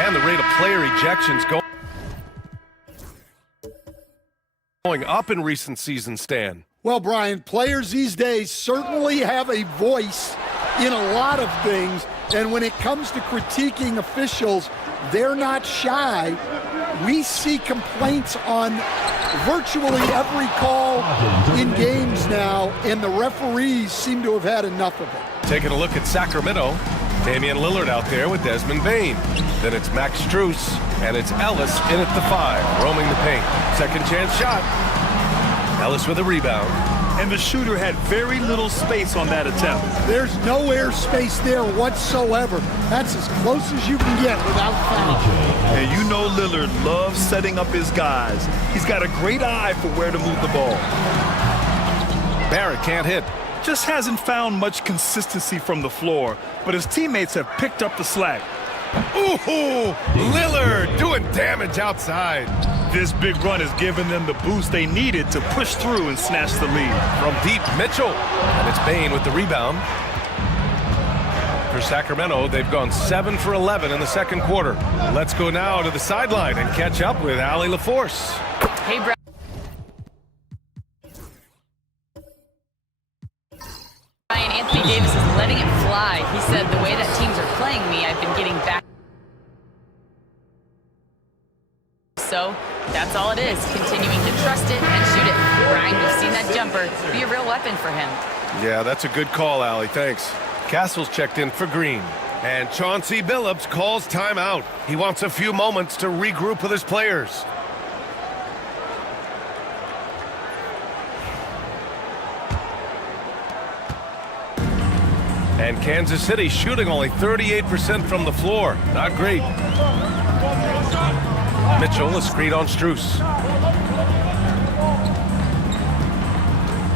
And the rate of player ejections going up in recent seasons, Stan. Well, Brian, players these days certainly have a voice in a lot of things, and when it comes to critiquing officials, they're not shy. We see complaints on virtually every call in games now, and the referees seem to have had enough of it. Taking a look at Sacramento, Damian Lillard out there with Desmond Bane. Then it's Max Strus, and it's Ellis in at the 5, roaming the paint. Second chance shot. Ellis with a rebound. And the shooter had very little space on that attempt. There's no air space there whatsoever. That's as close as you can get without foul. And you know Lillard loves setting up his guys. He's got a great eye for where to move the ball. Barrett can't hit. Just hasn't found much consistency from the floor, but his teammates have picked up the slack. Ooh, Lillard doing damage outside. This big run has given them the boost they needed to push through and snatch the lead. From deep, Mitchell. And it's Bane with the rebound. For Sacramento, they've gone 7 for 11 in the second quarter. Let's go now to the sideline and catch up with Allie LaForce. Hey, Brad. Anthony Davis is letting it fly. He said, the way that teams are playing me, I've been getting back. So that's all it is, continuing to trust it and shoot it. Brian, we've seen that jumper be a real weapon for him. Yeah, that's a good call, Allie. Thanks. Castle's checked in for Green. And Chauncey Billups calls timeout. He wants a few moments to regroup with his players. And Kansas City shooting only 38% from the floor. Not great. Mitchell, a screen on Strus.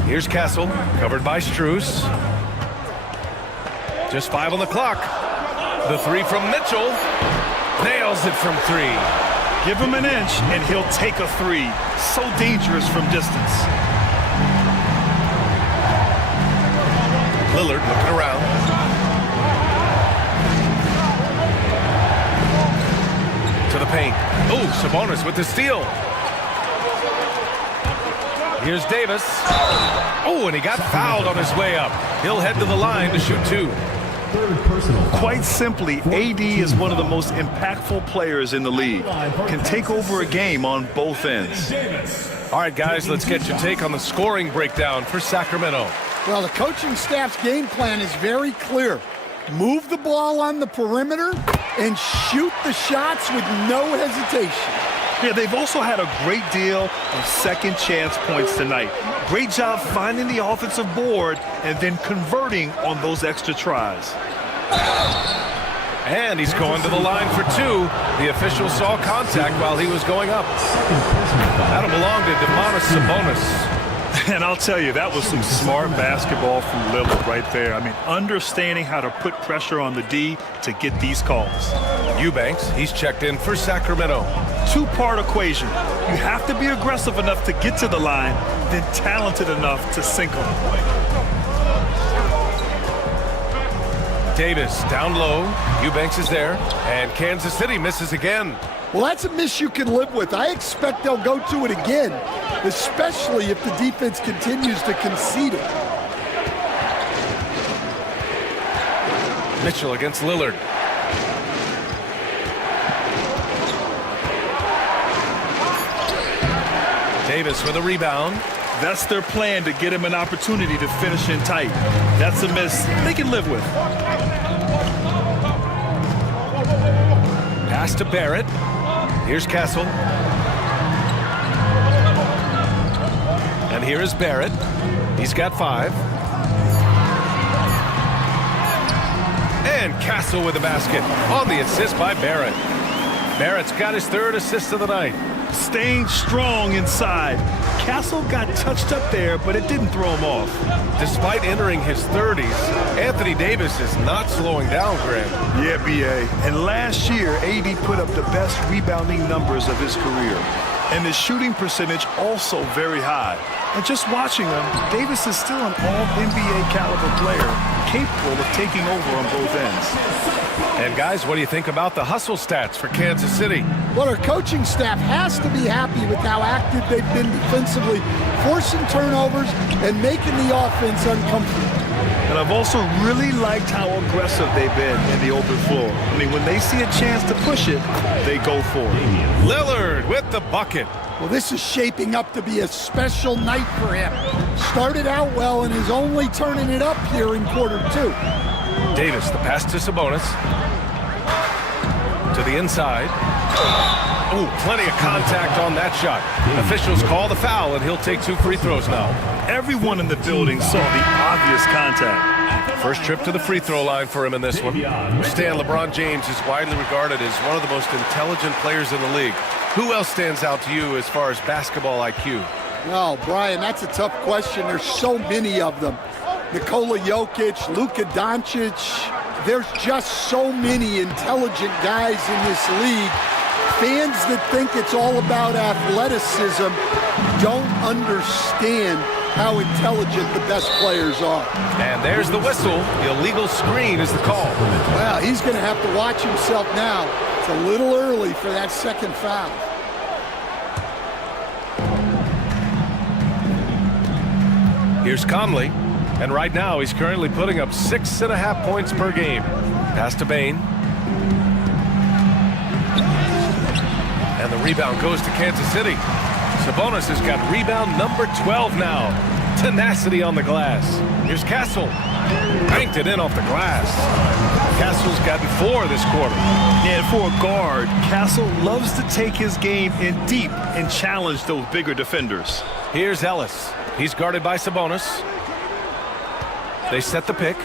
Here's Castle, covered by Strus. Just 5 on the clock. The 3 from Mitchell. Nails it from 3. Give him an inch, and he'll take a 3. So dangerous from distance. Lillard looking around. To the paint. Oh, Sabonis with the steal. Here's Davis. Oh, and he got fouled on his way up. He'll head to the line to shoot 2. Quite simply, AD is one of the most impactful players in the league. Can take over a game on both ends. All right, guys, let's get your take on the scoring breakdown for Sacramento. Well, the coaching staff's game plan is very clear. Move the ball on the perimeter and shoot the shots with no hesitation. Yeah, they've also had a great deal of second chance points tonight. Great job finding the offensive board and then converting on those extra tries. And he's going to the line for 2. The official saw contact while he was going up. That'll belong to Sabonis. And I'll tell you, that was some smart basketball from Lillard right there. I mean, understanding how to put pressure on the D to get these calls. Eubanks, he's checked in for Sacramento. Two-part equation. You have to be aggressive enough to get to the line, then talented enough to sink them. Davis down low. Eubanks is there. And Kansas City misses again. Well, that's a miss you can live with. I expect they'll go to it again, especially if the defense continues to concede it. Mitchell against Lillard. Davis with a rebound. That's their plan, to get him an opportunity to finish in tight. That's a miss they can live with. Pass to Barrett. Here's Castle. And here is Barrett. He's got 5. And Castle with the basket on the assist by Barrett. Barrett's got his 3rd assist of the night. Staying strong inside. Castle got touched up there, but it didn't throw him off. Despite entering his 30s, Anthony Davis is not slowing down, Grant. Yeah, B.A. And last year, AD put up the best rebounding numbers of his career. And his shooting percentage also very high. And just watching him, Davis is still an all-NBA caliber player, capable of taking over on both ends. And guys, what do you think about the hustle stats for Kansas City? Well, our coaching staff has to be happy with how active they've been defensively, forcing turnovers and making the offense uncomfortable. And I've also really liked how aggressive they've been in the open floor. I mean, when they see a chance to push it, they go for it. Lillard with the bucket. Well, this is shaping up to be a special night for him. Started out well and is only turning it up here in quarter 2. Davis, the pass to Sabonis. To the inside. Oh, plenty of contact on that shot. Officials call the foul, and he'll take 2 free throws now. Everyone in the building saw the obvious contact. First trip to the free throw line for him in this one. Stan, LeBron James is widely regarded as one of the most intelligent players in the league. Who else stands out to you as far as basketball IQ? No, Brian, that's a tough question. There's so many of them. Nikola Jokic, Luka Doncic. There's just so many intelligent guys in this league. Fans that think it's all about athleticism don't understand how intelligent the best players are. And there's the whistle. The illegal screen is the call. Well, he's going to have to watch himself now. It's a little early for that second foul. Here's Conley. And right now, he's currently putting up 6.5 points per game. Pass to Bane. And the rebound goes to Kansas City. Sabonis has got rebound number 12 now. Tenacity on the glass. Here's Castle. Banked it in off the glass. Castle's gotten 4 this quarter. And for a guard, Castle loves to take his game in deep and challenge those bigger defenders. Here's Ellis. He's guarded by Sabonis. They set the pick.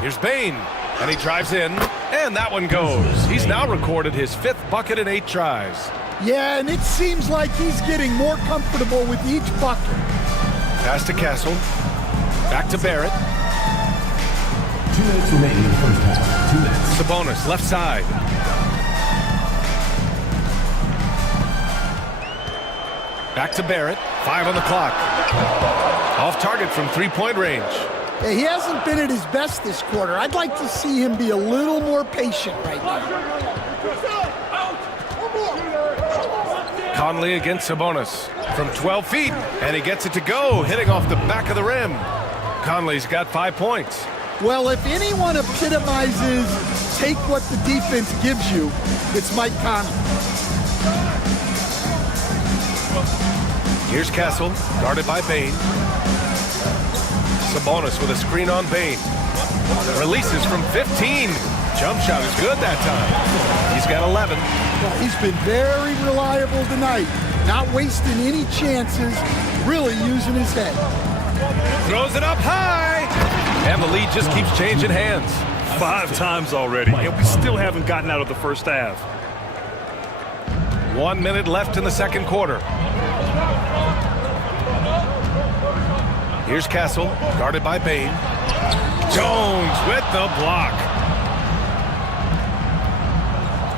Here's Bane. And he drives in. And that one goes. He's now recorded his 5th bucket in 8 tries. Yeah, and it seems like he's getting more comfortable with each bucket. Pass to Castle. Back to Barrett. 2 minutes remaining in the first half. 2 minutes. Sabonis, left side. Back to Barrett. 5 on the clock. Off target from 3-point range. He hasn't been at his best this quarter. I'd like to see him be a little more patient right now. Conley against Sabonis from 12 feet, and he gets it to go, hitting off the back of the rim. Conley's got 5 points. Well, if anyone epitomizes take what the defense gives you, it's Mike Conley. Here's Castle, guarded by Bane. Sabonis with a screen on Bane. Releases from 15. Jump shot is good that time. He's got 11. Well, he's been very reliable tonight, not wasting any chances, really using his head. Throws it up high, and the lead just keeps changing hands. 5 times already, and we still haven't gotten out of the first half. 1 minute left in the second quarter. Here's Castle, guarded by Bane. Jones with the block.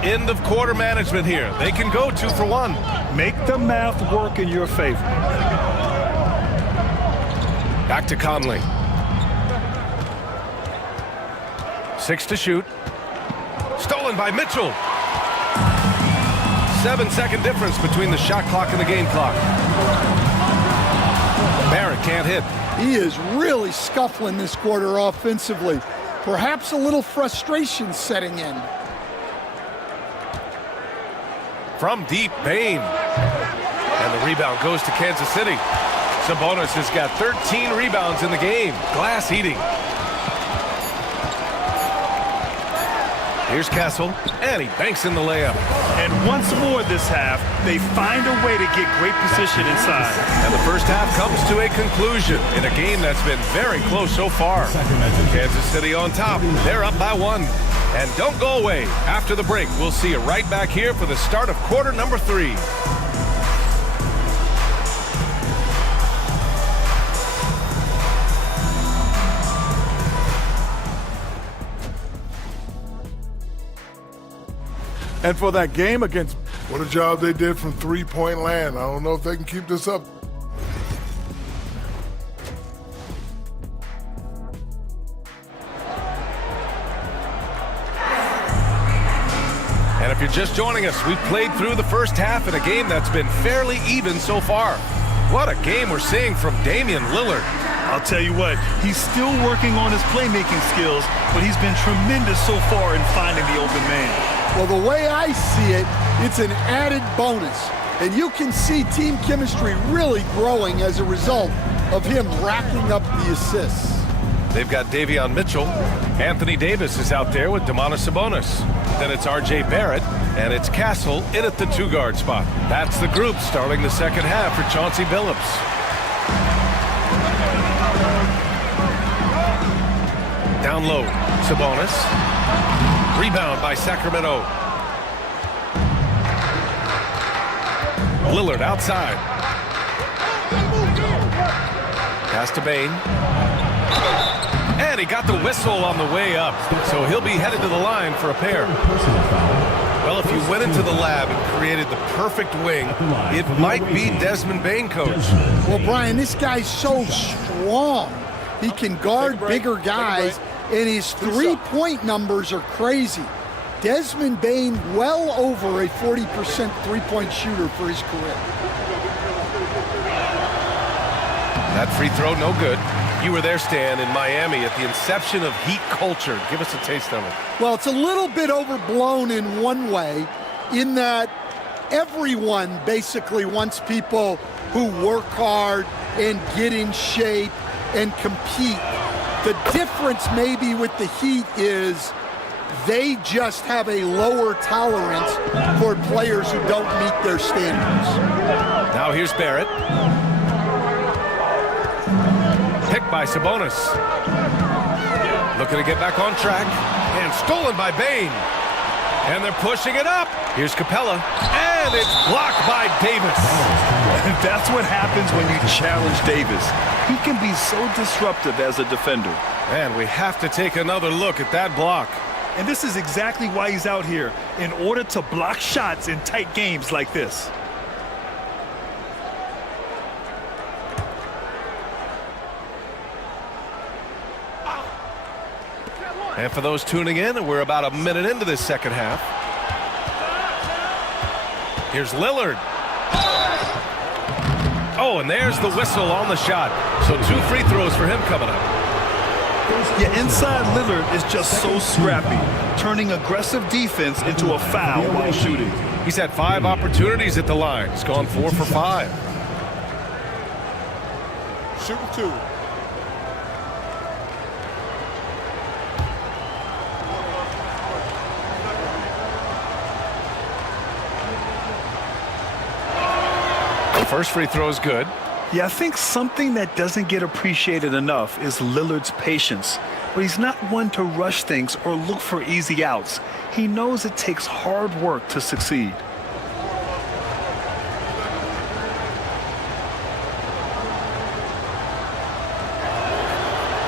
End of quarter management here. They can go 2 for 1. Make the math work in your favor. Back to Conley. 6 to shoot. Stolen by Mitchell. 7-second difference between the shot clock and the game clock. Barrett can't hit. He is really scuffling this quarter offensively. Perhaps a little frustration setting in. From deep, Bane. And the rebound goes to Kansas City. Sabonis has got 13 rebounds in the game. Glass eating. Here's Castle, and he banks in the layup. And once more this half, they find a way to get great position inside. And the first half comes to a conclusion in a game that's been very close so far. Kansas City on top. They're up by 1. And don't go away. After the break, we'll see you right back here for the start of quarter number 3. And for that game against... What a job they did from three-point land. I don't know if they can keep this up. And if you're just joining us, we've played through the first half in a game that's been fairly even so far. What a game we're seeing from Damian Lillard. I'll tell you what, he's still working on his playmaking skills, but he's been tremendous so far in finding the open man. Well, the way I see it, it's an added bonus. And you can see team chemistry really growing as a result of him racking up the assists. They've got Davion Mitchell. Anthony Davis is out there with Domantas Sabonis. Then it's R.J. Barrett, and it's Castle in at the 2-guard spot. That's the group starting the second half for Chauncey Billups. Down low, Sabonis. Rebound by Sacramento. Lillard outside. Pass to Bane. And he got the whistle on the way up, so he'll be headed to the line for a pair. Well, if you went into the lab and created the perfect wing, it might be Desmond Bane, Coach. Well, Brian, this guy's so strong. He can guard bigger guys, and his three-point numbers are crazy. Desmond Bane well over a 40% three-point shooter for his career. That free throw, no good. You were there, Stan, in Miami at the inception of Heat culture. Give us a taste of it. Well, it's a little bit overblown in one way, in that everyone basically wants people who work hard and get in shape and compete. The difference maybe with the Heat is they just have a lower tolerance for players who don't meet their standards. Now here's Barrett. Picked by Sabonis. Looking to get back on track. And stolen by Bane. And they're pushing it up. Here's Capella. And it's blocked by Davis. That's what happens when you challenge Davis. He can be so disruptive as a defender. And we have to take another look at that block. And this is exactly why he's out here, in order to block shots in tight games like this. And for those tuning in, we're about a minute into this second half. Here's Lillard. Oh, and there's the whistle on the shot. So 2 free throws for him coming up. Yeah, inside Lillard is just so scrappy, turning aggressive defense into a foul while shooting. He's had 5 opportunities at the line. He's gone 4 for 5. Shooting 2. The first free throw is good. Yeah, I think something that doesn't get appreciated enough is Lillard's patience. But he's not one to rush things or look for easy outs. He knows it takes hard work to succeed.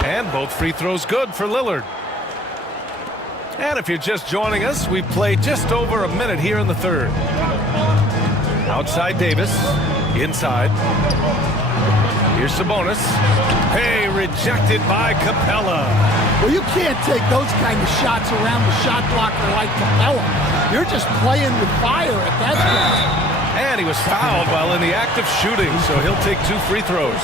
And both free throws good for Lillard. And if you're just joining us, we played just over a minute here in the third. Outside Davis. Inside. Here's Sabonis. Hey, rejected by Capella. Well, you can't take those kind of shots around the shot blocker like Capella. You're just playing with fire at that point. And he was fouled while in the act of shooting, so he'll take 2 free throws.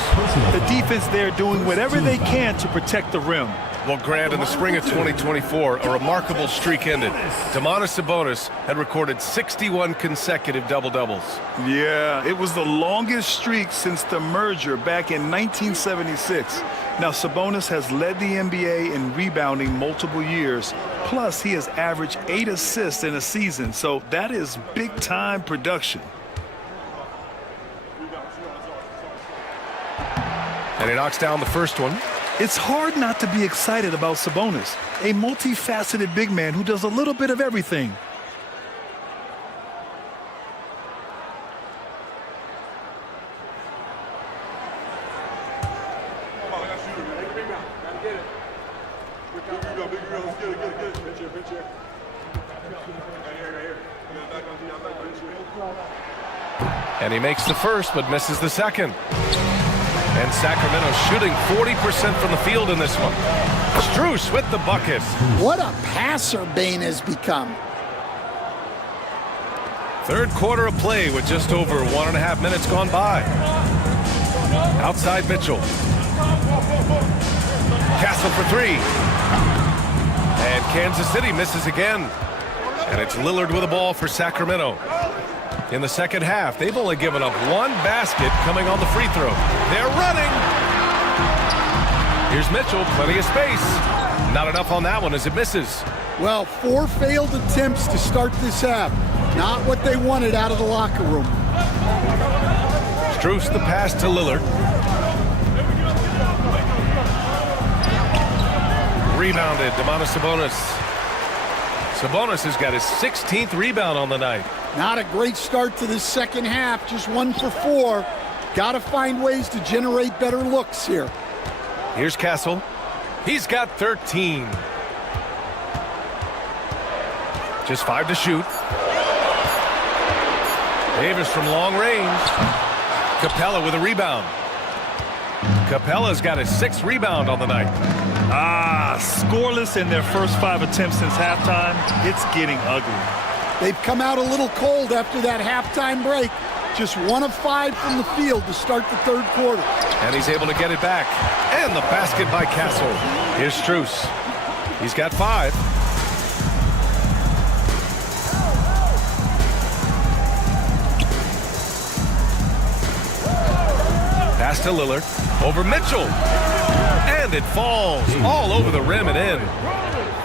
The defense there doing whatever they can to protect the rim. Well, Grant, in the spring of 2024, a remarkable streak ended. Domantas Sabonis had recorded 61 consecutive double-doubles. Yeah, it was the longest streak since the merger back in 1976. Now, Sabonis has led the NBA in rebounding multiple years. Plus, he has averaged 8 assists in a season, so that is big-time production. And he knocks down the first one. It's hard not to be excited about Sabonis, a multifaceted big man who does a little bit of everything. And he makes the first, but misses the second. And Sacramento shooting 40% from the field in this one. Strus with the bucket. What a passer Bane has become. Third quarter of play with just over 1.5 minutes gone by. Outside Mitchell. Castle for 3. And Kansas City misses again. And it's Lillard with the ball for Sacramento. In the second half, they've only given up 1 basket coming on the free throw. They're running. Here's Mitchell, plenty of space. Not enough on that one as it misses. Well, 4 failed attempts to start this half. Not what they wanted out of the locker room. Strus the pass to Lillard. Rebounded, Domantas Sabonis. Sabonis has got his 16th rebound on the night. Not a great start to this second half, just 1 for 4. Got to find ways to generate better looks here. Here's Castle. He's got 13. Just 5 to shoot. Davis from long range. Capella with a rebound. Capella's got his 6th rebound on the night. Scoreless in their first 5 attempts since halftime. It's getting ugly. They've come out a little cold after that halftime break. Just 1 of 5 from the field to start the third quarter. And he's able to get it back. And the basket by Castle. Here's Strus. He's got 5. Pass to Lillard. Over Mitchell. And it falls all over the rim and in.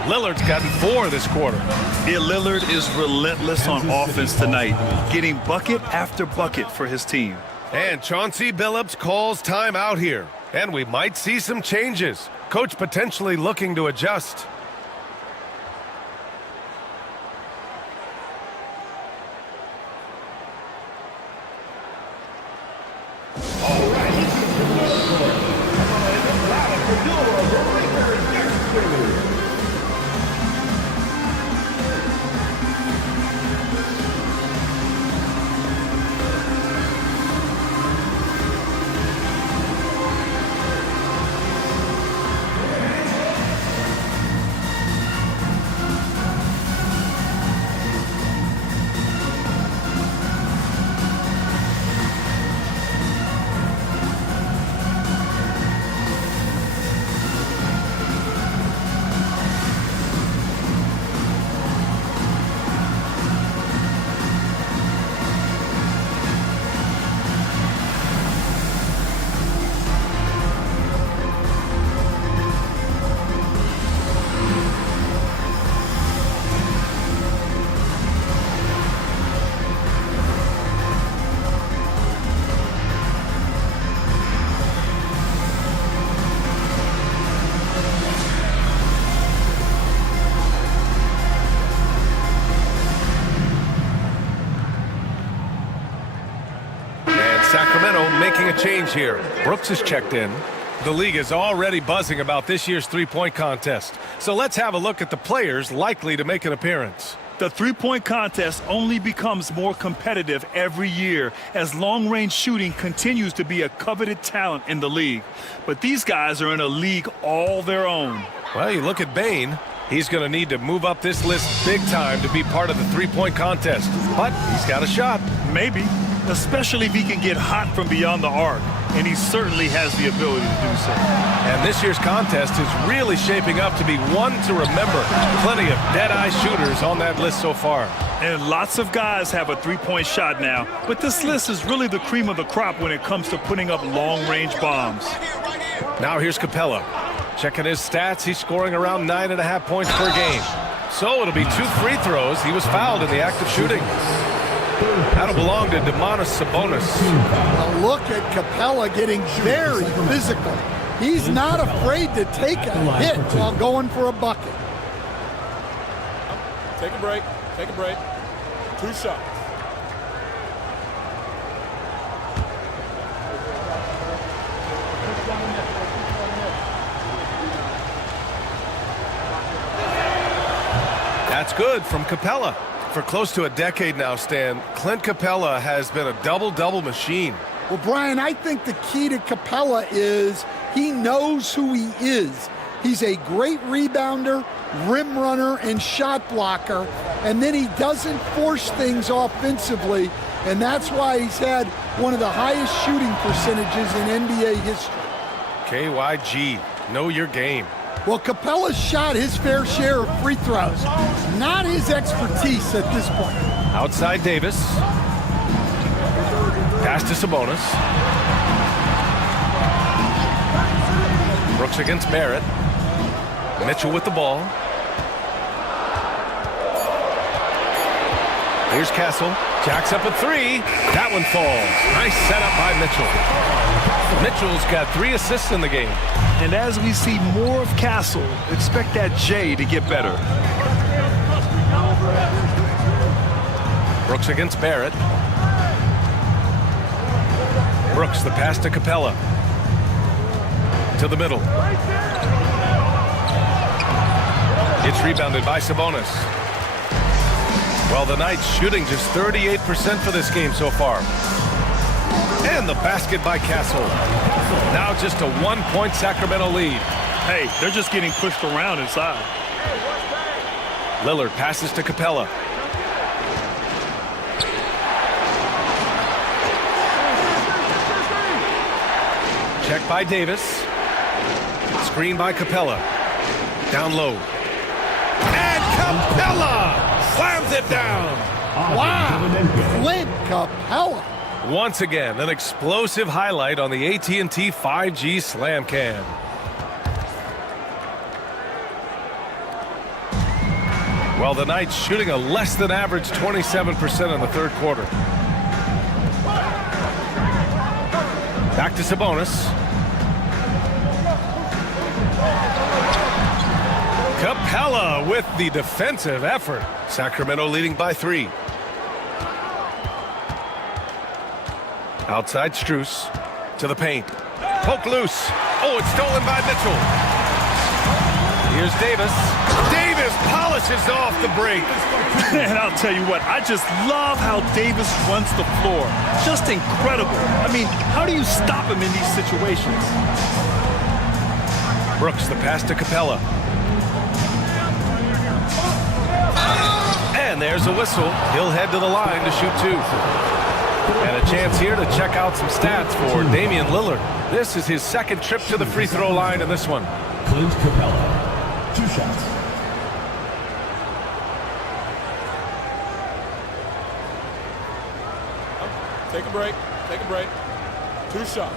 Lillard's gotten 4 this quarter. Yeah, Lillard is relentless on offense tonight, getting bucket after bucket for his team. And Chauncey Billups calls time out here. And we might see some changes. Coach potentially looking to adjust. making a change here. Brooks is checked in. The league is already buzzing about this year's three-point contest. So let's have a look at the players likely to make an appearance. The three-point contest only becomes more competitive every year as long-range shooting continues to be a coveted talent in the league. But these guys are in a league all their own. Well, you look at Bane. He's going to need to move up this list big time to be part of the three-point contest. But he's got a shot. Maybe, especially if he can get hot from beyond the arc. And he certainly has the ability to do so. And this year's contest is really shaping up to be one to remember. Plenty of dead-eye shooters on that list so far. And lots of guys have a three-point shot now. But this list is really the cream of the crop when it comes to putting up long-range bombs. Now here's Capella. Checking his stats, he's scoring around 9.5 points per game. So it'll be 2 free throws. He was fouled in the act of shooting. That'll belong to Sabonis. A look at Capella getting very physical. He's not afraid to take a hit while going for a bucket. Take a break. Take a break. 2 shots. That's good from Capella. For close to a decade now, Stan, Clint Capella has been a double-double machine. Well, Brian, I think the key to Capella is he knows who he is. He's a great rebounder, rim runner, and shot blocker, and then he doesn't force things offensively, and that's why he's had one of the highest shooting percentages in NBA history. KYG, know your game. Well, Capella's shot his fair share of free throws. Not his expertise at this point. Outside Davis. Pass to Sabonis. Brooks against Barrett. Mitchell with the ball. Here's Castle. Jacks up a 3. That one falls. Nice setup by Mitchell. Mitchell's got 3 assists in the game. And as we see more of Castle, expect that J to get better. Brooks against Barrett. Brooks, the pass to Capella. To the middle. It's rebounded by Sabonis. Well, the Knights shooting just 38% for this game so far. And the basket by Castle. Now just a 1-point Sacramento lead. Hey, they're just getting pushed around inside. Lillard passes to Capella. Check by Davis. Screen by Capella. Down low. And Capella slams it down. Wow, Clint Capella. Once again, an explosive highlight on the AT&T 5G Slam Cam. Well, the Knights shooting a less than average 27% in the third quarter. Back to Sabonis. Capella with the defensive effort. Sacramento leading by 3. Outside Strus to the paint. Poke loose. Oh, it's stolen by Mitchell. Here's Davis. Davis polishes off the break. And I'll tell you what, I just love how Davis runs the floor. Just incredible. I mean, how do you stop him in these situations? Brooks, the pass to Capella. And there's a whistle. He'll head to the line to shoot 2. And a chance here to check out some stats for Damian Lillard. This is his second trip to the free throw line in this one. Clint Capella, 2 shots. Take a break. Take a break. 2 shots.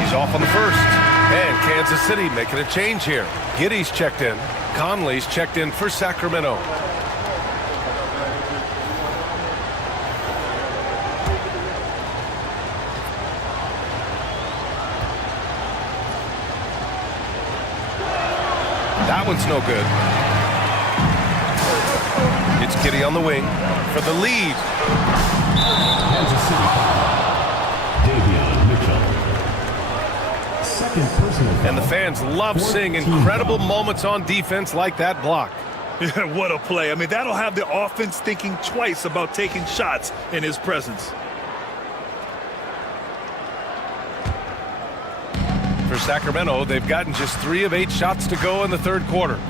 He's off on the first. And Kansas City making a change here. Giddey's checked in. Conley's checked in for Sacramento. one's no good. It's Giddey on the wing for the lead. Kansas City foul. Davion Mitchell. Second personal foul. And the fans love seeing incredible moments on defense like that block. Yeah, what a play. I mean, that'll have the offense thinking twice about taking shots in his presence. For Sacramento, they've gotten just 3 of 8 shots to go in the third quarter.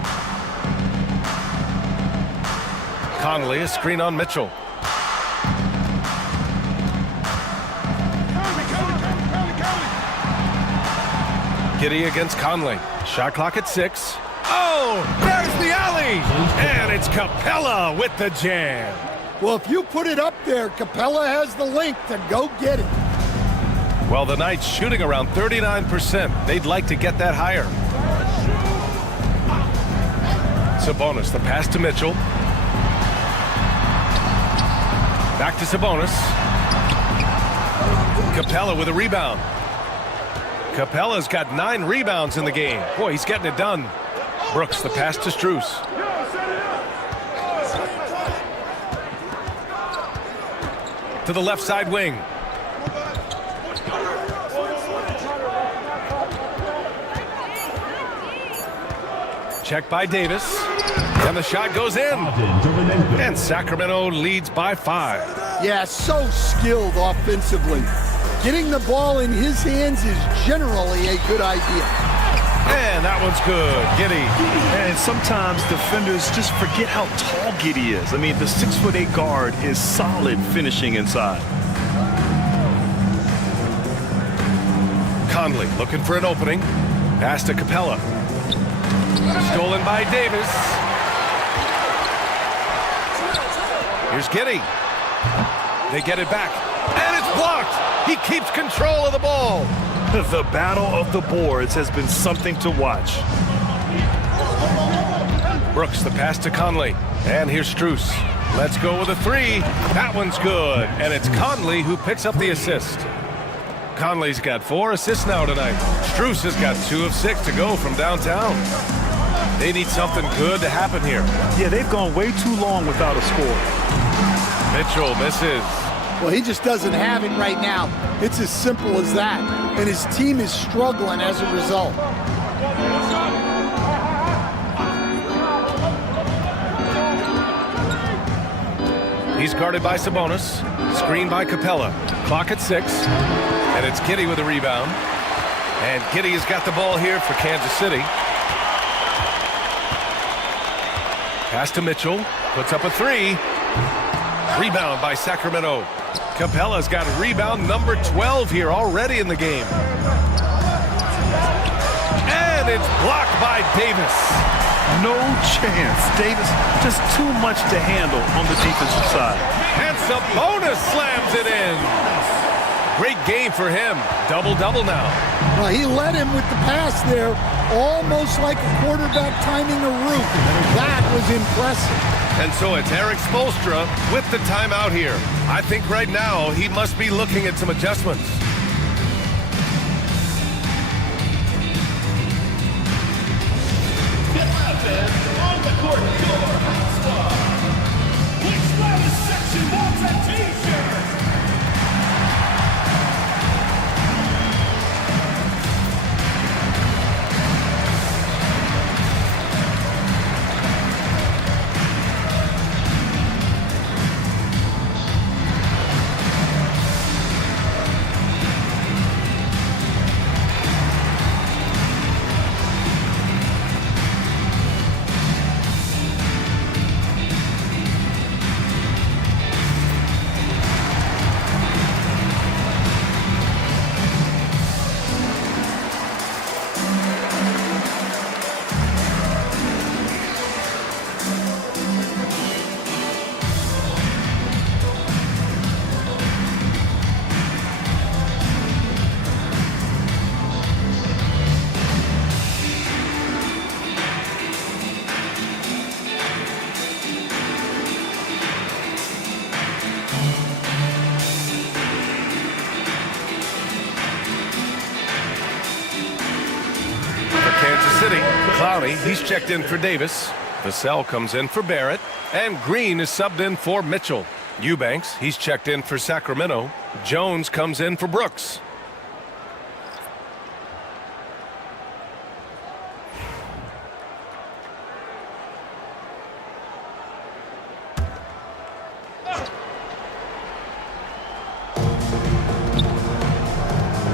Conley, a screen on Mitchell. Giddey against Conley. Shot clock at 6. Oh, there's the alley! And it's Capella with the jam. Well, if you put it up there, Capella has the length to go get it. Well, the Knights shooting around 39%. They'd like to get that higher. Sabonis, the pass to Mitchell. Back to Sabonis. Capella with a rebound. Capella's got 9 rebounds in the game. Boy, he's getting it done. Brooks, the pass to Strus. To the left side wing. Check by Davis. And the shot goes in. And Sacramento leads by 5. Yeah, so skilled offensively. Getting the ball in his hands is generally a good idea. And that one's good. Giddey. And sometimes defenders just forget how tall Giddey is. I mean, the 6'8" guard is solid finishing inside. Conley looking for an opening. Pass to Capella. Stolen by Davis. Here's Giddey. They get it back. And it's blocked. He keeps control of the ball. The battle of the boards has been something to watch. Brooks, the pass to Conley. And here's Strus. Let's go with a 3. That one's good. And it's Conley who picks up the assist. Conley's got 4 assists now tonight. Strus has got 2 of 6 to go from downtown. They need something good to happen here. Yeah, they've gone way too long without a score. Mitchell misses. Well, he just doesn't have it right now. It's as simple as that. And his team is struggling as a result. He's guarded by Sabonis. Screened by Capella. Clock at 6. And it's Giddey with a rebound. And Giddey has got the ball here for Kansas City. Pass to Mitchell. Puts up a 3. Rebound by Sacramento. Capella's got rebound number 12 here already in the game. And it's blocked by Davis. No chance. Davis, just too much to handle on the defensive side. And Sabonis slams it in. Great game for him. Double-double now. Well, he led him with the pass there, almost like a quarterback timing a route. That was impressive. And so it's Eric Spoelstra with the timeout here. I think right now he must be looking at some adjustments. On the court, your hot squad. Which lattice section wants a t-shirt? Clowney, he's checked in for Davis. Vassell comes in for Barrett. And Green is subbed in for Mitchell. Eubanks, he's checked in for Sacramento. Jones comes in for Brooks.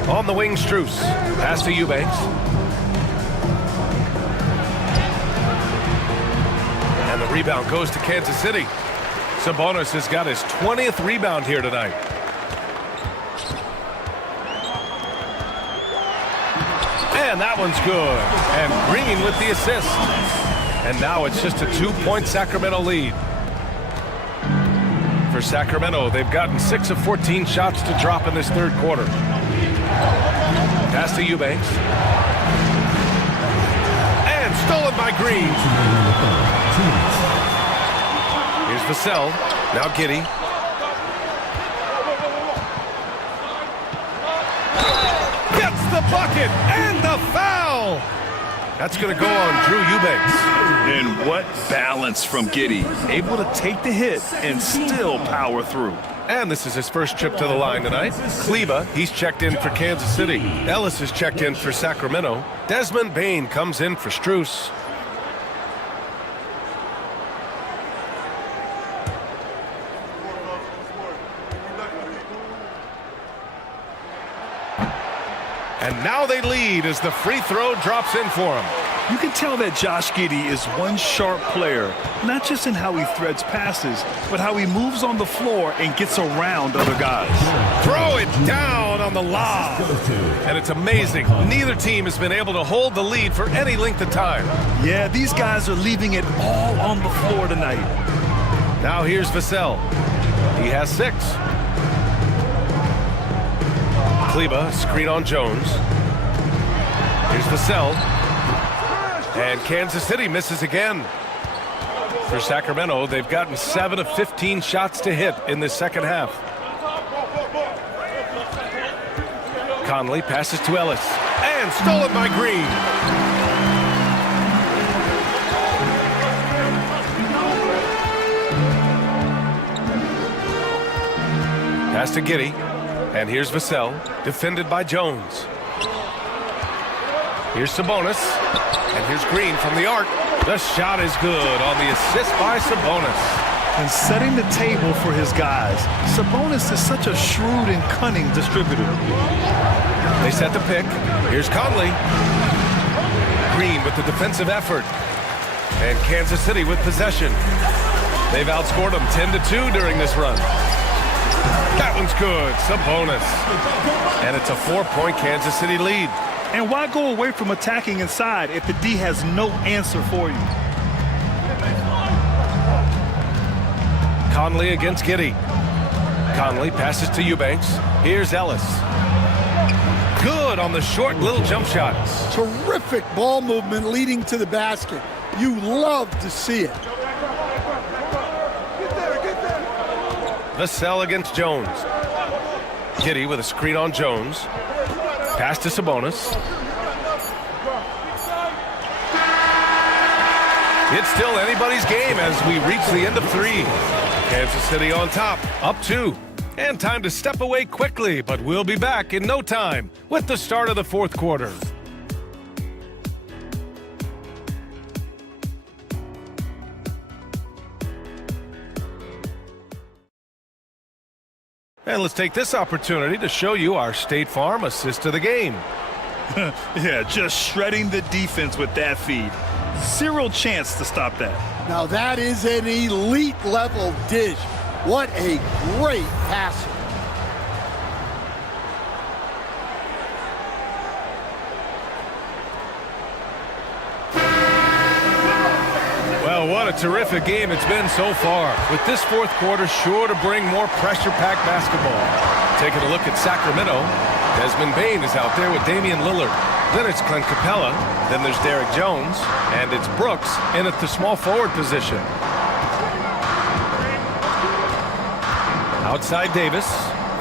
On the wing, Strus. Pass to Eubanks. And the rebound goes to Kansas City. Sabonis has got his 20th rebound here tonight. And that one's good. And Green with the assist. And now it's just a 2-point Sacramento lead. For Sacramento, they've gotten 6 of 14 shots to drop in this third quarter. Pass to Eubanks. And stolen by Green. Here's Vassell. Now Giddey. Gets the bucket and the foul. That's going to go on Drew Eubanks. And what balance from Giddey. Able to take the hit and still power through. And this is his first trip to the line tonight. Kleba, he's checked in for Kansas City. Ellis is checked in for Sacramento. Desmond Bane comes in for Strus. And now they lead as the free throw drops in for him. You can tell that Josh Giddey is one sharp player, not just in how he threads passes, but how he moves on the floor and gets around other guys. Throw it down on the lob. And it's amazing. Neither team has been able to hold the lead for any length of time. Yeah, these guys are leaving it all on the floor tonight. Now here's Vassell. He has 6. Kleba, screen on Jones. Here's Vassell. And Kansas City misses again. For Sacramento, they've gotten 7 of 15 shots to hit in this second half. Conley passes to Ellis. And stolen by Green. Pass to Giddey. And here's Vassell, defended by Jones. Here's Sabonis. And here's Green from the arc. The shot is good on the assist by Sabonis. And setting the table for his guys. Sabonis is such a shrewd and cunning distributor. They set the pick. Here's Conley. Green with the defensive effort. And Kansas City with possession. They've outscored them 10-2 during this run. That one's good. Sabonis. And it's a 4-point Kansas City lead. And why go away from attacking inside if the D has no answer for you? Conley against Giddey. Conley passes to Eubanks. Here's Ellis. Good on the short little jump shot. Terrific ball movement leading to the basket. You love to see it. Vassell against Jones. Giddey with a screen on Jones. Pass to Sabonis. It's still anybody's game as we reach the end of 3. Kansas City on top, up 2. And time to step away quickly, but we'll be back in no time with the start of the fourth quarter. And let's take this opportunity to show you our State Farm assist to the game. Yeah, just shredding the defense with that feed. Zero chance to stop that. Now that is an elite level dish. What a great passer. Well, what a terrific game it's been so far. With this fourth quarter sure to bring more pressure-packed basketball. Taking a look at Sacramento, Desmond Bane is out there with Damian Lillard. Then it's Clint Capella. Then there's Derek Jones. And it's Brooks in at the small forward position. Outside Davis.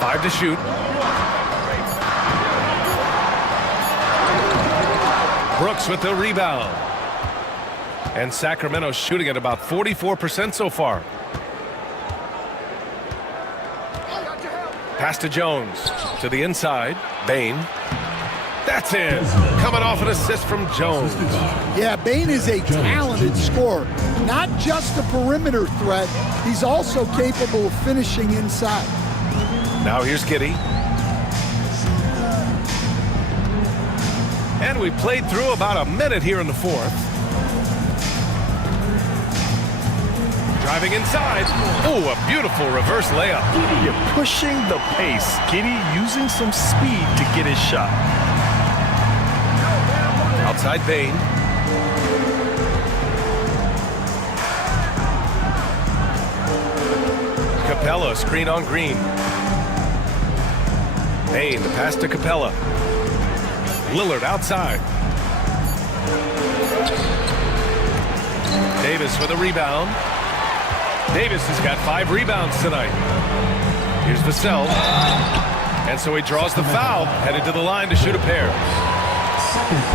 5 to shoot. Brooks with the rebound. And Sacramento's shooting at about 44% so far. Pass to Jones. To the inside. Bain. That's in. Coming off an assist from Jones. Yeah, Bain is a talented scorer. Not just a perimeter threat, he's also capable of finishing inside. Now here's Giddey. And we played through about a minute here in the fourth. Driving inside. Oh, a beautiful reverse layup. You're pushing the pace. Giddey using some speed to get his shot. Outside Bain. Capella, screen on Green. Bain, the pass to Capella. Lillard outside. Davis with a rebound. Davis has got 5 rebounds tonight. Here's Vassell. And so he draws the foul, headed to the line to shoot a pair.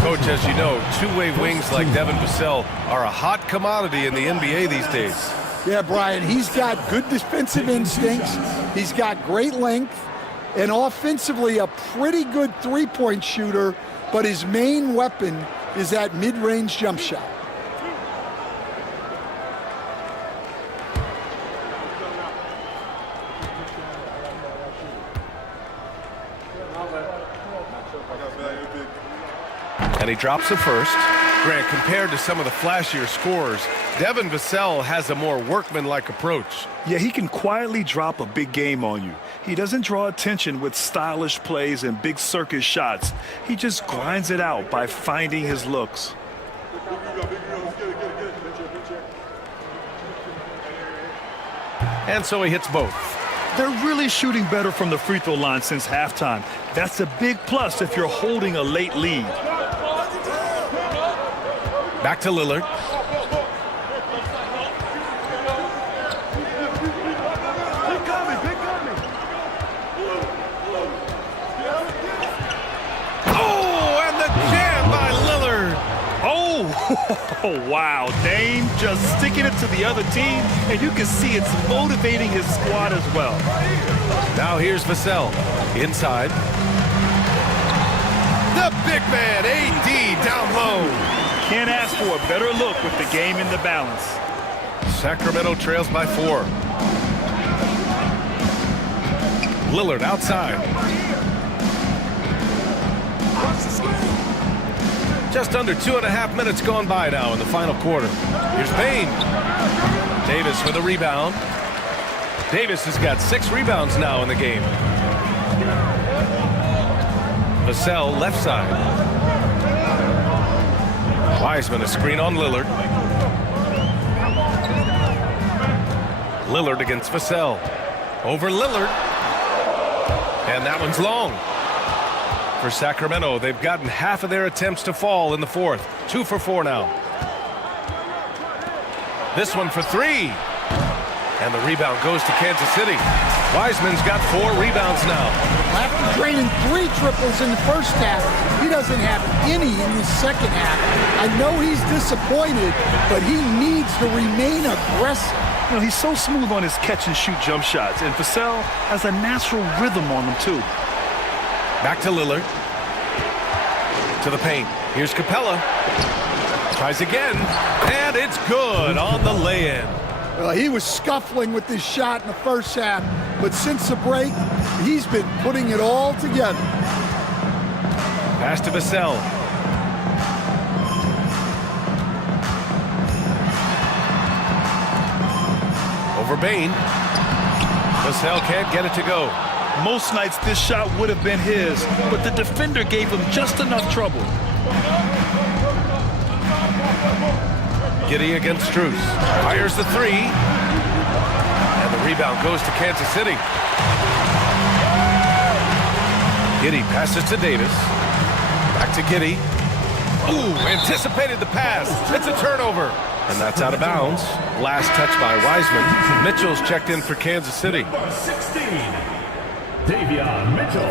Coach, as you know, two-way wings like Devin Vassell are a hot commodity in the NBA these days. Yeah, Brian, he's got good defensive instincts. He's got great length. And offensively, a pretty good three-point shooter. But his main weapon is that mid-range jump shot. And he drops the first. Grant, compared to some of the flashier scorers, Devin Vassell has a more workmanlike approach. Yeah, he can quietly drop a big game on you. He doesn't draw attention with stylish plays and big circus shots. He just grinds it out by finding his looks. And so he hits both. They're really shooting better from the free throw line since halftime. That's a big plus if you're holding a late lead. Back to Lillard. Oh, and the jam by Lillard. Oh, wow. Dame just sticking it to the other team, and you can see it's motivating his squad as well. Now here's Vassell. Inside. The big man, AD, down low. Can't ask for a better look with the game in the balance. Sacramento trails by 4. Lillard outside. Just under 2.5 minutes gone by now in the final quarter. Here's Bain. Davis with a rebound. Davis has got 6 rebounds now in the game. Vassell left side. Wiseman a screen on Lillard. Lillard against Vassell. Over Lillard. And that one's long. For Sacramento, they've gotten half of their attempts to fall in the fourth. 2 for 4 now. This one for 3. And the rebound goes to Kansas City. Wiseman's got 4 rebounds now. After draining 3 triples in the first half, he doesn't have any in the second half. I know he's disappointed, but he needs to remain aggressive. You know, he's so smooth on his catch-and-shoot jump shots, and Vassell has a natural rhythm on him, too. Back to Lillard. To the paint. Here's Capella. Tries again, and it's good on the lay-in. Well, he was scuffling with this shot in the first half, but since the break, he's been putting it all together. Pass to Vassell. Over Bain. Vassell can't get it to go. Most nights this shot would have been his, but the defender gave him just enough trouble. Giddey against Strus. Fires the 3. And the rebound goes to Kansas City. Giddey passes to Davis. Back to Giddey. Ooh, anticipated the pass. It's a turnover. And that's out of bounds. Last touch by Wiseman. Mitchell's checked in for Kansas City. 16, Davion Mitchell.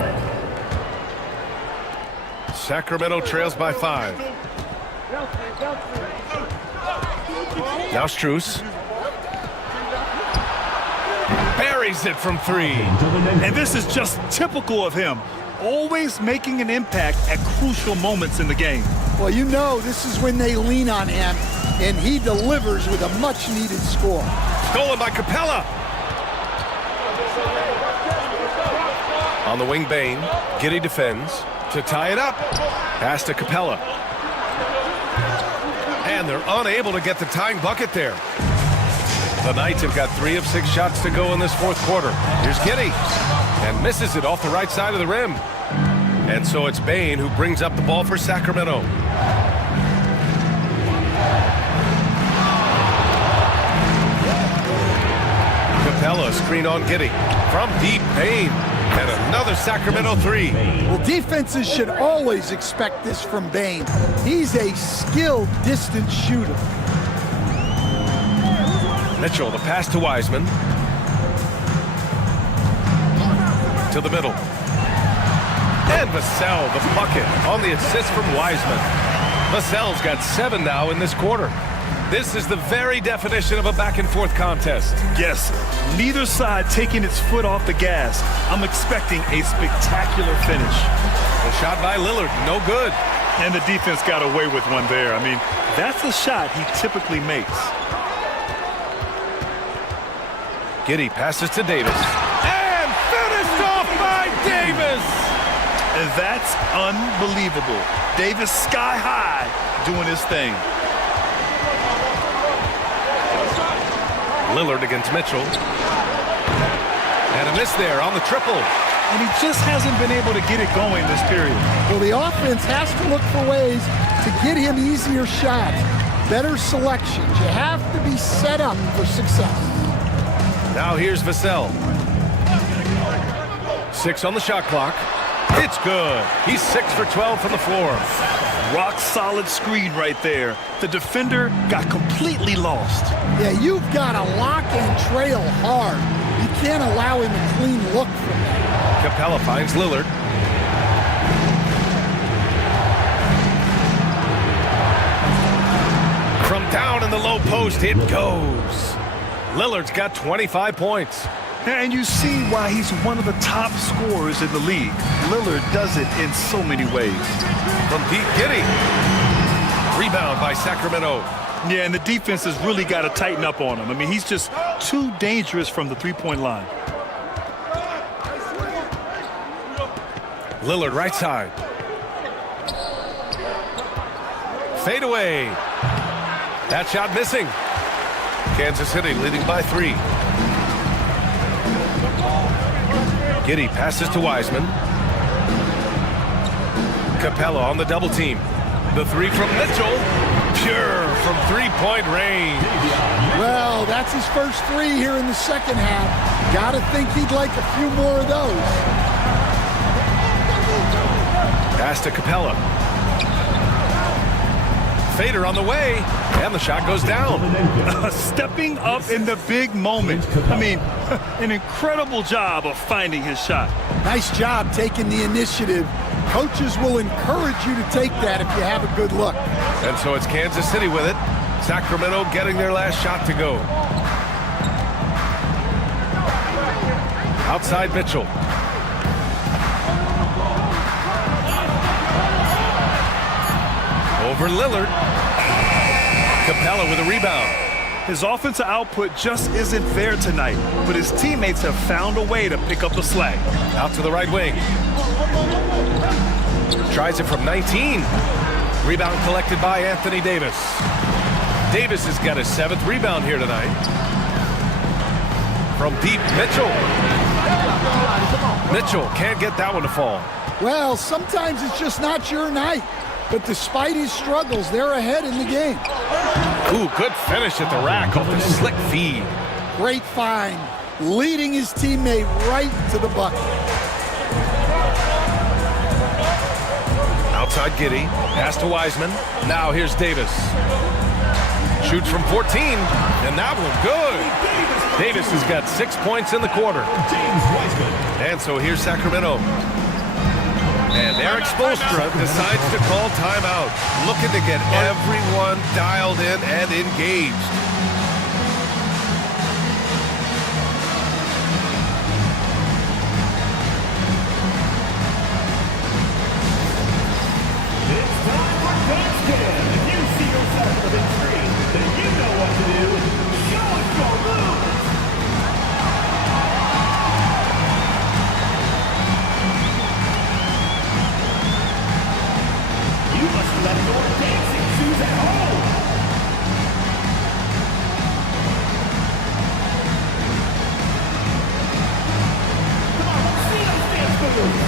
Sacramento trails by 5. Now Strus. Buries it from 3. And this is just typical of him. Always making an impact at crucial moments in the game. Well, you know this is when they lean on him, and he delivers with a much-needed score. Stolen by Capella. On the wing, Bain. Giddey defends to tie it up. Pass to Capella. And they're unable to get the tying bucket there. The Knights have got 3 of 6 shots to go in this fourth quarter. Here's Giddey. And misses it off the right side of the rim. And so it's Bain who brings up the ball for Sacramento. Capella screen on Giddey. From deep, Bain. And another Sacramento 3. Well, defenses should always expect this from Bain. He's a skilled distance shooter. Mitchell, the pass to Wiseman. To the middle. And Vassell, the bucket on the assist from Wiseman. Vassell's got 7 now in this quarter. This is the very definition of a back-and-forth contest. Yes, neither side taking its foot off the gas. I'm expecting a spectacular finish. The shot by Lillard, no good. And the defense got away with one there. I mean, that's a shot he typically makes. Giddey passes to Davis. And finished off by Davis! And that's unbelievable. Davis sky high doing his thing. Lillard against Mitchell. And a miss there on the triple. And he just hasn't been able to get it going this period. Well, the offense has to look for ways to get him easier shots, better selections. You have to be set up for success. Now here's Vassell. 6 on the shot clock. It's good. He's 6 for 12 from the floor. Rock solid screen right there. The defender got completely lost. Yeah, you've got to lock and trail hard. You can't allow him a clean look from that. Capella finds Lillard. From down in the low post, it goes. Lillard's got 25 points. And you see why he's one of the top scorers in the league. Lillard does it in so many ways. From deep, Giddey. Rebound by Sacramento. Yeah, and the defense has really got to tighten up on him. I mean, he's just too dangerous from the three-point line. Lillard right side. Fade away. That shot missing. Kansas City leading by 3. Giddey passes to Wiseman. Capella on the double team. The 3 from Mitchell. Pure from three-point range. Well, that's his first 3 here in the second half. Got to think he'd like a few more of those. Pass to Capella. Fader on the way, and the shot goes down. Stepping up in the big moment. I mean, an incredible job of finding his shot. Nice job taking the initiative. Coaches will encourage you to take that if you have a good look. And so it's Kansas City with it. Sacramento getting their last shot to go. Outside Mitchell. Over Lillard. Capella with a rebound. His offensive output just isn't there tonight, but his teammates have found a way to pick up the slack. Out to the right wing. Tries it from 19. Rebound collected by Anthony Davis. Davis has got his 7th rebound here tonight. From deep, Mitchell. Mitchell can't get that one to fall. Well, sometimes it's just not your night. But despite his struggles, they're ahead in the game. Ooh, good finish at the rack off the slick feed. Great find, leading his teammate right to the bucket. Outside Giddey, pass to Wiseman. Now here's Davis. Shoots from 14, and that one good. Davis has got 6 points in the quarter. And so here's Sacramento. And Eric Spoelstra decides to call timeout, looking to get everyone dialed in and engaged. It's time for touchdown. If you see yourself on the big screen, then you know what to do. Show us your moves. You must let your dancing shoes at home. Come on, let's see those dance moves.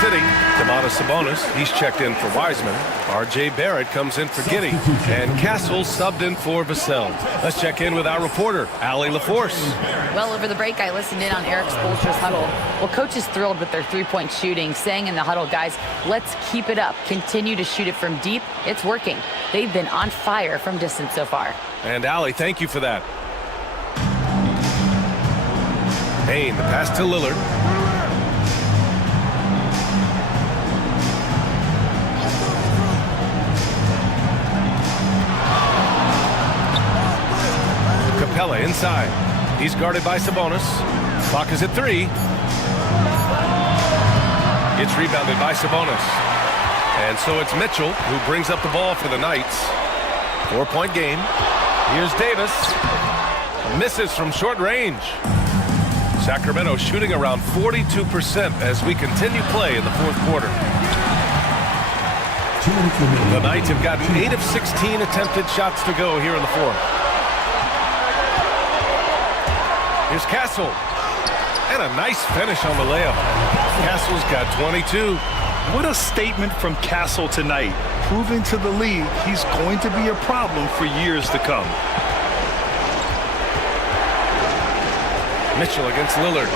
City, Sabonis, he's checked in for Wiseman. R.J. Barrett comes in for Giddey. And Castle subbed in for Vassell. Let's check in with our reporter, Allie LaForce. Well, over the break, I listened in on Eric Spoelstra's huddle. Well, coach is thrilled with their three-point shooting, saying in the huddle, guys, let's keep it up. Continue to shoot it from deep. It's working. They've been on fire from distance so far. And Allie, thank you for that. Payne, the pass to Lillard. Capella inside. He's guarded by Sabonis. Clock is at 3. It's rebounded by Sabonis. And so it's Mitchell who brings up the ball for the Knights. 4-point game. Here's Davis. Misses from short range. Sacramento shooting around 42% as we continue play in the fourth quarter. The Knights have gotten 8 of 16 attempted shots to go here in the fourth. Here's Castle. And a nice finish on the layup. Castle's got 22. What a statement from Castle tonight, proving to the league he's going to be a problem for years to come. Mitchell against Lillard.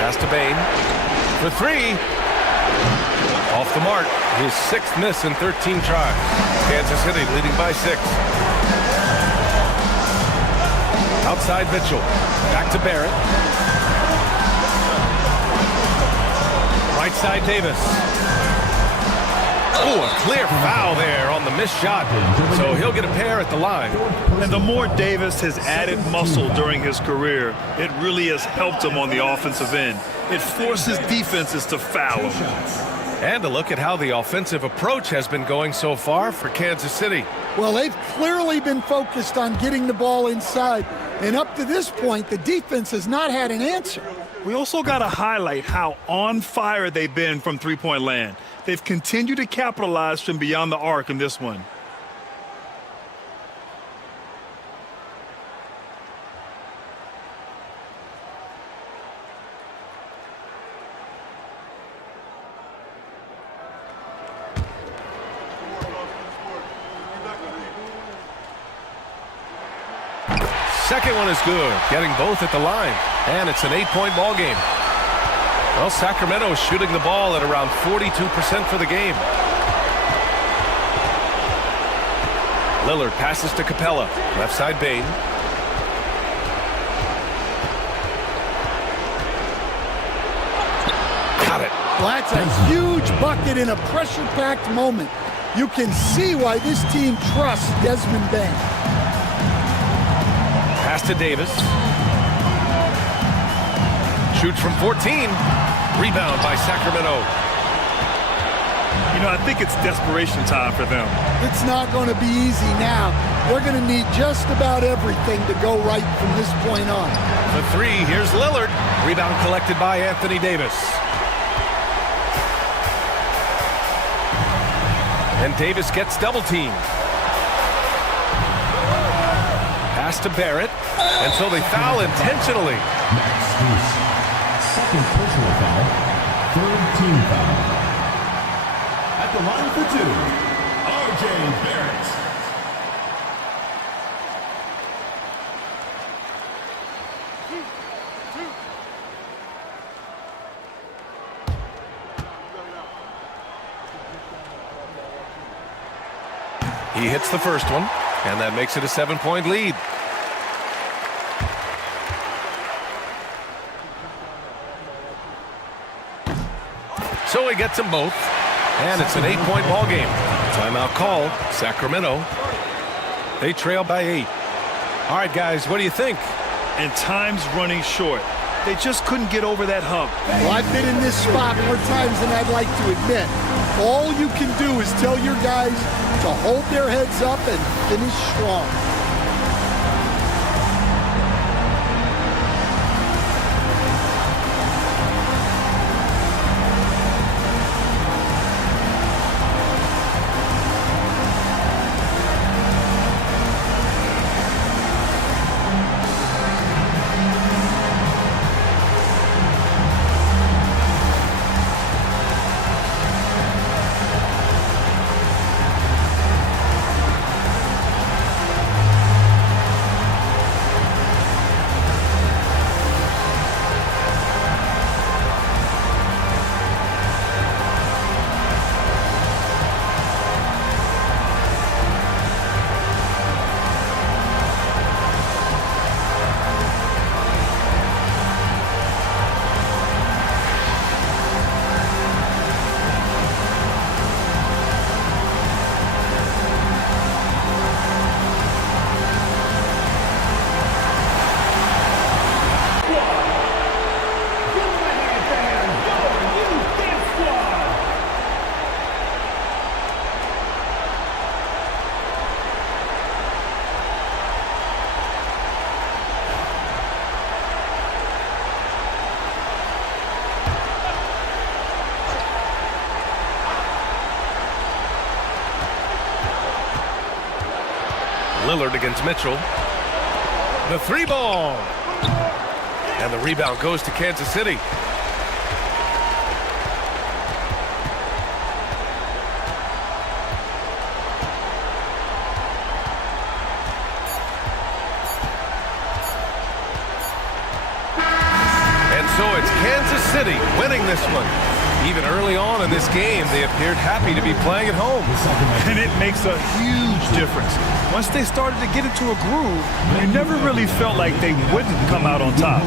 Pass to Bane. For 3. Off the mark. His 6th miss in 13 tries. Kansas City leading by 6. Outside Mitchell. Back to Barrett. Right side Davis. Oh, a clear foul there on the missed shot. So he'll get a pair at the line. And the more Davis has added muscle during his career, it really has helped him on the offensive end. It forces defenses to foul him. And a look at how the offensive approach has been going so far for Kansas City. Well, they've clearly been focused on getting the ball inside. And up to this point, the defense has not had an answer. We also got to highlight how on fire they've been from three-point land. They've continued to capitalize from beyond the arc in this one. Second one is good, getting both at the line. And it's an 8-point ball game. Well, Sacramento is shooting the ball at around 42% for the game. Lillard passes to Capella. Left side Bane. Got it. Well, that's a huge bucket in a pressure-packed moment. You can see why this team trusts Desmond Bane. Pass to Davis. Shoots from 14. Rebound by Sacramento. You know, I think it's desperation time for them. It's not going to be easy now. They're going to need just about everything to go right from this point on. The three, here's Lillard. Rebound collected by Anthony Davis. And Davis gets double teamed. Pass to Barrett. And so they foul intentionally. Max Strus. Second personal foul. Third team foul. At the line for two, R.J. Barrett. He hits the first one, and that makes it a 7-point lead. So he gets them both, and it's an 8-point ball game. Timeout call, Sacramento. They trail by 8. All right, guys, what do you think? And time's running short. They just couldn't get over that hump. Well, I've been in this spot more times than I'd like to admit. All you can do is tell your guys to hold their heads up and finish strong. Lillard against Mitchell. The three ball. And the rebound goes to Kansas City. And so it's Kansas City winning this one. Even early on in this game, they appeared happy to be playing at home. And it makes a huge difference. Once they started to get into a groove, you never really felt like they wouldn't come out on top.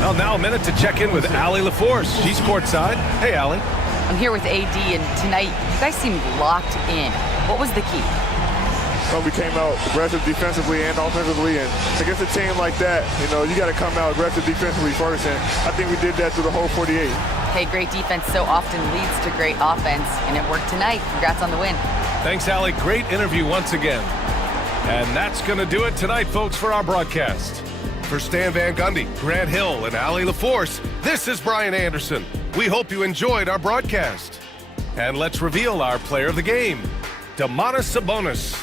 Well, now a minute to check in with Allie LaForce. She's courtside. Hey, Allie. I'm here with AD, and tonight you guys seemed locked in. What was the key? Well, we came out aggressive defensively and offensively, and against a team like that, you got to come out aggressive defensively first, and I think we did that through the whole 48. Hey, great defense so often leads to great offense, and it worked tonight. Congrats on the win. Thanks, Allie. Great interview once again. And that's going to do it tonight, folks, for our broadcast. For Stan Van Gundy, Grant Hill, and Allie LaForce, this is Brian Anderson. We hope you enjoyed our broadcast. And let's reveal our player of the game, Domantas Sabonis.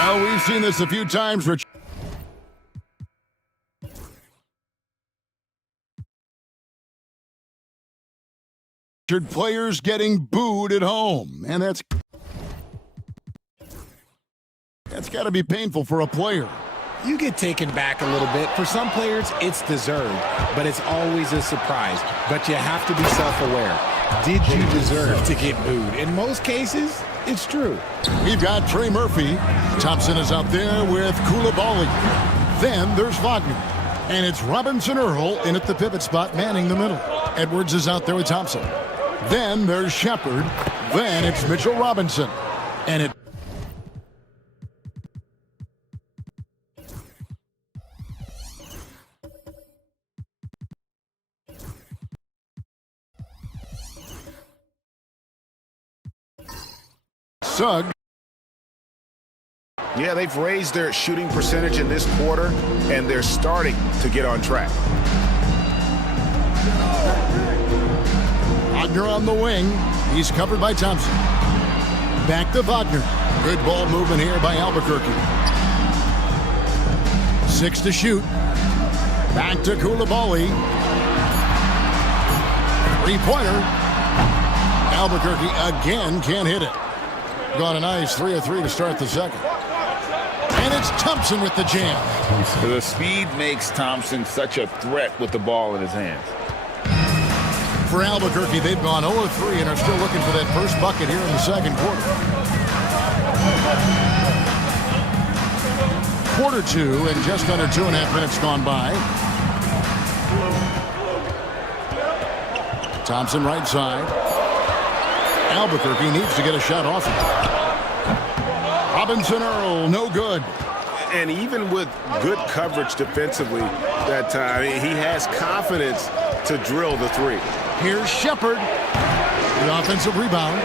Well, we've seen this a few times, Rich. Players getting booed at home, and that's got to be painful for a player. You get taken back a little bit. For some players, it's deserved, but it's always a surprise. But you have to be self-aware. Did you deserve to get booed? In most cases, it's true. We've got Trey Murphy. Thompson is out there with Koulibaly. Then there's Wagner. And it's Robinson Earl in at the pivot spot, manning the middle. Edwards is out there with Thompson. Then there's Shepard. Then it's Mitchell Robinson. And it Suggs. Yeah, they've raised their shooting percentage in this quarter, and they're starting to get on track. Wagner on the wing. He's covered by Thompson. Back to Wagner. Good ball movement here by Albuquerque. 6 to shoot. Back to Koulibaly. Three-pointer. Albuquerque again can't hit it. Got a nice 3 of 3 to start the second. And it's Thompson with the jam. The speed makes Thompson such a threat with the ball in his hands. For Albuquerque, they've gone 0 of 3 and are still looking for that first bucket here in the second quarter. Quarter 2 and just under 2.5 minutes gone by. Thompson right side. Albuquerque needs to get a shot off it. Robinson Earl, no good. And even with good coverage defensively that time, he has confidence to drill the three. Here's Shepard. The offensive rebound.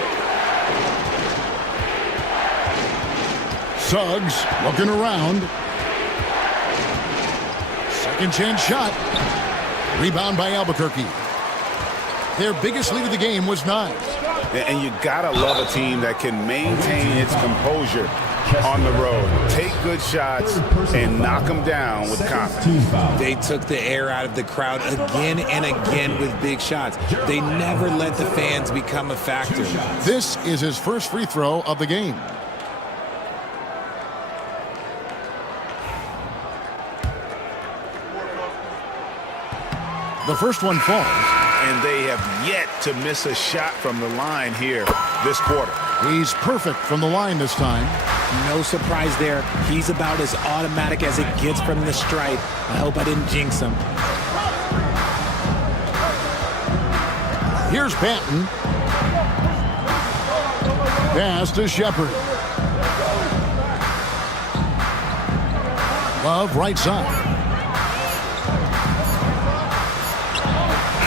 Suggs looking around. Second chance shot. Rebound by Albuquerque. Their biggest lead of the game was 9. And you gotta love a team that can maintain its composure on the road. Take good shots and knock them down with confidence. They took the air out of the crowd again and again with big shots. They never let the fans become a factor. This is his first free throw of the game. The first one falls. And they have yet to miss a shot from the line here this quarter. He's perfect from the line this time. No surprise there. He's about as automatic as it gets from the stripe. I hope I didn't jinx him. Here's Banton. Pass to Shepard. Love right side.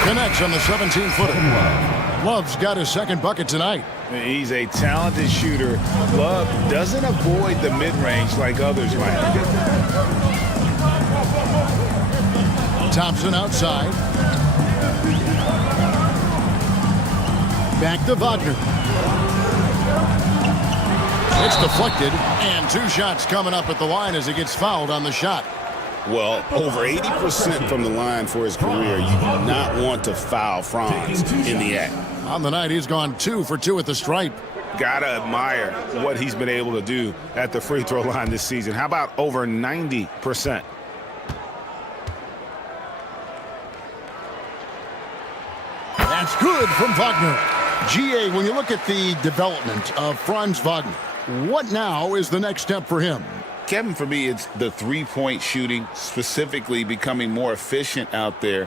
Connects on the 17-footer. Love's got his second bucket tonight. He's a talented shooter. Love doesn't avoid the mid-range like others might. Thompson outside. Back to Wagner. It's deflected, and 2 shots coming up at the line as he gets fouled on the shot. Well, over 80% from the line for his career. You do not want to foul Franz in the act. On the night, he's gone 2 for 2 at the stripe. Gotta admire what he's been able to do at the free throw line this season. How about over 90%? That's good from Wagner. GA, when you look at the development of Franz Wagner, what now is the next step for him? Kevin, for me, it's the three-point shooting, specifically becoming more efficient out there.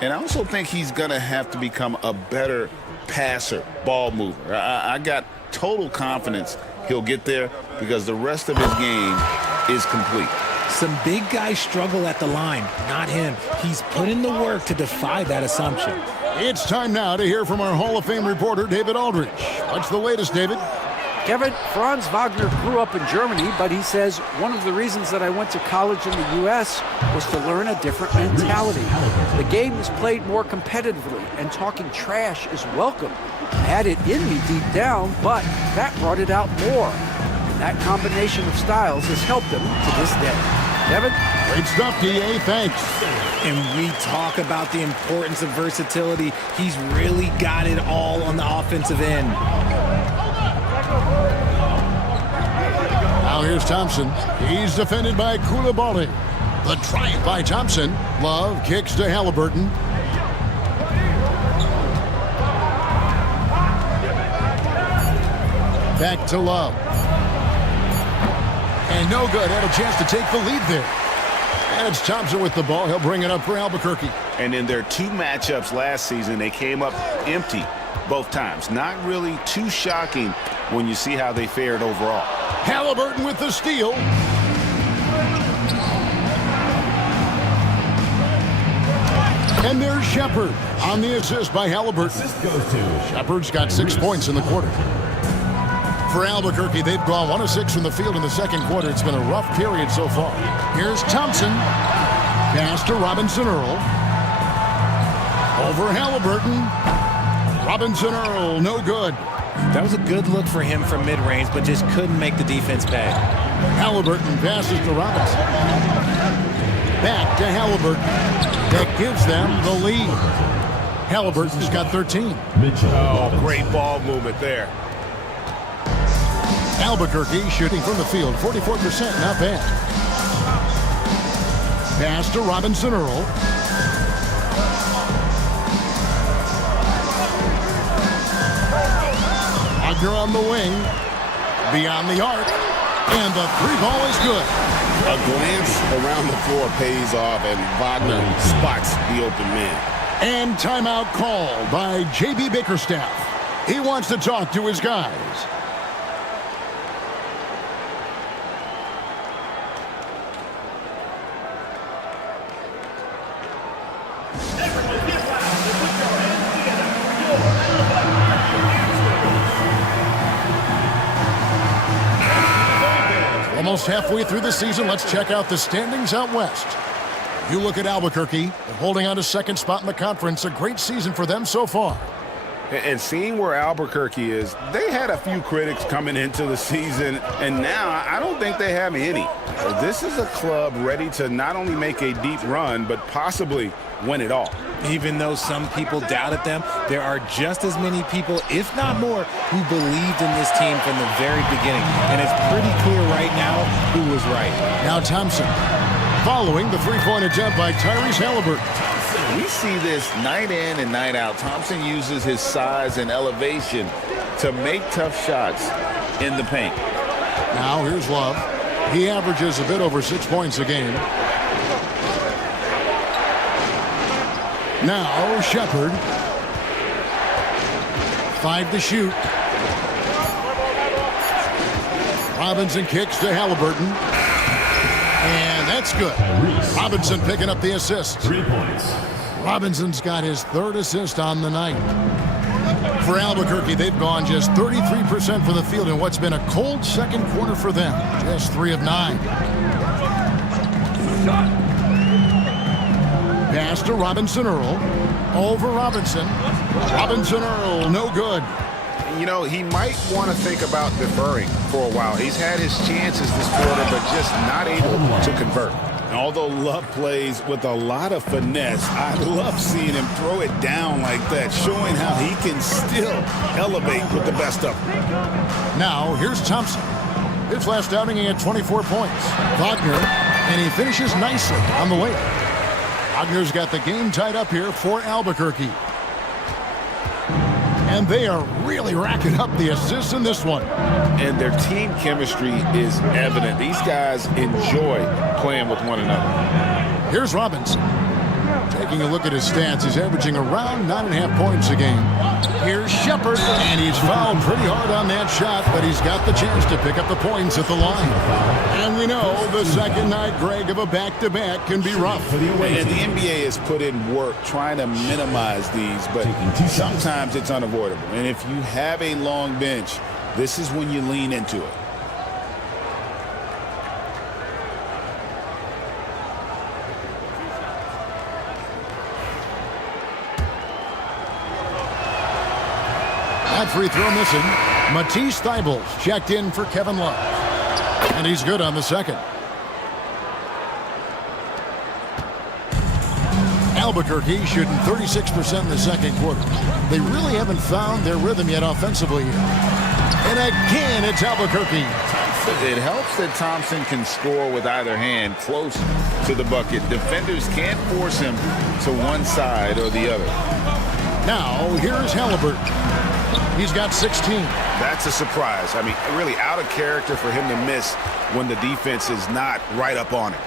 And I also think he's going to have to become a better passer, ball mover. I got total confidence he'll get there because the rest of his game is complete. Some big guys struggle at the line, not him. He's put in the work to defy that assumption. It's time now to hear from our Hall of Fame reporter, David Aldridge. What's the latest, David? Kevin, Franz Wagner grew up in Germany, but he says one of the reasons that I went to college in the U.S. was to learn a different mentality. The game is played more competitively, and talking trash is welcome. I had it in me deep down, but that brought it out more. That combination of styles has helped him to this day. Devin? Great stuff, D.A. Thanks. And we talk about the importance of versatility. He's really got it all on the offensive end. Now here's Thompson. He's defended by Koulibaly. The triumph by Thompson. Love kicks to Halliburton. Back to Love. And no good. Had a chance to take the lead there. And it's Thompson with the ball. He'll bring it up for Albuquerque. And in their 2 matchups last season, they came up empty both times. Not really too shocking when you see how they fared overall. Halliburton with the steal. And there's Shepard on the assist by Halliburton. Shepard's got 6 points in the quarter. For Albuquerque, they've gone 1 of 6 from the field in the second quarter. It's been a rough period so far. Here's Thompson. Pass to Robinson Earl. Over Halliburton. Robinson Earl, no good. That was a good look for him from mid-range, but just couldn't make the defense pay. Halliburton passes to Robinson. Back to Halliburton. That gives them the lead. Halliburton's got 13. Oh, great ball movement there. Albuquerque shooting from the field, 44%, not bad. Pass to Robinson Earl. Wagner on the wing, beyond the arc, and the 3-ball is good. A glance around the floor pays off, and Wagner spots the open man. And timeout called by J.B. Bickerstaff. He wants to talk to his guys. Almost halfway through the season, let's check out the standings out west. You look at Albuquerque, holding on to second spot in the conference. A great season for them so far. And seeing where Albuquerque is, they had a few critics coming into the season, and now I don't think they have any. This is a club ready to not only make a deep run, but possibly win it all. Even though some people doubted them, there are just as many people, if not more, who believed in this team from the very beginning. And it's pretty clear right now who was right. Now Thompson, following the three-point attempt by Tyrese Halliburton. We see this night in and night out. Thompson uses his size and elevation to make tough shots in the paint. Now here's Love. He averages a bit over 6 points a game. Now Shepard. 5 to shoot. Robinson kicks to Halliburton. And that's good. Robinson picking up the assist. 3 points. Robinson's got his 3rd assist on the night. For Albuquerque, they've gone just 33% from the field in what's been a cold second quarter for them. Just 3 of 9. Pass to Robinson Earl. Over Robinson. Robinson Earl, no good. You know, he might want to think about deferring for a while. He's had his chances this quarter, but just not able to convert. Although Love plays with a lot of finesse, I love seeing him throw it down like that, showing how he can still elevate with the best of them. Now, here's Thompson. His last outing, he had 24 points. Wagner, and he finishes nicely on the layup. Wagner's got the game tied up here for Albuquerque. And they are really racking up the assists in this one. And their team chemistry is evident. These guys enjoy playing with one another. Here's Robinson. Taking a look at his stats, he's averaging around 9.5 points a game. Here's Shepard, and he's fouled pretty hard on that shot, but he's got the chance to pick up the points at the line. And we know the second night, Greg, of a back-to-back can be rough. And the NBA has put in work trying to minimize these, but sometimes it's unavoidable. And if you have a long bench, this is when you lean into it. That free throw missing. Matisse Thybulle checked in for Kevin Love. And he's good on the second. Albuquerque shooting 36% in the second quarter. They really haven't found their rhythm yet offensively here. And again, it's Albuquerque. It helps that Thompson can score with either hand close to the bucket. Defenders can't force him to one side or the other. Now, here's Halliburton. He's got 16. That's a surprise. I mean, really out of character for him to miss when the defense is not right up on it.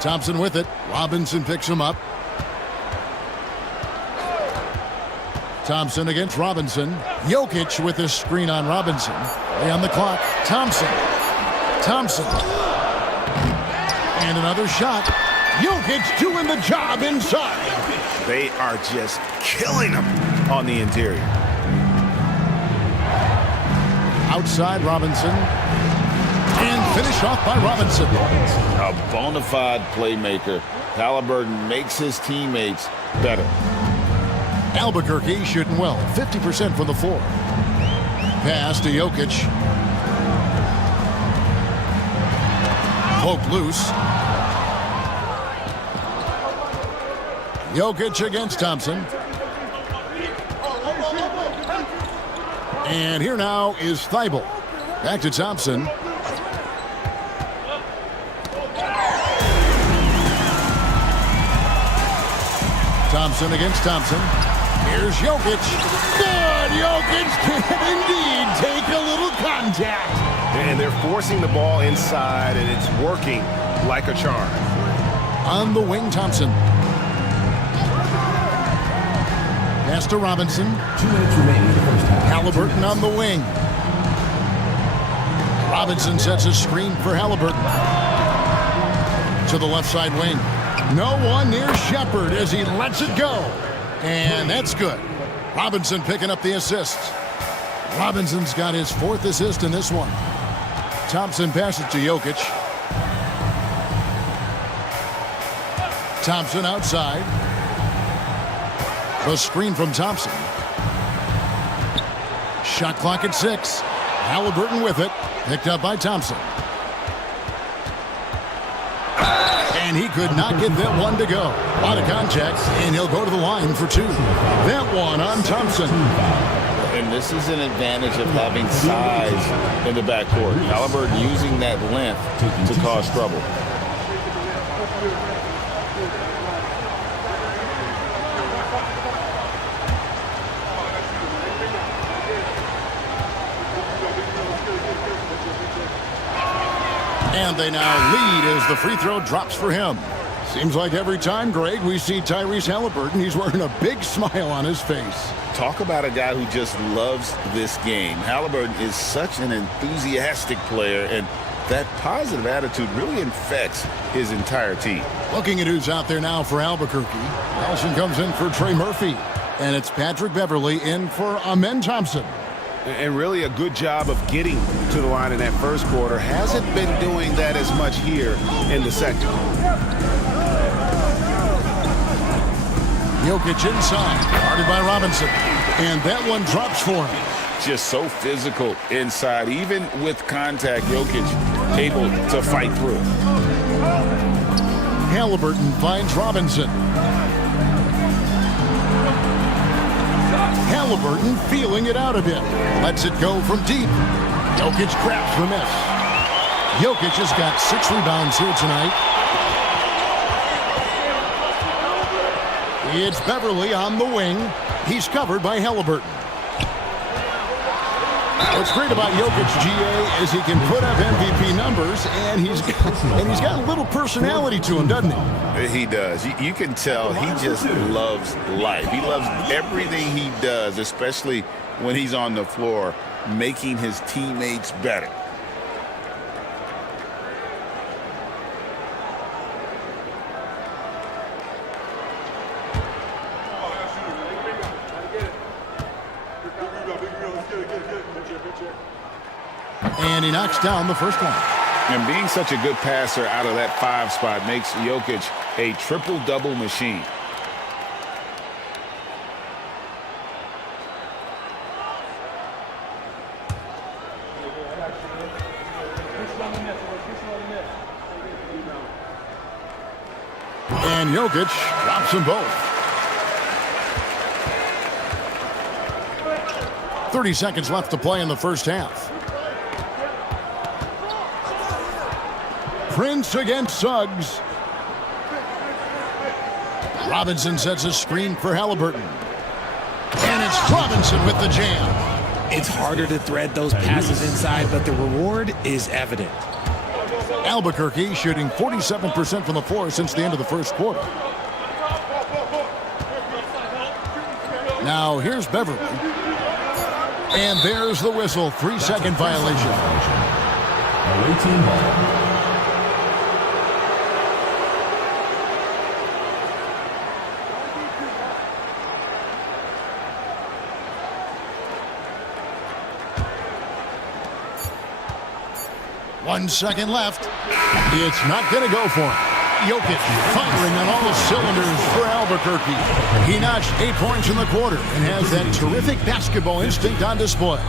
Thompson with it. Robinson picks him up. Thompson against Robinson. Jokic with his screen on Robinson. Play on the clock. Thompson. And another shot. Jokic doing the job inside. They are just killing him on the interior. Outside Robinson. And finished off by Robinson. A bona fide playmaker. Halliburton makes his teammates better. Albuquerque shooting well. 50% from the floor. Pass to Jokic. Poked loose. Jokic against Thompson. And here now is Thibault. Back to Thompson. Thompson against Thompson. Here's Jokic. Good! Jokic can indeed take a little contact. And they're forcing the ball inside, and it's working like a charm. On the wing, Thompson. Pass to Robinson. 2 minutes remaining in the first half. Halliburton on the wing. Robinson sets a screen for Halliburton. To the left side wing. No one near Shepard as he lets it go. And that's good. Robinson picking up the assists. Robinson's got his 4th assist in this one. Thompson passes to Jokic. Thompson outside. The screen from Thompson. Shot clock at 6. Halliburton with it. Picked up by Thompson. And he could not get that one to go. Out of contact, and he'll go to the line for 2. That one on Thompson. And this is an advantage of having size in the backcourt. Halliburton using that length to cause trouble. And they now lead as the free throw drops for him. Seems like every time, Greg, we see Tyrese Halliburton, he's wearing a big smile on his face. Talk about a guy who just loves this game. Halliburton is such an enthusiastic player, and that positive attitude really infects his entire team. Looking at who's out there now for Albuquerque. Nelson comes in for Trey Murphy. And it's Patrick Beverly in for Amen Thompson. And really a good job of getting to the line in that first quarter. Hasn't been doing that as much here in the second. Jokic inside, guarded by Robinson. And that one drops for him. Just so physical inside. Even with contact, Jokic able to fight through. Halliburton finds Robinson. Halliburton feeling it out a bit. Lets it go from deep. Jokic grabs the miss. Jokic has got 6 rebounds here tonight. It's Beverly on the wing. He's covered by Halliburton. What's great about Jokic, GA, is he can put up MVP numbers, and he's got a little personality to him, doesn't he? He does. You can tell he just loves life. He loves everything he does, especially when he's on the floor, making his teammates better. And he knocks down the first one. And being such a good passer out of that 5 spot makes Jokic a triple-double machine. And Jokic drops them both. 30 seconds left to play in the first half. Prince against Suggs. Robinson sets a screen for Halliburton. And it's Robinson with the jam. It's harder to thread those passes inside, but the reward is evident. Albuquerque shooting 47% from the floor since the end of the first quarter. Now here's Beverly. And there's the whistle. 3-second violation. Away team ball. One second left. It's not going to go for him. Jokic firing on all cylinders for Albuquerque. He notched 8 points in the quarter and has that terrific basketball instinct on display.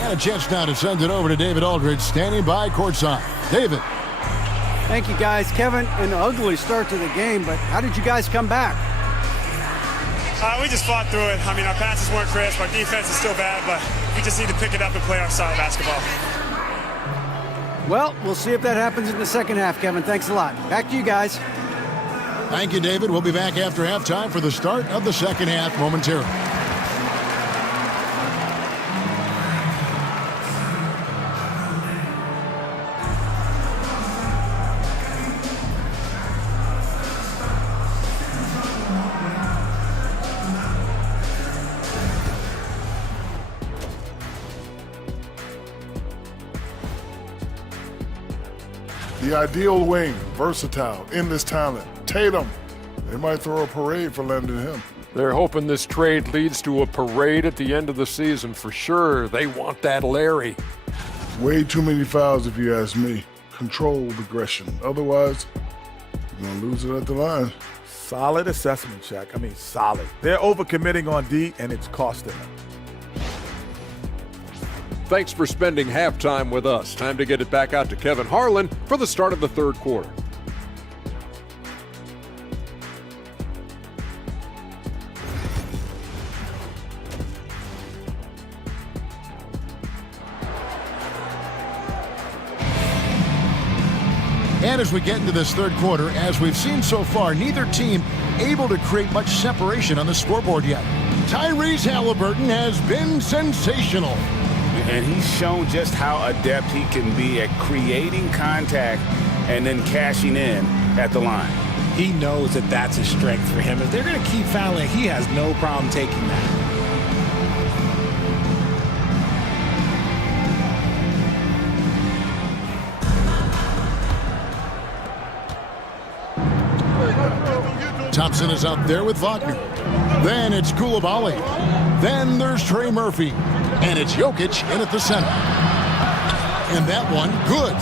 And a chance now to send it over to David Aldridge, standing by courtside. David. Thank you, guys. Kevin, an ugly start to the game, but how did you guys come back? We just fought through it. I mean, our passes weren't crisp. Our defense is still bad, but we just need to pick it up and play our style of basketball. Well, we'll see if that happens in the second half, Kevin. Thanks a lot. Back to you guys. Thank you, David. We'll be back after halftime for the start of the second half momentarily. The ideal wing, versatile, endless talent. Tatum. They might throw a parade for landing him. They're hoping this trade leads to a parade at the end of the season for sure. They want that Larry. Way too many fouls if you ask me. Controlled aggression. Otherwise, you're going to lose it at the line. Solid assessment, Shaq. I mean, solid. They're overcommitting on D, and it's costing them. Thanks for spending halftime with us. Time to get it back out to Kevin Harlan for the start of the third quarter. And as we get into this third quarter, as we've seen so far, neither team able to create much separation on the scoreboard yet. Tyrese Halliburton has been sensational. And he's shown just how adept he can be at creating contact and then cashing in at the line. He knows that that's a strength for him. If they're going to keep fouling, he has no problem taking that. Thompson is out there with Wagner. Then it's Coulibaly. Then there's Trey Murphy. And it's Jokic in at the center. And that one, good.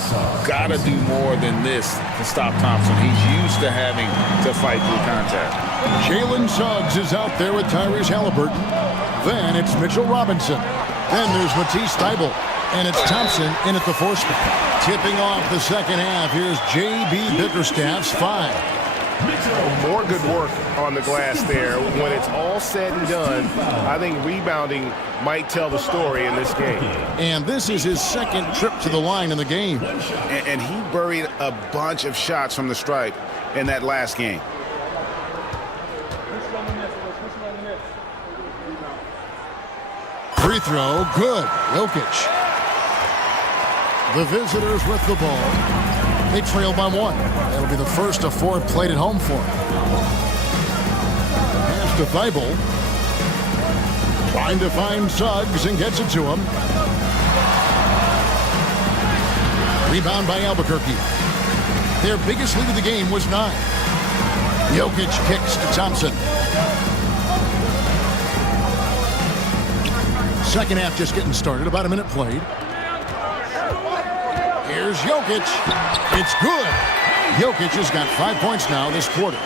Gotta do more than this to stop Thompson. He's used to having to fight through contact. Jalen Suggs is out there with Tyrese Halliburton. Then it's Mitchell Robinson. Then there's Matisse Thybulle. And it's Thompson in at the fourth spot. Tipping off the second half, here's J.B. Bickerstaff's 5. More good work on the glass there. When it's all said and done, I think rebounding might tell the story in this game. And this is his second trip to the line in the game. And he buried a bunch of shots from the stripe in that last game. Free throw, good. Jokic. The visitors with the ball. They trail by 1. That'll be the first of 4 played at home for him. Pass to Thybulle. Trying to find Suggs and gets it to him. Rebound by Albuquerque. Their biggest lead of the game was 9. Jokic kicks to Thompson. Second half just getting started. About a minute played. Here's Jokic. It's good. Jokic has got 5 points now this quarter.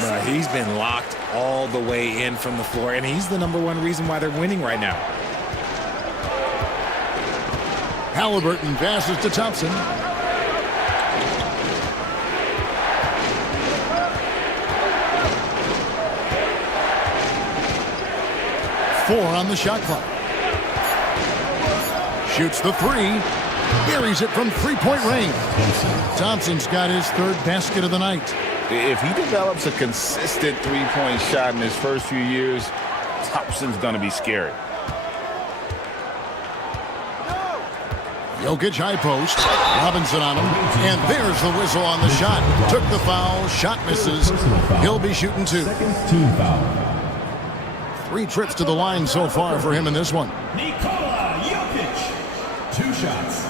No, he's been locked all the way in from the floor, and he's the #1 reason why they're winning right now. Halliburton passes to Thompson. 4 on the shot clock. Shoots the 3. Buries it from three-point range. Thompson's got his 3rd basket of the night. If he develops a consistent three-point shot in his first few years, Thompson's going to be scary. Jokic high post. Robinson on him. And there's the whistle on the shot. Took the foul. Shot misses. He'll be shooting 2. Team foul. 3 trips to the line so far for him in this one. Nikola Jokic. 2 shots.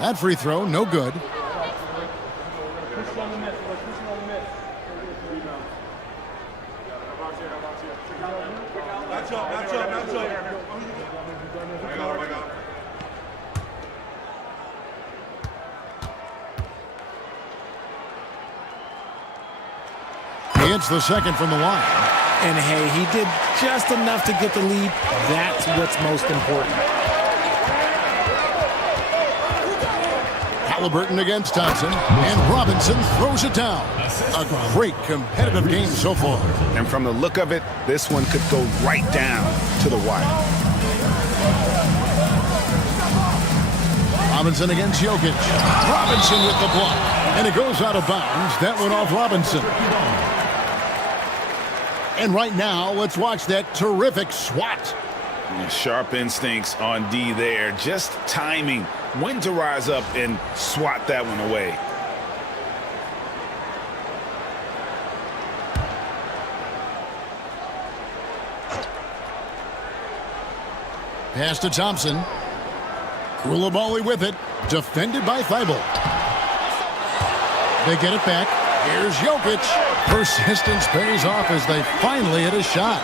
That free throw, no good. He hits the second from the line. And hey, he did just enough to get the lead. That's what's most important. Halliburton against Thompson, and Robinson throws it down. A great competitive game so far. And from the look of it, this one could go right down to the wire. Robinson against Jokic. Robinson with the block. And it goes out of bounds. That went off Robinson. And right now, let's watch that terrific swat. Sharp instincts on D there. Just timing when to rise up and swat that one away. Pass to Thompson. Koulibaly with it. Defended by Thibault. They get it back. Here's Jokic. Persistence pays off as they finally hit a shot.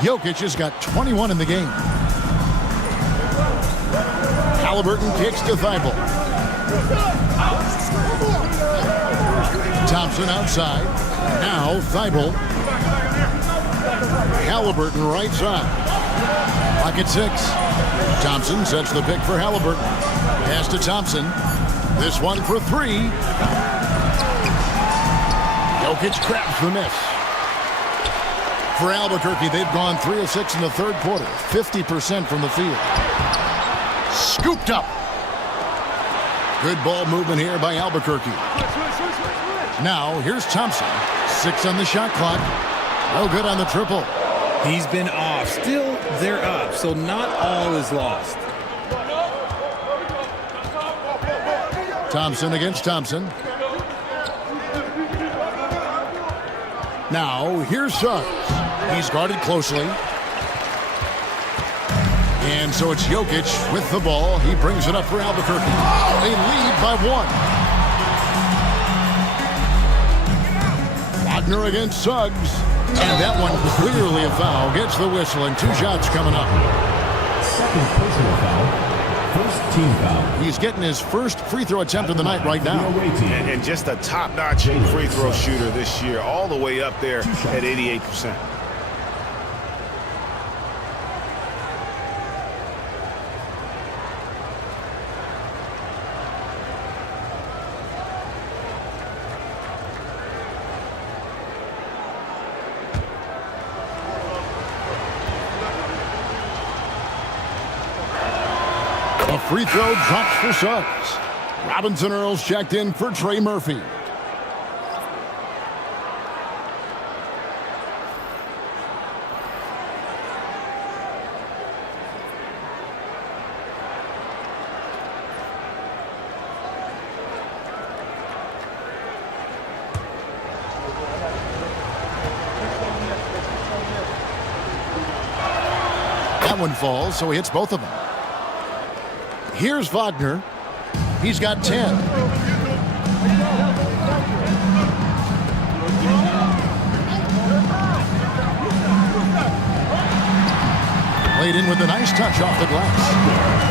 Jokic has got 21 in the game. Halliburton kicks to Thibault. Thompson outside. Now Thibault. Halliburton right side. Pocket 6. Thompson sets the pick for Halliburton. Pass to Thompson. This one for 3. Jokic grabs the miss. For Albuquerque, they've gone 3 of 6 in the 3rd quarter. 50% from the field. Scooped up. Good ball movement here by Albuquerque. Now, here's Thompson. 6 on the shot clock. No good on the triple. He's been off. Still, they're up, so not all is lost. Thompson against Thompson. Now, here's Suggs. He's guarded closely. And so it's Jokic with the ball. He brings it up for Albuquerque. They lead by 1. Wagner against Suggs. And that one clearly a foul. Gets the whistle and 2 shots coming up. Second personal foul. First team foul. He's getting his first free throw attempt of the night right now. And just a top-notch free throw shooter this year, all the way up there at 88%. A free throw drops for Suggs. Robinson Earls checked in for Trey Murphy. That one falls, so he hits both of them. Here's Wagner. He's got 10. Laid in with a nice touch off the glass.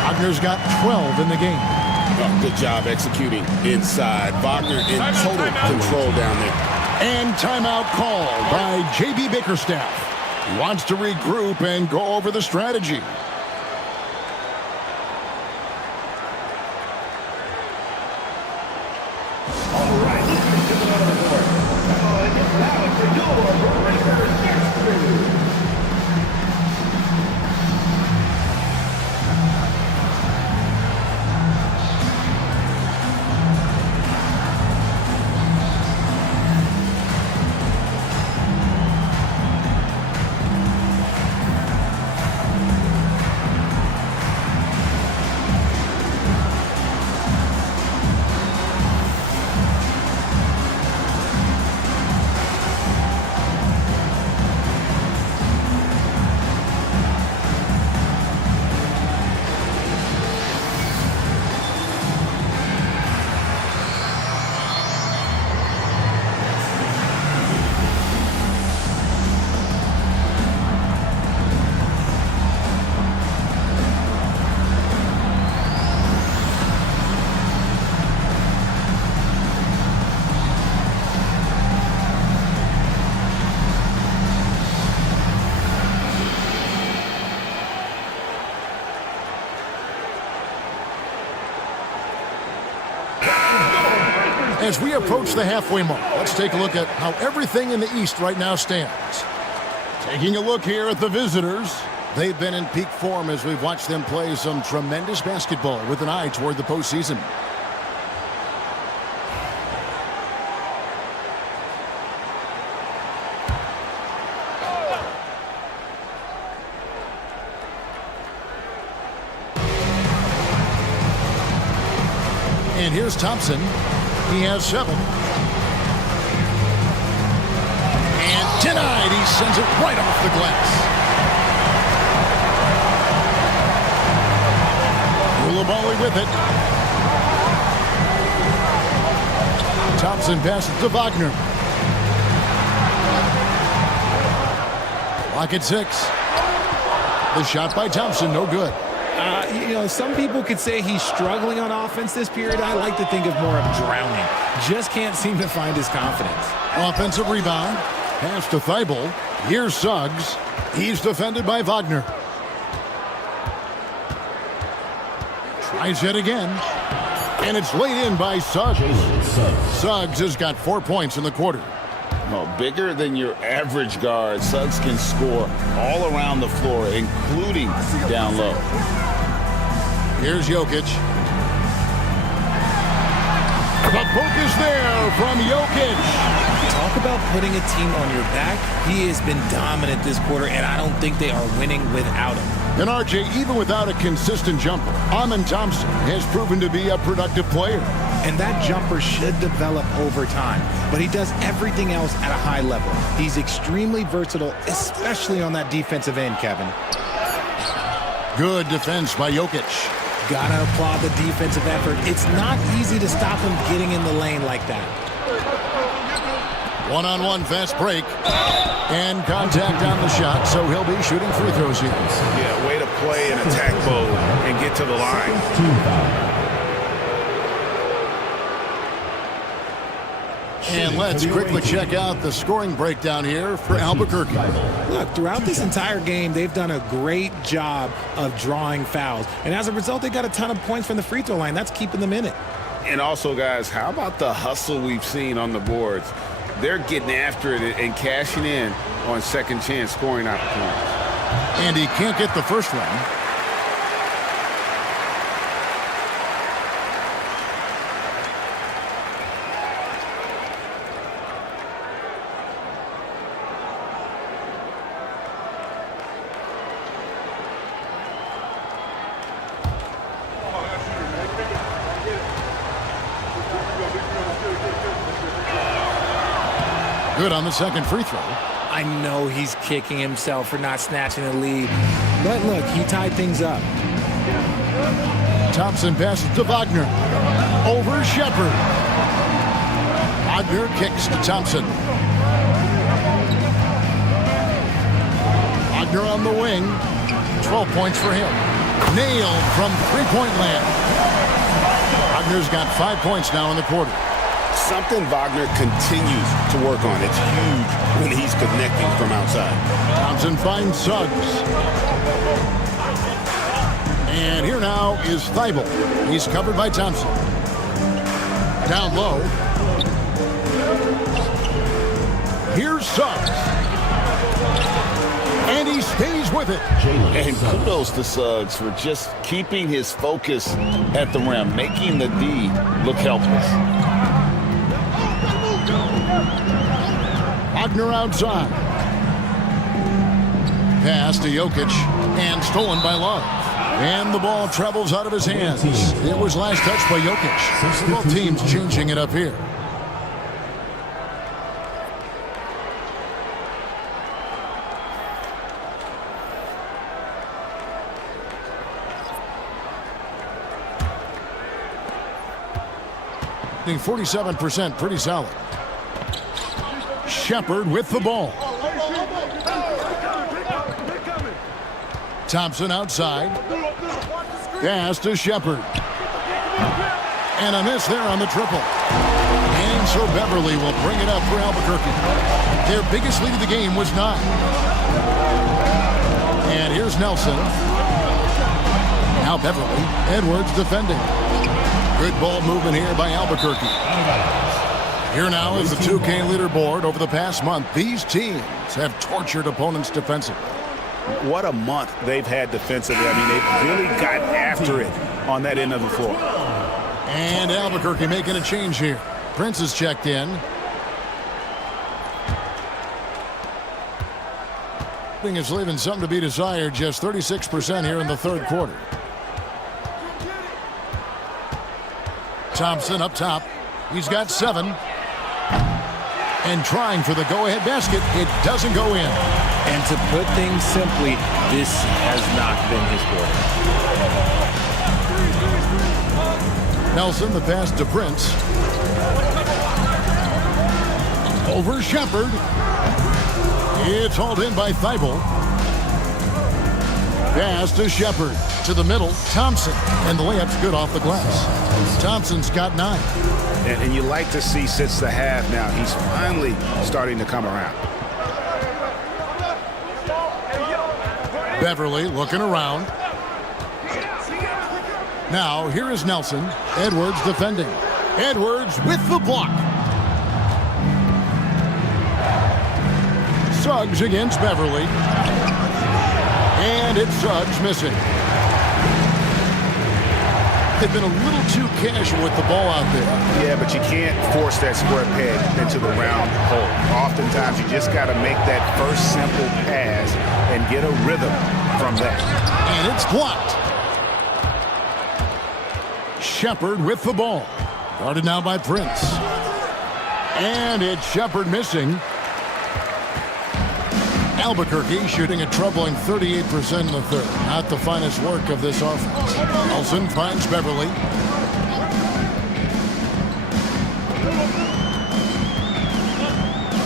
Wagner's got 12 in the game. Oh, good job executing inside. Wagner in total control down there. And timeout called by J.B. Bickerstaff. He wants to regroup and go over the strategy. All right, let's get to the other board. Now it's your Breakers next crew. As we approach the halfway mark, let's take a look at how everything in the East right now stands. Taking a look here at the visitors. They've been in peak form as we've watched them play some tremendous basketball with an eye toward the postseason. And here's Thompson. He has 7. And denied. He sends it right off the glass. Koulibaly with it. Thompson passes to Wagner. Clock at 6. The shot by Thompson, no good. Some people could say he's struggling on offense this period. I like to think of more of drowning. Just can't seem to find his confidence. Offensive rebound. Pass to Thibault. Here's Suggs. He's defended by Wagner. Tries it again. And it's laid in by Suggs. Suggs has got 4 points in the quarter. Well, bigger than your average guard, Suggs can score all around the floor, including down low. Here's Jokic. The poke is there from Jokic. Talk about putting a team on your back. He has been dominant this quarter, and I don't think they are winning without him. And RJ, even without a consistent jumper, Amen Thompson has proven to be a productive player. And that jumper should develop over time. But he does everything else at a high level. He's extremely versatile, especially on that defensive end, Kevin. Good defense by Jokic. Gotta applaud the defensive effort. It's not easy to stop him getting in the lane like that. One-on-one fast break. And contact on the shot, so he'll be shooting free throws here. Yeah, way to play in attack mode and get to the line. And let's quickly check out the scoring breakdown here for Albuquerque. Look, throughout this entire game, they've done a great job of drawing fouls. And as a result, they got a ton of points from the free throw line. That's keeping them in it. And also, guys, how about the hustle we've seen on the boards? They're getting after it and cashing in on second chance scoring opportunities. And he can't get the first one. Good on the second free throw. I know he's kicking himself for not snatching the lead. But look, he tied things up. Thompson passes to Wagner. Over Shepard. Wagner kicks to Thompson. Wagner on the wing. 12 points for him. Nailed from three-point land. Wagner's got 5 points now in the quarter. Something Wagner continues to work on. It's huge when he's connecting from outside. Thompson finds Suggs. And here now is Thibault. He's covered by Thompson. Down low. Here's Suggs. And he stays with it. And kudos to Suggs for just keeping his focus at the rim, making the D look helpless. Wagner outside. Pass to Jokic and stolen by Love. And the ball travels out of his hands. It was last touched by Jokic. Both teams changing it up here. I think 47%, pretty solid. Shepard with the ball. Thompson outside. Pass to Shepard. And a miss there on the triple. And so Beverly will bring it up for Albuquerque. Their biggest lead of the game was 9. And here's Nelson. Now Beverly. Edwards defending. Good ball movement here by Albuquerque. Here now is the 2K leaderboard. Over the past month, these teams have tortured opponents defensively. What a month they've had defensively. I mean, they've really got after it on that end of the floor. And Albuquerque making a change here. Prince is checked in. Thing is leaving something to be desired. Just 36% here in the third quarter. Thompson up top. He's got 7. And trying for the go-ahead basket. It doesn't go in. And to put things simply, this has not been his quarter. Nelson, the pass to Prince. Over Shepard. It's hauled in by Thibault. Pass to Shepard. To the middle, Thompson. And the layup's good off the glass. Thompson's got 9. And you like to see since the half now, he's finally starting to come around. Beverly looking around. Now, here is Nelson. Edwards defending. Edwards with the block. Suggs against Beverly. And it's Suggs missing. They've been a little too casual with the ball out there. Yeah, but you can't force that square peg into the round hole. Oftentimes, you just got to make that first simple pass and get a rhythm from that. And it's blocked. Shepard with the ball. Guarded now by Prince. And it's Shepard missing. Albuquerque shooting a troubling 38% in the third. Not the finest work of this offense. Nelson finds Beverly.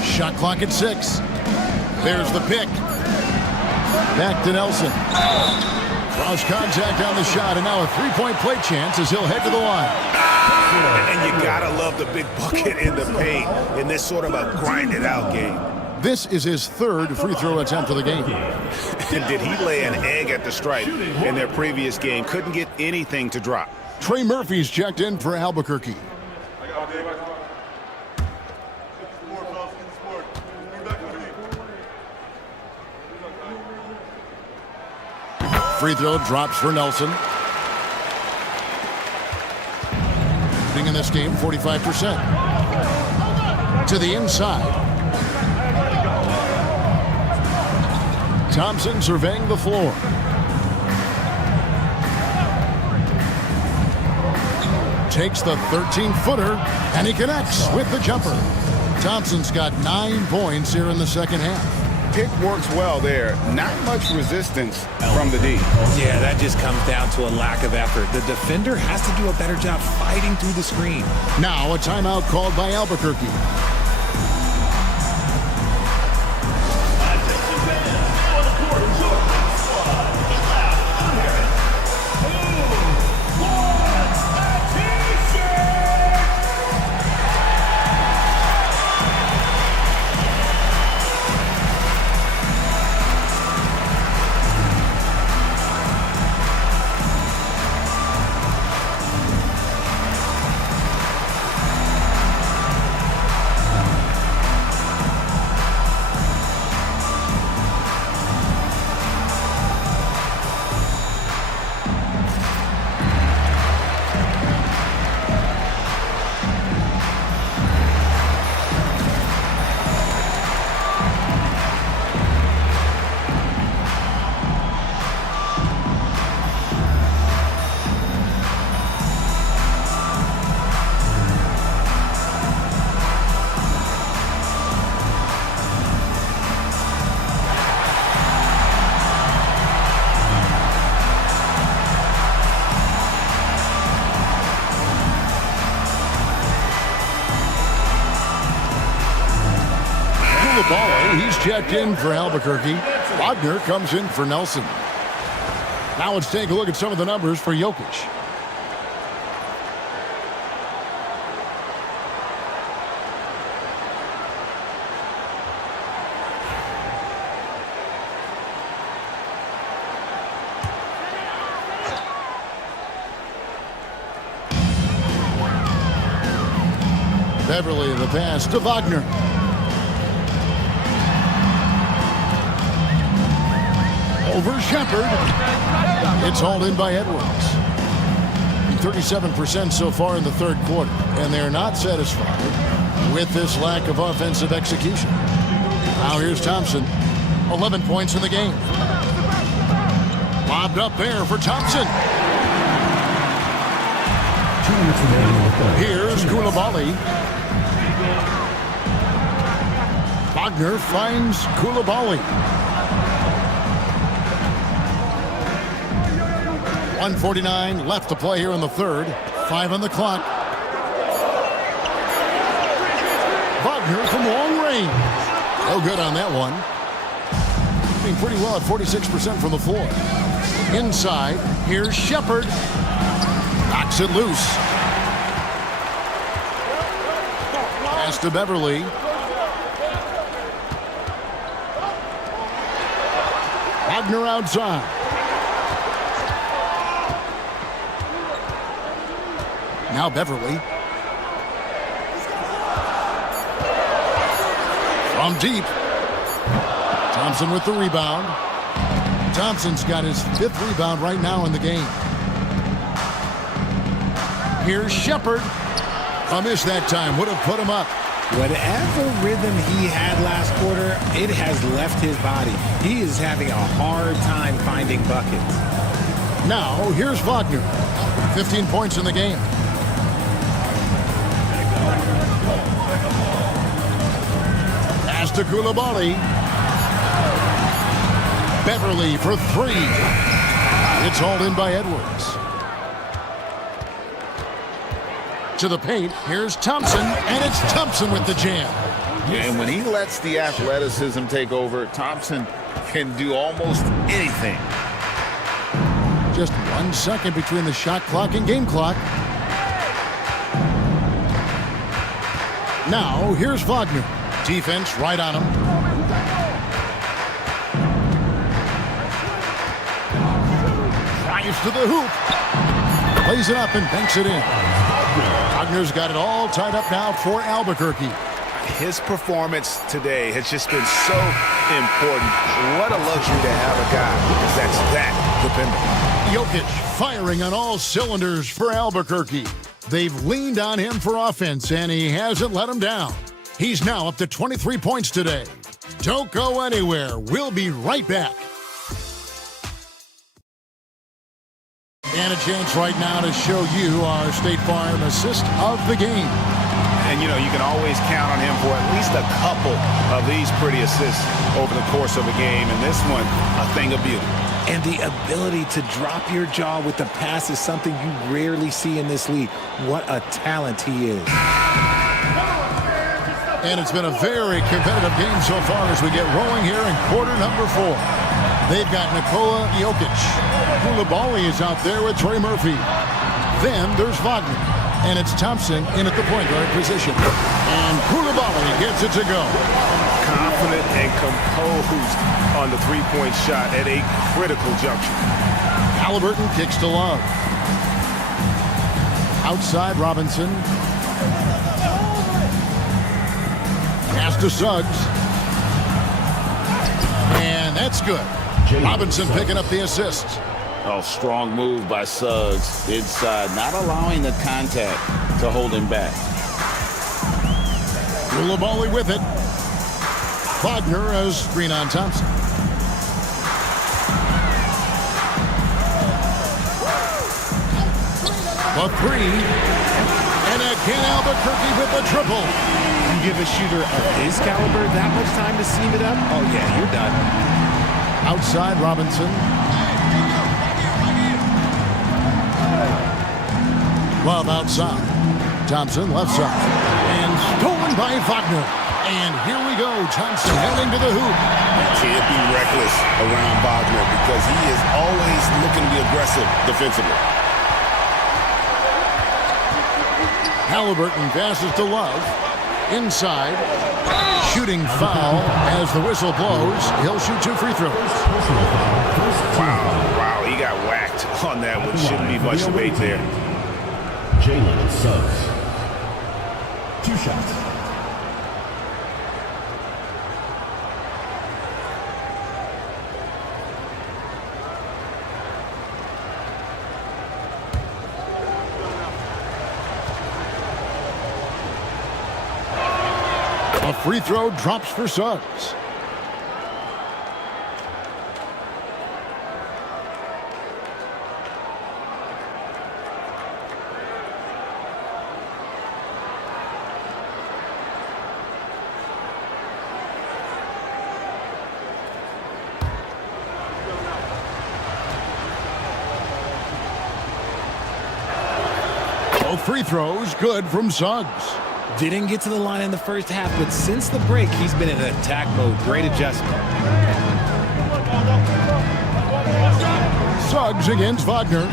Shot clock at 6. There's the pick. Back to Nelson. Cross contact on the shot, and now a three-point play chance as he'll head to the line. And you gotta love the big bucket in the paint in this sort of a grinded-out game. This is his third free throw attempt of the game. And did he lay an egg at the stripe in their previous game? Couldn't get anything to drop. Trey Murphy's checked in for Albuquerque. Free throw drops for Nelson. Shooting in this game, 45%. To the inside. Thompson surveying the floor. Takes the 13-footer, and he connects with the jumper. Thompson's got 9 points here in the second half. Pick works well there. Not much resistance from the D. Yeah, that just comes down to a lack of effort. The defender has to do a better job fighting through the screen. Now a timeout called by Albuquerque. Ball, he's checked in for Albuquerque. Wagner comes in for Nelson. Now let's take a look at some of the numbers for Jokic. Beverly, the pass to Wagner. Over Shepard. It's hauled in by Edwards. 37% so far in the third quarter, and they're not satisfied with this lack of offensive execution. Now here's Thompson. 11 points in the game. Lobbed up there for Thompson. Here's Koulibaly. Wagner finds Koulibaly. 1:49 left to play here in the third. 5 on the clock. Wagner from long range. No good on that one. Doing pretty well at 46% from the floor. Inside, here's Shepard. Knocks it loose. Pass to Beverly. Wagner outside. Now Beverly. From deep. Thompson with the rebound. Thompson's got his 5th rebound right now in the game. Here's Shepard. A miss that time. Would have put him up. Whatever rhythm he had last quarter, it has left his body. He is having a hard time finding buckets. Now, here's Wagner. 15 points in the game. Pass to Koulibaly. Beverly for 3. It's hauled in by Edwards. To the paint, here's Thompson, and it's Thompson with the jam. And when he lets the athleticism take over, Thompson can do almost anything. Just 1 second between the shot clock and game clock. Now, here's Wagner. Defense right on him. Drives to the hoop. Plays it up and banks it in. Wagner's got it all tied up now for Albuquerque. His performance today has just been so important. What a luxury to have a guy that's that dependable. Jokic firing on all cylinders for Albuquerque. They've leaned on him for offense, and he hasn't let them down. He's now up to 23 points today. Don't go anywhere. We'll be right back. And a chance right now to show you our State Farm assist of the game. And, you know, you can always count on him for at least a couple of these pretty assists over the course of a game. And this one, a thing of beauty. And the ability to drop your jaw with the pass is something you rarely see in this league. What a talent he is. And it's been a very competitive game so far as we get rolling here in quarter number 4. They've got Nikola Jokic. Koulibaly is out there with Trey Murphy. Then there's Wagner. And it's Thompson in at the point guard position. And Koulibaly gets it to go. Confident and composed on the three-point shot at a critical juncture. Halliburton kicks to Love. Outside Robinson. Pass to Suggs. And that's good. Robinson picking up the assist. Oh, strong move by Suggs inside, not allowing the contact to hold him back. Koulibaly with it. Wagner as screen on Thompson. A 3. And again Albuquerque with the triple. You give a shooter of his caliber that much time to seam it up? Oh, yeah, you're done. Outside Robinson. Love outside. Thompson left side. And stolen by Wagner. And here we go. Thompson heading to the hoop. Can't be reckless around Wagner because he is always looking to be aggressive defensively. Halliburton passes to Love. Inside. Shooting foul as the whistle blows. He'll shoot 2 free throws. Wow, he got whacked on that one. Shouldn't be much debate there. Jalen Suggs. 2 shots. A free throw drops for Suggs. Both free throws good from Suggs. Didn't get to the line in the first half, but since the break, he's been in attack mode. Great adjustment. Suggs against Wagner.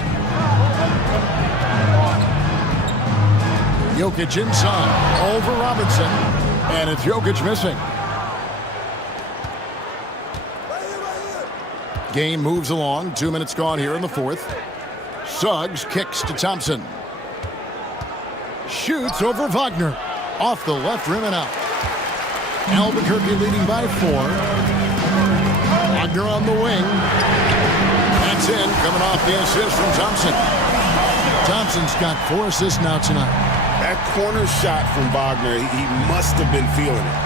Jokic inside over Robinson, and it's Jokic missing. Game moves along. 2 minutes gone here in the fourth. Suggs kicks to Thompson. Shoots over Wagner. Off the left rim and out. Albuquerque leading by 4. Wagner on the wing. That's in, coming off the assist from Thompson. Thompson's got 4 assists now tonight. That corner shot from Wagner, he must have been feeling it.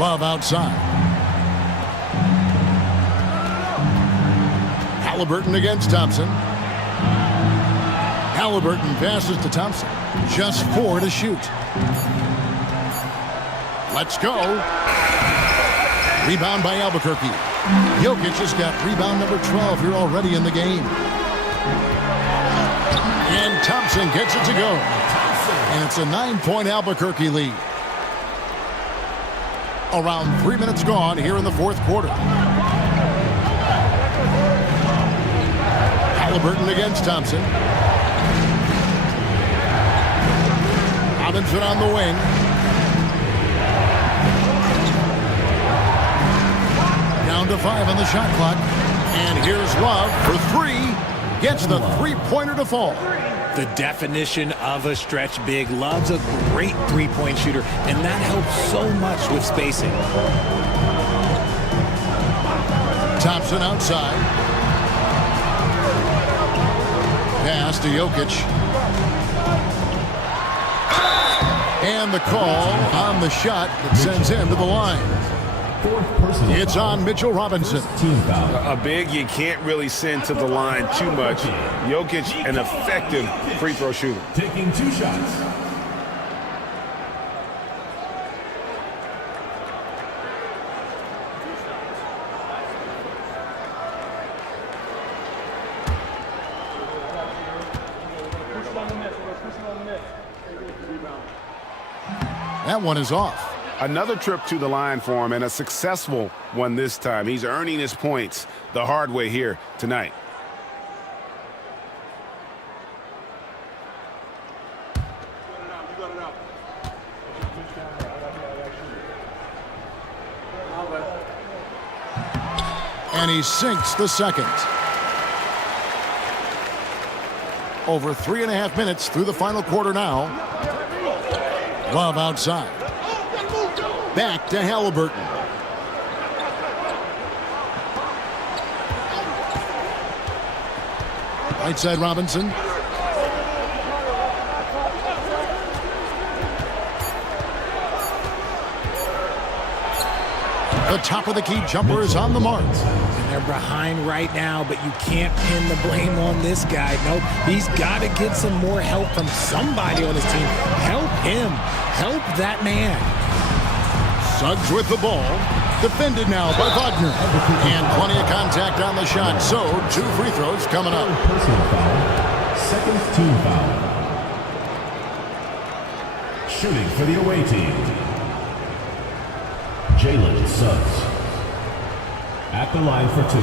Love outside. Halliburton against Thompson. Halliburton passes to Thompson. Just 4 to shoot. Let's go. Rebound by Albuquerque. Jokic has got rebound number 12 here already in the game. And Thompson gets it to go. And it's a 9-point Albuquerque lead. Around 3 minutes gone here in the fourth quarter. Halliburton against Thompson. Robinson on the wing. Down to 5 on the shot clock. And here's Love for 3. Gets the three-pointer to fall. The definition of a stretch big. Love's a great three-point shooter, and that helps so much with spacing. Thompson outside. Pass to Jokic. And the call on the shot that sends him to the line. It's on Mitchell Robinson. A big you can't really send to the line too much. Jokic, an effective free throw shooter. Taking 2 shots. That one is off. Another trip to the line for him, and a successful one this time. He's earning his points the hard way here tonight. And he sinks the second. Over 3.5 minutes through the final quarter now. Love outside. Back to Halliburton. Right side Robinson. The top of the key jumper is on the mark. And they're behind right now, but you can't pin the blame on this guy. Nope, he's got to get some more help from somebody on his team. Help him. Help that man. Suggs with the ball. Defended now by Wagner. And plenty of contact on the shot. So 2 free throws coming up. Personal foul. Second team foul. Shooting for the away team, Jalen Suggs. At the line for two.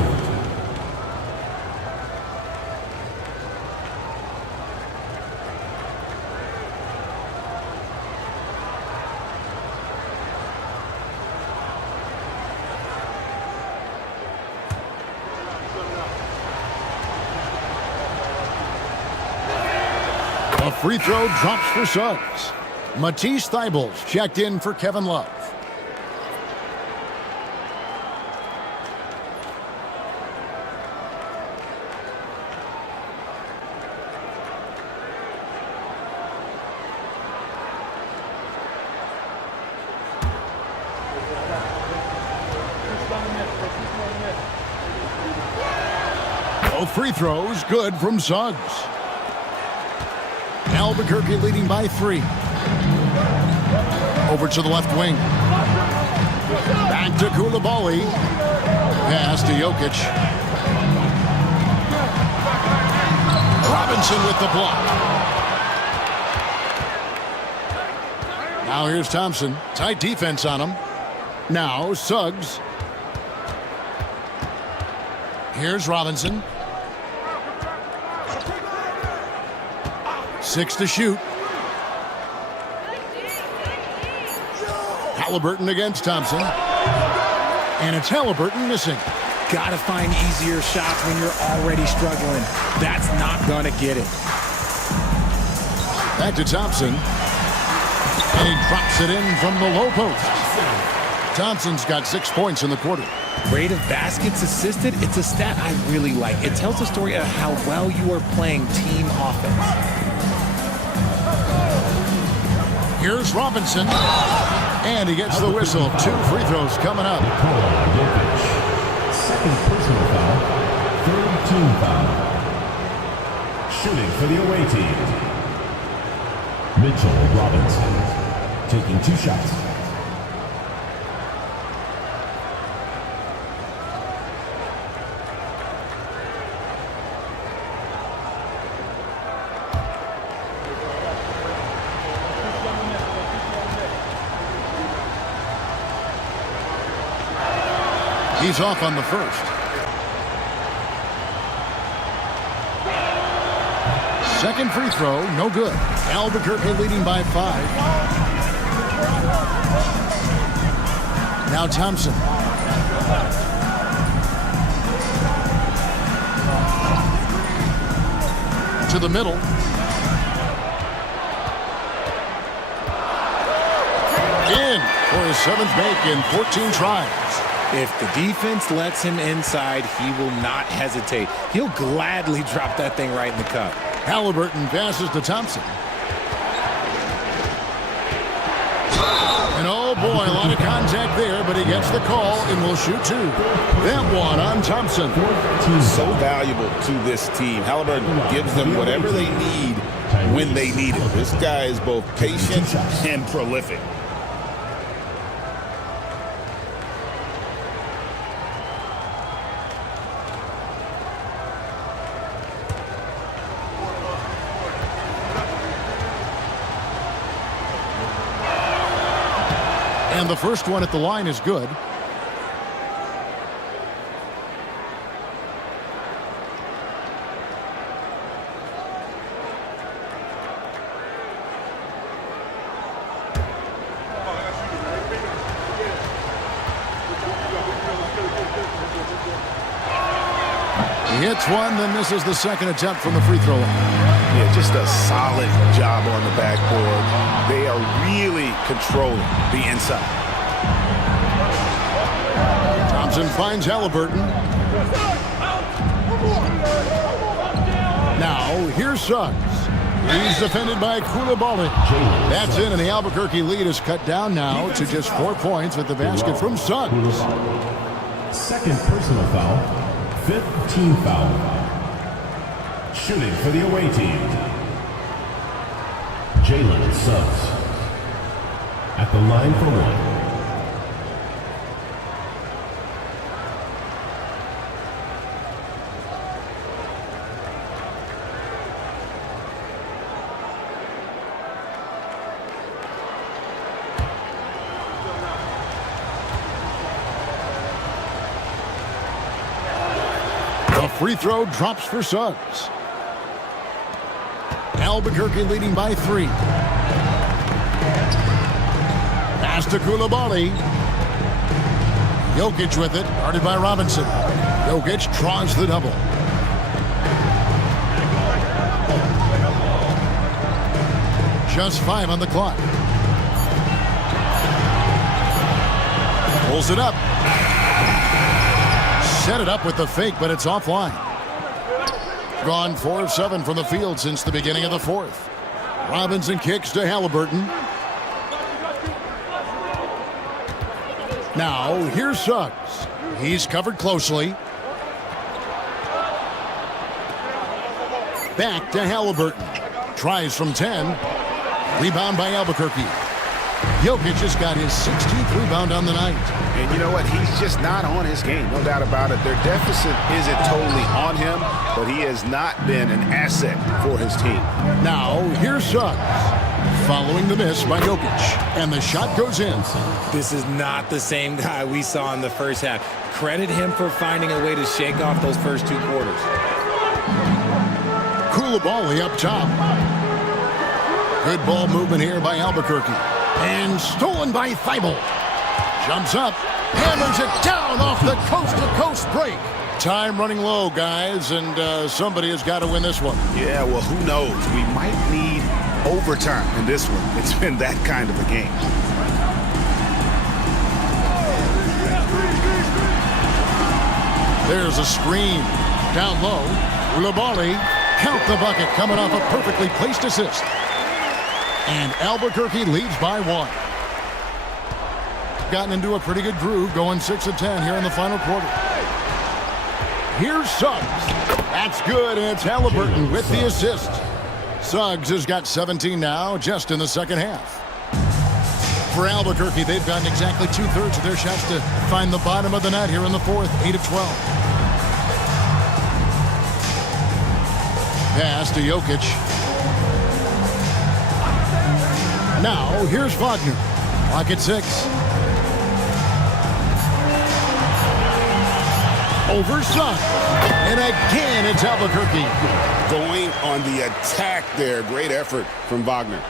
A free throw drops for Suggs. Matisse Thybulles checked in for Kevin Love. Both free throws good from Suggs. Albuquerque leading by 3. Over to the left wing. Back to Coulibaly. Pass to Jokic. Robinson with the block. Now here's Thompson. Tight defense on him. Now Suggs. Here's Robinson. 6 to shoot. Halliburton against Thompson. And it's Halliburton missing. Got to find easier shots when you're already struggling. That's not going to get it. Back to Thompson. And he drops it in from the low post. Thompson's got 6 points in the quarter. Rate of baskets assisted, it's a stat I really like. It tells the story of how well you are playing team offense. Here's Robinson. And he gets the whistle. 2 free throws coming up. Second personal foul. Third team foul. Shooting for the away team, Mitchell Robinson. Taking 2 shots. He's off on the first. Second free throw, no good. Albuquerque leading by 5. Now Thompson. To the middle. In for his 7th make in 14 tries. If the defense lets him inside, he will not hesitate. He'll gladly drop that thing right in the cup. Halliburton passes to Thompson. And oh boy, a lot of contact there, but he gets the call and will shoot 2. That one on Thompson. So valuable to this team. Halliburton gives them whatever they need when they need it. This guy is both patient and prolific. And the first one at the line is good. He hits one, then misses the second attempt from the free throw line. Yeah, just a solid job on the backboard. They are really controlling the inside. Thompson finds Halliburton. Now, here's Suggs. He's defended by Coulibaly. That's in, and the Albuquerque lead is cut down now to just 4 points with the basket from Suggs. Second personal foul. 5th team foul. Shooting for the away team, Jalen Suggs. At the line for 1. Free throw drops for Suggs. Albuquerque leading by 3. Pass to Coulibaly. Jokic with it, guarded by Robinson. Jokic draws the double. Just 5 on the clock. Pulls it up. Set it up with the fake, but it's offline. Gone 4 of 7 from the field since the beginning of the fourth. Robinson kicks to Halliburton. Now, here's Suggs. He's covered closely. Back to Halliburton. Tries from 10. Rebound by Albuquerque. Jokic has got his 16th rebound on the night. And you know what? He's just not on his game. No doubt about it. Their deficit isn't totally on him, but he has not been an asset for his team. Now, here's Suggs. Following the miss by Jokic. And the shot goes in. This is not the same guy we saw in the first half. Credit him for finding a way to shake off those first 2 quarters. Coulibaly up top. Good ball movement here by Albuquerque. And stolen by Thibault. Jumps up. Hammers it down off the coast-to-coast break. Time running low, guys, and somebody has got to win this one. Yeah, well, who knows? We might need overtime in this one. It's been that kind of a game. There's a screen. Down low. Coulibaly. Count the bucket coming off a perfectly placed assist. And Albuquerque leads by 1. Gotten into a pretty good groove, going 6 of 10 here in the final quarter. Here's Suggs. That's good, and it's Halliburton with the assist. Suggs has got 17 now, just in the second half. For Albuquerque, they've gotten exactly 2/3 of their shots to find the bottom of the net here in the fourth, 8 of 12. Pass to Jokic. Now, here's Wagner. Clock at 6. Over Suggs. And again, it's Albuquerque. Going on the attack there. Great effort from Wagner.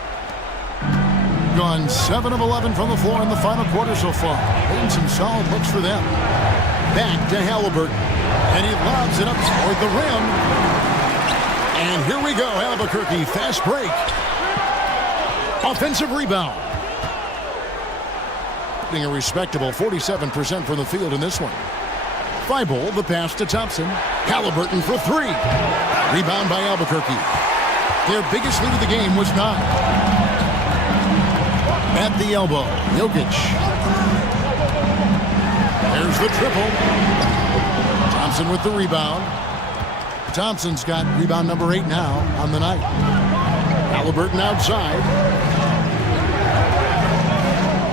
Gone 7 of 11 from the floor in the final quarter so far. Getting some solid looks for them. Back to Halliburton. And he lobs it up toward the rim. And here we go, Albuquerque. Fast break. Offensive rebound. Getting a respectable 47% from the field in this one. Thibault, the pass to Thompson. Halliburton for 3. Rebound by Albuquerque. Their biggest lead of the game was 9. At the elbow, Jokic. There's the triple. Thompson with the rebound. Thompson's got rebound number 8 now on the night. Halliburton outside.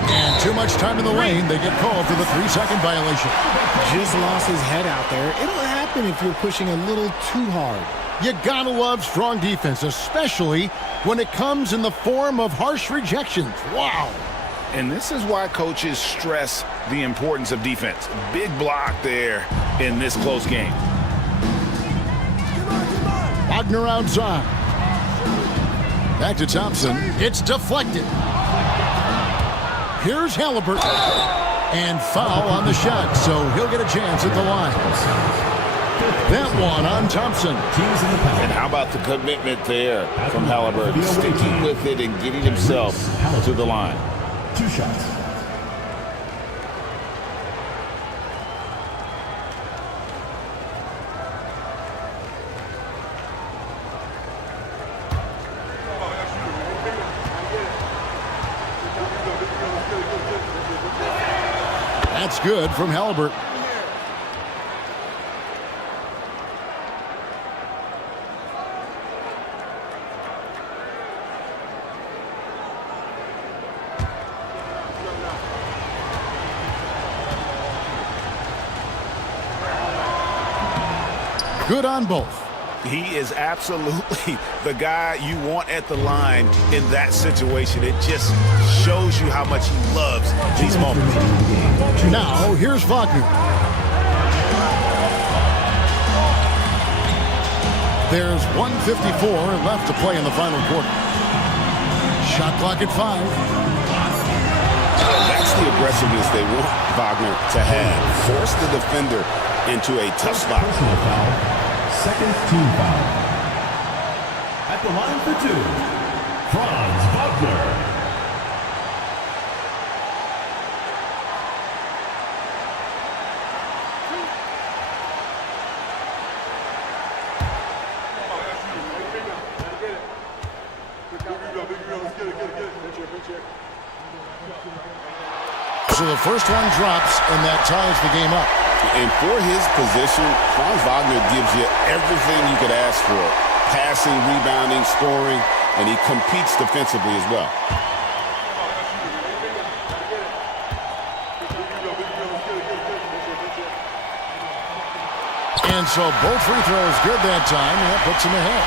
And too much time in the lane. They get called for the 3-second violation. Just lost his head out there. It'll happen if you're pushing a little too hard. You gotta love strong defense, especially when it comes in the form of harsh rejections. Wow. And this is why coaches stress the importance of defense. Big block there in this close game. Wagner outside. Back to Thompson. It's deflected. Here's Halliburton. And foul on the shot, so he'll get a chance at the line. That one on Thompson. And how about the commitment there from Halliburton? Sticking with it and getting himself to the line. 2 shots. That's good from Halliburton. Good on both. He is absolutely the guy you want at the line in that situation. It just shows you how much he loves these moments. Now, here's Wagner. There's 1:54 left to play in the final quarter. Shot clock at 5. That's the aggressiveness they want Wagner to have. Force the defender into a tough spot. Personal foul. Second team foul. At the line for 2, Franz Wagner. So the first one drops, and that ties the game up. And for his position, Franz Wagner gives you everything you could ask for. Passing, rebounding, scoring, and he competes defensively as well. And so both free throws good that time, and that puts him ahead.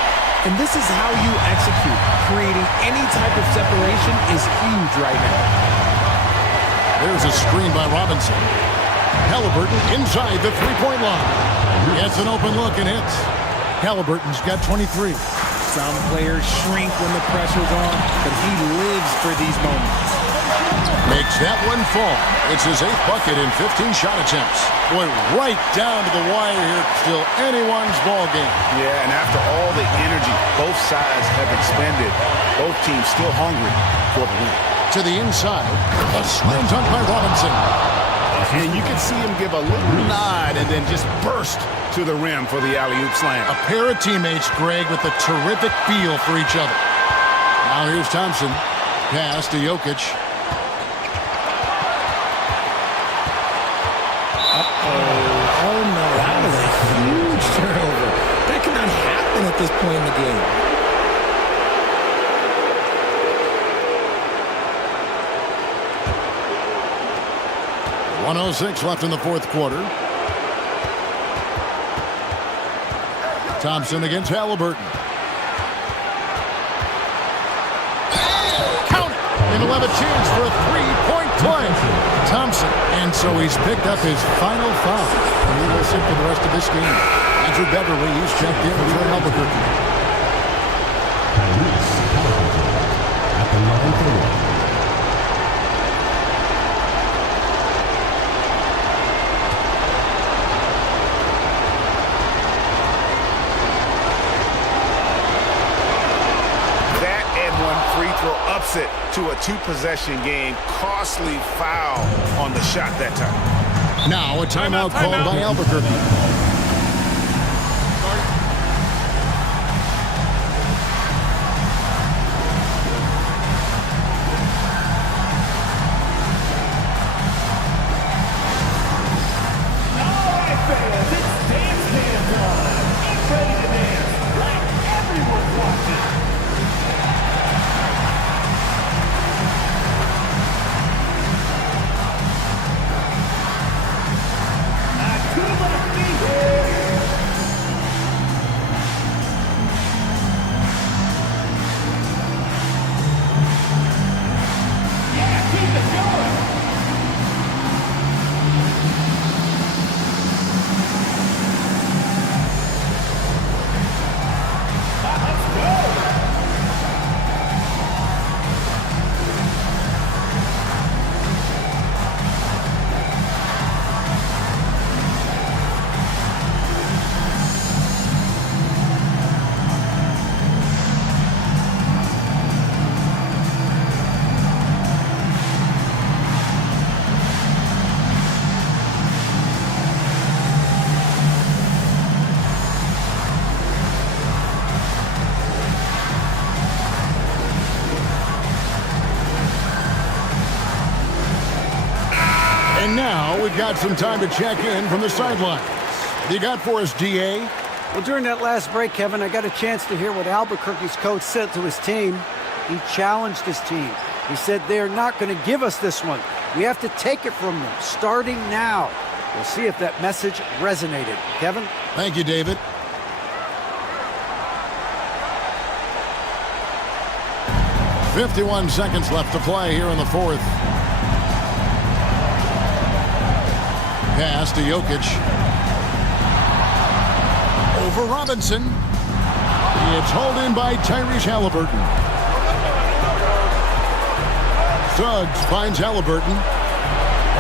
And this is how you execute. Creating any type of separation is huge right now. There's a screen by Robinson. Halliburton inside the three-point line. Gets an open look and hits. Halliburton's got 23. Some players shrink when the pressure's on, but he lives for these moments. Makes that one fall. It's his 8th bucket in 15 shot attempts. Boy, right down to the wire here. Still anyone's ball game. Yeah, and after all the energy both sides have expended, both teams still hungry for the win. To the inside, a slam dunk by Robinson. And you can see him give a little nod and then just burst to the rim for the alley-oop slam. A pair of teammates, Greg, with a terrific feel for each other. Now here's Thompson. Pass to Jokic. Oh no, that was a huge turnover. That cannot happen at this point in the game. 1:06 left in the fourth quarter. Thompson against Halliburton. Count it! And he'll have a chance for a three-point play. Thompson. And so he's picked up his final foul. And he will sit for the rest of this game. Andrew Beverly, he's checked in for Albuquerque. At the line for 1. Upset to a 2-possession game. Costly foul on the shot that time. Now a timeout called by Albuquerque. And now we've got some time to check in from the sidelines. What you got for us, D.A.? Well, during that last break, Kevin, I got a chance to hear what Albuquerque's coach said to his team. He challenged his team. He said they're not going to give us this one. We have to take it from them, starting now. We'll see if that message resonated. Kevin? Thank you, David. "51 seconds left to play here in the fourth. Pass to Jokic. Over Robinson. It's hauled in by Tyrese Halliburton. Suggs finds Halliburton.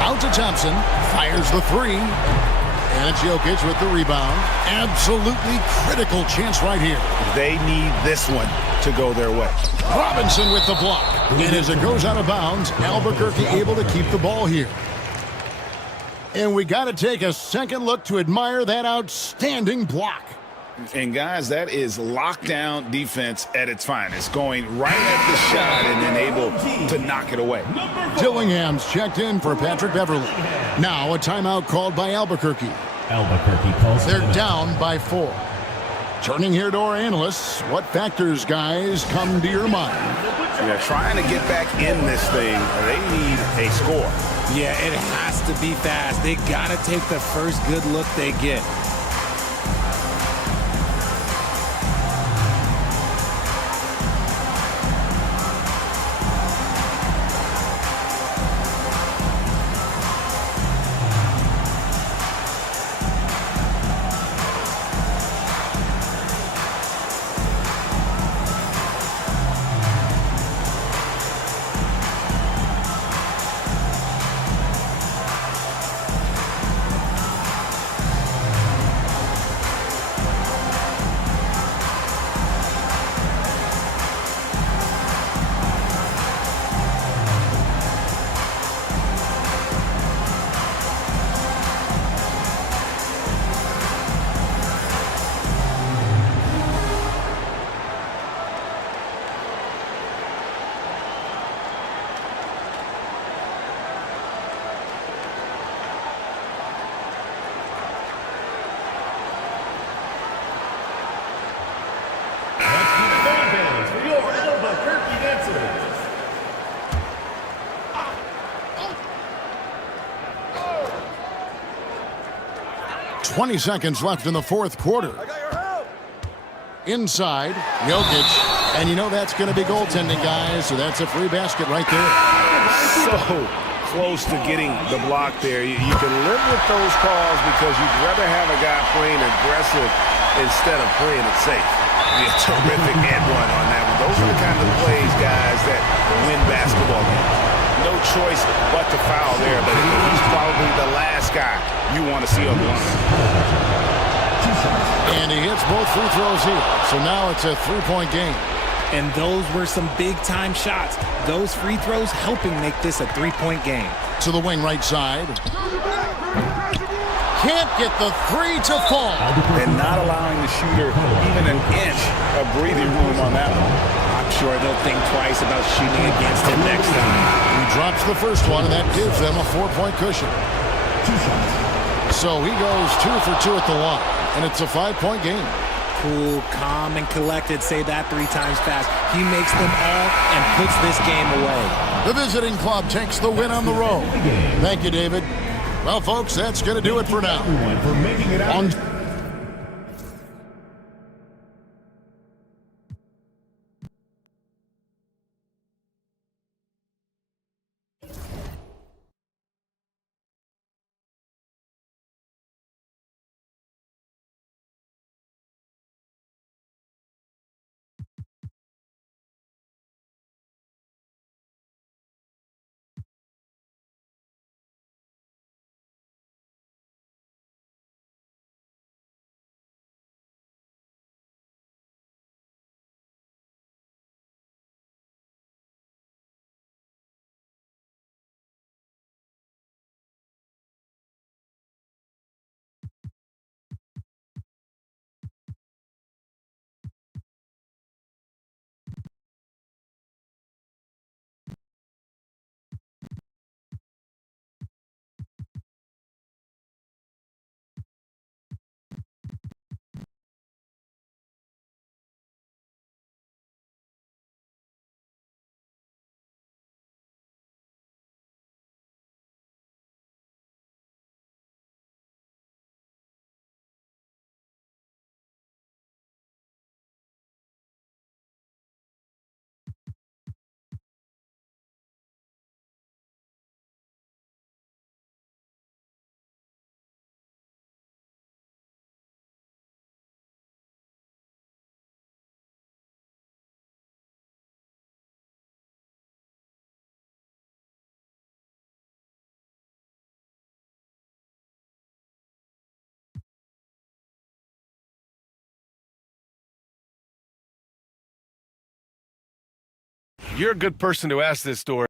Out to Thompson. Fires the three. And it's Jokic with the rebound. Absolutely critical chance right here. They need this one to go their way. Robinson with the block. And as it goes out of bounds, Albuquerque able to keep the ball here. And we got to take a second look to admire that outstanding block. And guys, that is lockdown defense at its finest, going right at the shot and then able to knock it away. Dillingham's checked in for Patrick Beverly. Now a timeout called by Albuquerque. Albuquerque calls. They're down by 4. Turning here to our analysts, what factors, guys, come to your mind? Yeah, trying to get back in this thing, they need a score. Yeah, it has to be fast. They got to take the first good look they get. For your Albuquerque dancers. 20 seconds left in the fourth quarter. Inside, Jokic. And you know that's going to be goaltending, guys, so that's a free basket right there. So close to getting the block there. You can live with those calls because you'd rather have a guy playing aggressive instead of playing it safe. Yeah, terrific and one on that one. Those are the kind of plays, guys, that win basketball games. No choice but to foul there, but he's probably the last guy you want to see on the line. And he hits both free throws here. So now it's a three-point game. And those were some big-time shots. Those free throws helping make this a three-point game. To the wing right side. Can't get the three to fall. And not allowing the shooter even an inch of breathing room on that one. I'm sure they'll think twice about shooting against him next time. He drops the first one, and that gives them a 4-point cushion. So he goes 2 for 2 at the line, and it's a 5-point game. Cool, calm, and collected. Say that 3 times fast. He makes them all and puts this game away. The visiting club takes the win on the road. Thank you, David. Well, folks, that's going to do it for now. On you're a good person to ask this, Doris.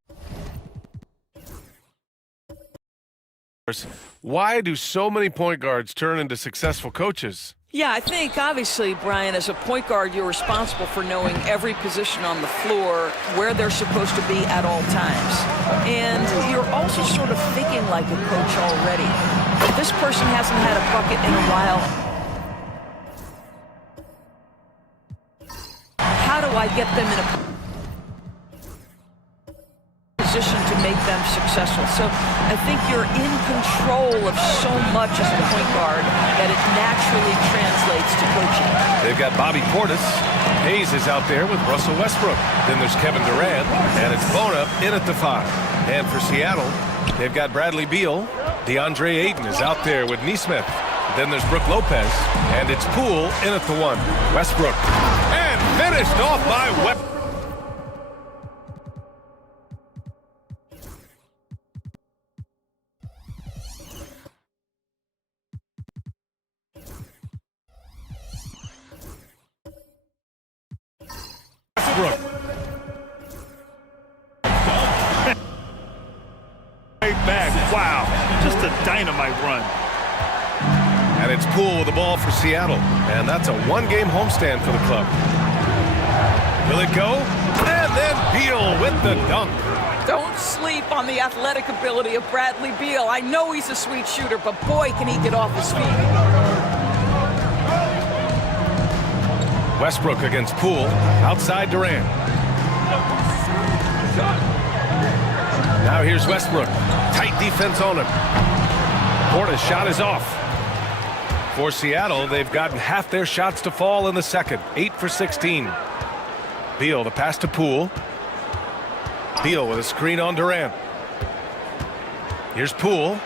Why do so many point guards turn into successful coaches? Yeah, I think obviously, Brian, as a point guard, you're responsible for knowing every position on the floor, where they're supposed to be at all times. And you're also sort of thinking like a coach already. If this person hasn't had a bucket in a while, how do I get them in a position to make them successful? So I think you're in control of so much as a point guard that it naturally translates to coaching. They've got Bobby Portis. Hayes is out there with Russell Westbrook. Then there's Kevin Durant, and it's Bona in at the 5. And for Seattle, they've got Bradley Beal. DeAndre Ayton is out there with Nesmith. Then there's Brook Lopez, and it's Poole in at the 1. Westbrook, and finished off by Westbrook. Back. Wow. Just a dynamite run. And it's Poole with the ball for Seattle. And that's a one-game homestand for the club. Will it go? And then Beal with the dunk. Don't sleep on the athletic ability of Bradley Beal. I know he's a sweet shooter, but boy, can he get off his feet. Westbrook against Poole. Outside Durant. Now here's Westbrook. Tight defense on him. Portis' shot is off. For Seattle, they've gotten half their shots to fall in the second. 8 for 16. Beal, the pass to Poole. Beal with a screen on Durant. Here's Poole.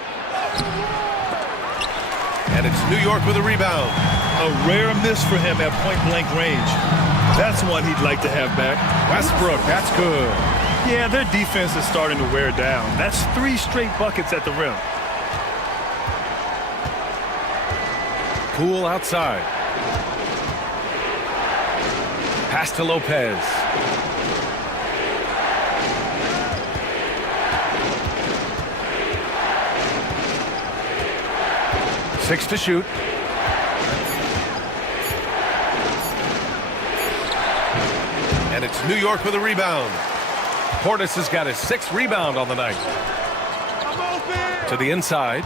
And it's New York with a rebound. A rare miss for him at point-blank range. That's one he'd like to have back. Westbrook, that's good. Yeah, their defense is starting to wear down. That's 3 straight buckets at the rim. Poole outside. Pass to Lopez. Six to shoot. And it's New York with a rebound. Portis has got his 6th rebound on the night. To the inside.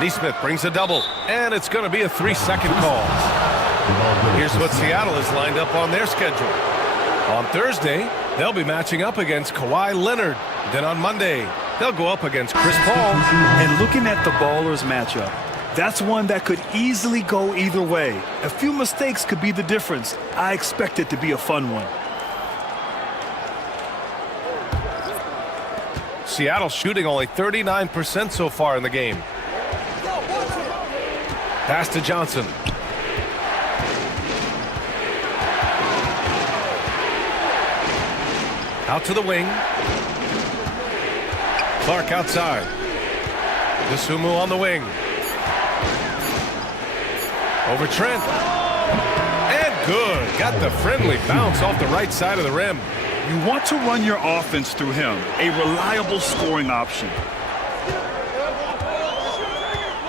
Nesmith brings a double. And it's going to be a 3-second call. Here's what Seattle is lined up on their schedule. On Thursday, they'll be matching up against Kawhi Leonard. Then on Monday, they'll go up against Chris Paul. And looking at the Ballers matchup, that's one that could easily go either way. A few mistakes could be the difference. I expect it to be a fun one. Seattle shooting only 39% so far in the game. Pass to Johnson. Out to the wing. Clark outside. Dosunmu on the wing. Over Trent. And good. Got the friendly bounce off the right side of the rim. You want to run your offense through him, a reliable scoring option.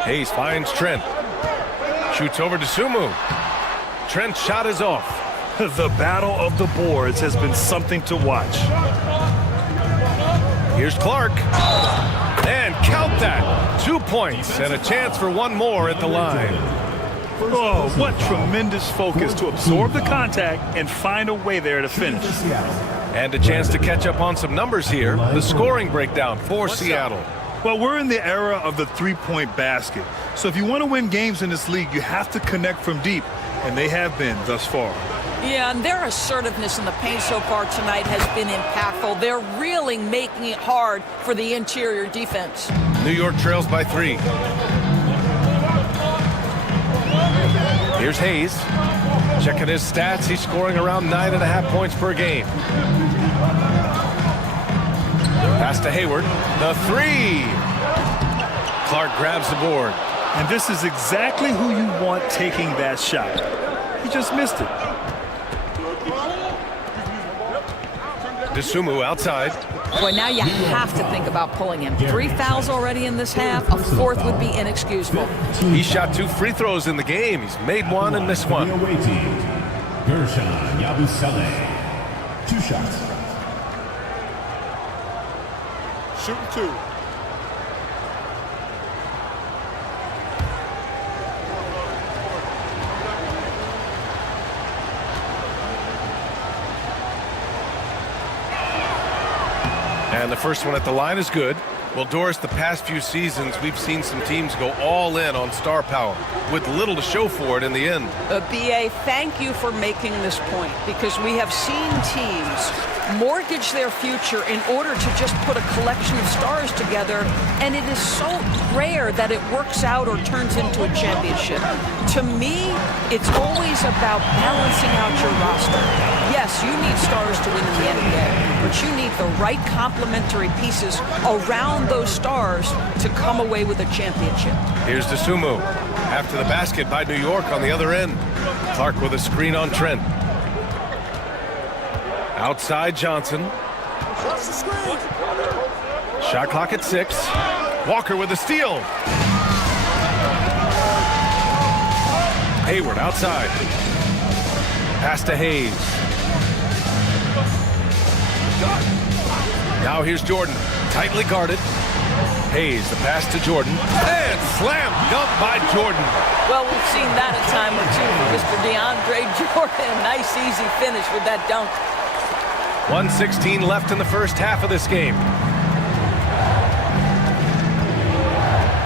Hayes finds Trent. Shoots over to Dosunmu. Trent's shot is off. The battle of the boards has been something to watch. Here's Clark. And count that. 2 points and a chance for one more at the line. Oh, what tremendous focus to absorb the contact and find a way there to finish. And a chance to catch up on some numbers here. The scoring breakdown for Seattle. Well, we're in the era of the three-point basket. So if you want to win games in this league, you have to connect from deep. And they have been thus far. Yeah, and their assertiveness in the paint so far tonight has been impactful. They're really making it hard for the interior defense. New York trails by 3. Here's Hayes. Checking his stats. He's scoring around 9.5 points per game. Pass to Hayward. The 3. Clark grabs the board. And this is exactly who you want taking that shot. He just missed it. DeSumo outside. Boy, now you have to think about pulling him. 3 fouls already in this half. A 4th would be inexcusable. He shot 2 free throws in the game. He's made 1 and missed 1. Gershon Yabusele. 2 shots. Shooting 2. And the first one at the line is good. Well, Doris, the past few seasons, we've seen some teams go all in on star power with little to show for it in the end. BA, thank you for making this point, because we have seen teams mortgage their future in order to just put a collection of stars together, and it is so rare that it works out or turns into a championship. To me, it's always about balancing out your roster. Yes, you need stars to win in the NBA, but you need the right complementary pieces around those stars to come away with a championship. Here's DeSumo. After the basket by New York on the other end. Clark with a screen on Trent. Outside Johnson. Shot clock at 6. Walker with a steal. Hayward outside. Pass to Hayes. Now here's Jordan. Tightly guarded. Hayes, the pass to Jordan. And slam dunk by Jordan. Well, we've seen that a time or two from Mr. DeAndre Jordan. Nice, easy finish with that dunk. 1:16 left in the first half of this game.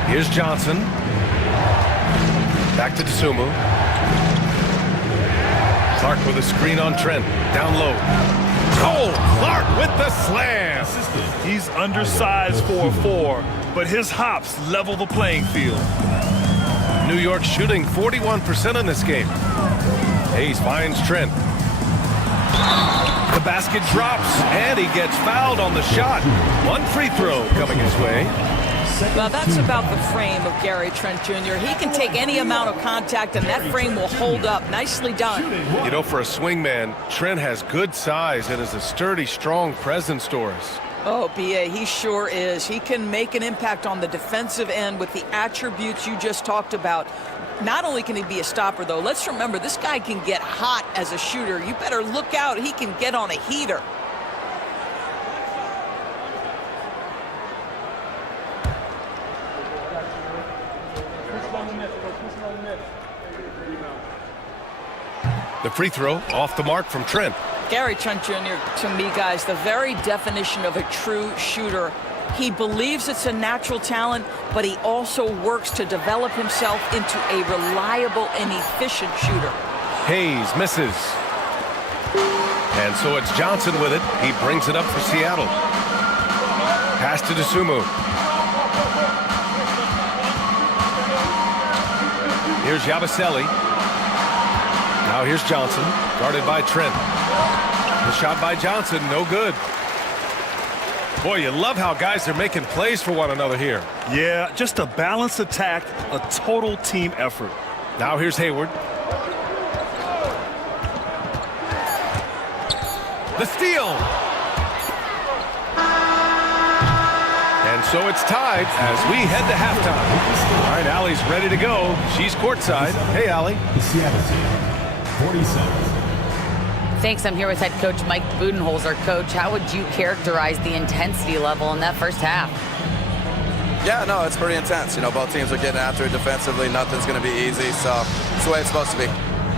Here's Johnson. Back to DeSumo. Clark with a screen on Trent. Down low. Oh, Clark with the slam. He's undersized for a 4, but his hops level the playing field. New York shooting 41% in this game. Hayes finds Trent. The basket drops, and he gets fouled on the shot. 1 free throw coming his way. Well, that's about the frame of Gary Trent Jr. He can take any amount of contact, and that frame will hold up. Nicely done. You know, for a swingman, Trent has good size and is a sturdy, strong presence, Doris. Oh, BA, he sure is. He can make an impact on the defensive end with the attributes you just talked about. Not only can he be a stopper, though, let's remember, this guy can get hot as a shooter. You better look out. He can get on a heater. The free throw off the mark from Trent. Gary Trent Jr., to me, guys, the very definition of a true shooter. He believes it's a natural talent, but he also works to develop himself into a reliable and efficient shooter. Hayes misses. And so it's Johnson with it. He brings it up for Seattle. Pass to DeSumo. Here's Yabusele. Now here's Johnson, guarded by Trent. The shot by Johnson, no good. Boy, you love how guys are making plays for one another here. Yeah, just a balanced attack, a total team effort. Now here's Hayward. The steal. And so it's tied as we head to halftime. All right, Allie's ready to go. She's courtside. Hey, Allie. The Seattle team, 47. Thanks. I'm here with head coach Mike Budenholzer. Coach, how would you characterize the intensity level in that first half? Yeah, no, it's pretty intense. You know, both teams are getting after it defensively. Nothing's going to be easy, so it's the way it's supposed to be.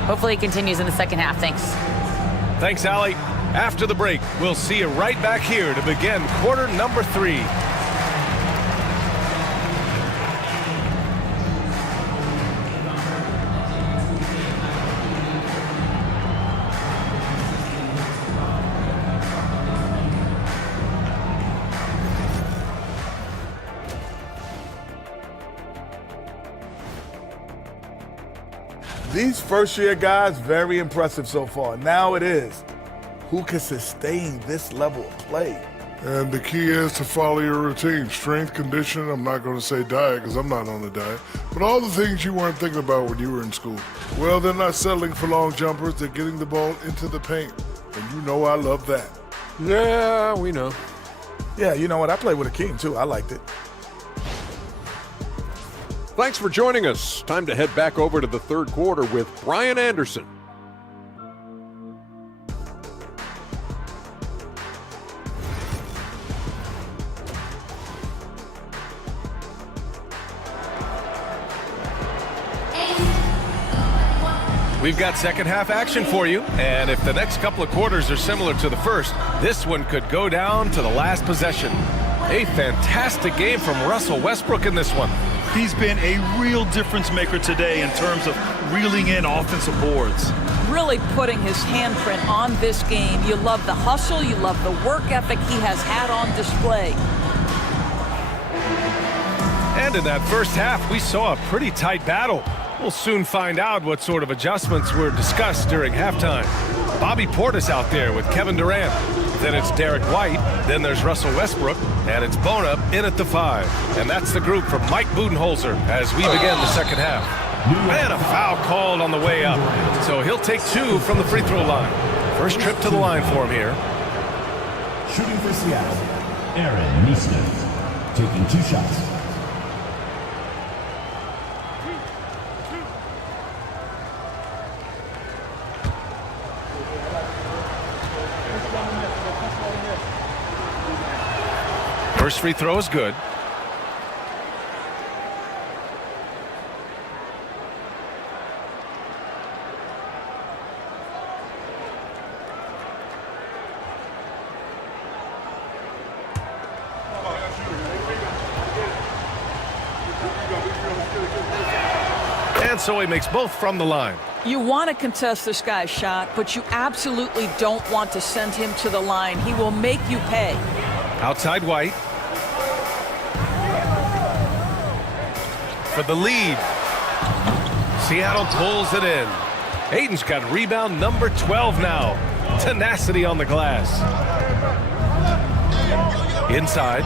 Hopefully it continues in the second half. Thanks. Thanks, Allie. After the break, we'll see you right back here to begin quarter number 3. These first-year guys, very impressive so far. Now it is, who can sustain this level of play? And the key is to follow your routine. Strength, conditioning, I'm not going to say diet because I'm not on a diet, but all the things you weren't thinking about when you were in school. Well, they're not settling for long jumpers. They're getting the ball into the paint, and you know I love that. Yeah, we know. Yeah, you know what? I played with Akeem, too. I liked it. Thanks for joining us. Time to head back over to the third quarter with Brian Anderson. We've got second half action for you, and if the next couple of quarters are similar to the first, this one could go down to the last possession. A fantastic game from Russell Westbrook in this one. He's been a real difference maker today in terms of reeling in offensive boards. Really putting his handprint on this game. You love the hustle, you love the work ethic he has had on display. And in that first half, we saw a pretty tight battle. We'll soon find out what sort of adjustments were discussed during halftime. Bobby Portis out there with Kevin Durant. Then it's Derek White. Then there's Russell Westbrook. And it's Bona in at the 5. And that's the group from Mike Budenholzer as we begin the second half. And a foul called on the way up. So he'll take 2 from the free throw line. First trip to the line for him here. Shooting for Seattle, Aaron Neesmith, taking 2 shots. First free throw is good. And so he makes both from the line. You want to contest this guy's shot, but you absolutely don't want to send him to the line. He will make you pay. Outside White. For the lead. Seattle pulls it in. Ayton's got rebound number 12 now. Tenacity on the glass. Inside.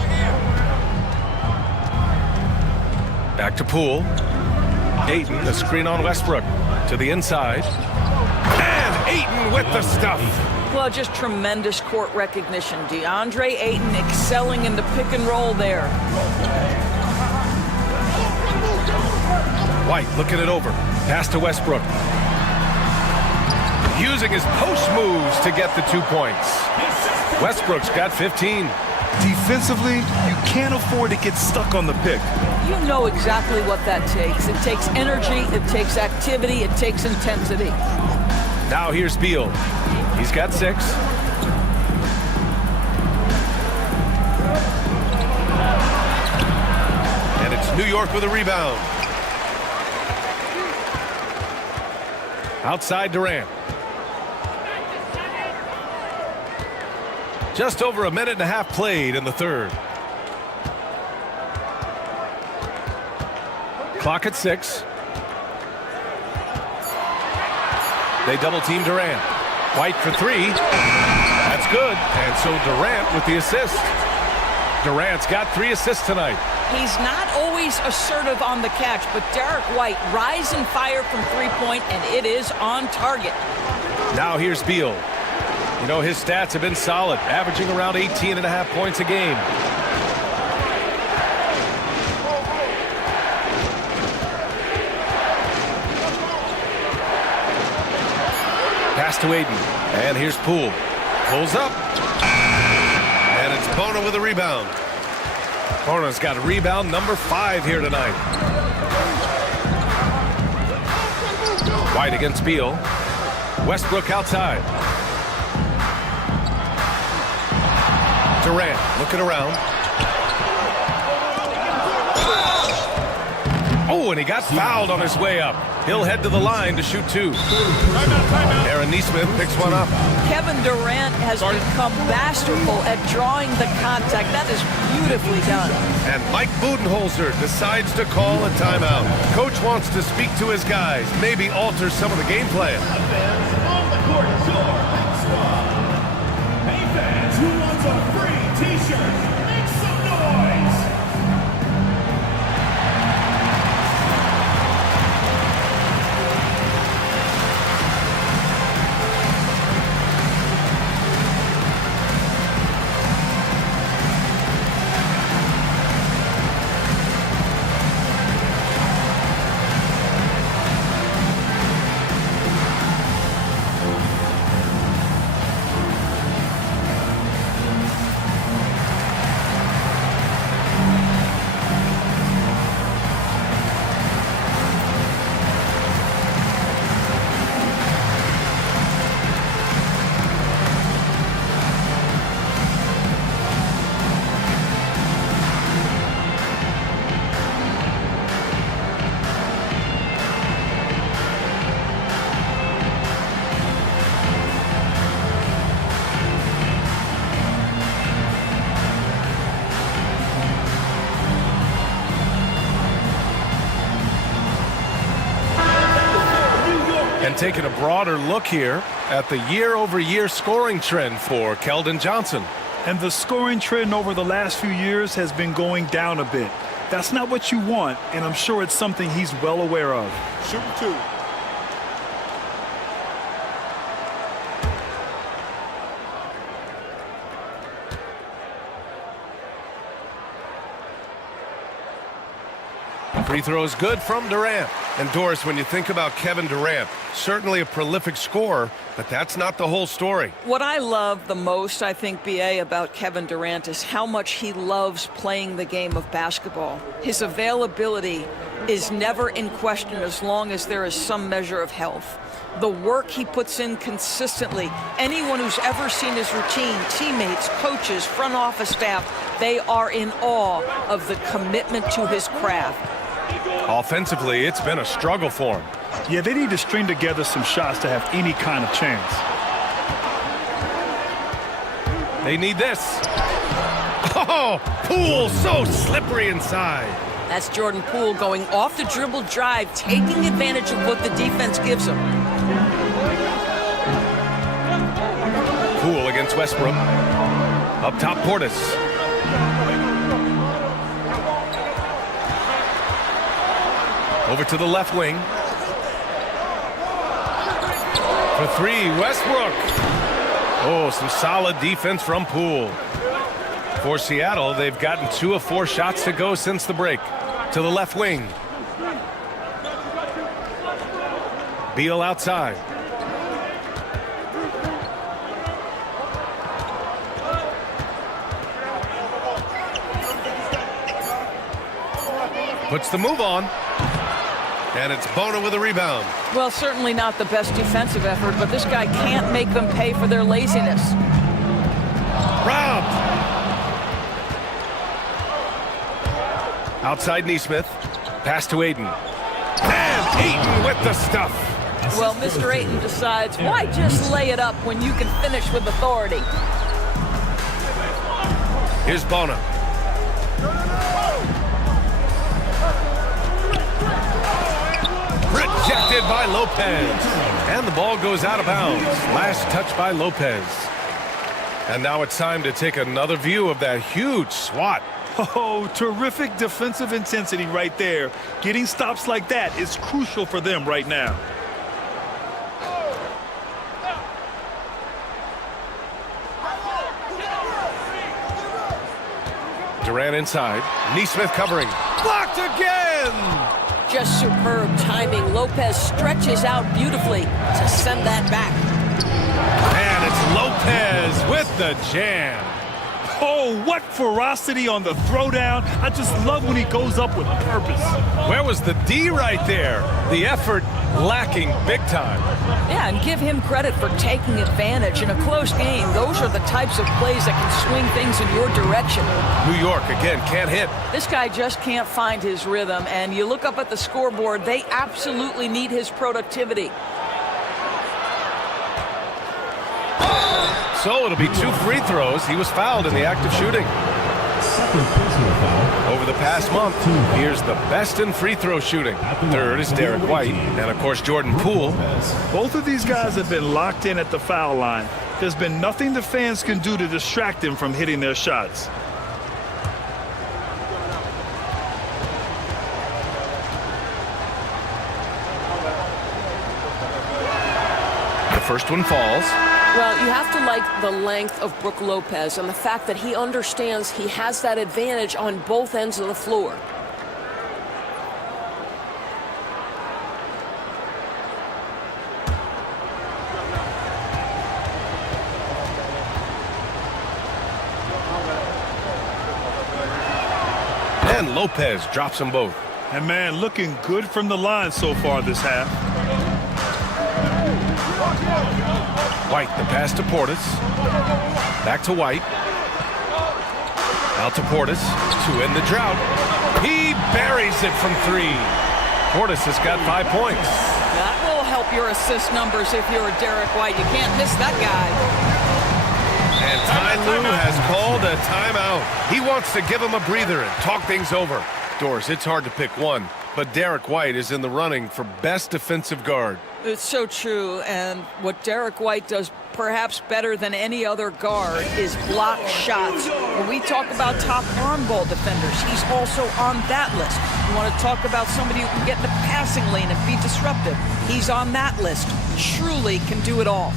Back to Poole. Ayton, the screen on Westbrook. To the inside. And Ayton with the stuff. Well, just tremendous court recognition. DeAndre Ayton excelling in the pick and roll there. White looking it over. Pass to Westbrook. Using his post moves to get the 2 points. Westbrook's got 15. Defensively, you can't afford to get stuck on the pick. You know exactly what that takes. It takes energy, it takes activity, it takes intensity. Now here's Beal. He's got 6. And it's New York with a rebound. Outside Durant. Just over a minute and a half played in the third. Clock at 6. They double team Durant. White for 3. That's good. And so Durant with the assist. Durant's got 3 assists tonight. He's not always assertive on the catch, but Derek White rise and fire from 3-point, and it is on target. Now here's Beal. You know, his stats have been solid, averaging around 18.5 points a game. Pass to Ayton. And here's Poole. Pulls up. And it's Bona with a rebound. Bona's got a rebound number 5 here tonight. White against Beal. Westbrook outside. Durant looking around. Oh, and he got fouled on his way up. He'll head to the line to shoot 2. Aaron Neesmith picks one up. Kevin Durant has become masterful at drawing the contact. That is beautifully done. And Mike Budenholzer decides to call a timeout. Coach wants to speak to his guys, maybe alter some of the game plan. On the court, your squad. Hey fans, who wants a free t-shirt? Make some noise. taking a broader look here at the year-over-year scoring trend for Keldon Johnson. And the scoring trend over the last few years has been going down a bit. That's not what you want, and I'm sure it's something he's well aware of. Shooting 2. Free throw is good from Durant. And Doris, when you think about Kevin Durant, certainly a prolific scorer, but that's not the whole story. What I love the most, I think, BA, about Kevin Durant is how much he loves playing the game of basketball. His availability is never in question as long as there is some measure of health. The work he puts in consistently, anyone who's ever seen his routine, teammates, coaches, front office staff, they are in awe of the commitment to his craft. Offensively, it's been a struggle for him. Yeah, they need to string together some shots to have any kind of chance. They need this. Oh, Poole so slippery inside. That's Jordan Poole going off the dribble drive, taking advantage of what the defense gives him. Poole against Westbrook. Up top, Portis. Over to the left wing. For 3, Westbrook. Oh, some solid defense from Poole. For Seattle, they've gotten 2 of 4 shots to go since the break. To the left wing. Beal outside. Puts the move on. And it's Bona with a rebound. Well, certainly not the best defensive effort, but this guy can't make them pay for their laziness. Robbed. Outside Neesmith. Pass to Ayton. And Ayton with the stuff. Well, Mr. Ayton decides, why just lay it up when you can finish with authority? Here's Bona. Rejected by Lopez. And the ball goes out of bounds. Last touch by Lopez. And now it's time to take another view of that huge swat. Oh, terrific defensive intensity right there. Getting stops like that is crucial for them right now. Durant inside. Neesmith covering. Blocked again! Just superb timing. Lopez stretches out beautifully to send that back. And it's Lopez with the jam. Oh, what ferocity on the throwdown. I just love when he goes up with purpose. Where was the D right there? The effort lacking big time. Yeah, and give him credit for taking advantage. In a close game, those are the types of plays that can swing things in your direction. New York, again, can't hit. This guy just can't find his rhythm, and you look up at the scoreboard, they absolutely need his productivity. So it'll be 2 free throws. He was fouled in the act of shooting. Over the past month, here's the best in free throw shooting. Third is Derek White, and of course Jordan Poole. Both of these guys have been locked in at the foul line. There's been nothing the fans can do to distract them from hitting their shots. The first one falls. Well, you have to like the length of Brook Lopez and the fact that he understands he has that advantage on both ends of the floor. And Lopez drops them both. And man, looking good from the line so far this half. White, the pass to Portis. Back to White. Out to Portis to end the drought. He buries it from 3. Portis has got 5 points. That will help your assist numbers if you're Derek White. You can't miss that guy. And Ty Lue has called a timeout. He wants to give him a breather and talk things over. Doris, it's hard to pick one, but Derek White is in the running for best defensive guard. It's so true, and what Derek White does perhaps better than any other guard is block shots. When we talk about top on-ball defenders, he's also on that list. You want to talk about somebody who can get in the passing lane and be disruptive. He's on that list. Truly can do it all.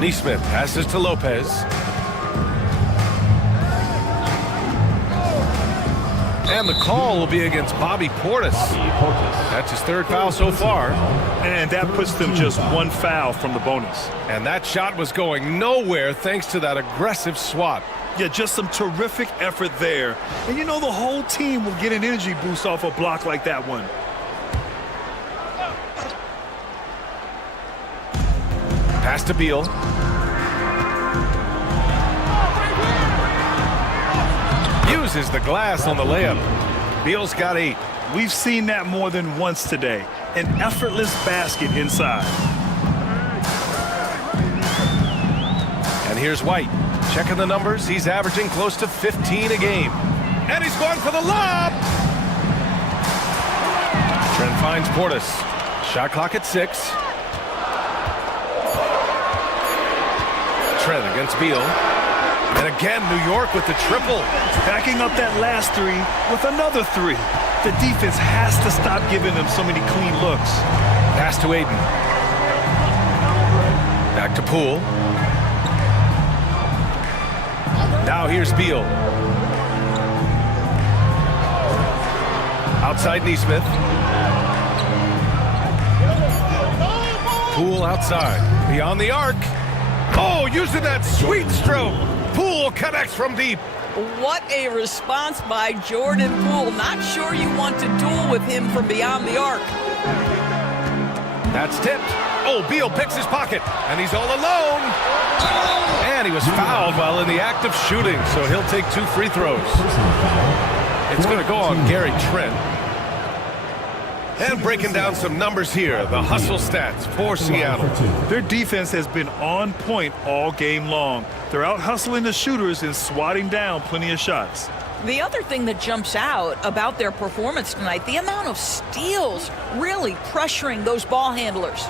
Neesmith passes to Lopez. And the call will be against Bobby Portis. That's his third foul so far. And that puts them just one foul from the bonus. And that shot was going nowhere thanks to that aggressive swat. Yeah, just some terrific effort there. And you know the whole team will get an energy boost off a block like that one. Pass to Beal. Uses the glass on the layup. Beal's got 8. We've seen that more than once today. An effortless basket inside. And here's White. Checking the numbers. He's averaging close to 15 a game. And he's going for the lob. Trent finds Portis. Shot clock at 6. Trent against Beal. And again, New York with the triple. Backing up that last 3 with another 3. The defense has to stop giving them so many clean looks. Pass to Aiden. Back to Poole. Now here's Beal. Outside Neesmith. Poole outside. Beyond the arc. Oh, using that sweet stroke. Poole connects from deep. What a response by Jordan Poole. Not sure you want to duel with him from beyond the arc. That's tipped. Oh, Beal picks his pocket, and he's all alone. And he was fouled while in the act of shooting, so he'll take 2 free throws. It's going to go on Gary Trent. And breaking down some numbers here, the hustle stats for Seattle. Their defense has been on point all game long. They're out hustling the shooters and swatting down plenty of shots. The other thing that jumps out about their performance tonight, the amount of steals really pressuring those ball handlers.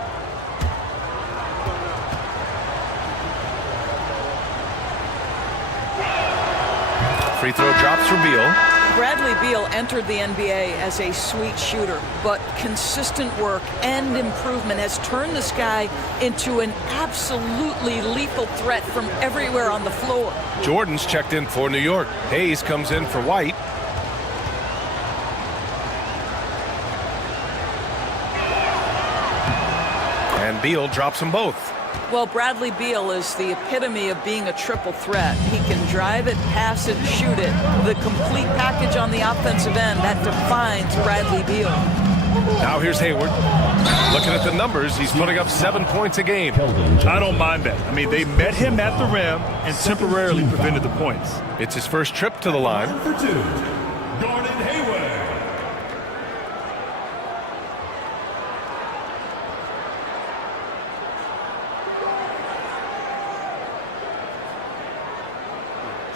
Free throw drops for Beal. Bradley Beal entered the NBA as a sweet shooter, but consistent work and improvement has turned this guy into an absolutely lethal threat from everywhere on the floor. Jordan's checked in for New York. Hayes comes in for White. And Beal drops them both. Well, Bradley Beal is the epitome of being a triple threat. He can drive it, pass it, shoot it. The complete package on the offensive end, that defines Bradley Beal. Now here's Hayward. Looking at the numbers, he's putting up 7 points a game. I don't mind that. I mean, they met him at the rim and temporarily prevented the points. It's his first trip to the line. For 2, Gordon Hayward.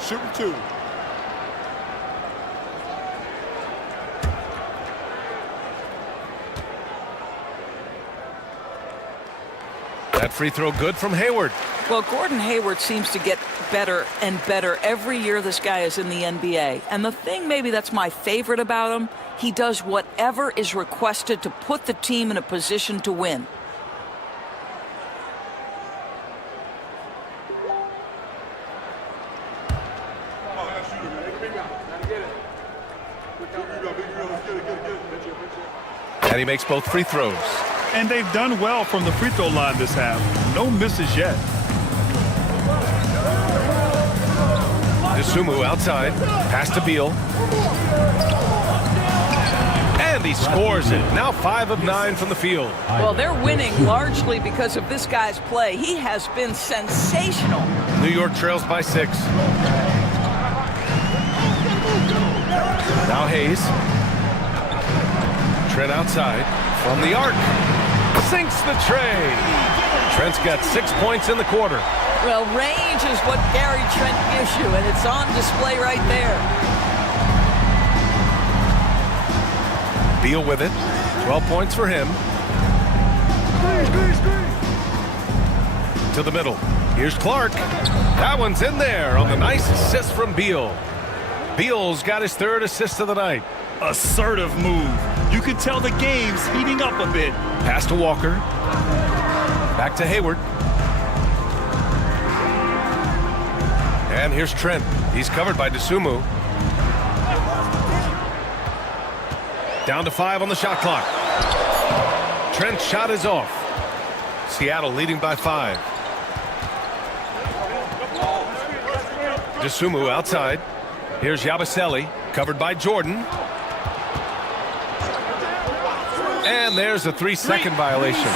shooting 2. That free throw good from Hayward. Well, Gordon Hayward seems to get better and better every year this guy is in the NBA. And the thing maybe that's my favorite about him, he does whatever is requested to put the team in a position to win. And he makes both free throws. And they've done well from the free throw line this half. No misses yet. DeSumo outside. Pass to Beal. And he scores it. Now 5 of 9 from the field. Well, they're winning largely because of this guy's play. He has been sensational. New York trails by 6. Now Hayes. Trent outside. From the arc. Sinks the tray. Trent's got 6 points in the quarter. Well, range is what Gary Trent gives you, and it's on display right there. Beal with it. 12 points for him. To the middle. Here's Clark. That one's in there on the nice assist from Beal. Beal's got his 3rd assist of the night. Assertive move. You can tell the game's heating up a bit. Pass to Walker. Back to Hayward. And here's Trent. He's covered by DeSumo. Down to 5 on the shot clock. Trent's shot is off. Seattle leading by 5. DeSumo outside. Here's Yabusele, covered by Jordan. And there's a 3-second violation.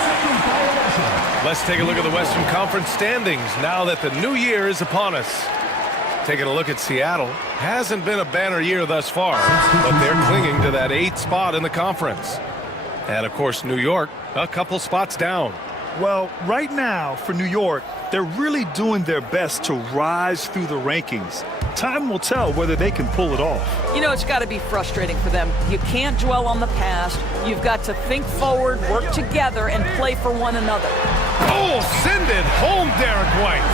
Let's take a look at the Western Conference standings now that the new year is upon us. Taking a look at Seattle. Hasn't been a banner year thus far, but they're clinging to that 8th spot in the conference. And, of course, New York, a couple spots down. Well, right now, for New York, they're really doing their best to rise through the rankings. Time will tell whether they can pull it off. You know, it's got to be frustrating for them. You can't dwell on the past. You've got to think forward, work together, and play for one another. Oh, send it home, Derek White.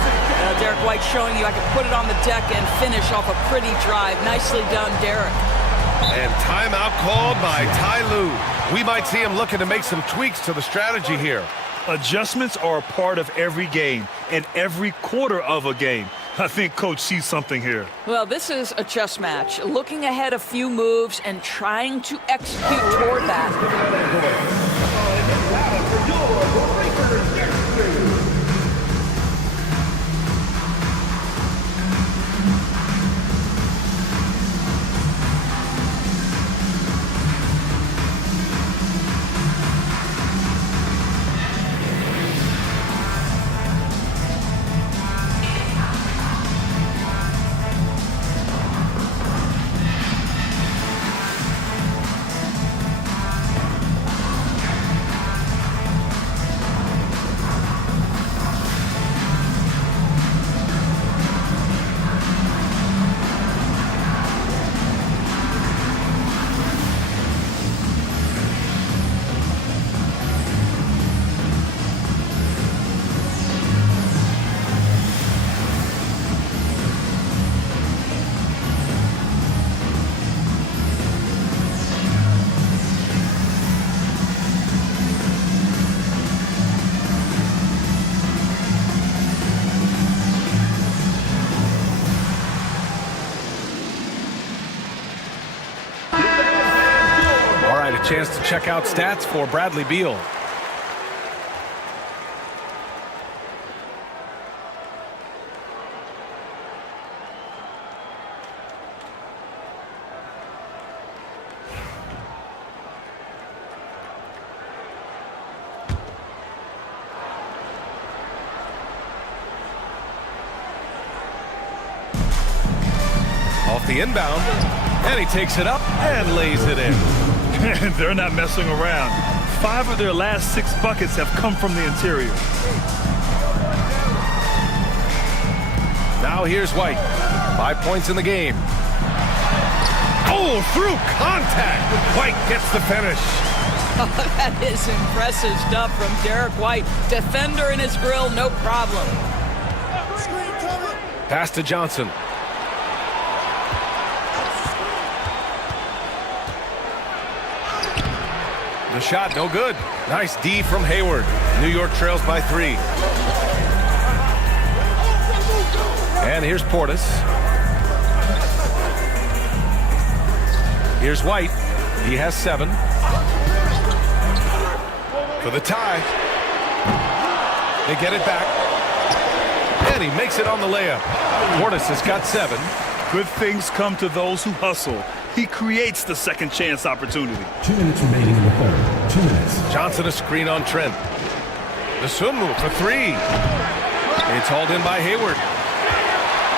Derek White showing you I can put it on the deck and finish off a pretty drive. Nicely done, Derek. And timeout called by Ty Lue. We might see him looking to make some tweaks to the strategy here. Adjustments are a part of every game and every quarter of a game. I think Coach sees something here. Well, this is a chess match. Looking ahead a few moves and trying to execute toward that. Chance to check out stats for Bradley Beal. Off the inbound, and he takes it up and lays it in. They're not messing around. 5 of their last 6 buckets have come from the interior. Now here's White. 5 points in the game. Oh, through contact. White gets the finish. Oh, that is impressive stuff from Derek White. Defender in his grill, no problem. Pass to Johnson. The shot, no good. Nice D from Hayward. New York trails by 3. And here's Portis. Here's White. He has 7. For the tie. They get it back. And he makes it on the layup. Portis has got 7. Good things come to those who hustle. He creates the second chance opportunity. 2 minutes remaining in the third. 2 minutes. Johnson a screen on Trent. The swim move for 3. It's hauled in by Hayward.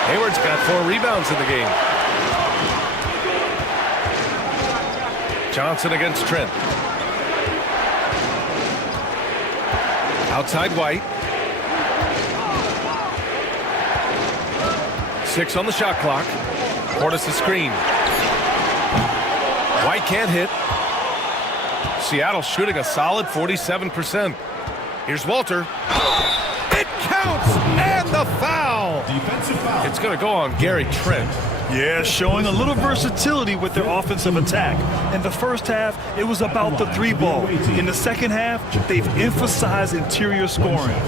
Hayward's got 4 rebounds in the game. Johnson against Trent. Outside White. 6 on the shot clock. Portis a screen. White can't hit. Seattle shooting a solid 47%. Here's Walter. It counts, and the foul. Defensive foul. It's going to go on Gary Trent. Yeah, showing a little versatility with their offensive attack. In the first half, it was about the 3 ball. In the second half, they've emphasized interior scoring.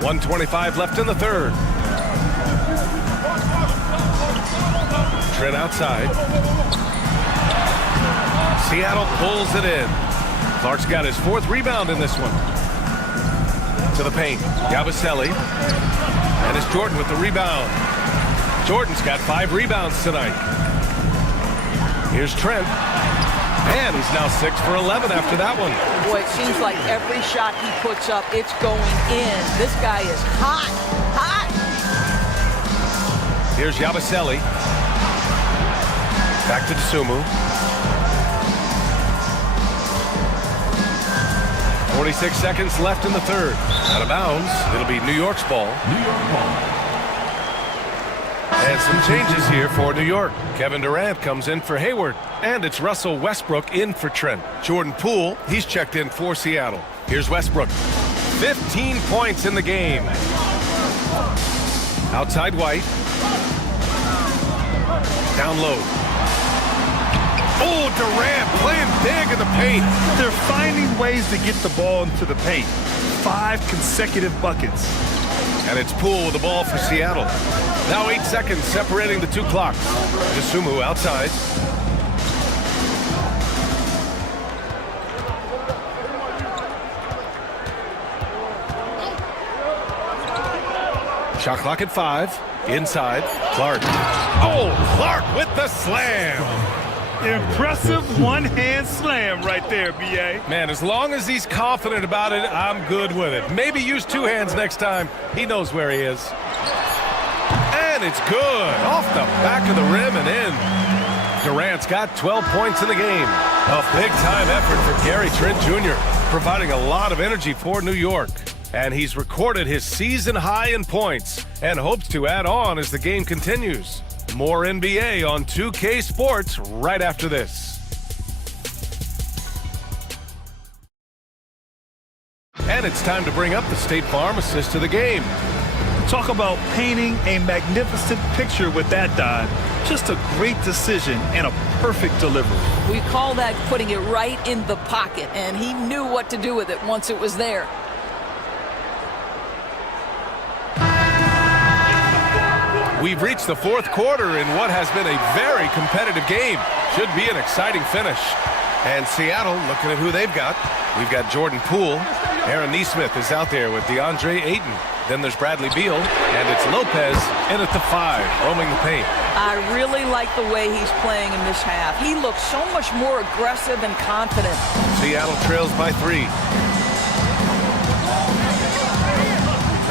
.125 left in the third. Trent outside. Seattle pulls it in. Clark's got his 4th rebound in this one. To the paint. Yabusele. And it's Jordan with the rebound. Jordan's got 5 rebounds tonight. Here's Trent. And he's now 6 for 11 after that one. Boy, it seems like every shot he puts up, it's going in. This guy is hot, hot. Here's Yabusele. Back to Dosunmu. 46 seconds left in the third. Out of bounds. It'll be New York's ball. New York ball. And some changes here for New York. Kevin Durant comes in for Hayward. And it's Russell Westbrook in for Trent. Jordan Poole, he's checked in for Seattle. Here's Westbrook. 15 points in the game. Outside White. Down low. Oh, Durant playing big in the paint. They're finding ways to get the ball into the paint. 5 consecutive buckets. And it's Poole with the ball for Seattle. Now 8 seconds separating the 2 clocks. Dosunmu outside. Shot clock at 5. Inside. Clark. Oh, Clark with the slam. Impressive one-hand slam right there, B.A. Man, as long as he's confident about it, I'm good with it. Maybe use 2 hands next time. He knows where he is. And it's good. Off the back of the rim and in. Durant's got 12 points in the game. A big-time effort for Gary Trent Jr., providing a lot of energy for New York. And he's recorded his season high in points and hopes to add on as the game continues. More NBA on 2K Sports right after this. And it's time to bring up the State Farm assist of the game. Talk about painting a magnificent picture with that dive. Just a great decision and a perfect delivery. We call that putting it right in the pocket, and he knew what to do with it once it was there. We've reached the 4th quarter in what has been a very competitive game. Should be an exciting finish. And Seattle, looking at who they've got. We've got Jordan Poole. Aaron Nesmith is out there with DeAndre Ayton. Then there's Bradley Beal. And it's Lopez in at the 5, roaming the paint. I really like the way he's playing in this half. He looks so much more aggressive and confident. Seattle trails by 3.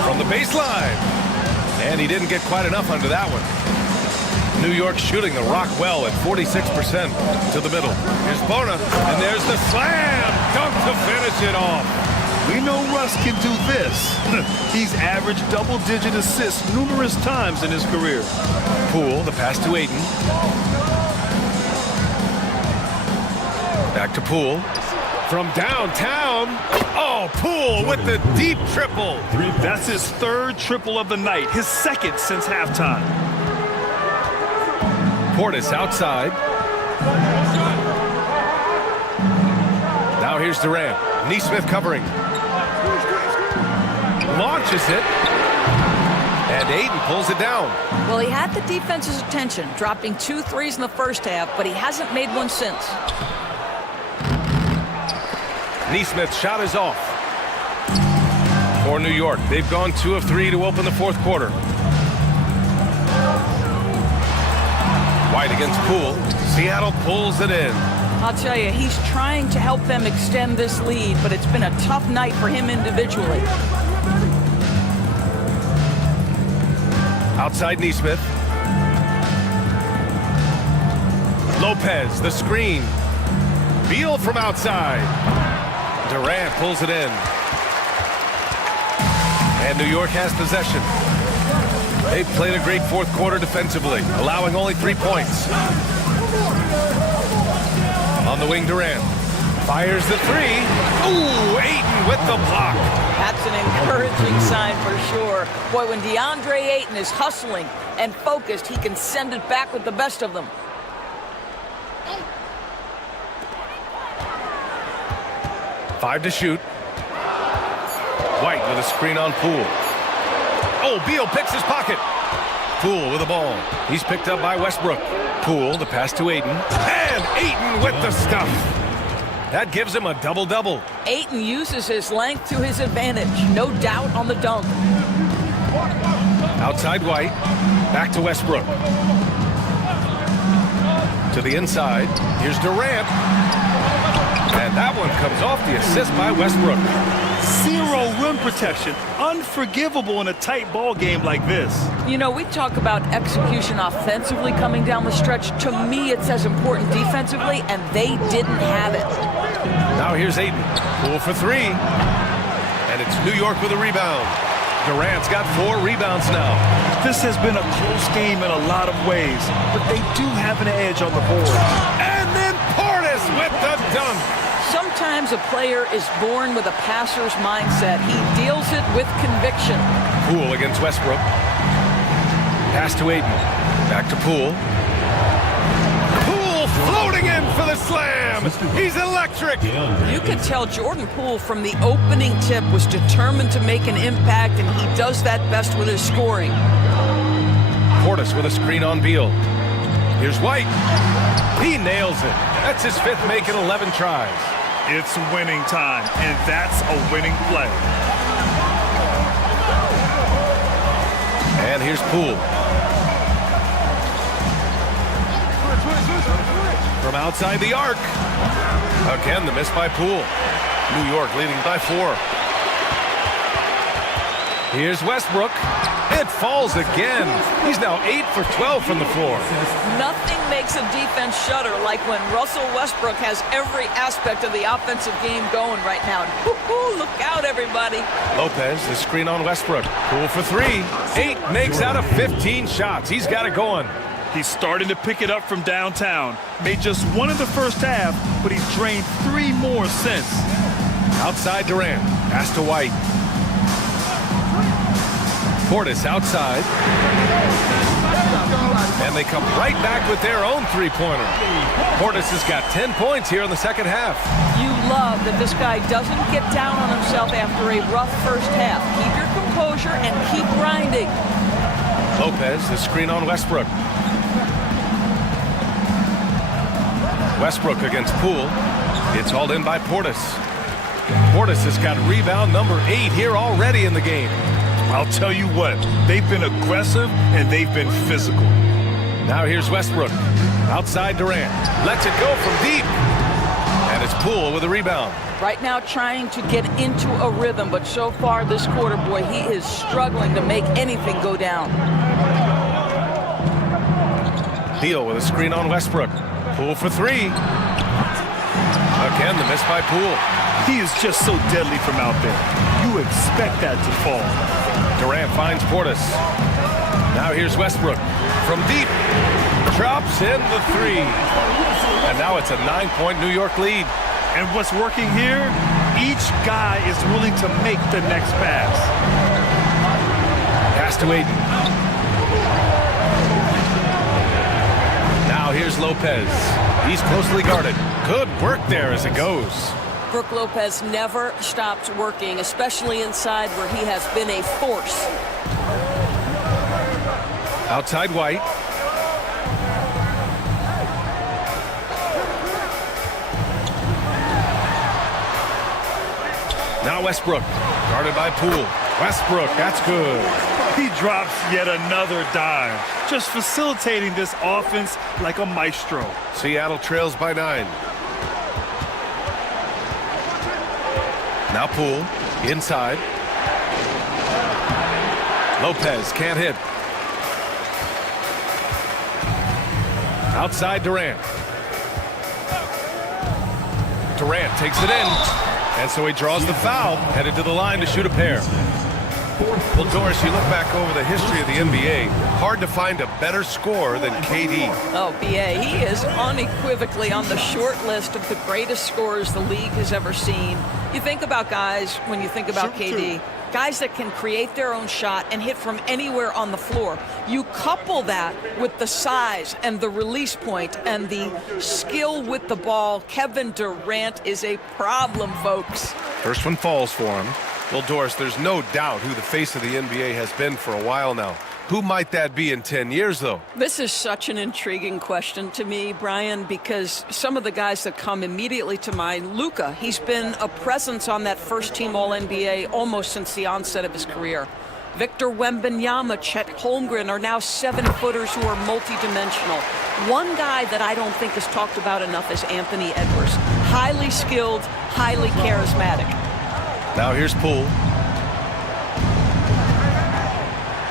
From the baseline. And he didn't get quite enough under that one. New York shooting the rock well at 46% to the middle. Here's Bona, and there's the slam dunk to finish it off. We know Russ can do this. He's averaged double-digit assists numerous times in his career. Poole, the pass to Ayton. Back to Poole. From downtown. Oh, Poole with the deep triple. That's his third triple of the night, his second since halftime. Portis outside. Now here's Durant. Neesmith covering. Launches it. And Ayton pulls it down. Well, he had the defense's attention, dropping 2 threes in the first half, but he hasn't made one since. Neesmith's shot is off. For New York, they've gone 2 of 3 to open the fourth quarter. White against Poole. Seattle pulls it in. I'll tell you, he's trying to help them extend this lead, but it's been a tough night for him individually. Outside Neesmith. Lopez, the screen. Beal from outside. Durant pulls it in. And New York has possession. They've played a great fourth quarter defensively, allowing only 3 points. On the wing, Durant fires the three. Ooh, Ayton with the block. That's an encouraging sign for sure. Boy, when DeAndre Ayton is hustling and focused, he can send it back with the best of them. Five to shoot. White with a screen on Poole. Oh, Beal picks his pocket. Poole with the ball. He's picked up by Westbrook. Poole, the pass to Ayton. And Ayton with the stuff. That gives him a double-double. Ayton uses his length to his advantage. No doubt on the dunk. Outside White. Back to Westbrook. To the inside. Here's Durant. And that one comes off the assist by Westbrook. Zero rim protection. Unforgivable in a tight ball game like this. You know, we talk about execution offensively coming down the stretch. To me, it's as important defensively, and they didn't have it. Now here's Ayton. Poole for three. And it's New York with a rebound. Durant's got 4 rebounds now. This has been a close game in a lot of ways, but they do have an edge on the board. And then Portis with the dunk. Sometimes a player is born with a passer's mindset. He deals it with conviction. Poole against Westbrook. Pass to Ayton. Back to Poole. Poole floating in for the slam. He's electric. You could tell Jordan Poole from the opening tip was determined to make an impact, and he does that best with his scoring. Portis with a screen on Beal. Here's White. He nails it. That's his 5th make in 11 tries. It's winning time, and that's a winning play. And here's Poole. From outside the arc. Again, the miss by Poole. New York leading by 4. Here's Westbrook. It falls again. He's now 8 for 12 from the floor. Nothing makes a defense shudder like when Russell Westbrook has every aspect of the offensive game going right now. Look out, everybody. Lopez, the screen on Westbrook. Poole for 3. 8 makes out of 15 shots. He's got it going. He's starting to pick it up from downtown. Made just 1 in the first half, but he's drained 3 more since. Outside Durant. Pass to White. Portis outside. And they come right back with their own 3-pointer. Portis has got 10 points here in the second half. You love that this guy doesn't get down on himself after a rough first half. Keep your composure and keep grinding. Lopez, the screen on Westbrook. Westbrook against Poole. It's hauled in by Portis. Portis has got rebound number 8 here already in the game. I'll tell you what, they've been aggressive and they've been physical. Now here's Westbrook. Outside Durant. Lets it go from deep. And It's Poole with a rebound. Right now trying to get into a rhythm, but so far this quarter, boy, he is struggling to make anything go down. Beal with a screen on Westbrook. Poole for three. Again, the miss by Poole. He is just so deadly from out there. You expect that to fall. Durant finds Portis. Now here's Westbrook from deep. Drops in the three. And now it's a 9-point New York lead. And what's working here, each guy is willing to make the next pass. Pass to Aiden. Now here's Lopez. He's closely guarded. Good work there as it goes. Brook Lopez never stopped working, especially inside where he has been a force. Outside White. Now Westbrook, guarded by Poole. Westbrook, that's good. He drops yet another dime, just facilitating this offense like a maestro. Seattle trails by 9. Now Poole, inside. Lopez can't hit. Outside Durant. Durant takes it in. And so he draws the foul, headed to the line to shoot a pair. Well, Doris, you look back over the history of the NBA, hard to find a better scorer than KD. Oh, B.A., he is unequivocally on the short list of the greatest scorers the league has ever seen. You think about guys, when you think about KD, guys that can create their own shot and hit from anywhere on the floor. You couple that with the size and the release point and the skill with the ball. Kevin Durant is a problem, folks. First one falls for him. Well, Doris, there's no doubt who the face of the NBA has been for a while now. Who might that be in 10 years, though? This is such an intriguing question to me, Brian, because some of the guys that come immediately to mind, Luka, he's been a presence on that first-team All-NBA almost since the onset of his career. Victor Wembanyama, Chet Holmgren are now 7-footers who are multidimensional. One guy that I don't think is talked about enough is Anthony Edwards. Highly skilled, highly charismatic. Now here's Poole.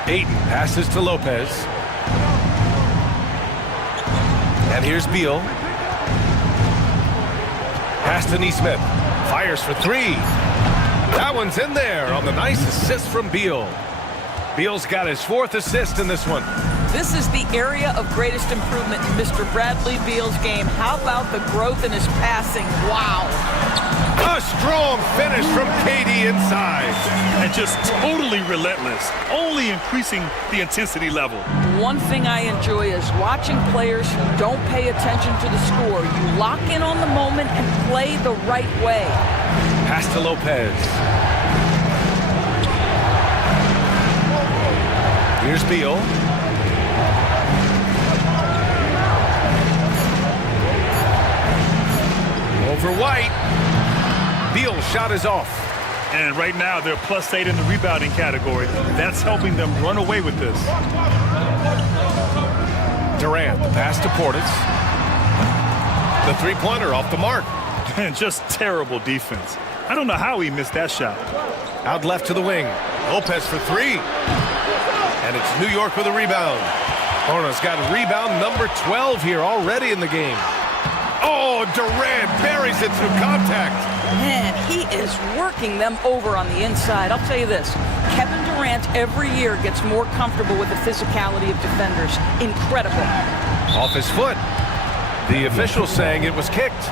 Ayton passes to Lopez. And here's Beal. Pass to Nesmith. Fires for three. That one's in there on the nice assist from Beal. Beal's got his 4th assist in this one. This is the area of greatest improvement in Mr. Bradley Beal's game. How about the growth in his passing? Wow. A strong finish from KD inside. And just totally relentless, only increasing the intensity level. One thing I enjoy is watching players who don't pay attention to the score. You lock in on the moment and play the right way. Pass to Lopez. Here's Beal. Over White. Beal's shot is off. And right now, they're +8 in the rebounding category. That's helping them run away with this. Durant, the pass to Portis. The three-pointer off the mark. And just terrible defense. I don't know how he missed that shot. Out left to the wing. Lopez for three. And it's New York with a rebound. Hornets got rebound number 12 here already in the game. Oh, Durant buries it through contact. Man, he is working them over on the inside. I'll tell you this, Kevin Durant every year gets more comfortable with the physicality of defenders. Incredible. Off his foot. The official saying it was kicked.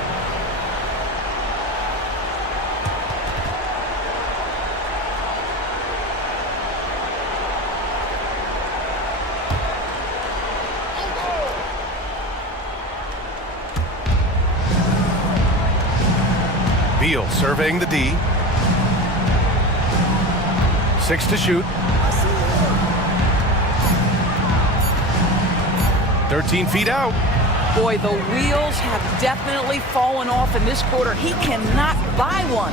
Beal surveying the D. 6 to shoot. 13 feet out. Boy, the wheels have definitely fallen off in this quarter. He cannot buy one.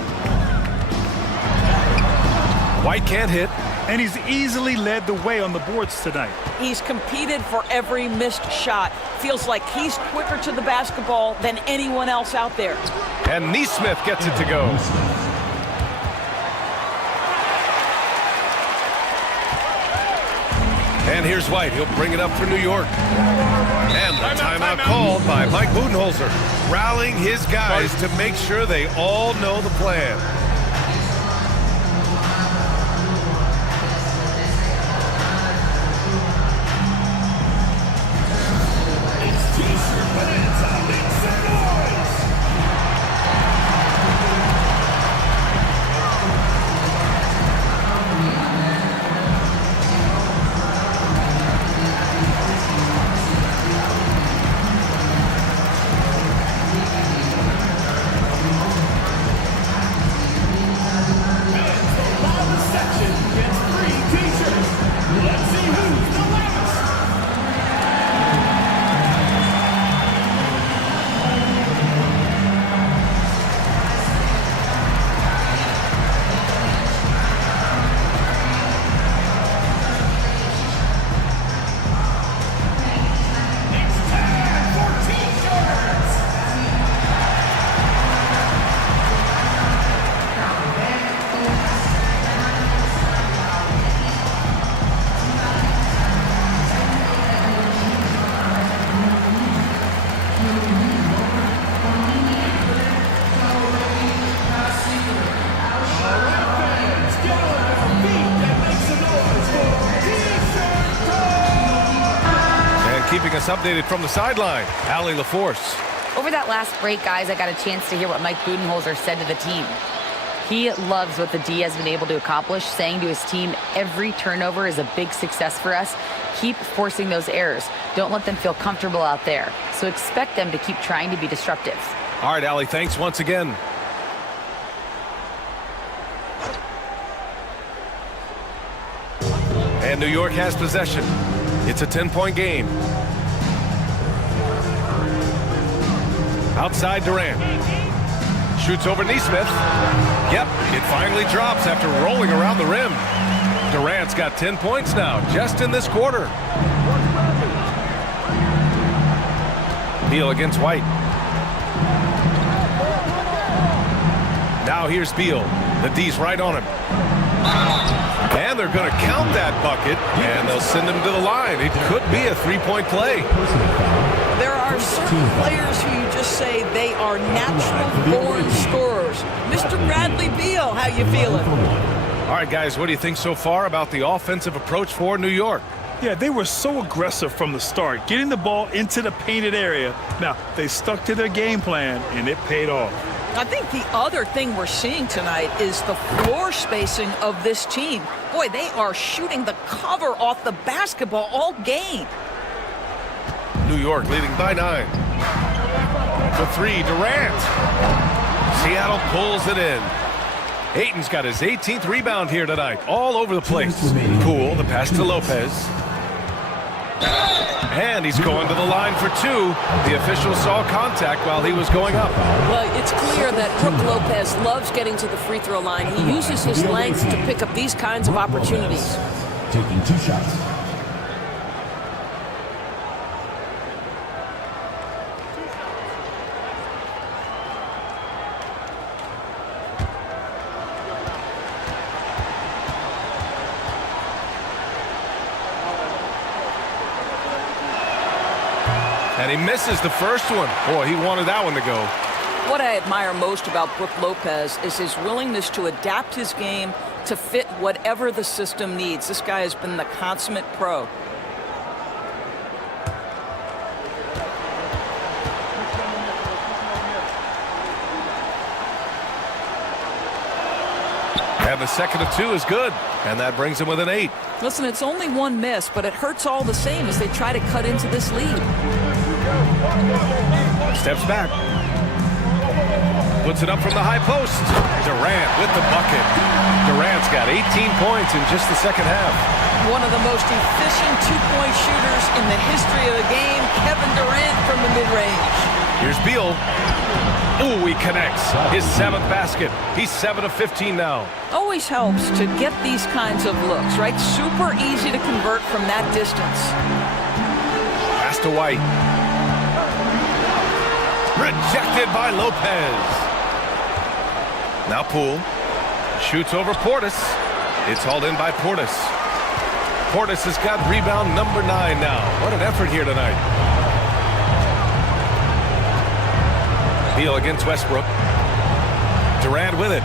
White can't hit. And he's easily led the way on the boards tonight. He's competed for every missed shot. Feels like he's quicker to the basketball than anyone else out there. And Neesmith gets it to go. And here's White. He'll bring it up for New York. And the timeout called by Mike Budenholzer, rallying his guys to make sure they all know the plan. Keeping us updated from the sideline, Allie LaForce. Over that last break, guys, I got a chance to hear what Mike Budenholzer said to the team. He loves what the D has been able to accomplish, saying to his team, every turnover is a big success for us. Keep forcing those errors. Don't let them feel comfortable out there. So expect them to keep trying to be disruptive. All right, Allie, thanks once again. And New York has possession. It's a 10-point game. Outside Durant. Shoots over Neesmith. Yep, it finally drops after rolling around the rim. Durant's got 10 points now, just in this quarter. Beal against White. Now here's Beal. The D's right on him. And they're going to count that bucket, and they'll send him to the line. It could be a three-point play. There are certain players who you just say they are natural-born scorers. Mr. Bradley Beal, how you feeling? All right, guys, what do you think so far about the offensive approach for New York? Yeah, they were so aggressive from the start, getting the ball into the painted area. Now, they stuck to their game plan, and it paid off. I think the other thing we're seeing tonight is the floor spacing of this team. Boy, they are shooting the cover off the basketball all game. New York leading by 9. For 3, Durant. Seattle pulls it in. Ayton's got his 18th rebound here tonight, all over the place. Poole, the pass to Lopez. And he's going to the line for 2. The official saw contact while he was going up. Well, it's clear that Brook Lopez loves getting to the free throw line. He uses his length to pick up these kinds of opportunities. Taking 2 shots. And he misses the first one. Boy, he wanted that one to go. What I admire most about Brook Lopez is his willingness to adapt his game to fit whatever the system needs. This guy has been the consummate pro. And the second of 2 is good. And that brings him with an 8. Listen, it's only one miss, but it hurts all the same as they try to cut into this lead. Steps back. Puts it up from the high post. Durant with the bucket. Durant's got 18 points in just the second half. One of the most efficient two-point shooters in the history of the game, Kevin Durant from the mid-range. Here's Beal. Ooh, he connects. His 7th basket. He's 7 of 15 now. Always helps to get these kinds of looks, right? Super easy to convert from that distance. Pass to White. Rejected by Lopez. Now Poole. Shoots over Portis. It's hauled in by Portis. Portis has got rebound number 9 now. What an effort here tonight. Beal against Westbrook. Durant with it.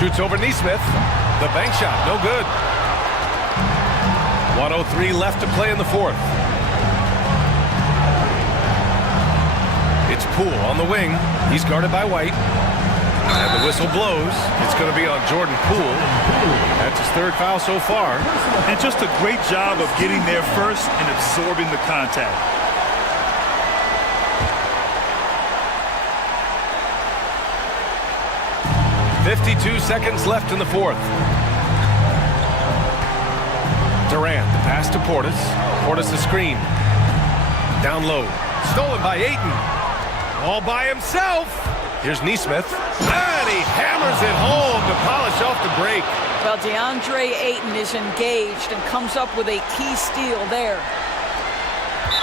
Shoots over Nesmith. The bank shot, no good. 1:03 left to play in the 4th. It's Poole on the wing. He's guarded by White. And the whistle blows. It's going to be on Jordan Poole. That's his 3rd foul so far. And just a great job of getting there first and absorbing the contact. .52 seconds left in the 4th. Durant, the pass to Portis. Portis the screen. Down low. Stolen by Ayton. All by himself. Here's Nesmith. And he hammers it home to polish off the break. Well, DeAndre Ayton is engaged and comes up with a key steal there.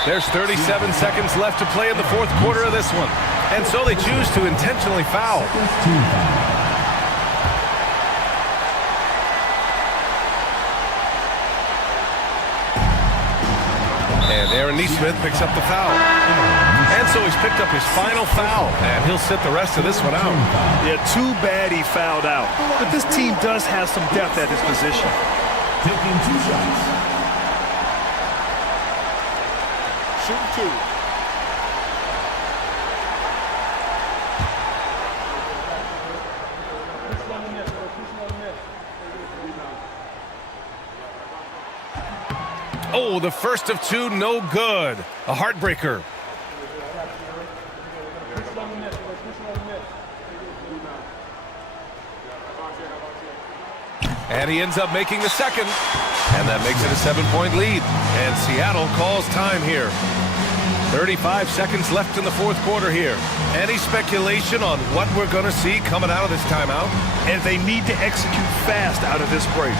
There's 37 seconds left to play in the 4th quarter of this one. And so they choose to intentionally foul. And Aaron Nesmith picks up the foul. And so he's picked up his final foul, and he'll sit the rest of this one out. Yeah, too bad he fouled out. But this team does have some depth at his position. Taking 2 shots. Shoot 2. Oh, the first of 2, no good. A heartbreaker. And he ends up making the second. And that makes it a 7-point lead. And Seattle calls time here. 35 seconds left in the 4th quarter here. Any speculation on what we're going to see coming out of this timeout? And they need to execute fast out of this break.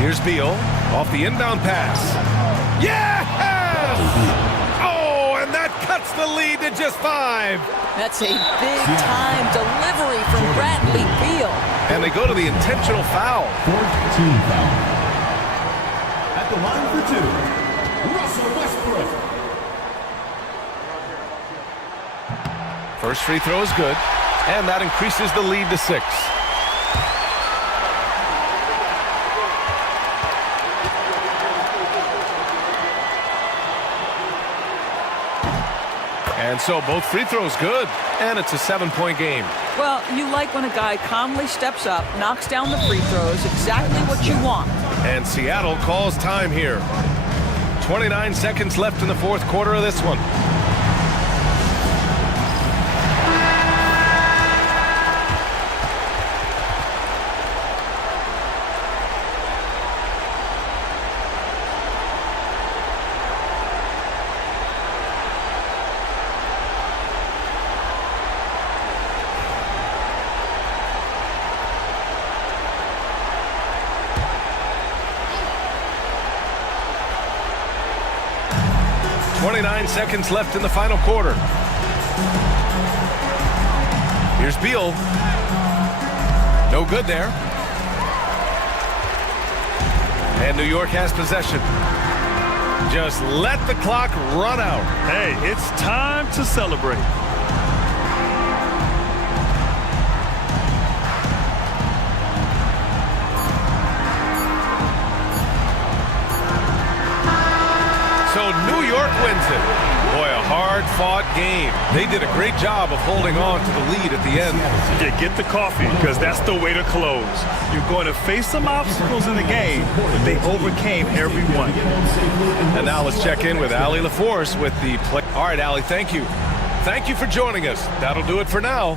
Here's Beal off the inbound pass. Yes! Oh, and that cuts the lead to just 5. That's a big-time delivery from Bradley Beal. And they go to the intentional foul. 4th team foul. At the line for 2, Russell Westbrook. First free throw is good, and that increases the lead to 6. And so both free throws good, and it's a 7-point game. Well, you like when a guy calmly steps up, knocks down the free throws, exactly what you want. And Seattle calls time here. 29 seconds left in the fourth quarter of this one. Seconds left in the final quarter. Here's Beal. No good there. And New York has possession. Just let the clock run out. Hey, it's time to celebrate. So New York wins it. Boy, a hard-fought game. They did a great job of holding on to the lead at the end. Yeah, get the coffee, because that's the way to close. You're going to face some obstacles in the game, but they overcame every one. And now let's check in with Allie LaForce with the play. All right, Allie, thank you. Thank you for joining us. That'll do it for now.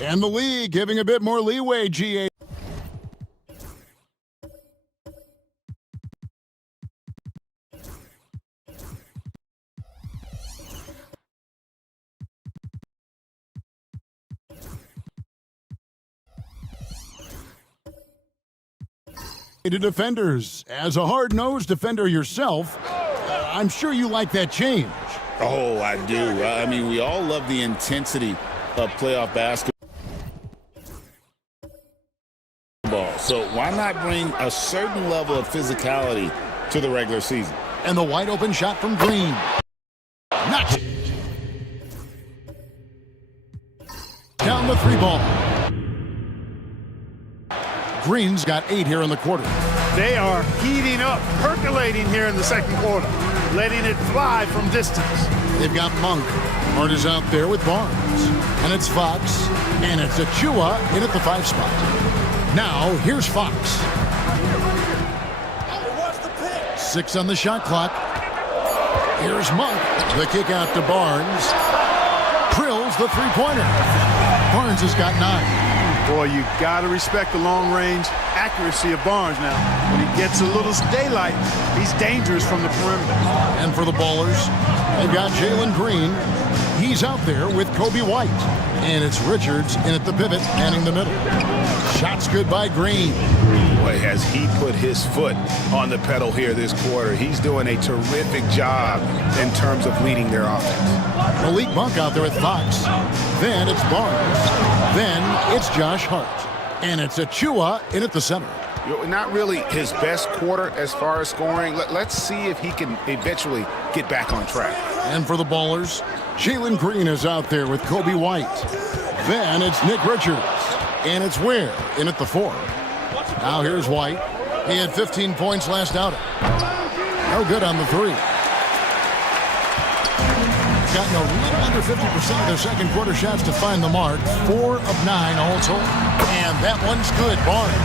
And the league giving a bit more leeway, GA. To defenders. As a hard-nosed defender yourself, I'm sure you like that change. Oh, I do. I mean, we all love the intensity of playoff basketball. So why not bring a certain level of physicality to the regular season? And the wide open shot from Green. Not down the 3 ball. Green's got 8 here in the quarter. They are heating up, percolating here in the second quarter, letting it fly from distance. They've got Monk. Hart is out there with Barnes. And it's Fox. And it's Achua in at the 5 spot. Now, here's Fox. 6 on the shot clock. Here's Monk. The kick out to Barnes. Drills the 3-pointer. Barnes has got 9. Boy, you got to respect the long-range accuracy of Barnes now. When he gets a little daylight, he's dangerous from the perimeter. And for the Ballers, they've got Jalen Green. He's out there with Kobe White. And it's Richards in at the pivot, manning the middle. Shots good by Green. Boy, has he put his foot on the pedal here this quarter. He's doing a terrific job in terms of leading their offense. Malik Monk out there with Fox. Then it's Barnes. Then it's Josh Hart. And it's Achua in at the center. Not really his best quarter as far as scoring. Let's see if he can eventually get back on track. And for the Ballers, Jalen Green is out there with Kobe White. Then it's Nick Richards. And it's Ware in at the 4. Now here's White. He had 15 points last outing. No good on the 3. Gotten a little under 50% of their second quarter shots to find the mark. 4 of 9 all told. And that one's good, Barnes.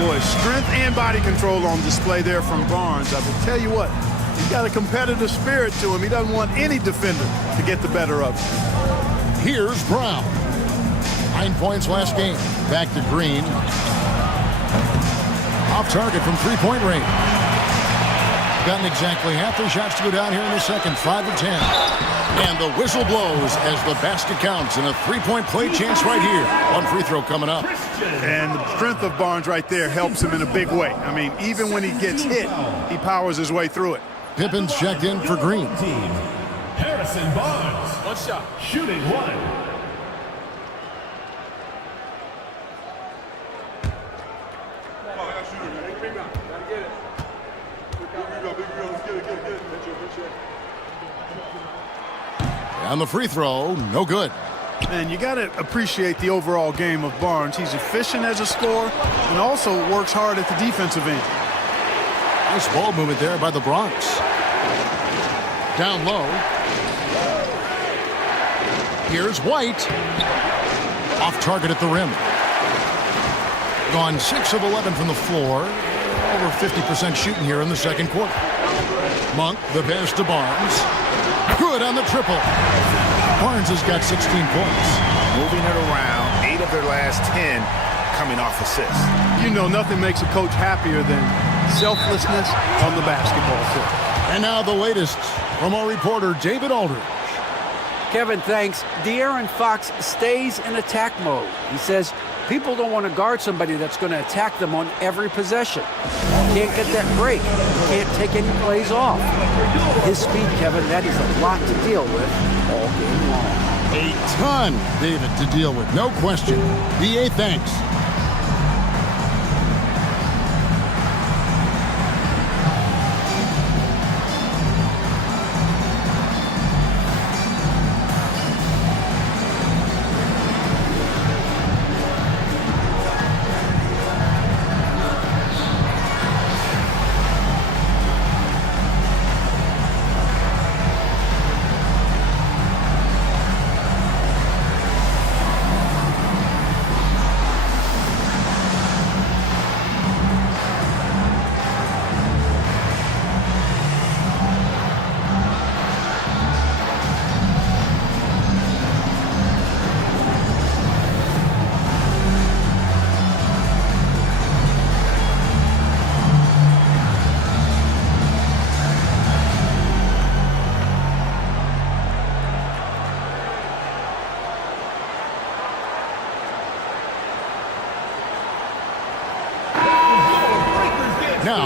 Boy, strength and body control on display there from Barnes. I will tell you what, he's got a competitive spirit to him. He doesn't want any defender to get the better of him. Here's Brown. 9 points last game. Back to Green. Off target from 3-point range. Gotten exactly half their shots to go down here in the second. 5 of 10. And the whistle blows as the basket counts. And a 3-point play chance right here. One free throw coming up. And the strength of Barnes right there helps him in a big way. I mean, even when he gets hit, he powers his way through it. Pippin's checked in for Green. Team, Harrison Barnes. One shot. Shooting 1. On the free throw, no good. And you got to appreciate the overall game of Barnes. He's efficient as a scorer and also works hard at the defensive end. Nice ball movement there by the Bronx. Down low. Here's White. Off target at the rim. Gone 6 of 11 from the floor. Over 50% shooting here in the second quarter. Monk, the pass to Barnes. Good on the triple. Barnes has got 16 points. Moving it around, 8 of their last 10 coming off assists. You know, nothing makes a coach happier than selflessness on the basketball court. And now the latest from our reporter, David Aldridge. Kevin, thanks. De'Aaron Fox stays in attack mode. He says people don't want to guard somebody that's going to attack them on every possession. Can't get that break. Can't take any plays off. His speed, Kevin, that is a lot to deal with all game long. A ton, David, to deal with. No question. BA, thanks.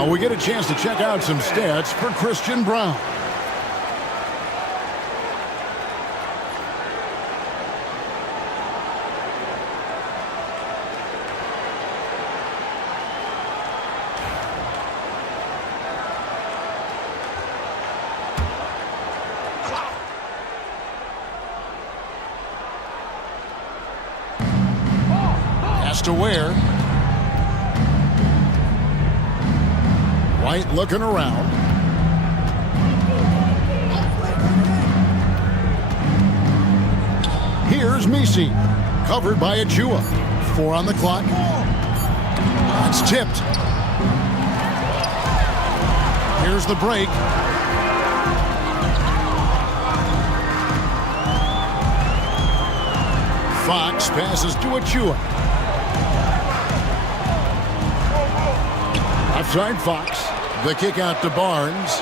Now we get a chance to check out some stats for Christian Brown. To Ware. White looking around. Here's Misi. Covered by Achua. 4 on the clock. It's tipped. Here's the break. Fox passes to Achua. Offside Fox. The kick out to Barnes.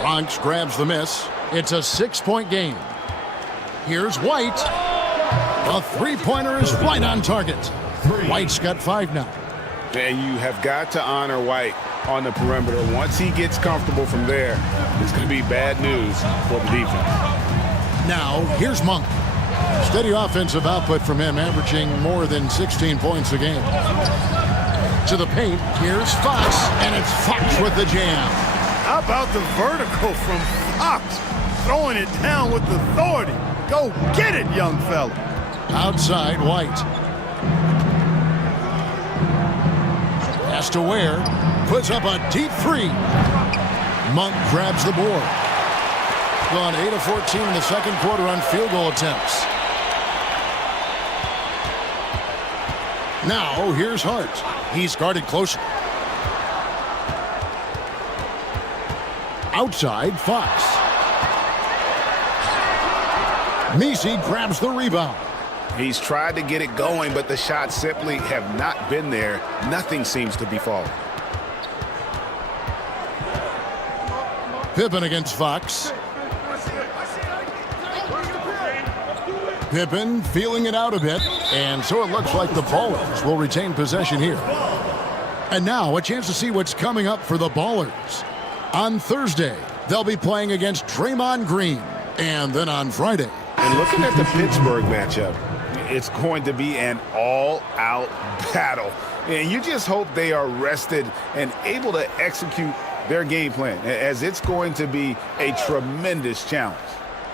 Bronx grabs the miss. It's a 6-point game. Here's White. The three-pointer is right on target. White's got 5 now. And you have got to honor White on the perimeter. Once he gets comfortable from there, it's going to be bad news for the defense. Now, here's Monk. Steady offensive output from him, averaging more than 16 points a game. To the paint, here's Fox, and it's Fox with the jam. How about the vertical from Fox? Throwing it down with authority. Go get it, young fella. Outside, White. Pass to Ware. Puts up a deep 3. Monk grabs the board. Gone 8 of 14 in the second quarter on field goal attempts. Now, here's Hart. He's guarded closer. Outside, Fox. Misi grabs the rebound. He's tried to get it going, but the shots simply have not been there. Nothing seems to be falling. Pippen against Fox. Pippen feeling it out a bit, and so it looks like the Ballers will retain possession here. And now a chance to see what's coming up for the Ballers. On Thursday, they'll be playing against Draymond Green, and then on Friday. And looking at the Pittsburgh matchup, it's going to be an all-out battle. And you just hope they are rested and able to execute their game plan, as it's going to be a tremendous challenge.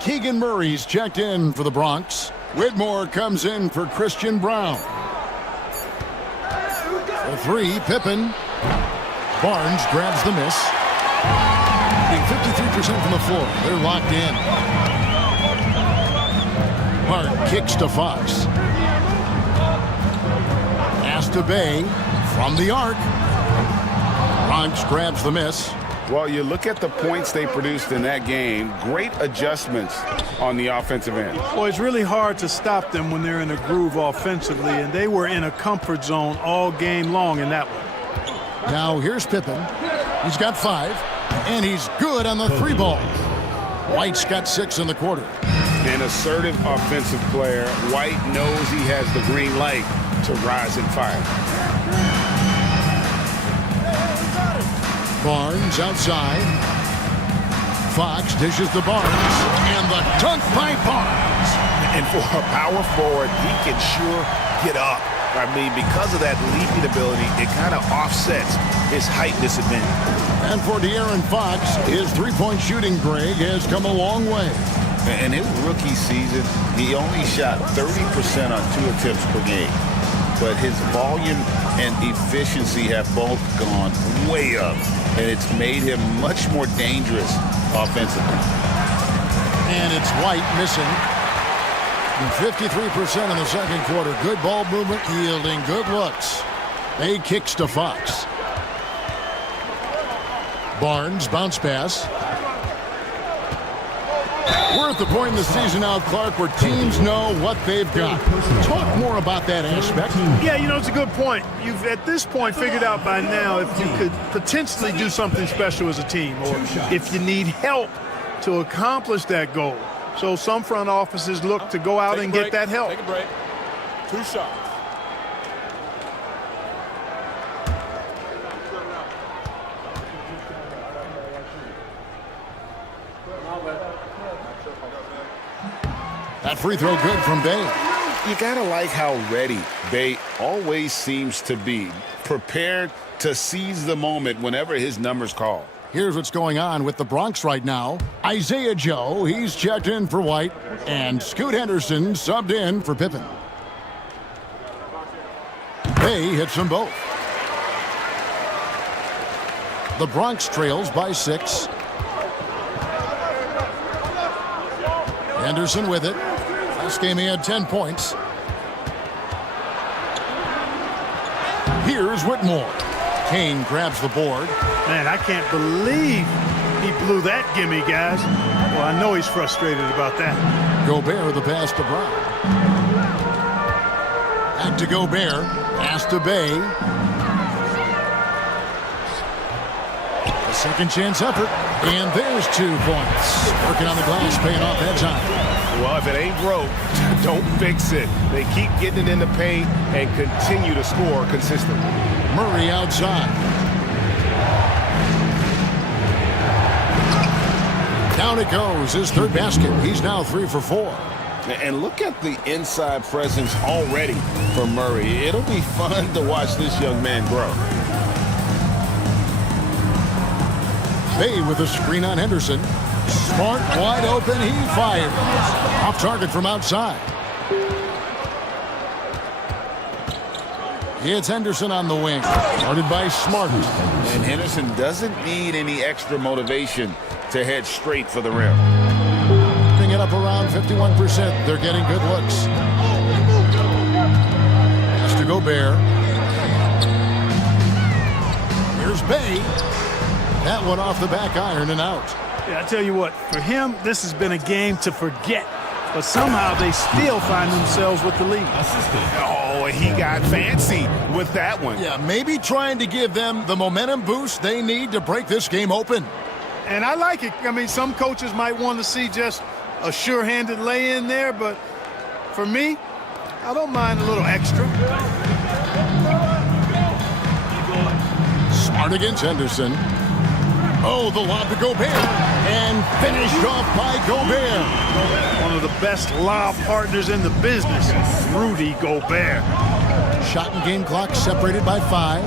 Keegan Murray's checked in for the Bronx. Whitmore comes in for Christian Brown. For 3, Pippen. Barnes grabs the miss. Being 53% from the floor. They're locked in. Hart kicks to Fox. Pass to Bay from the arc. Bronx grabs the miss. Well, you look at the points they produced in that game, great adjustments on the offensive end. Well, it's really hard to stop them when they're in a groove offensively, and they were in a comfort zone all game long in that one. Now here's Pippen. He's got 5, and he's good on the 3 ball. White's got 6 in the quarter. An assertive offensive player. White knows he has the green light to rise and fire. Barnes outside. Fox dishes to Barnes, and the dunk by Barnes. And for a power forward, he can sure get up. I mean, because of that leaping ability, it kind of offsets his height disadvantage. And for De'Aaron Fox, his three-point shooting, Greg, has come a long way. In his rookie season, he only shot 30% on 2 attempts per game. But his volume and efficiency have both gone way up, and it's made him much more dangerous offensively. And it's White missing. 53% in the second quarter. Good ball movement, yielding good looks. A kicks to Fox. Barnes, bounce pass. We're at the point in the season now, Clark, where teams know what they've got. Talk more about that aspect. Yeah, you know, it's a good point. You've, at this point, figured out by now if you could potentially do something special as a team, or if you need help to accomplish that goal. So some front offices look to go out and get that help. Take a break. 2 shots. That free throw good from Bay. You gotta like how ready Bay always seems to be, prepared to seize the moment whenever his number's called. Here's what's going on with the Bronx right now. Isaiah Joe, he's checked in for White, and Scoot Henderson subbed in for Pippen. Bay hits them both. The Bronx trails by 6. Henderson with it. Last game he had 10 points. Here's Whitmore. Kane grabs the board. Man, I can't believe he blew that gimme, guys. Well, I know he's frustrated about that. Gobert the pass to Brown. Back to Gobert. Pass to Bay. A second chance effort. And there's 2 points. Working on the glass, paying off that time. Well, if it ain't broke, don't fix it. They keep getting it in the paint and continue to score consistently. Murray outside. Down it goes, his 3rd basket. He's now 3 for 4. And look at the inside presence already for Murray. It'll be fun to watch this young man grow. Bay with a screen on Henderson. Smart, wide open, he fires. Off target from outside. It's Henderson on the wing. Guarded by Smart. And Henderson doesn't need any extra motivation to head straight for the rim. Putting it up around 51%. They're getting good looks. Has to Gobert. Here's Bay. That one off the back iron and out. Yeah, I tell you what, for him, this has been a game to forget. But somehow they still find themselves with the lead. Oh, he got fancy with that one. Yeah, maybe trying to give them the momentum boost they need to break this game open. And I like it. I mean, some coaches might want to see just a sure-handed lay-in there, but for me, I don't mind a little extra. Smart against Henderson. Oh, the lob to Gobert. And finished off by Gobert. One of the best lob partners in the business, Rudy Gobert. Shot and game clock separated by 5.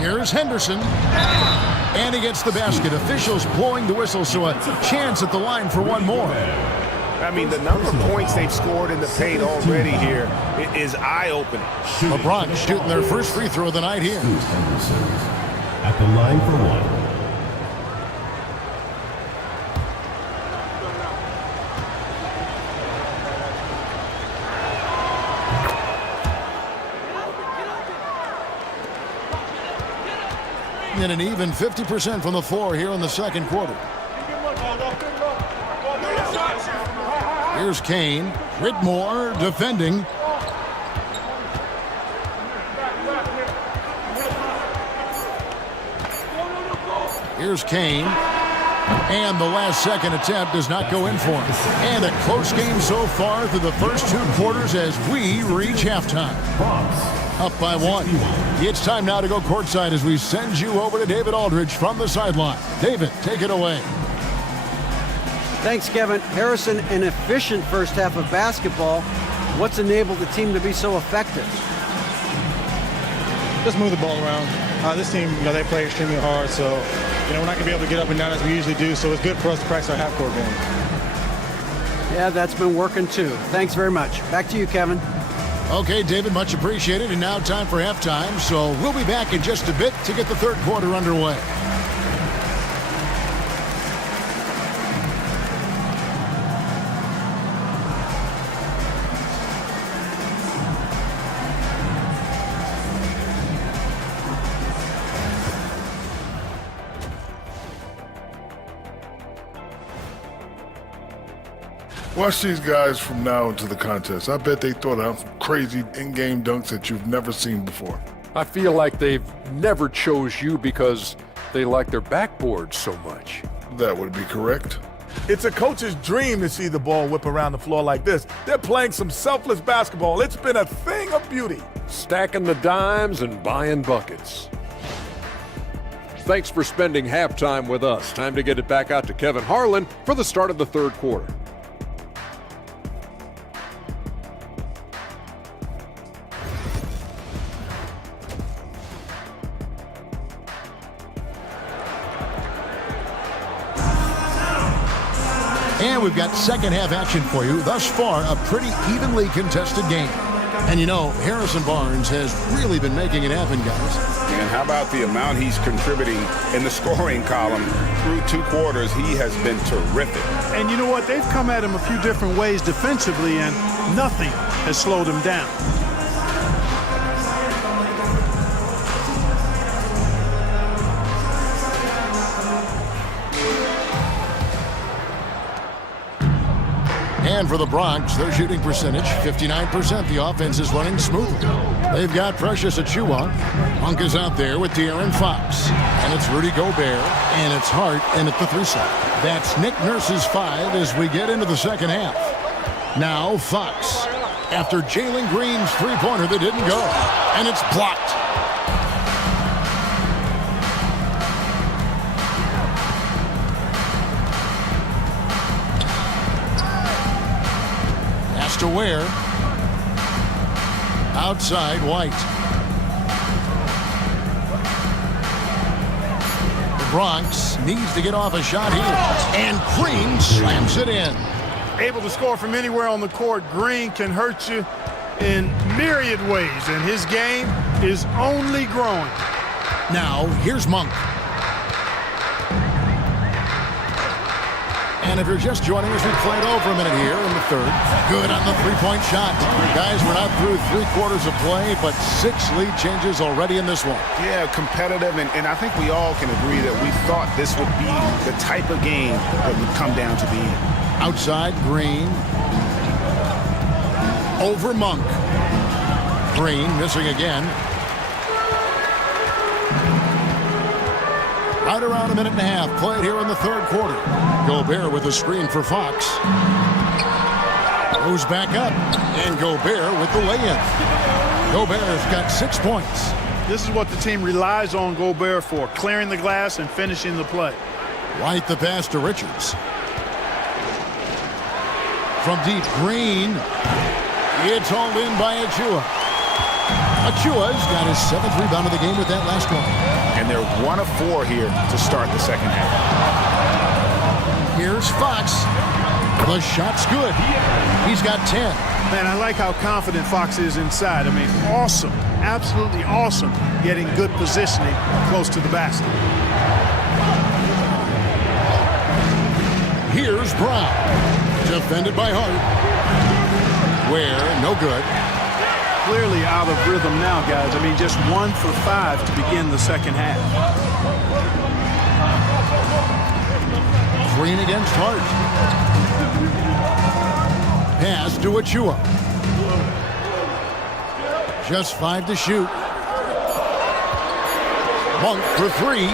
Here's Henderson. And he gets the basket. Officials blowing the whistle, so a chance at the line for one more. I mean, the number of points they've scored in the paint already here is eye-opening. LeBron shooting their first free throw of the night here. At the line for 1. And an even 50% from the floor here in the second quarter. Here's Kane. Whitmore defending. Here's Kane. And the last second attempt does not go in for him. And a close game so far through the first 2 quarters as we reach halftime. Up by 1. It's time now to go courtside as we send you over to David Aldridge from the sideline. David, take it away. Thanks, Kevin. Harrison, an efficient first half of basketball. What's enabled the team to be so effective? Just move the ball around. This team, they play extremely hard, so, we're not going to be able to get up and down as we usually do, so it's good for us to practice our half-court game. Yeah, that's been working too. Thanks very much. Back to you, Kevin. Okay, David, much appreciated. And now time for halftime, so we'll be back in just a bit to get the third quarter underway. Watch these guys from now into the contest. I bet they throw down some crazy in-game dunks that you've never seen before. I feel like they've never chose you because they like their backboard so much. That would be correct. It's a coach's dream to see the ball whip around the floor like this. They're playing some selfless basketball. It's been a thing of beauty. Stacking the dimes and buying buckets. Thanks for spending halftime with us. Time to get it back out to Kevin Harlan for the start of the third quarter. And we've got second half action for you. Thus far, a pretty evenly contested game. And you know, Harrison Barnes has really been making it happen, guys. And how about the amount he's contributing in the scoring column? Through 2 quarters, he has been terrific. And you know what? They've come at him a few different ways defensively, and nothing has slowed him down. And for the Bronx, their shooting percentage, 59%. The offense is running smoothly. They've got Precious Achiuwa. Monk is out there with De'Aaron Fox. And it's Rudy Gobert, and it's Hart in at the 3 side. That's Nick Nurse's 5 as we get into the second half. Now Fox, after Jalen Green's three-pointer that didn't go. And it's blocked. To Ware. Outside White. The Bronx needs to get off a shot here. And Green slams it in. Able to score from anywhere on the court. Green can hurt you in myriad ways, and his game is only growing. Now, here's Monk. And if you're just joining us, we played over a minute here in the third. Good on the three-point shot. Guys, we're not through 3 quarters of play, but 6 lead changes already in this one. Yeah, competitive, and I think we all can agree that we thought this would be the type of game that would come down to the end. Outside, Green. Over Monk. Green missing again. Right around a minute and a half played here in the third quarter. Gobert with a screen for Fox. Goes back up. And Gobert with the lay-in. Gobert's got 6 points. This is what the team relies on Gobert for, clearing the glass and finishing the play. White the pass to Richards. From deep, Green. It's hauled in by Achiuwa. Achiuwa's got his 7th rebound of the game with that last one. And they're 1 of 4 here to start the second half. Here's Fox. The shot's good. He's got 10. Man, I like how confident Fox is inside. I mean, awesome. Absolutely awesome getting good positioning close to the basket. Here's Brown. Defended by Hart. Ware, no good. Clearly out of rhythm now, guys. I mean, just 1 for 5 to begin the second half. Green against Hart. Pass to Achiuwa. Just 5 to shoot. Monk for 3.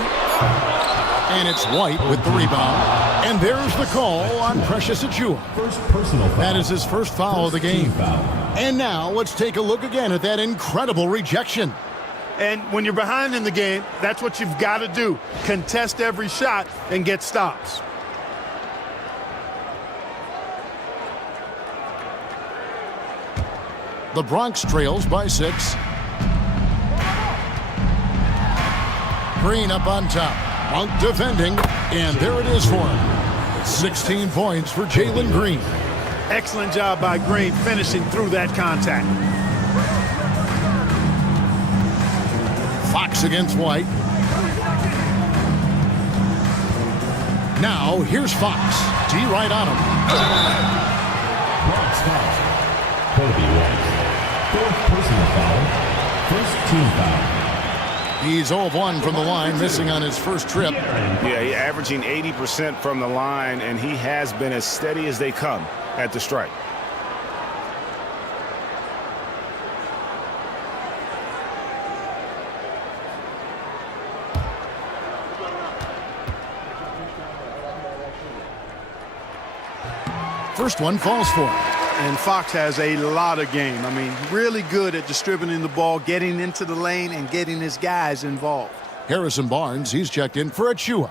And it's White with the rebound. And there's the call on Precious Achiuwa. First personal foul. That is his first foul of the game. And now let's take a look again at that incredible rejection. And when you're behind in the game, that's what you've got to do. Contest every shot and get stops. The Bronx trails by 6. Green up on top. Monk defending. And there it is for him. 16 points for Jalen Green. Excellent job by Green finishing through that contact. Fox against White. Now here's Fox. D right on him. Bronx foul. Kobe White. 4th personal foul. First team foul. He's 0 of 1 from the line, missing on his first trip. Yeah, he's averaging 80% from the line, and he has been as steady as they come at the strike. First one falls for him. And Fox has a lot of game. I mean, really good at distributing the ball, getting into the lane, and getting his guys involved. Harrison Barnes, he's checked in for Achua.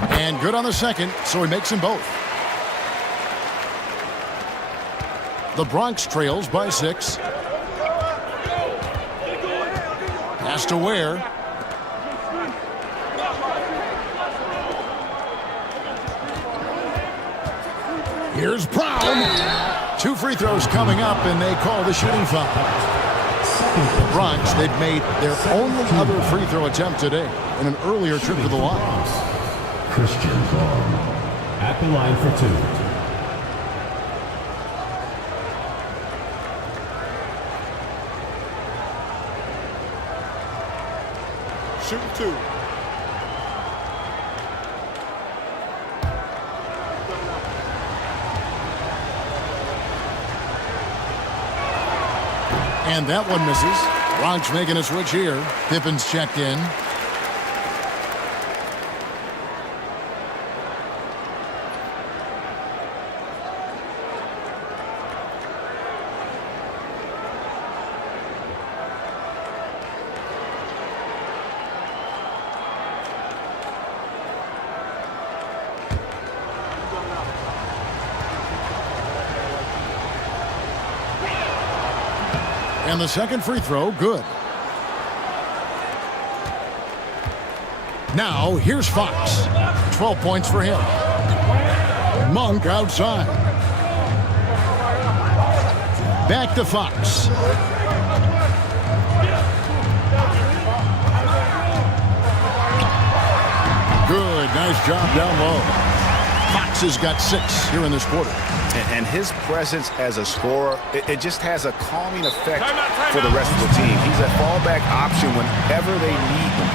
And good on the second, so he makes them both. The Bronx trails by 6. Pass to Ware. Here's Brown. 2 free throws coming up, and they call the shooting foul. The Bronx, they've made their only other free throw attempt today in an earlier trip to the line. Christian Vaughn at the line for 2. Shooting 2. And that one misses. Bronx making a switch here. Pippen's checked in. And the second free throw, good. Now, here's Fox. 12 points for him. Monk outside. Back to Fox. Good, nice job down low. Fox has got 6 here in this quarter. And his presence as a scorer, it just has a calming effect for the rest of the team. He's a fallback option whenever they need him.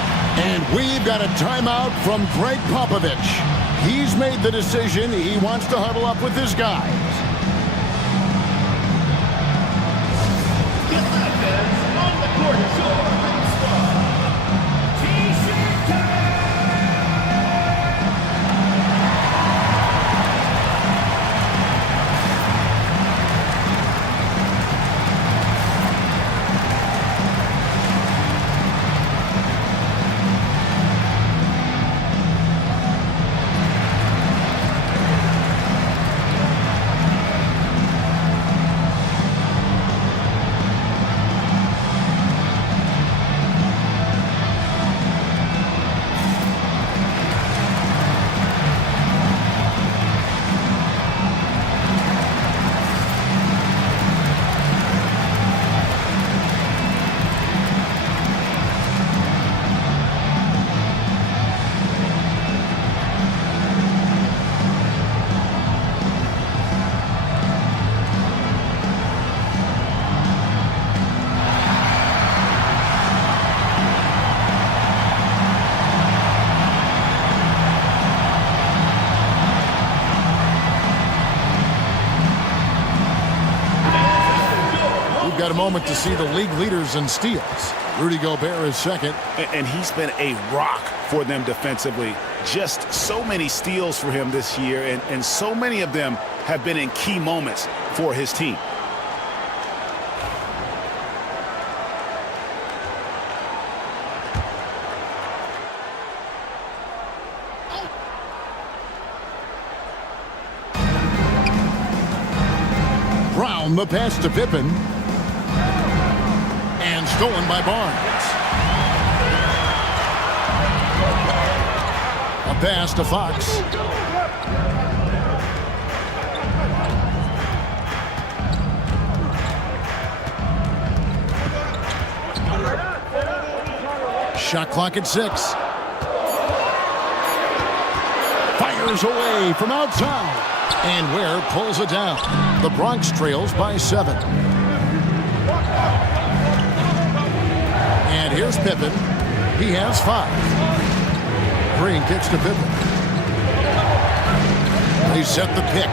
And we've got a timeout from Greg Popovich. He's made the decision. He wants to huddle up with his guys. On the court, T-shirt time! Got a moment to see the league leaders in steals. Rudy Gobert is second. And he's been a rock for them defensively. Just so many steals for him this year, and so many of them have been in key moments for his team. Brown, the pass to Pippen. And stolen by Barnes. A pass to Fox. Shot clock at 6. Fires away from outside. And Ware pulls it down. The Bronx trails by 7. And here's Pippen. He has 5. Green kicks to Pippen. They set the pick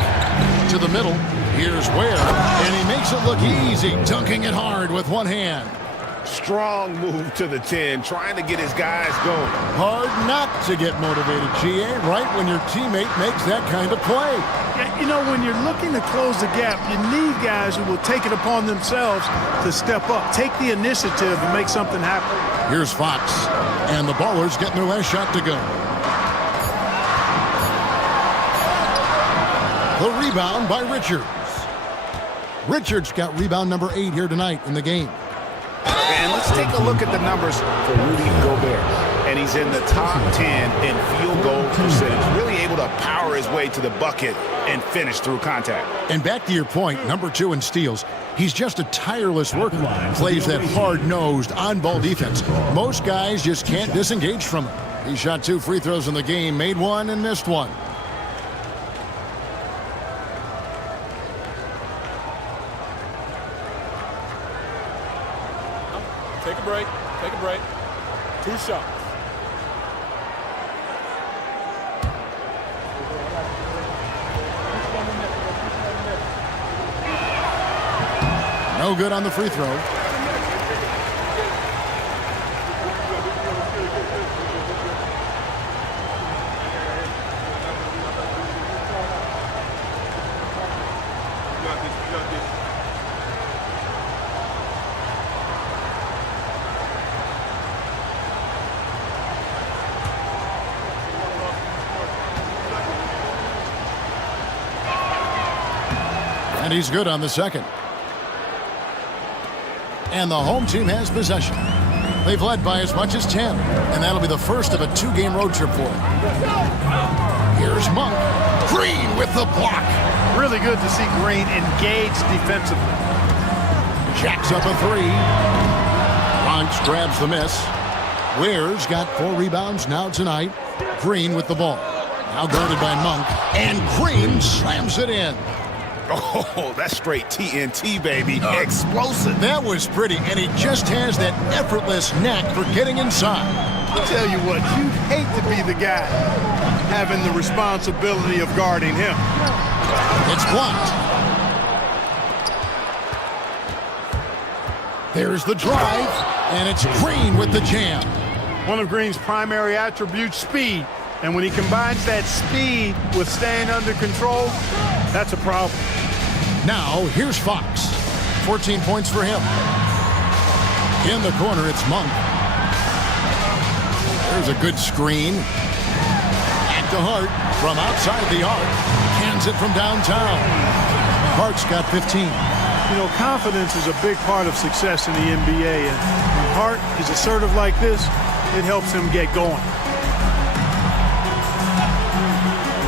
to the middle. Here's Ware, and he makes it look easy, dunking it hard with one hand. Strong move to the 10, trying to get his guys going. Hard not to get motivated, GA, right when your teammate makes that kind of play. Yeah, you know, when you're looking to close the gap, you need guys who will take it upon themselves to step up, take the initiative and make something happen. Here's Fox, and the Ballers getting their last shot to go. The rebound by Richards. Richards got rebound number 8 here tonight in the game. And let's take a look at the numbers for Rudy Gobert. And he's in the top 10 in field goal percentage, really able to power his way to the bucket and finish through contact. And back to your point, number 2 in steals. He's just a tireless worker. Plays that hard-nosed, on-ball defense. Most guys just can't disengage from him. He shot 2 free throws in the game, made 1 and missed 1. Take a break. Take a break. 2 shots. No good on the free throw. And he's good on the second. And the home team has possession. They've led by as much as 10, and that'll be the first of a 2-game road trip for them. Here's Monk. Green with the block. Really good to see Green engaged defensively. Jacks up a 3. Bronx grabs the miss. Ware's got 4 rebounds now tonight. Green with the ball. Now guarded by Monk, and Green slams it in. Oh, that's straight TNT, baby. Explosive. That was pretty, and he just has that effortless knack for getting inside. I'll tell you what, you'd hate to be the guy having the responsibility of guarding him. It's blocked. There's the drive, and it's Green with the jam. One of Green's primary attributes, speed. And when he combines that speed with staying under control, that's a problem. Now, here's Fox. 14 points for him. In the corner, it's Monk. There's a good screen. Back to Hart from outside the arc. Hands it from downtown. Hart's got 15. You know, confidence is a big part of success in the NBA. And when Hart is assertive like this, it helps him get going.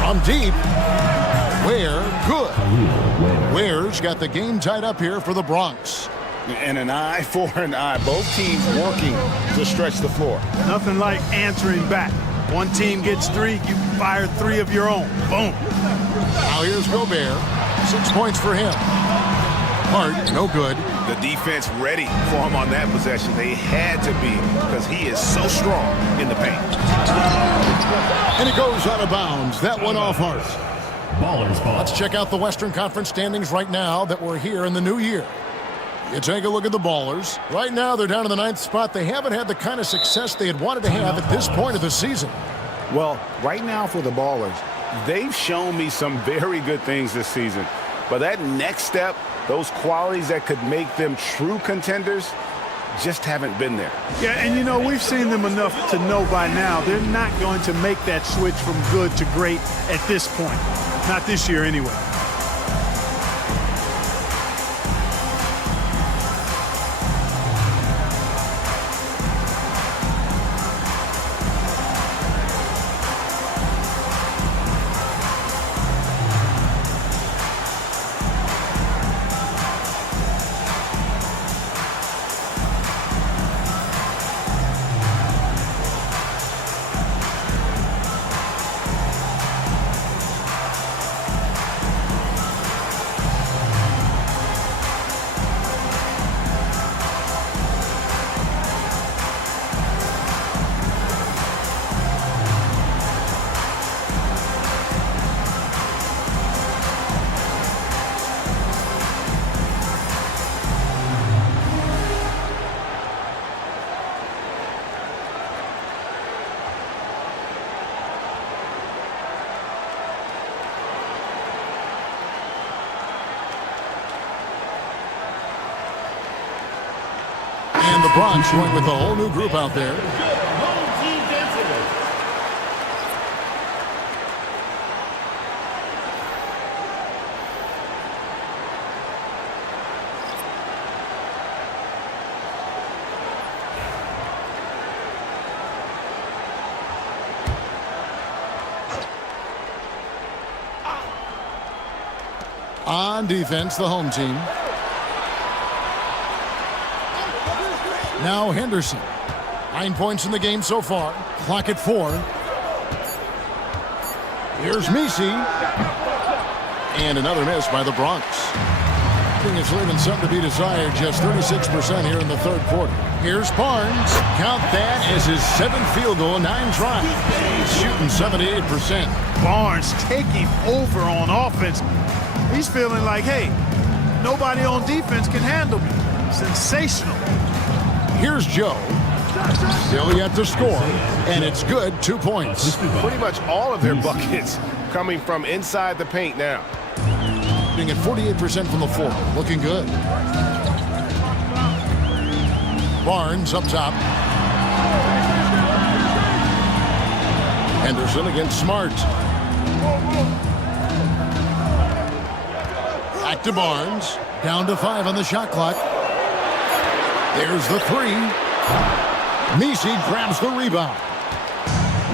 From deep. Ware, good. Ware's got the game tied up here for the Bronx. And an eye for an eye. Both teams working to stretch the floor. Nothing like answering back. One team gets 3, you fire 3 of your own. Boom. Now here's Gobert. 6 points for him. Hart, no good. The defense ready for him on that possession. They had to be because he is so strong in the paint. And it goes out of bounds. That one off Hart. Ballers ball. Let's check out the Western Conference standings right now that we're here in the new year. You take a look at the Ballers. Right now, they're down in the 9th spot. They haven't had the kind of success they had wanted to have at this point of the season. Well, right now for the Ballers, they've shown me some very good things this season. But that next step, those qualities that could make them true contenders, just haven't been there. Yeah, and you know, we've seen them enough to know by now they're not going to make that switch from good to great at this point. Not this year anyway. And the Bronx going with a whole new group out there. On defense, the home team. Now Henderson. 9 points in the game so far. Clock at 4. Here's Messi. And another miss by the Bronx. I think it's leaving something to be desired. Just 36% here in the third quarter. Here's Barnes. Count that as his 7th field goal in 9 tries. He's shooting 78%. Barnes taking over on offense. He's feeling like, hey, nobody on defense can handle me. Sensational. Here's Joe. Still yet to score, and it's good. 2 points. Pretty much all of their buckets coming from inside the paint now. Being at 48% from the floor. Looking good. Barnes up top. Henderson against Smart. Back to Barnes. Down to 5 on the shot clock. There's the 3. Messi grabs the rebound.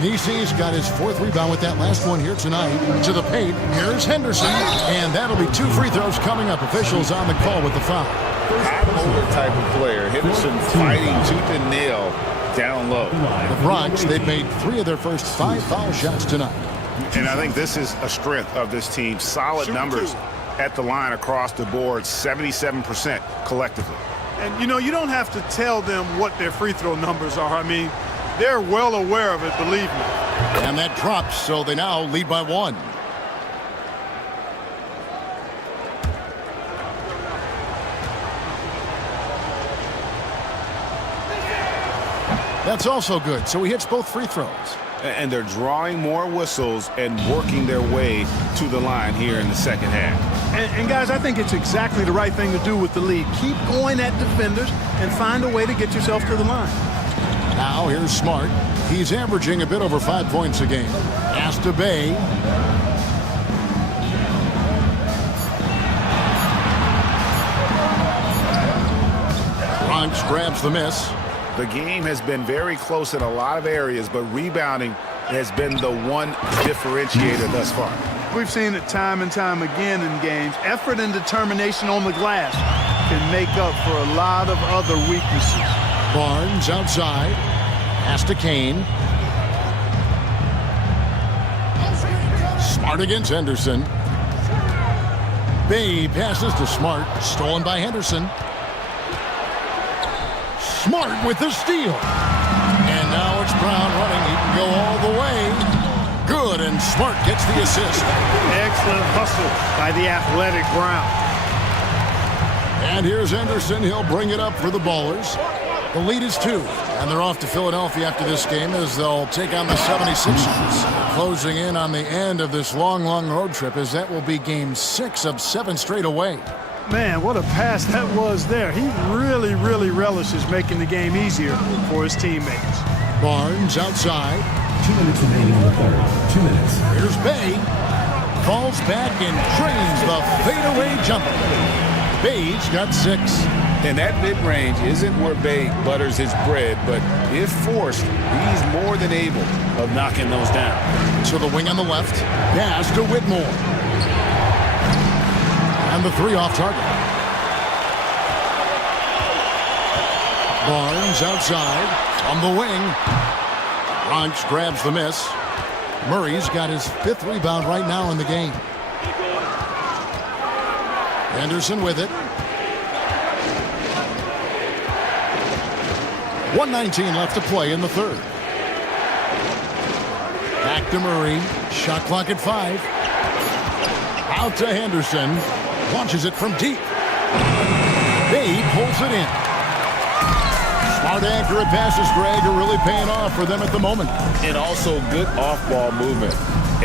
Messi's got his 4th rebound with that last one here tonight. To the paint. Here's Henderson. And that'll be 2 free throws coming up. Officials on the call with the foul. High-motor type of player. Henderson fighting tooth and nail down low. The Bronx, they've made 3 of their first 5 foul shots tonight. And I think this is a strength of this team. Solid numbers at the line across the board, 77% collectively. And, you know, you don't have to tell them what their free throw numbers are. I mean, they're well aware of it, believe me. And that drops, so they now lead by 1. That's also good, so he hits both free throws. And they're drawing more whistles and working their way to the line here in the second half. And guys, I think it's exactly the right thing to do with the lead. Keep going at defenders and find a way to get yourself to the line. Now here's Smart. He's averaging a bit over 5 points a game. Pass to Bay. Bronx grabs the miss. The game has been very close in a lot of areas, but rebounding has been the one differentiator thus far. We've seen it time and time again in games. Effort and determination on the glass can make up for a lot of other weaknesses. Barnes outside. Pass to Kane. Smart against Henderson. Bay passes to Smart. Stolen by Henderson. Smart with the steal. And now it's Brown running. He can go all the way. Good, and Smart gets the assist. Excellent hustle by the athletic Brown. And here's Henderson. He'll bring it up for the Ballers. The lead is 2, and they're off to Philadelphia after this game as they'll take on the 76ers. Closing in on the end of this long, long road trip as that will be game 6 of 7 straight away. Man, what a pass that was there. He really, really relishes making the game easier for his teammates. Barnes outside. 2 minutes remaining in the third. 2 minutes. Here's Bay. Falls back and drains the fadeaway jumper. Bay's got 6. And that mid-range isn't where Bay butters his bread, but if forced, he's more than able of knocking those down. To the wing on the left. Pass to Whitmore. And the 3 off target. Barnes outside from the wing. Bronx grabs the miss. Murray's got his 5th rebound right now in the game. Henderson with it. 1:19 left to play in the third. Back to Murray. Shot clock at 5. Out to Henderson. Launches it from deep. Bay pulls it in. Smart, accurate passes, Greg, are really paying off for them at the moment. And also good off-ball movement.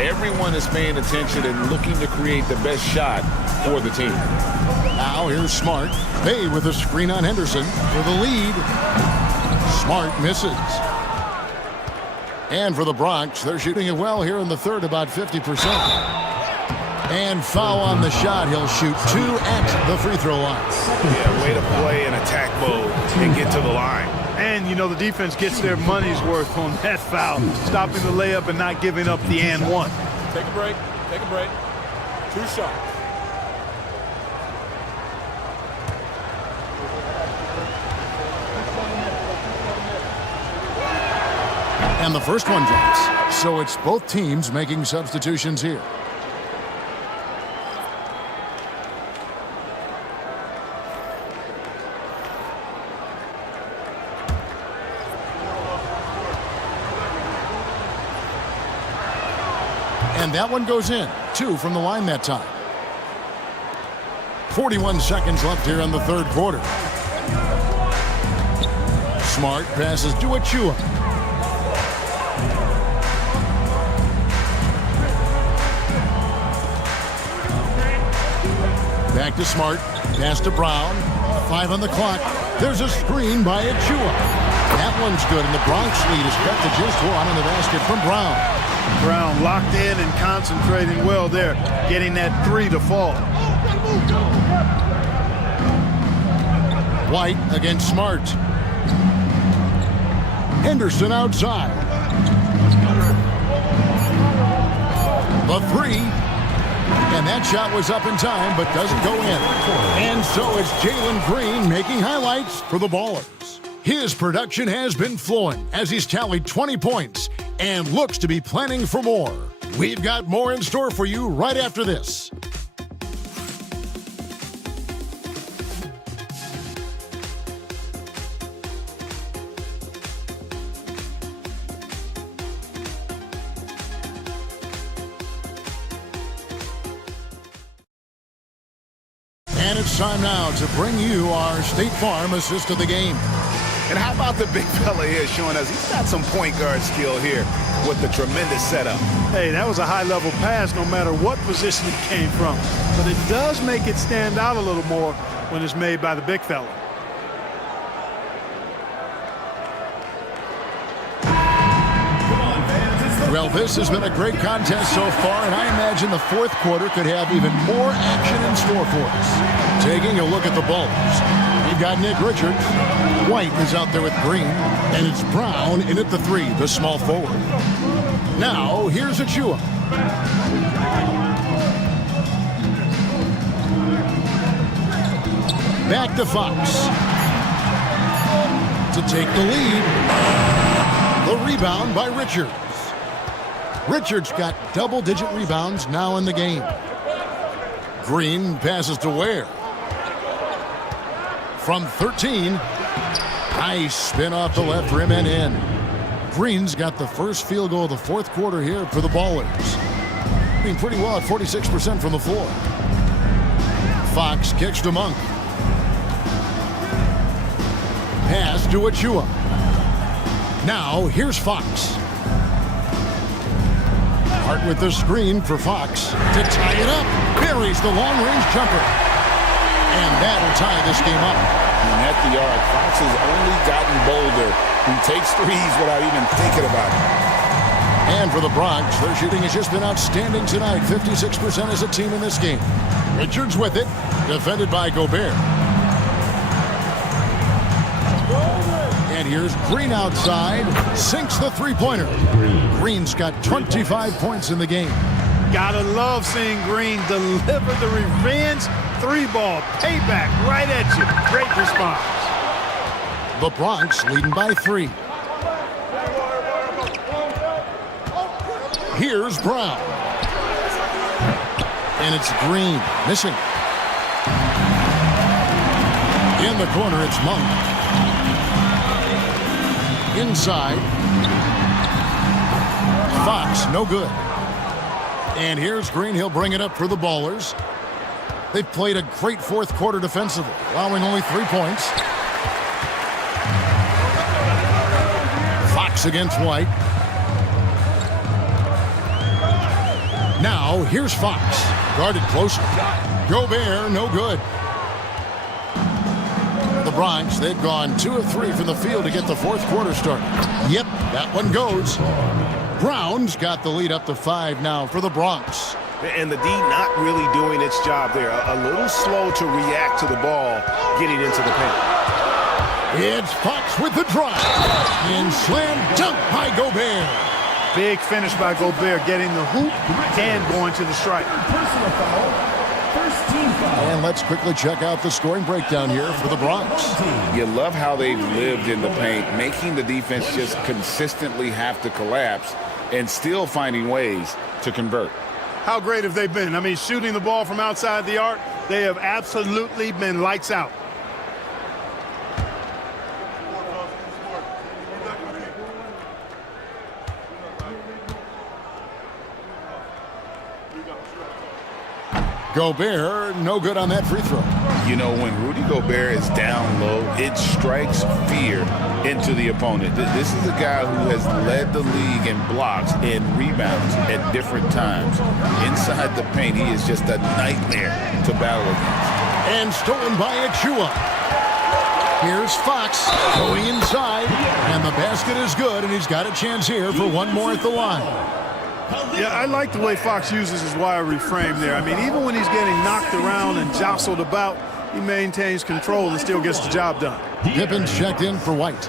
Everyone is paying attention and looking to create the best shot for the team. Now here's Smart. Bay with a screen on Henderson for the lead. Smart misses. And for the Bronx, they're shooting it well here in the third, about 50%. And foul on the shot. He'll shoot 2 at the free throw line. Yeah, way to play in attack mode and get to the line. And, you know, the defense gets their money's worth on that foul, stopping the layup and not giving up the and one. Take a break. Take a break. 2 shots. And the first one drops. So it's both teams making substitutions here. And that one goes in. 2 from the line that time. 41 seconds left here in the third quarter. Smart passes to Achua. Back to Smart. Pass to Brown. 5 on the clock. There's a screen by Achua. That one's good, and the Bronx lead is cut to just 1 on the basket from Brown. Brown locked in and concentrating well there, getting that 3 to fall. White against Smart. Henderson outside. The 3. And that shot was up in time, but doesn't go in. And so it's Jalen Green making highlights for the Ballers. His production has been flowing as he's tallied 20 points and looks to be planning for more. We've got more in store for you right after this. And it's time now to bring you our State Farm assist of the game. And how about the big fella here showing us he's got some point guard skill here with the tremendous setup. Hey, that was a high-level pass no matter what position it came from. But it does make it stand out a little more when it's made by the big fella. Well, this has been a great contest so far, and I imagine the fourth quarter could have even more action in store for us. Taking a look at the Bulls, we've got Nick Richards. White is out there with Green, and it's Brown in at the 3, the small forward. Now, here's Achua. Back to Fox. To take the lead. The rebound by Richards. Richards got double-digit rebounds now in the game. Green passes to Ware. From 13. Nice spin off the left rim and in. Green's got the first field goal of the fourth quarter here for the Ballers. Being pretty well at 46% from the floor. Fox kicks to Monk. Pass to Achua. Now here's Fox. Hart with the screen for Fox to tie it up. Buries the long-range jumper. And that'll tie this game up. And at the arc, Fox has only gotten bolder. He takes threes without even thinking about it. And for the Bronx, their shooting has just been outstanding tonight. 56% as a team in this game. Richards with it, defended by Gobert. And here's Green outside, sinks the three-pointer. Green's got 25 points in the game. Gotta love seeing Green deliver the revenge 3-ball payback right at you. Great response. The Bronx leading by 3. Here's Brown. And it's Green, missing. In the corner, it's Monk. Inside. Fox, no good. And here's Green. He'll bring it up for the Ballers. They've played a great fourth quarter defensively, allowing only 3 points. Fox against White. Now, here's Fox. Guarded closer. Gobert, no good. The Bronx, they've gone 2 of 3 from the field to get the fourth quarter started. Yep, that one goes. Brown's got the lead up to 5 now for the Bronx. And the D not really doing its job there. A little slow to react to the ball getting into the paint. It's Fox with the drive. And slam dunk by Gobert. Big finish by Gobert, getting the hoop and going to the stripe. Personal foul. First team foul. And let's quickly check out the scoring breakdown here for the Bronx. You love how they've lived in the paint, making the defense just consistently have to collapse and still finding ways to convert. How great have they been? I mean, shooting the ball from outside the arc, they have absolutely been lights out. Gobert, no good on that free throw. You know, when Rudy Gobert is down low, it strikes fear into the opponent. This is a guy who has led the league in blocks and rebounds at different times. Inside the paint, he is just a nightmare to battle against. And stolen by Achua. Here's Fox going inside, and the basket is good, and he's got a chance here for one more at the line. Yeah, I like the way Fox uses his wiry frame there. I mean, even when he's getting knocked around and jostled about, he maintains control and still gets the job done. Pippin's checked in for White.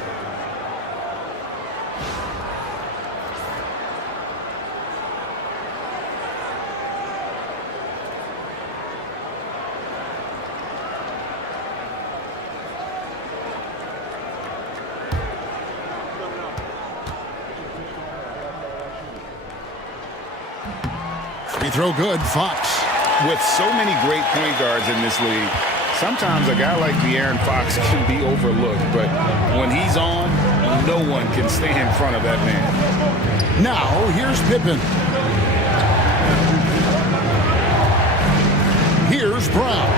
Free throw good, Fox. With so many great point guards in this league, sometimes a guy like De'Aaron Fox can be overlooked, but when he's on, no one can stay in front of that man. Now, here's Pippen. Here's Brown.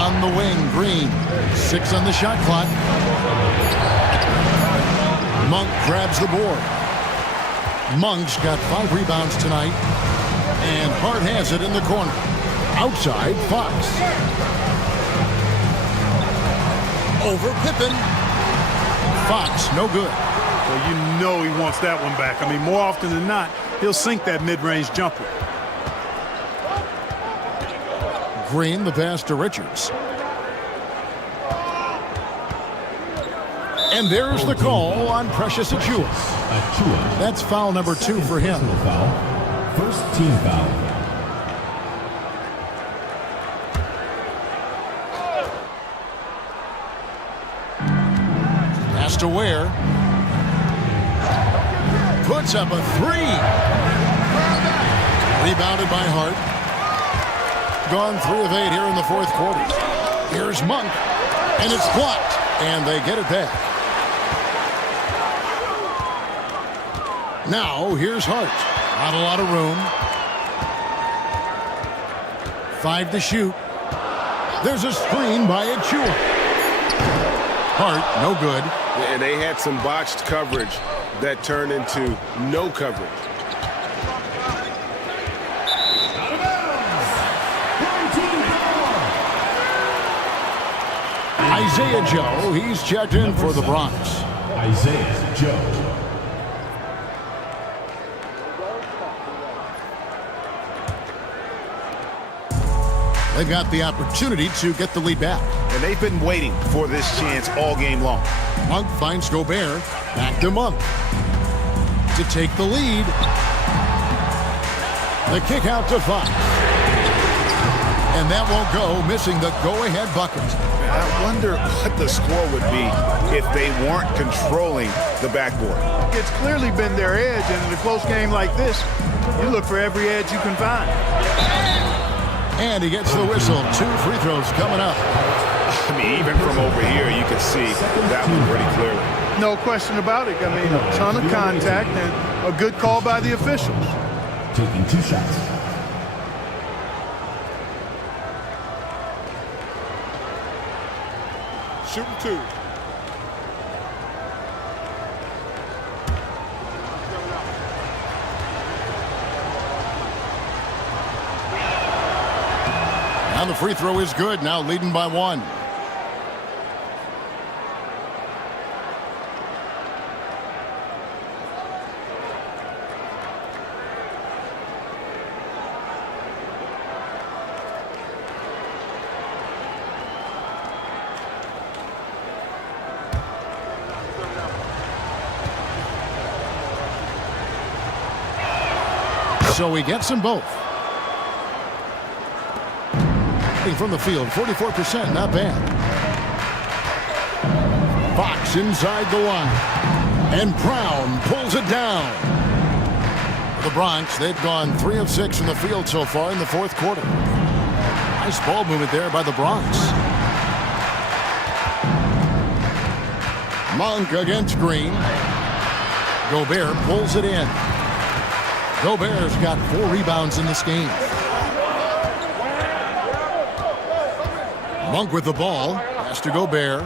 On the wing, Green. 6 on the shot clock. Monk grabs the board. Monk's got 5 rebounds tonight. And Hart has it in the corner. Outside, Fox. Over Pippen. Fox, no good. Well, you know he wants that one back. I mean, more often than not, he'll sink that mid-range jumper. Green, the pass to Richards. And there's the call on Precious Achua. That's foul number 2 for him. First team foul. Pass to Ware. Puts up a 3. Rebounded by Hart. Gone 3 of 8 here in the fourth quarter. Here's Monk. And it's blocked. And they get it back. Now, here's Hart. Not a lot of room. 5 to shoot. There's a screen by Achua. Hart, no good. And they had some botched coverage that turned into no coverage. Isaiah Joe, he's checked in for the Bronx. Isaiah Joe. They've got the opportunity to get the lead back. And they've been waiting for this chance all game long. Monk finds Gobert. Back to Monk. To take the lead. The kick out to Fox. And that won't go, missing the go-ahead bucket. I wonder what the score would be if they weren't controlling the backboard. It's clearly been their edge, and in a close game like this, you look for every edge you can find. And he gets the whistle. 2 free throws coming up. I mean, even from over here, you can see that one pretty clearly. No question about it. I mean, a ton of contact and a good call by the officials. Taking 2 shots. Shooting 2. And the free throw is good, now leading by 1. So he gets them both. From the field, 44%, not bad. Fox inside the line. And Brown pulls it down. For the Bronx, they've gone 3 of 6 from the field so far in the fourth quarter. Nice ball movement there by the Bronx. Monk against Green. Gobert pulls it in. Gobert's got 4 rebounds in this game. Monk with the ball. Pass to Gobert.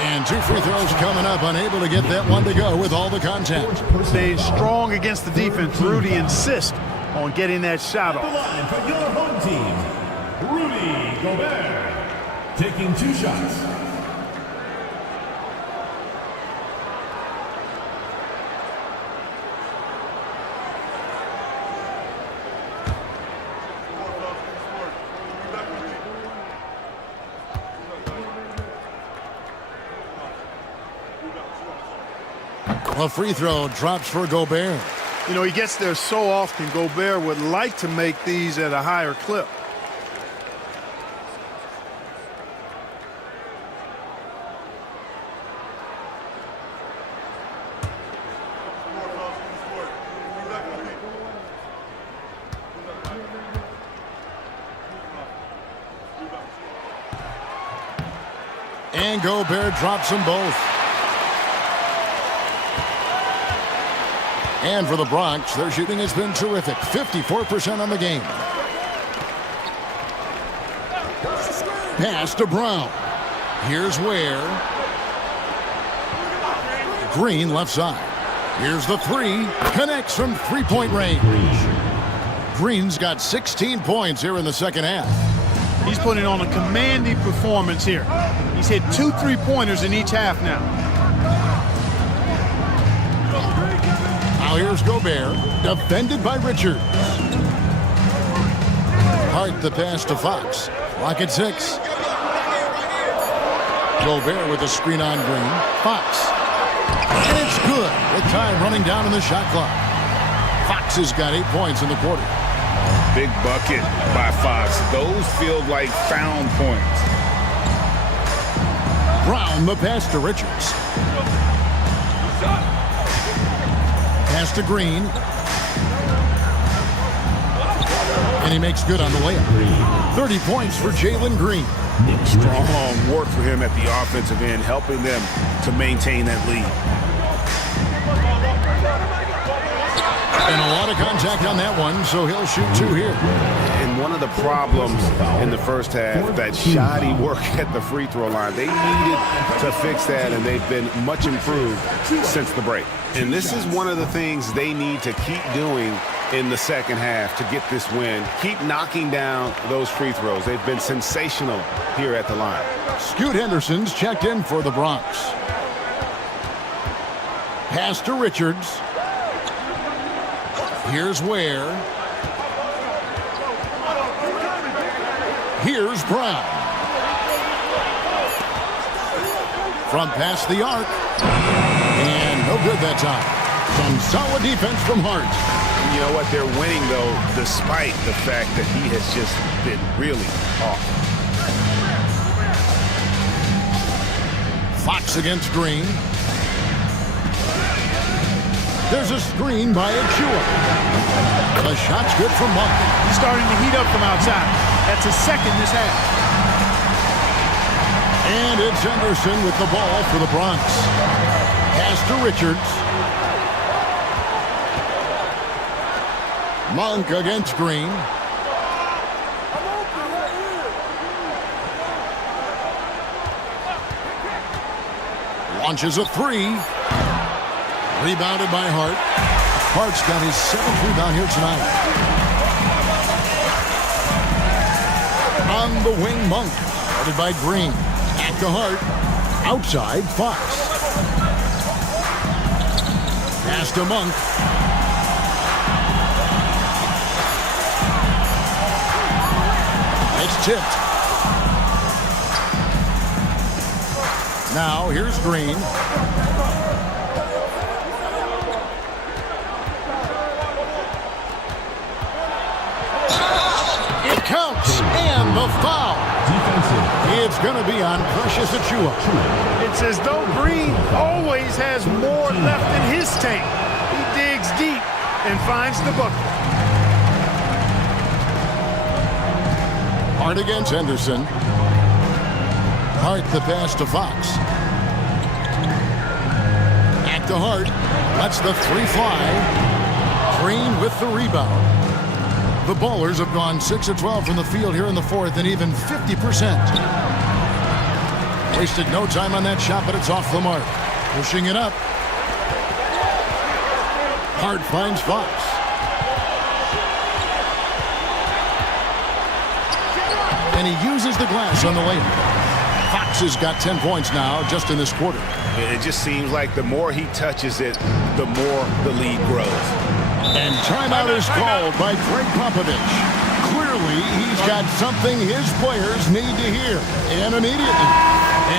And 2 free throws coming up. Unable to get that one to go with all the contact. Staying strong against the defense. Rudy insists on getting that shot off. The line for your home team, Rudy Gobert, taking 2 shots. A free throw drops for Gobert. You know, he gets there so often. Gobert would like to make these at a higher clip. And Gobert drops them both. And for the Bronx, their shooting has been terrific. 54% on the game. Pass to Brown. Here's Ware. Green left side. Here's the 3. Connects from 3-point range. Green's got 16 points here in the second half. He's putting on a commanding performance here. He's hit 2 3-pointers in each half now. Now here's Gobert, defended by Richards. Hart the pass to Fox. Clock at 6. Gobert with a screen on Green. Fox. And it's good with time running down in the shot clock. Fox has got 8 points in the quarter. Big bucket by Fox. Those feel like found points. Brown the pass to Richards. Pass to Green. And he makes good on the layup. 30 points for Jalen Green. Strong work for him at the offensive end, helping them to maintain that lead. And a lot of contact on that one, so he'll shoot 2 here. And one of the problems in the first half, that shoddy work at the free throw line. They needed to fix that, and they've been much improved since the break. And this is one of the things they need to keep doing in the second half to get this win. Keep knocking down those free throws. They've been sensational here at the line. Scoot Henderson's checked in for the Bronx. Pass to Richards. Here's Ware. Here's Brown. From past the arc. And no good that time. Some solid defense from Hart. You know what? They're winning, though, despite the fact that he has just been really off. Fox against Green. There's a screen by Achua. The shot's good from Monk. He's starting to heat up from outside. That's his second this half. And it's Henderson with the ball for the Bronx. Pass to Richards. Monk against Green. Launches a 3. Rebounded by Hart. Hart's got his 7th rebound here tonight. On the wing, Monk. Guarded by Green. At the heart. Outside, Fox. Pass to Monk. It's tipped. Now, here's Green. It counts, and the foul. It's going to be on Precious Achiuwa. It's as though Green always has more left in his tank. He digs deep and finds the bucket. Hart against Henderson. Hart the pass to Fox. At the Hart. Lets the three fly. Green with the rebound. The Ballers have gone 6 of 12 from the field here in the fourth and even 50%. Wasted no time on that shot, but it's off the mark. Pushing it up. Hart finds Fox. And he uses the glass on the layup. Fox has got 10 points now just in this quarter. It just seems like the more he touches it, the more the lead grows. And timeout is called by Greg Popovich. Clearly, he's got something his players need to hear, and immediately.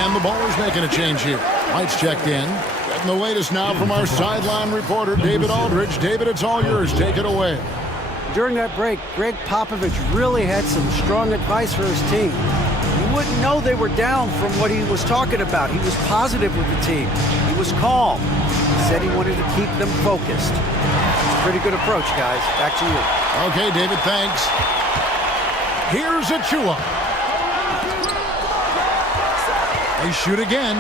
And the Ballers making a change here. White's checked in. Getting the latest now from our sideline reporter, David Aldridge. David, it's all yours. Take it away. During that break, Greg Popovich really had some strong advice for his team. You wouldn't know they were down from what he was talking about. He was positive with the team. He was calm. He said he wanted to keep them focused. It's a pretty good approach, guys. Back to you. Okay, David, thanks. Here's Achiuwa. They shoot again.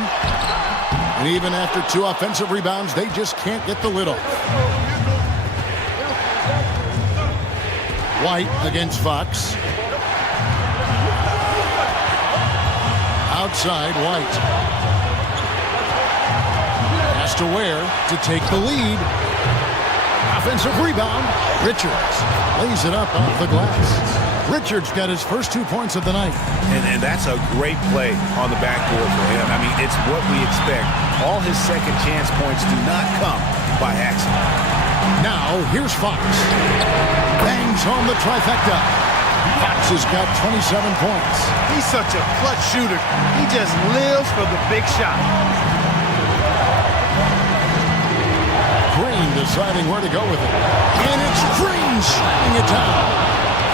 And even after 2 offensive rebounds, they just can't get the lid off. White against Fox. Outside, White. Has to Ware to take the lead. Offensive rebound. Richards lays it up off the glass. Richards got his first 2 points of the night. And that's a great play on the backboard for him. I mean, it's what we expect. All his second chance points do not come by accident. Now, here's Fox. Bangs home the trifecta. Fox has got 27 points. He's such a clutch shooter. He just lives for the big shot. Green deciding where to go with it. And it's Green shutting it down.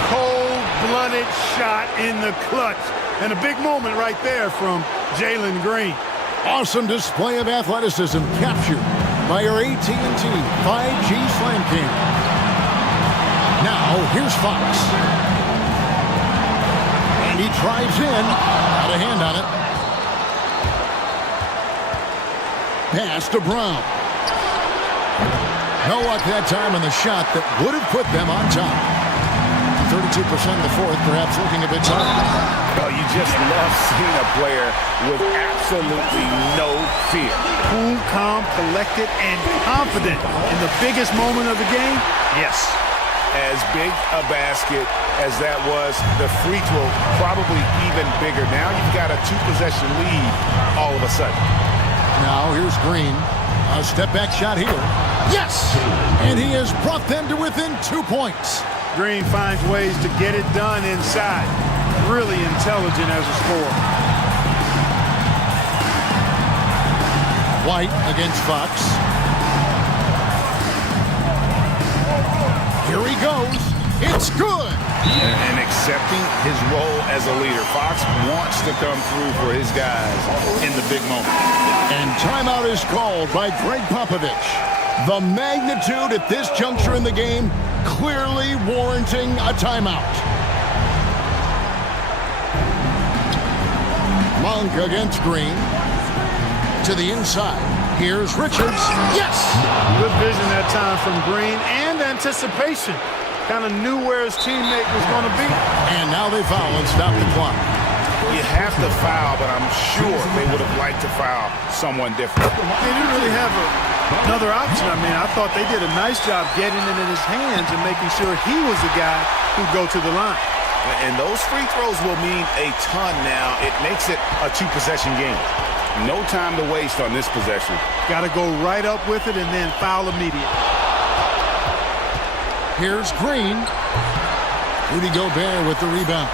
Cold-blooded shot in the clutch. And a big moment right there from Jalen Green. Awesome display of athleticism captured by our AT&T 5G Slam King. Now, here's Fox. And he drives in. Got a hand on it. Pass to Brown. No luck that time on the shot that would have put them on top. 32% of the fourth, perhaps looking a bit tired. Well, you just love seeing a player with absolutely no fear. Cool, calm, collected, and confident in the biggest moment of the game. Yes. As big a basket as that was, the free throw probably even bigger. Now you've got a 2-possession lead all of a sudden. Now here's Green. A step-back shot here. Yes! And he has brought them to within 2 points. Green finds ways to get it done inside. Really intelligent as a scorer. White against Fox. Here he goes. It's good. And accepting his role as a leader. Fox wants to come through for his guys in the big moment. And timeout is called by Greg Popovich. The magnitude at this juncture in the game clearly warranting a timeout. Monk against Green. To the inside. Here's Richards. Yes! Good vision that time from Green and anticipation. Kind of knew where his teammate was going to be. And now they foul and stop the clock. You have to foul, but I'm sure they would have liked to foul someone different. They didn't really have another option. I mean, I thought they did a nice job getting it in his hands and making sure he was the guy who'd go to the line. And those free throws will mean a ton now. It makes it a two-possession game. No time to waste on this possession. Got to go right up with it and then foul immediately. Here's Green. Rudy Gobert with the rebound.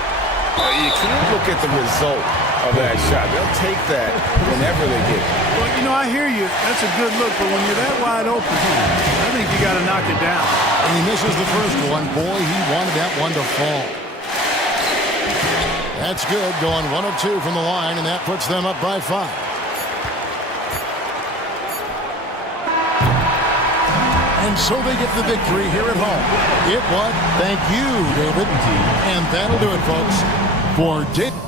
You can't look at the result of that shot. They'll take that whenever they get it. Well, you know, I hear you. That's a good look, but when you're that wide open, I think you got to knock it down. And he misses the first one. Boy, he wanted that one to fall. That's good, going 1 of 2 from the line, and that puts them up by 5. And so they get the victory here at home. It won. Thank you, David. And that'll do it, folks, for David.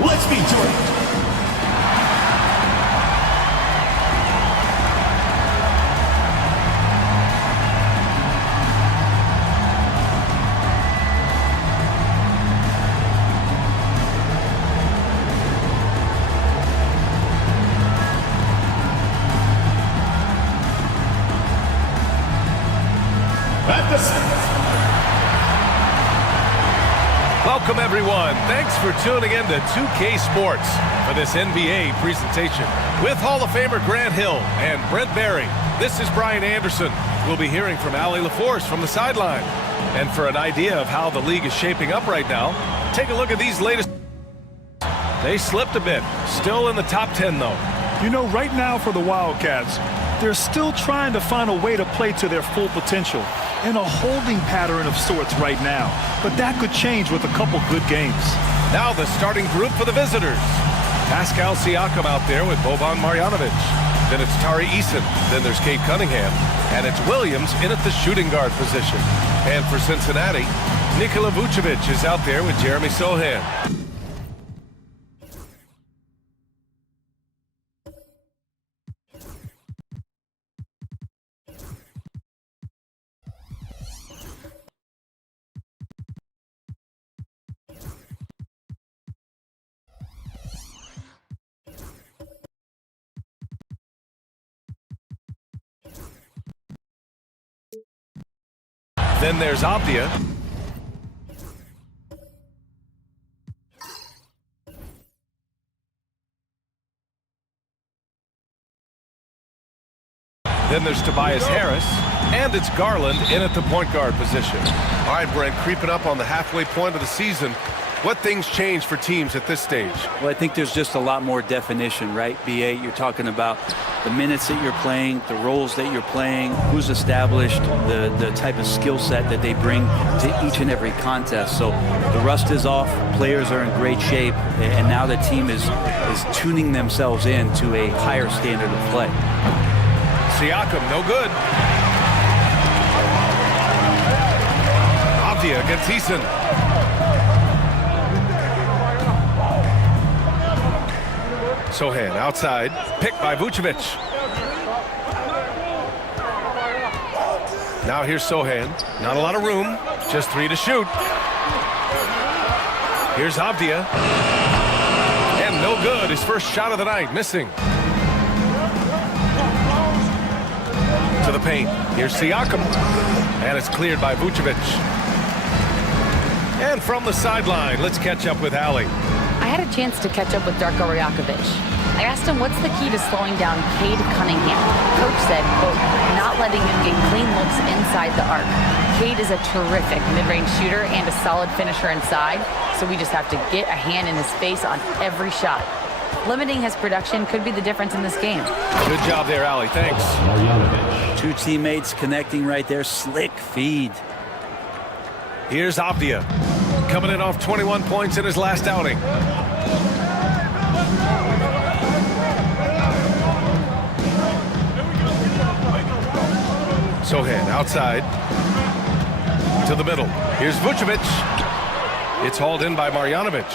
Let's be joined. Welcome, everyone. Thanks for tuning in to 2K Sports for this NBA presentation with Hall of Famer Grant Hill and Brent Barry. This is Brian Anderson. We'll be hearing from Allie LaForce from the sideline. And for an idea of how the league is shaping up right now, take a look at these latest. They slipped a bit. Still in the top 10, though. You know, right now for the Wildcats, they're still trying to find a way to play to their full potential in a holding pattern of sorts right now. But that could change with a couple good games. Now the starting group for the visitors. Pascal Siakam out there with Boban Marjanovic. Then it's Tari Eason. Then there's Cade Cunningham. And it's Williams in at the shooting guard position. And for Cincinnati, Nikola Vucevic is out there with Jeremy Sohan. Then there's Abdia. Then there's Tobias Harris. And it's Garland in at the point guard position. All right, Brent, creeping up on the halfway point of the season. What things change for teams at this stage? Well, I think there's just a lot more definition, right? BA, you're talking about the minutes that you're playing, the roles that you're playing, who's established, the type of skill set that they bring to each and every contest. So the rust is off, players are in great shape, and now the team is tuning themselves in to a higher standard of play. Siakam, no good. Abdia against Eason. Sohan outside, picked by Vucevic. Now here's Sohan. Not a lot of room, just 3 to shoot. Here's Abdia. And no good, his first shot of the night, missing. To the paint, here's Siakam. And it's cleared by Vucevic. And from the sideline, let's catch up with Allie. I had a chance to catch up with Darko Rajakovic. I asked him what's the key to slowing down Cade Cunningham. Coach said, quote, not letting him get clean looks inside the arc. Cade is a terrific mid-range shooter and a solid finisher inside, so we just have to get a hand in his face on every shot. Limiting his production could be the difference in this game. Good job there, Allie. Thanks. Two teammates connecting right there. Slick feed. Here's Avdia, coming in off 21 points in his last outing. Sohan outside to the middle. Here's Vucevic. It's hauled in by Marjanovic.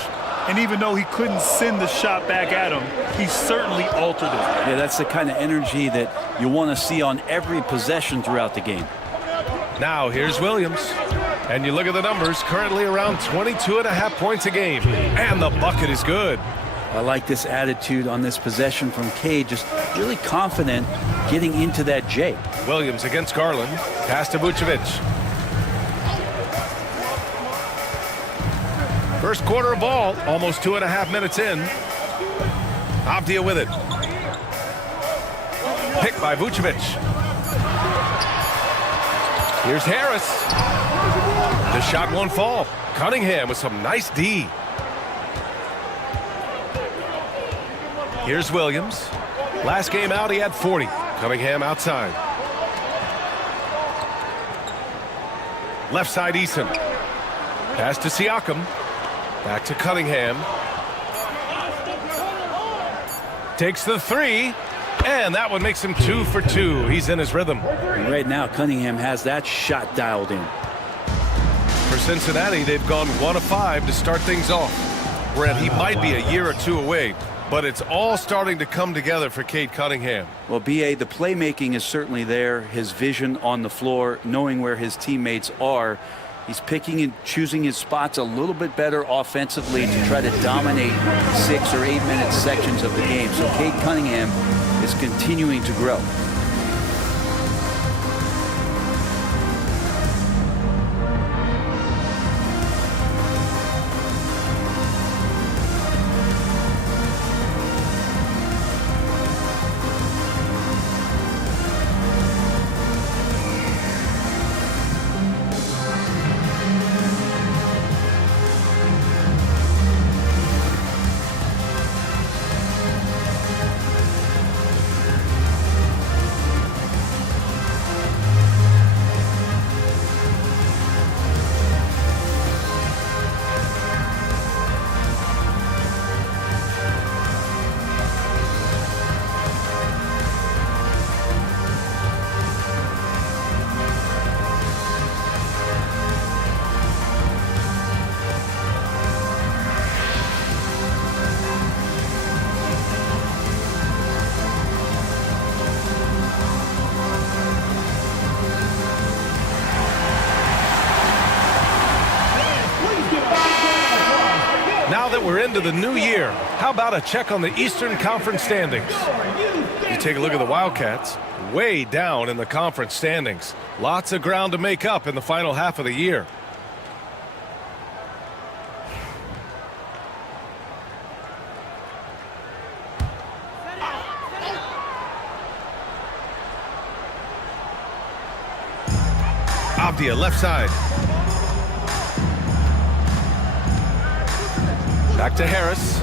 And even though he couldn't send the shot back at him, he certainly altered it. Yeah, that's the kind of energy that you want to see on every possession throughout the game. Now here's Williams. And you look at the numbers, currently around 22.5 points a game. And the bucket is good. I like this attitude on this possession from Cade, just really confident getting into that J. Williams against Garland. Pass to Vucevic. First quarter of ball, almost 2.5 minutes in. Avdia with it. Picked by Vucevic. Here's Harris. The shot won't fall. Cunningham with some nice D. Here's Williams. Last game out, he had 40. Cunningham outside. Left side, Eason. Pass to Siakam. Back to Cunningham. Takes the three. And that one makes him 2 for 2. He's in his rhythm. And right now, Cunningham has that shot dialed in. For Cincinnati, they've gone 1 of 5 to start things off. Brett, he might be a year or two away, but it's all starting to come together for Cade Cunningham. Well, B.A., the playmaking is certainly there. His vision on the floor, knowing where his teammates are. He's picking and choosing his spots a little bit better offensively to try to dominate 6 or 8 minute sections of the game. So Cade Cunningham is continuing to grow. Now that we're into the new year, how about a check on the Eastern Conference standings? You take a look at the Wildcats, way down in the conference standings. Lots of ground to make up in the final half of the year. Avdia left side. Back to Harris.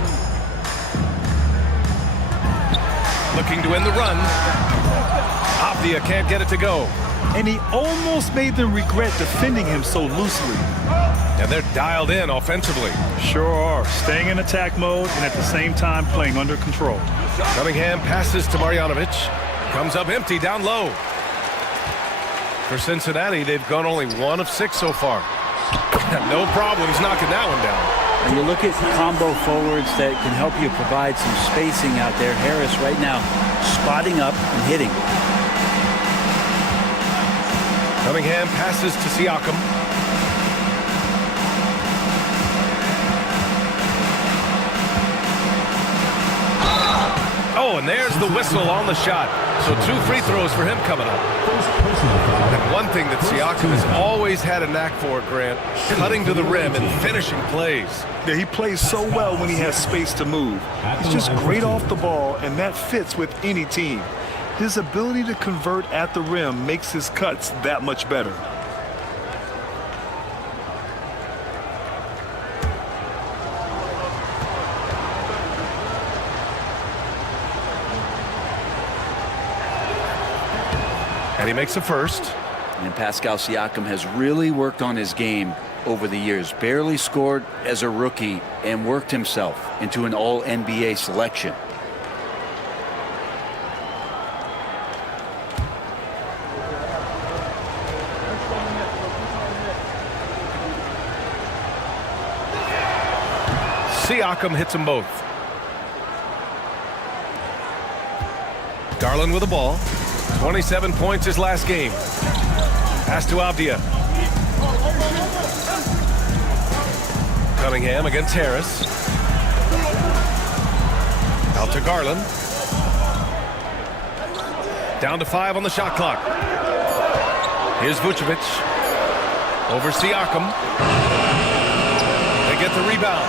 Looking to end the run. Avdia can't get it to go. And he almost made them regret defending him so loosely. And they're dialed in offensively. Sure are. Staying in attack mode and at the same time playing under control. Cunningham passes to Marjanovic. Comes up empty down low. For Cincinnati, they've gone only 1 of 6 so far. No problems knocking that one down. And you look at combo forwards that can help you provide some spacing out there. Harris right now spotting up and hitting. Cunningham passes to Siakam. Oh, and there's the whistle on the shot. So 2 free throws for him coming up. And one thing that Siakam has always had a knack for, Grant, cutting to the rim and finishing plays. Yeah, he plays so well when he has space to move. He's just great off the ball, and that fits with any team. His ability to convert at the rim makes his cuts that much better. he makes a first. And Pascal Siakam has really worked on his game over the years. Barely scored as a rookie and worked himself into an All-NBA selection. Siakam hits them both. Garland with the ball. 27 points his last game. Pass to Avdia. Cunningham against Harris. Out to Garland. Down to 5 on the shot clock. Here's Vucevic. Over Siakam. They get the rebound.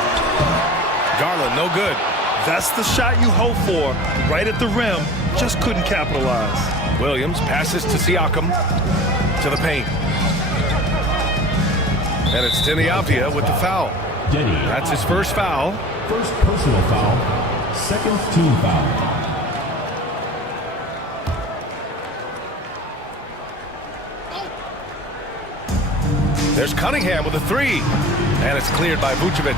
Garland, no good. That's the shot you hope for. Right at the rim. Just couldn't capitalize. Williams passes to Siakam. To the paint. And it's Denny Avdia with the foul. That's his first foul. First personal foul. Second team foul. There's Cunningham with a 3. And it's cleared by Vucevic.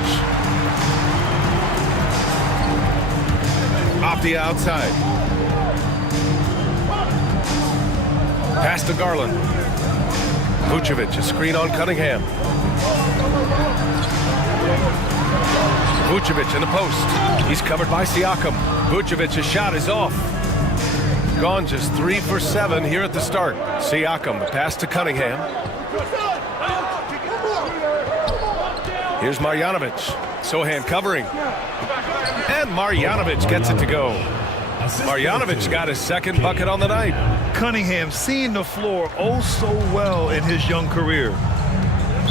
Avdia outside. Pass to Garland. Vucevic, a screen on Cunningham. Vucevic in the post. He's covered by Siakam. Vucevic's shot is off. Gone just 3 for 7 here at the start. Siakam, the pass to Cunningham. Here's Marjanovic. Sohan covering. And Marjanovic gets it to go. Marjanovic got his second bucket on the night. Cunningham seeing the floor oh so well in his young career.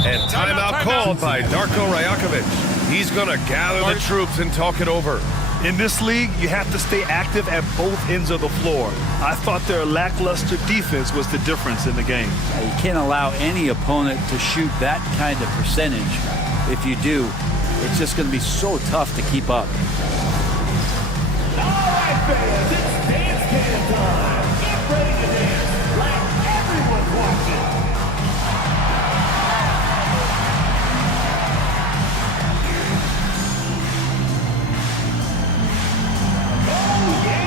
And timeout called by Darko Rajakovic. He's going to gather the troops and talk it over. In this league, you have to stay active at both ends of the floor. I thought their lackluster defense was the difference in the game. You can't allow any opponent to shoot that kind of percentage. If you do, it's just going to be so tough to keep up. All right, fans, it's dance can time. Get ready to dance like everyone's watching. Oh, yeah.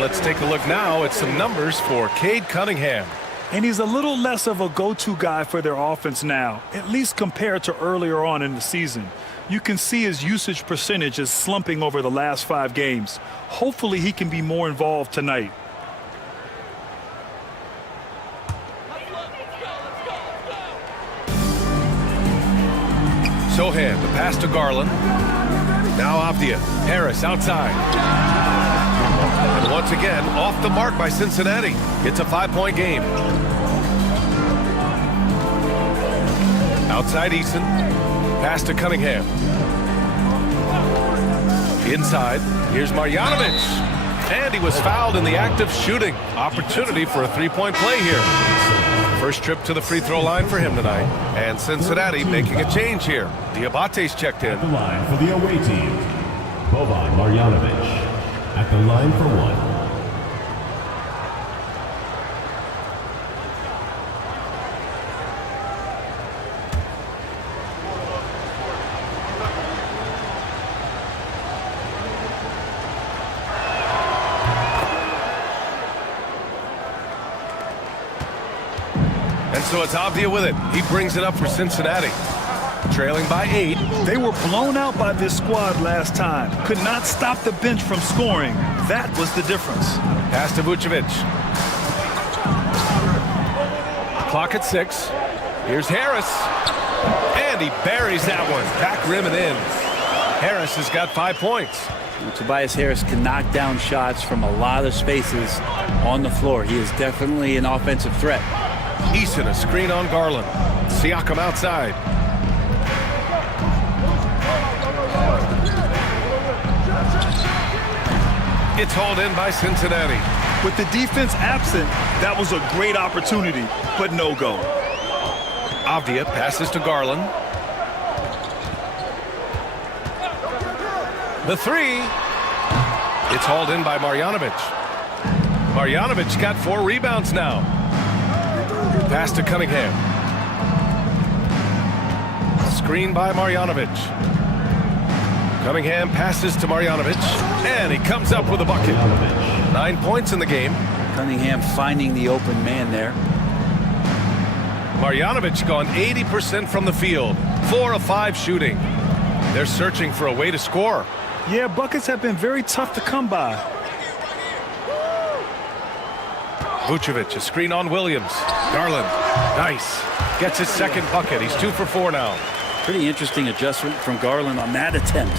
Let's take a look now at some numbers for Cade Cunningham. And he's a little less of a go-to guy for their offense now, at least compared to earlier on in the season. You can see his usage percentage is slumping over the last 5 games. Hopefully he can be more involved tonight. Sohan, the pass to Garland. Now Avdia. Harris outside. And once again, off the mark by Cincinnati. It's a 5-point game. Outside Eason. Pass to Cunningham. Inside. Here's Marjanovic. And he was fouled in the act of shooting. Opportunity for a 3-point play here. First trip to the free throw line for him tonight. And Cincinnati making a change here. Diabate's checked in. At the line for the away team, Boban Marjanovic. At the line for 1. And so it's Avdia with it. He brings it up for Cincinnati. Trailing by 8. They were blown out by this squad last time. Could not stop the bench from scoring. That was the difference. Pass to Vucevic. Clock at 6. Here's Harris. And he buries that one. Back rim and in. Harris has got 5 points. Tobias Harris can knock down shots from a lot of spaces on the floor. He is definitely an offensive threat. Eason, a screen on Garland. Siakam outside. It's hauled in by Cincinnati. With the defense absent, that was a great opportunity, but no go. Avdia passes to Garland. The 3. It's hauled in by Marjanovic. Marjanovic got 4 rebounds now. Pass to Cunningham. Screen by Marjanovic. Cunningham passes to Marjanovic, and he comes up with a bucket. 9 points in the game. Cunningham finding the open man there. Marjanovic gone 80% from the field. 4 of 5 shooting. They're searching for a way to score. Yeah, buckets have been very tough to come by. Vucevic, a screen on Williams. Garland, nice. Gets his second bucket. He's 2 for 4 now. Pretty interesting adjustment from Garland on that attempt.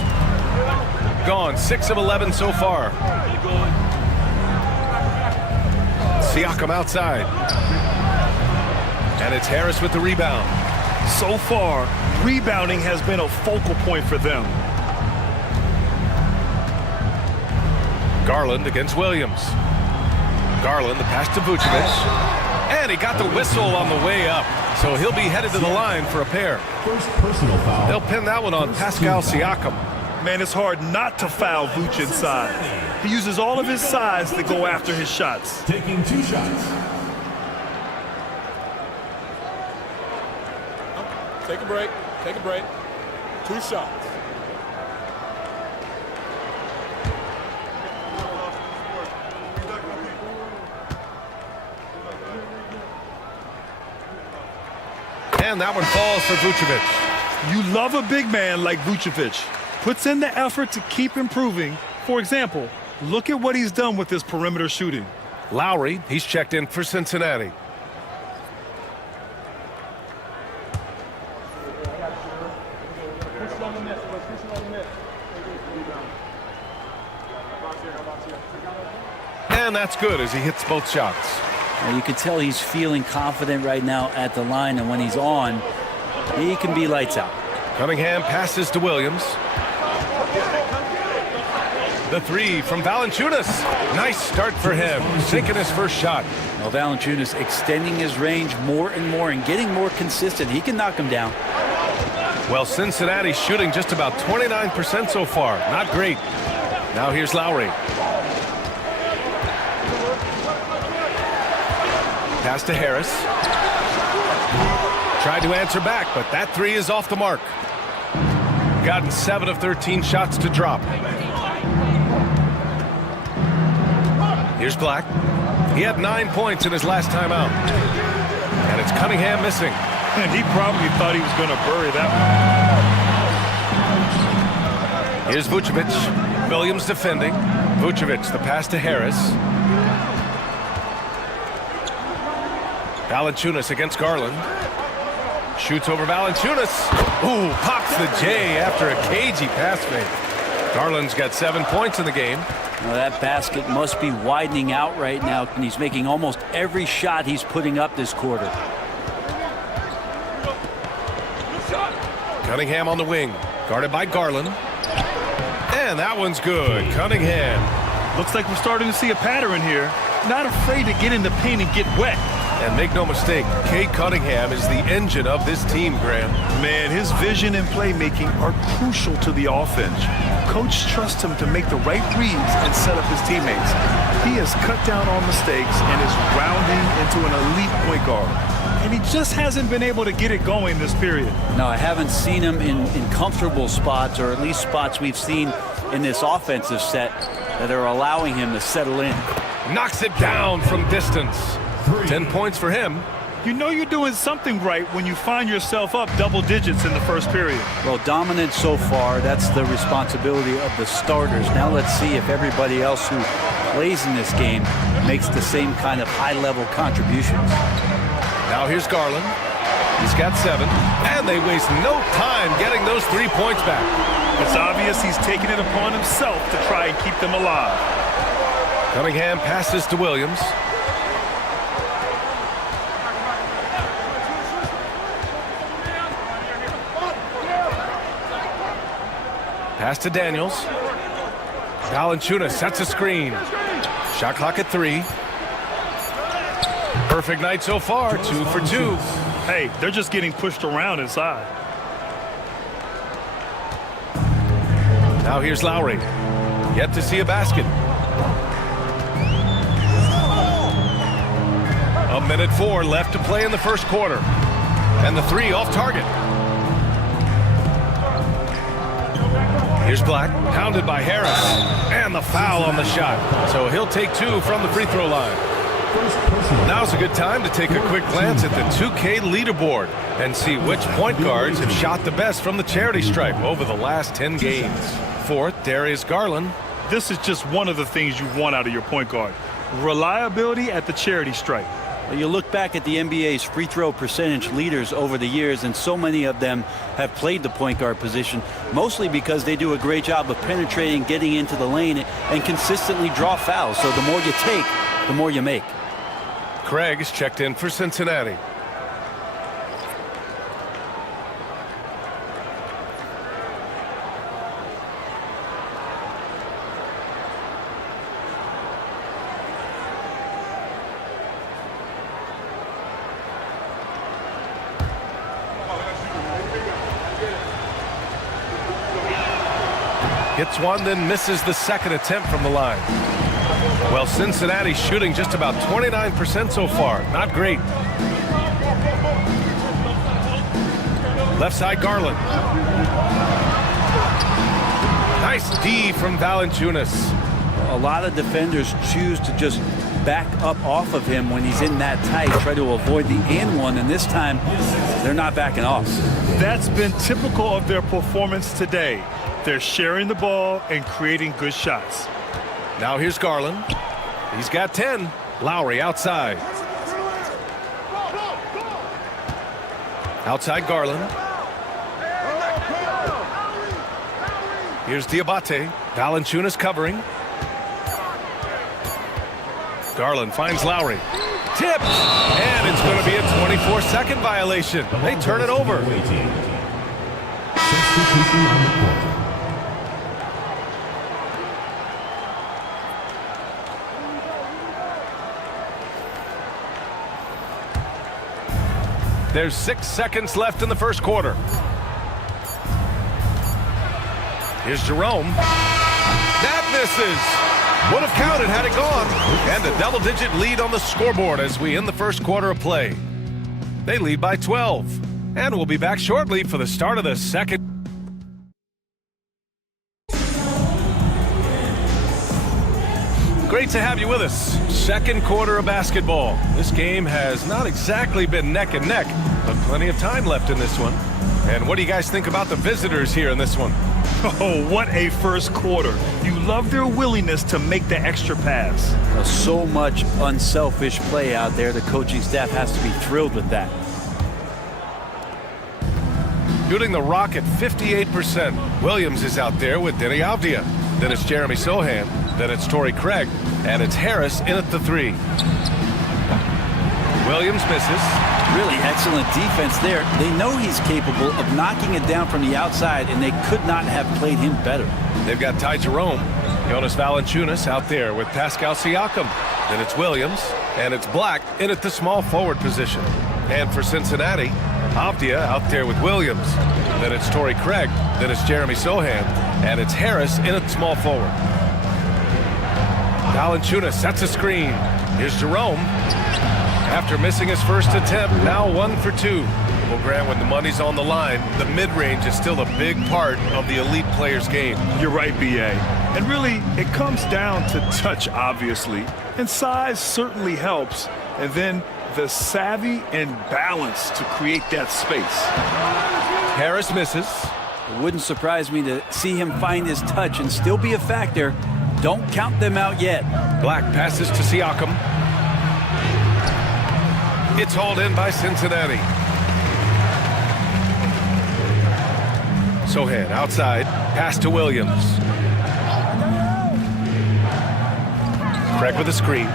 Gone 6 of 11 so far. Siakam outside. And it's Harris with the rebound. So far, rebounding has been a focal point for them. Garland against Williams. Garland, the pass to Vucevic. And he got the whistle on the way up. So he'll be headed to the line for a pair. First personal foul. They'll pin that one on Pascal Siakam. Man, it's hard not to foul Vooch inside. He uses all of his size to go after his shots. Taking 2 shots. Take a break. Take a break. 2 shots. And that one falls for Vucevic. You love a big man like Vucevic. Puts in the effort to keep improving. For example, look at what he's done with his perimeter shooting. Lowry, he's checked in for Cincinnati. And that's good as he hits both shots. Now you can tell he's feeling confident right now at the line, and when he's on, he can be lights out. Cunningham passes to Williams. The 3 from Valanciunas. Nice start for him, sinking his first shot. Well, Valanciunas extending his range more and more and getting more consistent. He can knock him down. Well, Cincinnati's shooting just about 29% so far. Not great. Now here's Lowry. Pass to Harris. Tried to answer back, but that 3 is off the mark. Gotten 7 of 13 shots to drop. Here's Black. He had 9 points in his last time out. And it's Cunningham missing. And he probably thought he was going to bury that one. Here's Vucevic. Williams defending. Vucevic, the pass to Harris. Valanciunas against Garland. Shoots over Valanciunas. Ooh, pops the J after a cagey pass fake. Garland's got 7 points in the game. Well, that basket must be widening out right now, and he's making almost every shot he's putting up this quarter. Cunningham on the wing, guarded by Garland. And that one's good. Cunningham. Looks like we're starting to see a pattern here. Not afraid to get in the paint and get wet. And make no mistake, Cade Cunningham is the engine of this team, Graham. Man, his vision and playmaking are crucial to the offense. Coach trusts him to make the right reads and set up his teammates. He has cut down on mistakes and is rounding into an elite point guard. And he just hasn't been able to get it going this period. No, I haven't seen him in comfortable spots, or at least spots we've seen in this offensive set that are allowing him to settle in. Knocks it down from distance. 10 points for him. You know you're doing something right when you find yourself up double digits in the first period. Well, dominant so far. That's the responsibility of the starters. Now let's see if everybody else who plays in this game makes the same kind of high-level contributions. Now here's Garland. He's got 7, and they waste no time getting those 3 points back. It's obvious he's taking it upon himself to try and keep them alive. Cunningham passes to Williams. Pass to Daniels. Valanciunas sets a screen. Shot clock at 3. Perfect night so far, 2 for 2. Hey, they're just getting pushed around inside. Now here's Lowry. Yet to see a basket. 1:04 left to play in the first quarter. And the 3 off target. Here's Black, pounded by Harris, and the foul on the shot. So he'll take 2 from the free throw line. Now's a good time to take a quick glance at the 2K leaderboard and see which point guards have shot the best from the charity stripe over the last 10 games. 4th, Darius Garland. This is just one of the things you want out of your point guard. Reliability at the charity stripe. Well, you look back at the NBA's free throw percentage leaders over the years, and so many of them have played the point guard position, mostly because they do a great job of penetrating, getting into the lane, and consistently draw fouls. So the more you take, the more you make. Craig is checked in for Cincinnati. Hits one, then misses the second attempt from the line. Well, Cincinnati's shooting just about 29% so far. Not great. Left side, Garland. Nice D from Valanciunas. A lot of defenders choose to just back up off of him when he's in that tight, try to avoid the and one, and this time they're not backing off. That's been typical of their performance today. They're sharing the ball and creating good shots. Now here's Garland. He's got 10. Lowry outside. Outside Garland. Here's Diabate. Valanciunas covering. Garland finds Lowry. Tipped! And it's going to be a 24-second violation. They turn it over. Substitution on the court. There's 6 seconds left in the first quarter. Here's Jerome. That misses. Would have counted had it gone. And a double-digit lead on the scoreboard as we end the first quarter of play. They lead by 12. And we'll be back shortly for the start of the second. Great to have you with us. Second quarter of basketball. This game has not exactly been neck and neck, but plenty of time left in this one. And what do you guys think about the visitors here in this one? Oh, what a first quarter. You love their willingness to make the extra pass. So much unselfish play out there. The coaching staff has to be thrilled with that. Shooting the rock at 58%. Williams is out there with Denny Avdia. Then it's Jeremy Sohan. Then it's Torrey Craig. And it's Harris in at the 3. Williams misses. Really excellent defense there. They know he's capable of knocking it down from the outside, and they could not have played him better. They've got Ty Jerome. Jonas Valanciunas out there with Pascal Siakam. Then it's Williams. And it's Black in at the small forward position. And for Cincinnati, Avdia out there with Williams. Then it's Torrey Craig. Then it's Jeremy Sohan. And it's Harris in at small forward. Valanciunas sets a screen. Here's Jerome. After missing his first attempt, now 1 for 2. Well, Grant, when the money's on the line, the mid-range is still a big part of the elite player's game. You're right, B.A. And really, it comes down to touch, obviously. And size certainly helps. And then the savvy and balance to create that space. Harris misses. It wouldn't surprise me to see him find his touch and still be a factor. Don't count them out yet. Black passes to Siakam. It's hauled in by Cincinnati. Sohan outside. Pass to Williams. Craig with a screen.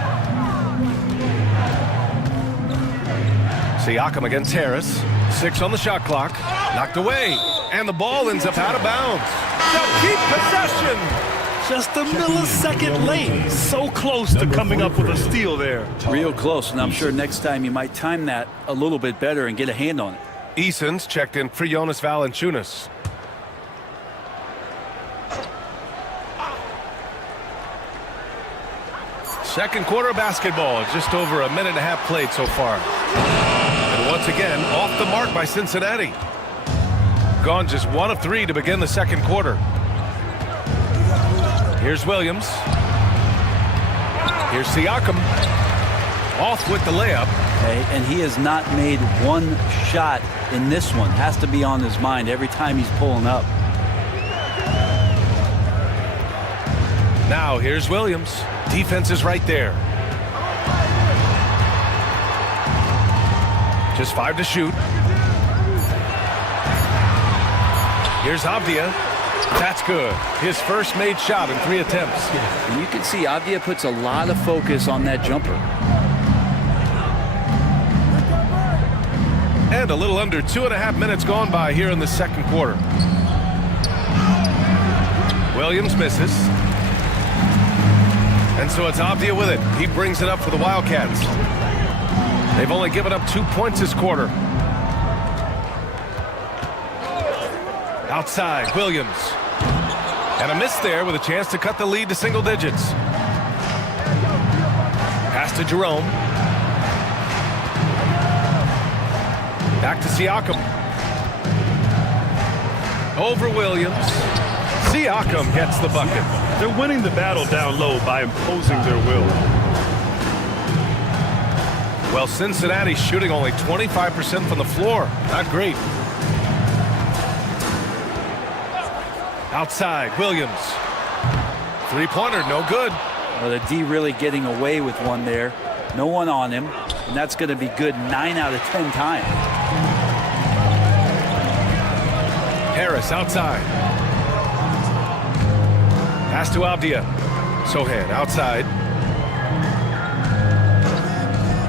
Siakam against Harris. 6 on the shot clock. Knocked away. And the ball ends up out of bounds. They'll keep possession. Just a millisecond late. So close to coming up with a steal there. Real close, and I'm sure next time you might time that a little bit better and get a hand on it. Eason's checked in for Jonas Valanciunas. Second quarter of basketball, just over a minute and a half played so far. And once again, off the mark by Cincinnati. Gone just 1 of 3 to begin the second quarter. Here's Williams. Here's Siakam. Off with the layup. Okay, and he has not made one shot in this one. Has to be on his mind every time he's pulling up. Now here's Williams. Defense is right there. Just 5 to shoot. Here's Avdia. That's good. His first made shot in 3 attempts. And you can see Avdia puts a lot of focus on that jumper. And a little under 2.5 minutes gone by here in the second quarter. Williams misses. And so it's Avdia with it. He brings it up for the Wildcats. They've only given up 2 points this quarter. Outside, Williams. And a miss there with a chance to cut the lead to single digits. Pass to Jerome. Back to Siakam. Over Williams. Siakam gets the bucket. They're winning the battle down low by imposing their will. Well, Cincinnati's shooting only 25% from the floor. Not great. Outside, Williams. Three-pointer, no good. Well, the D really getting away with one there. No one on him, and that's going to be good 9 out of 10 times. Harris outside. Pass to Avdia. Sohan outside.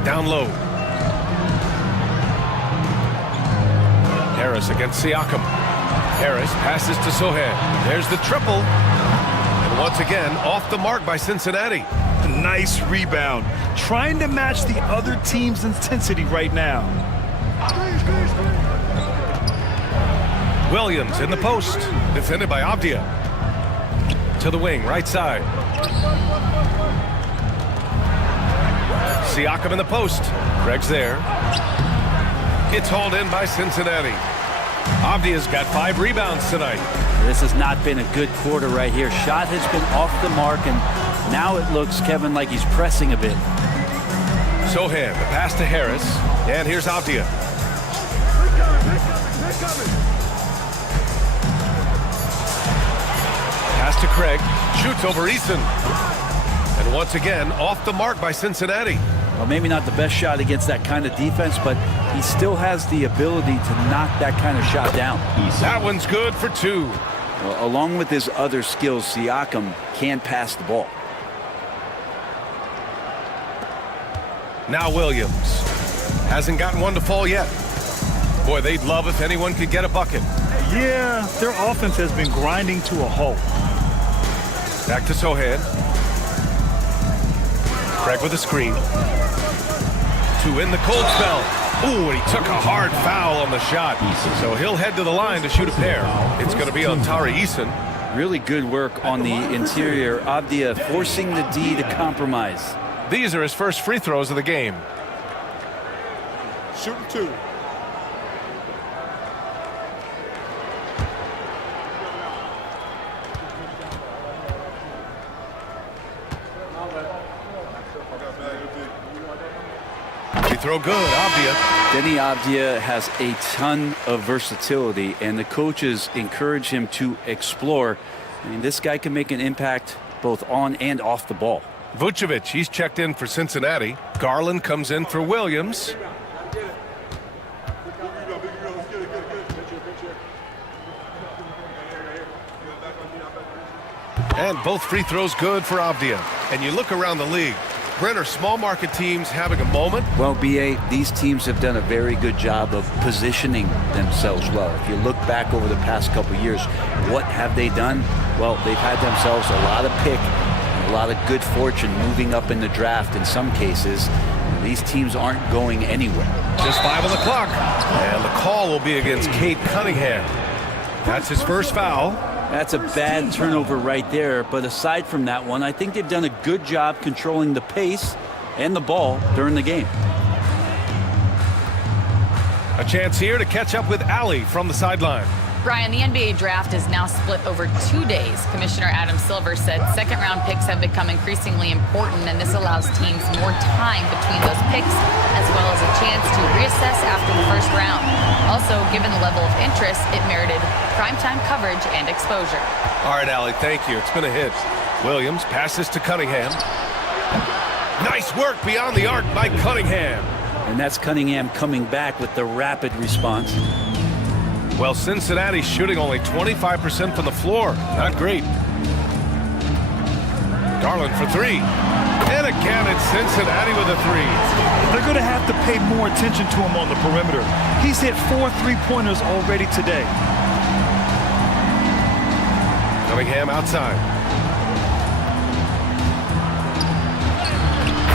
Down low. Harris against Siakam. Harris passes to Sohan. There's the triple. And once again, off the mark by Cincinnati. Nice rebound. Trying to match the other team's intensity right now. Williams in the post. Defended by Avdia. To the wing, right side. Siakam in the post. Craig's there. It's hauled in by Cincinnati. Avdia's got 5 rebounds tonight. This has not been a good quarter right here. Shot has been off the mark, and now it looks, Kevin, like he's pressing a bit. Sohan, the pass to Harris. And here's Avdia. Pass to Craig. Shoots over Eason. And once again, off the mark by Cincinnati. Well, maybe not the best shot against that kind of defense, but he still has the ability to knock that kind of shot down. That one's good for 2. Well, along with his other skills, Siakam can't pass the ball. Now Williams. Hasn't gotten one to fall yet. Boy, they'd love if anyone could get a bucket. Yeah, their offense has been grinding to a halt. Back to Sohan. Craig with a screen. To in the cold spell. Ooh, and he took a hard foul on the shot. So he'll head to the line to shoot a pair. It's going to be on Tari Eason. Really good work on the interior. Avdia forcing the D to compromise. These are his first free throws of the game. Shooting 2. Free throw good, Avdia. Denny Avdia has a ton of versatility, and the coaches encourage him to explore. I mean, this guy can make an impact both on and off the ball. Vucevic, he's checked in for Cincinnati. Garland comes in for Williams. And both free throws good for Avdia. And you look around the league, Brent, are small market teams having a moment? Well, BA, these teams have done a very good job of positioning themselves well. If you look back over the past couple of years, what have they done? Well, they've had themselves a lot of pick, a lot of good fortune moving up in the draft in some cases. These teams aren't going anywhere. Just 5 on the clock. And the call will be against Cade Cunningham. That's his first foul. That's a bad turnover right there, but aside from that one, I think they've done a good job controlling the pace and the ball during the game. A chance here to catch up with Allie from the sideline. Brian, the NBA draft is now split over 2 days. Commissioner Adam Silver said second-round picks have become increasingly important, and this allows teams more time between those picks, as well as a chance to reassess after the first round. Also, given the level of interest, it merited primetime coverage and exposure. All right, Allie, thank you. It's been a hit. Williams passes to Cunningham. Nice work beyond the arc by Cunningham. And that's Cunningham coming back with the rapid response. Well, Cincinnati's shooting only 25% from the floor. Not great. Garland for three. And again, it's Cincinnati with a three. They're going to have to pay more attention to him on the perimeter. He's hit 4 3-pointers already today. Cunningham outside.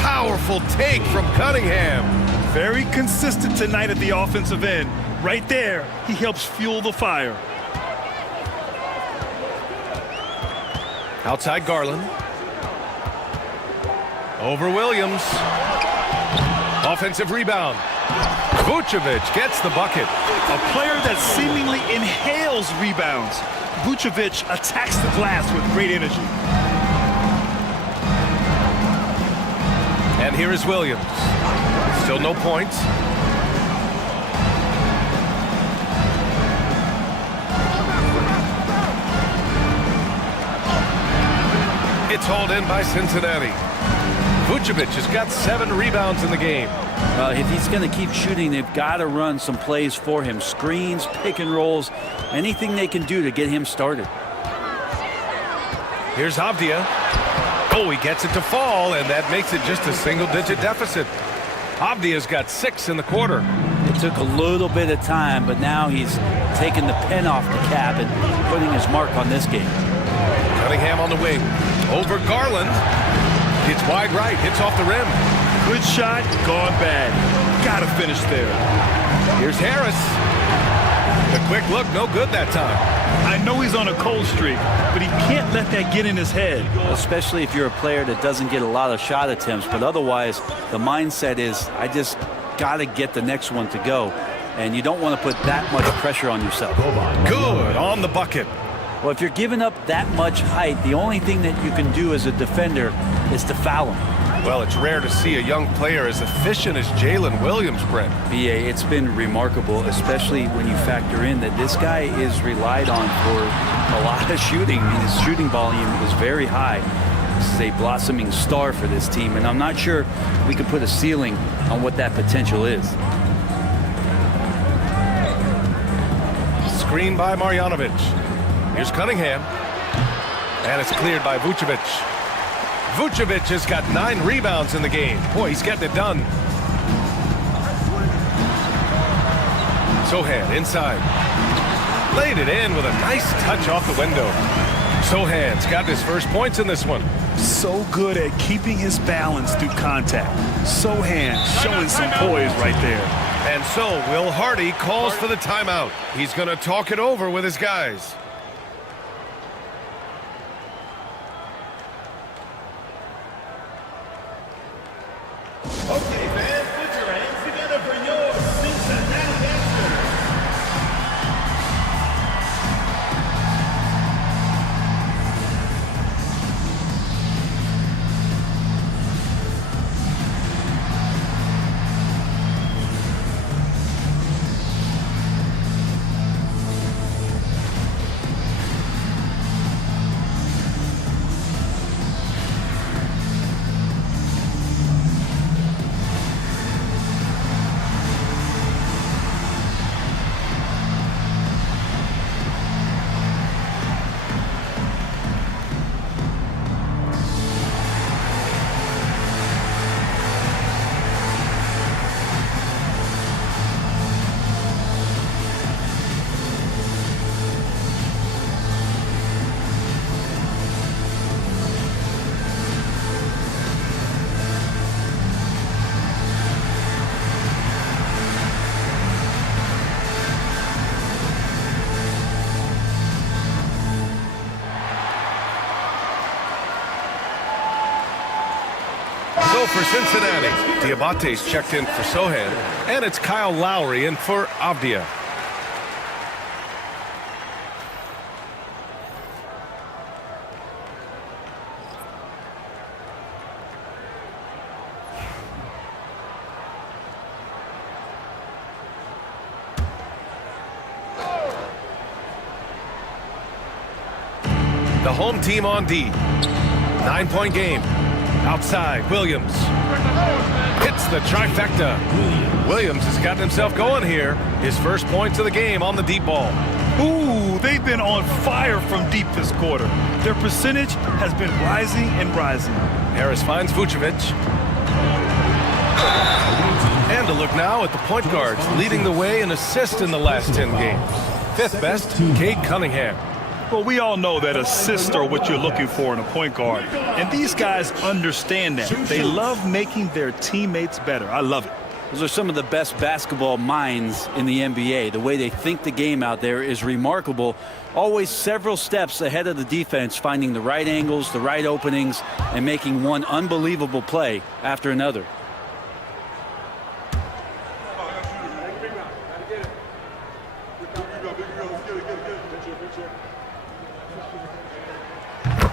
Powerful take from Cunningham. Very consistent tonight at the offensive end. Right there, he helps fuel the fire. Outside Garland. Over Williams. Offensive rebound. Vucevic gets the bucket. A player that seemingly inhales rebounds. Vucevic attacks the glass with great energy. And here is Williams. Still no points. It's hauled in by Cincinnati. Vucevic has got 7 rebounds in the game. If he's going to keep shooting, they've got to run some plays for him. Screens, pick and rolls, anything they can do to get him started. Here's Avdia. Oh, he gets it to fall, and that makes it just a single-digit deficit. Avdia's got 6 in the quarter. It took a little bit of time, but now he's taking the pen off the cap and putting his mark on this game. Cunningham on the wing. Over Garland. Hits wide right. Hits off the rim. Good shot, gone bad. Gotta finish there. Here's Harris. The quick look, no good that time. I know he's on a cold streak, but he can't let that get in his head. Especially if you're a player that doesn't get a lot of shot attempts, but otherwise the mindset is, I just got to get the next one to go. And you don't want to put that much pressure on yourself. Good on the bucket. Well, if you're giving up that much height, the only thing that you can do as a defender is to foul him. Well, it's rare to see a young player as efficient as Jalen Williams, Brent. BA, it's been remarkable, especially when you factor in that this guy is relied on for a lot of shooting. I mean, his shooting volume is very high. This is a blossoming star for this team, and I'm not sure we can put a ceiling on what that potential is. Screen by Marjanovic. Here's Cunningham. And it's cleared by Vucevic. Vucevic has got 9 rebounds in the game. Boy, he's getting it done. Sohan inside. Laid it in with a nice touch off the window. Sohan's got his first points in this one. So good at keeping his balance through contact. Sohan showing some poise right there. And so Will Hardy calls for the timeout. He's going to talk it over with his guys. Okay, fans, put your hands together for your Cincinnati Astros. for Cincinnati. Diabate's checked in for Sohan, and it's Kyle Lowry in for Avdia. The home team on D. 9-point game. Outside, Williams. Hits the trifecta. Williams has gotten himself going here. His first points of the game on the deep ball. Ooh, they've been on fire from deep this quarter. Their percentage has been rising and rising. Harris finds Vucevic. And a look now at the point guards, leading the way in assists in the last 10 games. Fifth best, Cade Cunningham. Well, we all know that assists are what you're looking for in a point guard. And these guys understand that. They love making their teammates better. I love it. Those are some of the best basketball minds in the NBA. The way they think the game out there is remarkable. Always several steps ahead of the defense, finding the right angles, the right openings, and making one unbelievable play after another.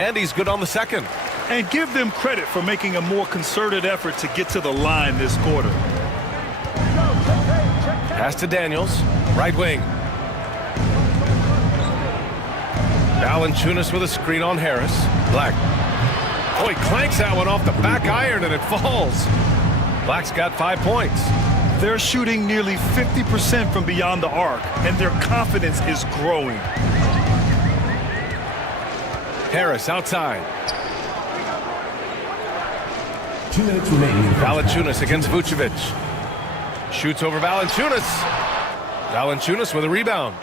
And he's good on the second. And give them credit for making a more concerted effort to get to the line this quarter. Pass to Daniels, right wing. Valanciunas with a screen on Harris. Black. Oh, he clanks that one off the back iron and it falls. Black's got 5 points. They're shooting nearly 50% from beyond the arc, and their confidence is growing. Harris outside. 2 minutes remaining. Valanciunas against Vucevic. Shoots over Valanciunas. Valanciunas with a rebound.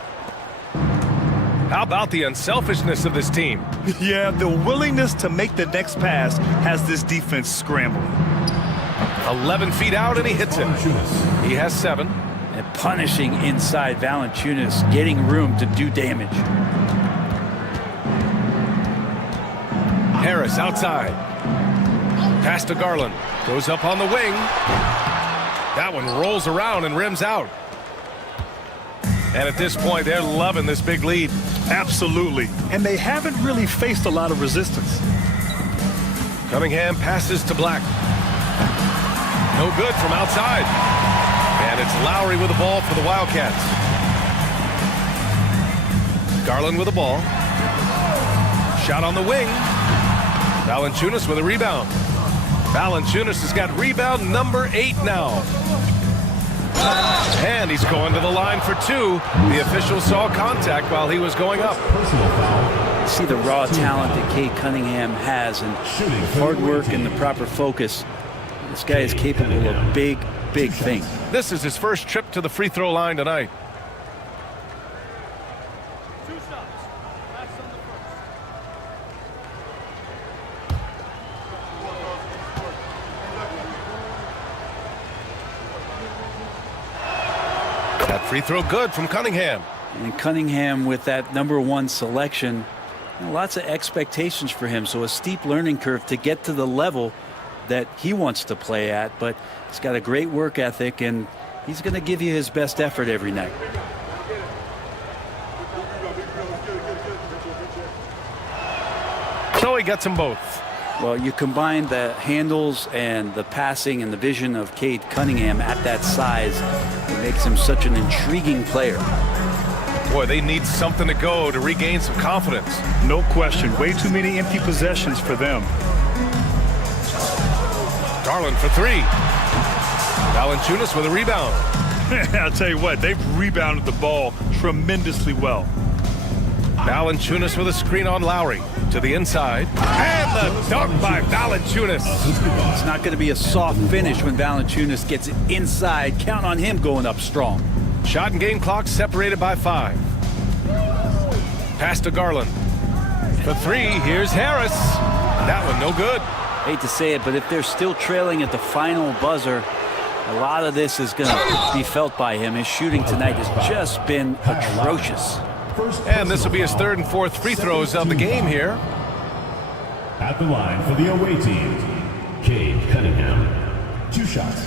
How about the unselfishness of this team? Yeah, the willingness to make the next pass has this defense scrambling. 11 feet out and he hits it. He has 7. And punishing inside Valanciunas, getting room to do damage. Harris outside. Pass to Garland. Goes up on the wing. That one rolls around and rims out. And at this point, they're loving this big lead. Absolutely. And they haven't really faced a lot of resistance. Cunningham passes to Black. No good from outside. And it's Lowry with the ball for the Wildcats. Garland with the ball. Shot on the wing. Valanciunas with a rebound. Valanciunas has got rebound number 8 now. And he's going to the line for 2. The official saw contact while he was going up. See the raw talent that Cade Cunningham has, and hard work and the proper focus. This guy is capable of big, big things. This is his first trip to the free throw line tonight. That free throw good from Cunningham. And Cunningham with that #1 selection, lots of expectations for him. So a steep learning curve to get to the level that he wants to play at. But he's got a great work ethic, and he's going to give you his best effort every night. So he gets them both. Well, you combine the handles and the passing and the vision of Cade Cunningham at that size, it makes him such an intriguing player. Boy, they need something to go to regain some confidence. No question. Way too many empty possessions for them. Garland for 3. Valanciunas with a rebound. I'll tell you what, they've rebounded the ball tremendously well. Valanciunas with a screen on Lowry to the inside. And the dunk by Valanciunas. It's not going to be a soft finish when Valanciunas gets it inside. Count on him going up strong. Shot and game clock separated by 5. Pass to Garland. For 3, here's Harris. That one no good. Hate to say it, but if they're still trailing at the final buzzer, a lot of this is going to be felt by him. His shooting tonight has just been atrocious. And this will be his 3rd and 4th free throws of the game here. At the line for the away team, Cade Cunningham. 2 shots.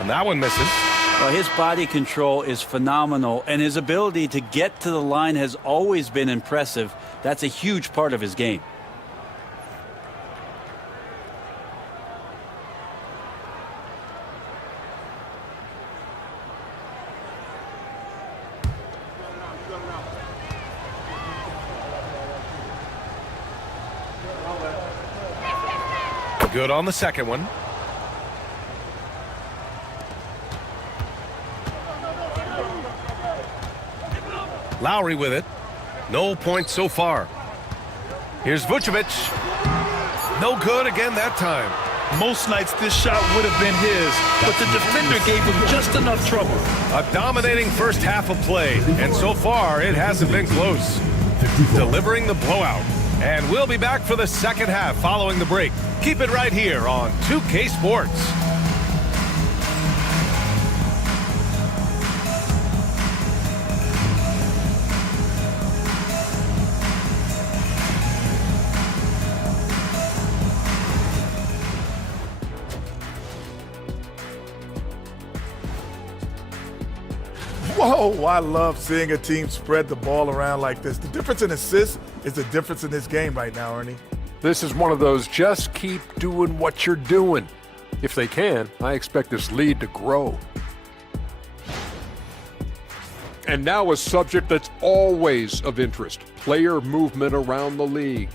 And that one misses. Well, his body control is phenomenal, and his ability to get to the line has always been impressive. That's a huge part of his game. Good on the second one. Lowry with it. No points so far. Here's Vucevic. No good again that time. Most nights this shot would have been his, but the defender gave him just enough trouble. A dominating first half of play, and so far it hasn't been close. Delivering the blowout. And we'll be back for the second half following the break. Keep it right here on 2K Sports. Whoa, I love seeing a team spread the ball around like this. The difference in assists is the difference in this game right now, Ernie. This is one of those just keep doing what you're doing. If they can, I expect this lead to grow. And now a subject that's always of interest, player movement around the league.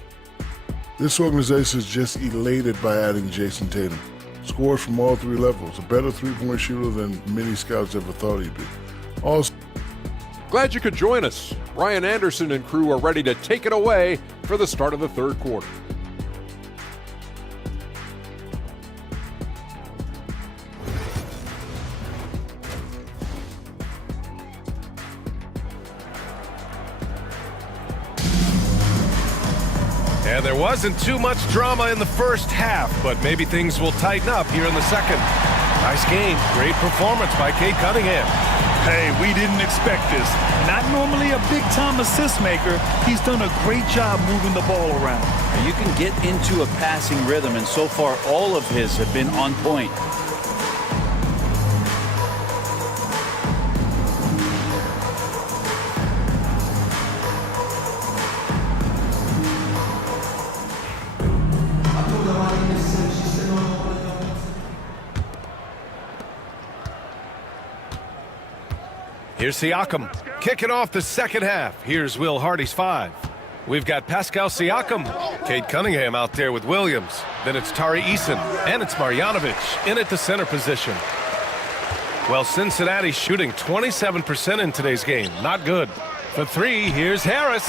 This organization is just elated by adding Jason Tatum. Scores from all 3 levels, a better three-point shooter than many scouts ever thought he'd be. Also, glad you could join us. Ryan Anderson and crew are ready to take it away for the start of the third quarter. And there wasn't too much drama in the first half, but maybe things will tighten up here in the second. Nice game. Great performance by Cade Cunningham. Hey, we didn't expect this. Not normally a big-time assist maker. He's done a great job moving the ball around. You can get into a passing rhythm, and so far all of his have been on point. Here's Siakam, kicking off the second half. Here's Will Hardy's 5. We've got Pascal Siakam, Cade Cunningham out there with Williams. Then it's Tari Eason, and it's Marjanovic in at the center position. Well, Cincinnati's shooting 27% in today's game. Not good. For 3, here's Harris.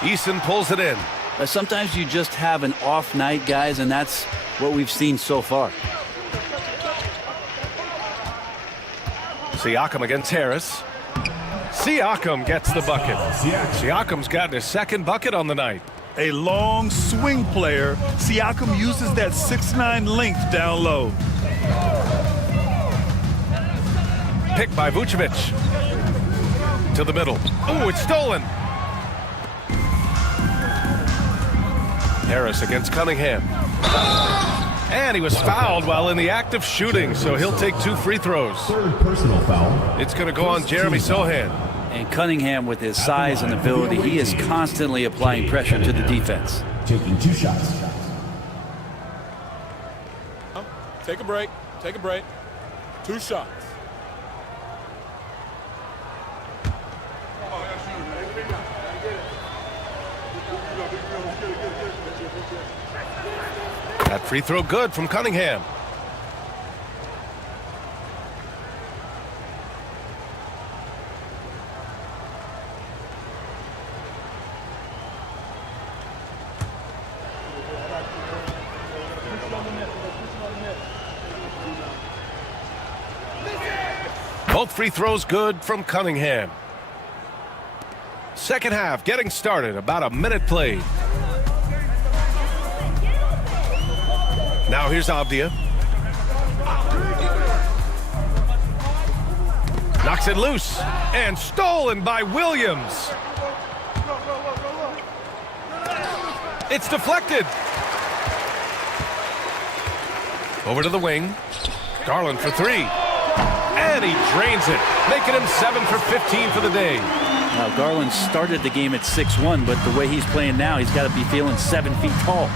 Eason pulls it in. Sometimes you just have an off night, guys, and that's what we've seen so far. Siakam against Harris. Siakam gets the bucket. Siakam's gotten his second bucket on the night. A long swing player, Siakam uses that 6'9" length down low. Picked by Vucevic. To the middle. Oh, it's stolen. Harris against Cunningham. And he was fouled while in the act of shooting, so he'll take 2 free throws. Third personal foul. It's going to go on Jeremy Sohan. And Cunningham, with his size and ability, he is constantly applying pressure to the defense. Taking 2 shots. Take a break. Take a break. 2 shots. That free throw good from Cunningham. Both free throws good from Cunningham. Second half getting started, about a minute played. Now here's Avdia. Knocks it loose and stolen by Williams. It's deflected. Over to the wing. Garland for three. And he drains it, making him 7 for 15 for the day. Now, Garland started the game at 6'1", but the way he's playing now, he's got to be feeling 7 feet tall.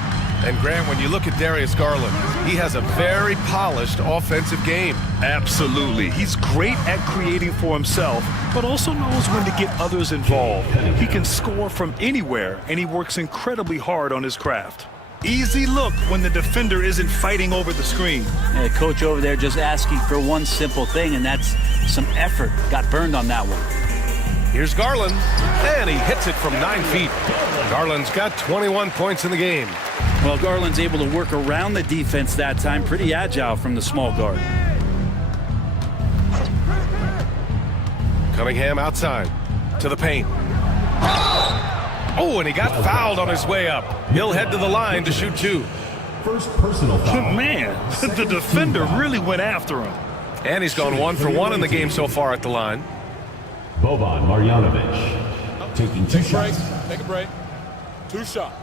And Grant, when you look at Darius Garland, he has a very polished offensive game. Absolutely. He's great at creating for himself, but also knows when to get others involved. He can score from anywhere, and he works incredibly hard on his craft. Easy look when the defender isn't fighting over the screen. And the coach over there just asking for one simple thing, and that's some effort. Got burned on that one. Here's Garland, and he hits it from 9 feet. Garland's got 21 points in the game. Well, Garland's able to work around the defense that time. Pretty agile from the small guard. Cunningham outside to the paint. Oh, and he got fouled on his way up. He'll head to the line to shoot 2. First personal foul. Man, the defender really went after him. And he's gone 1 for 1 in the game so far at the line. Boban Marjanovic taking 2 shots. Take a break. 2 shots.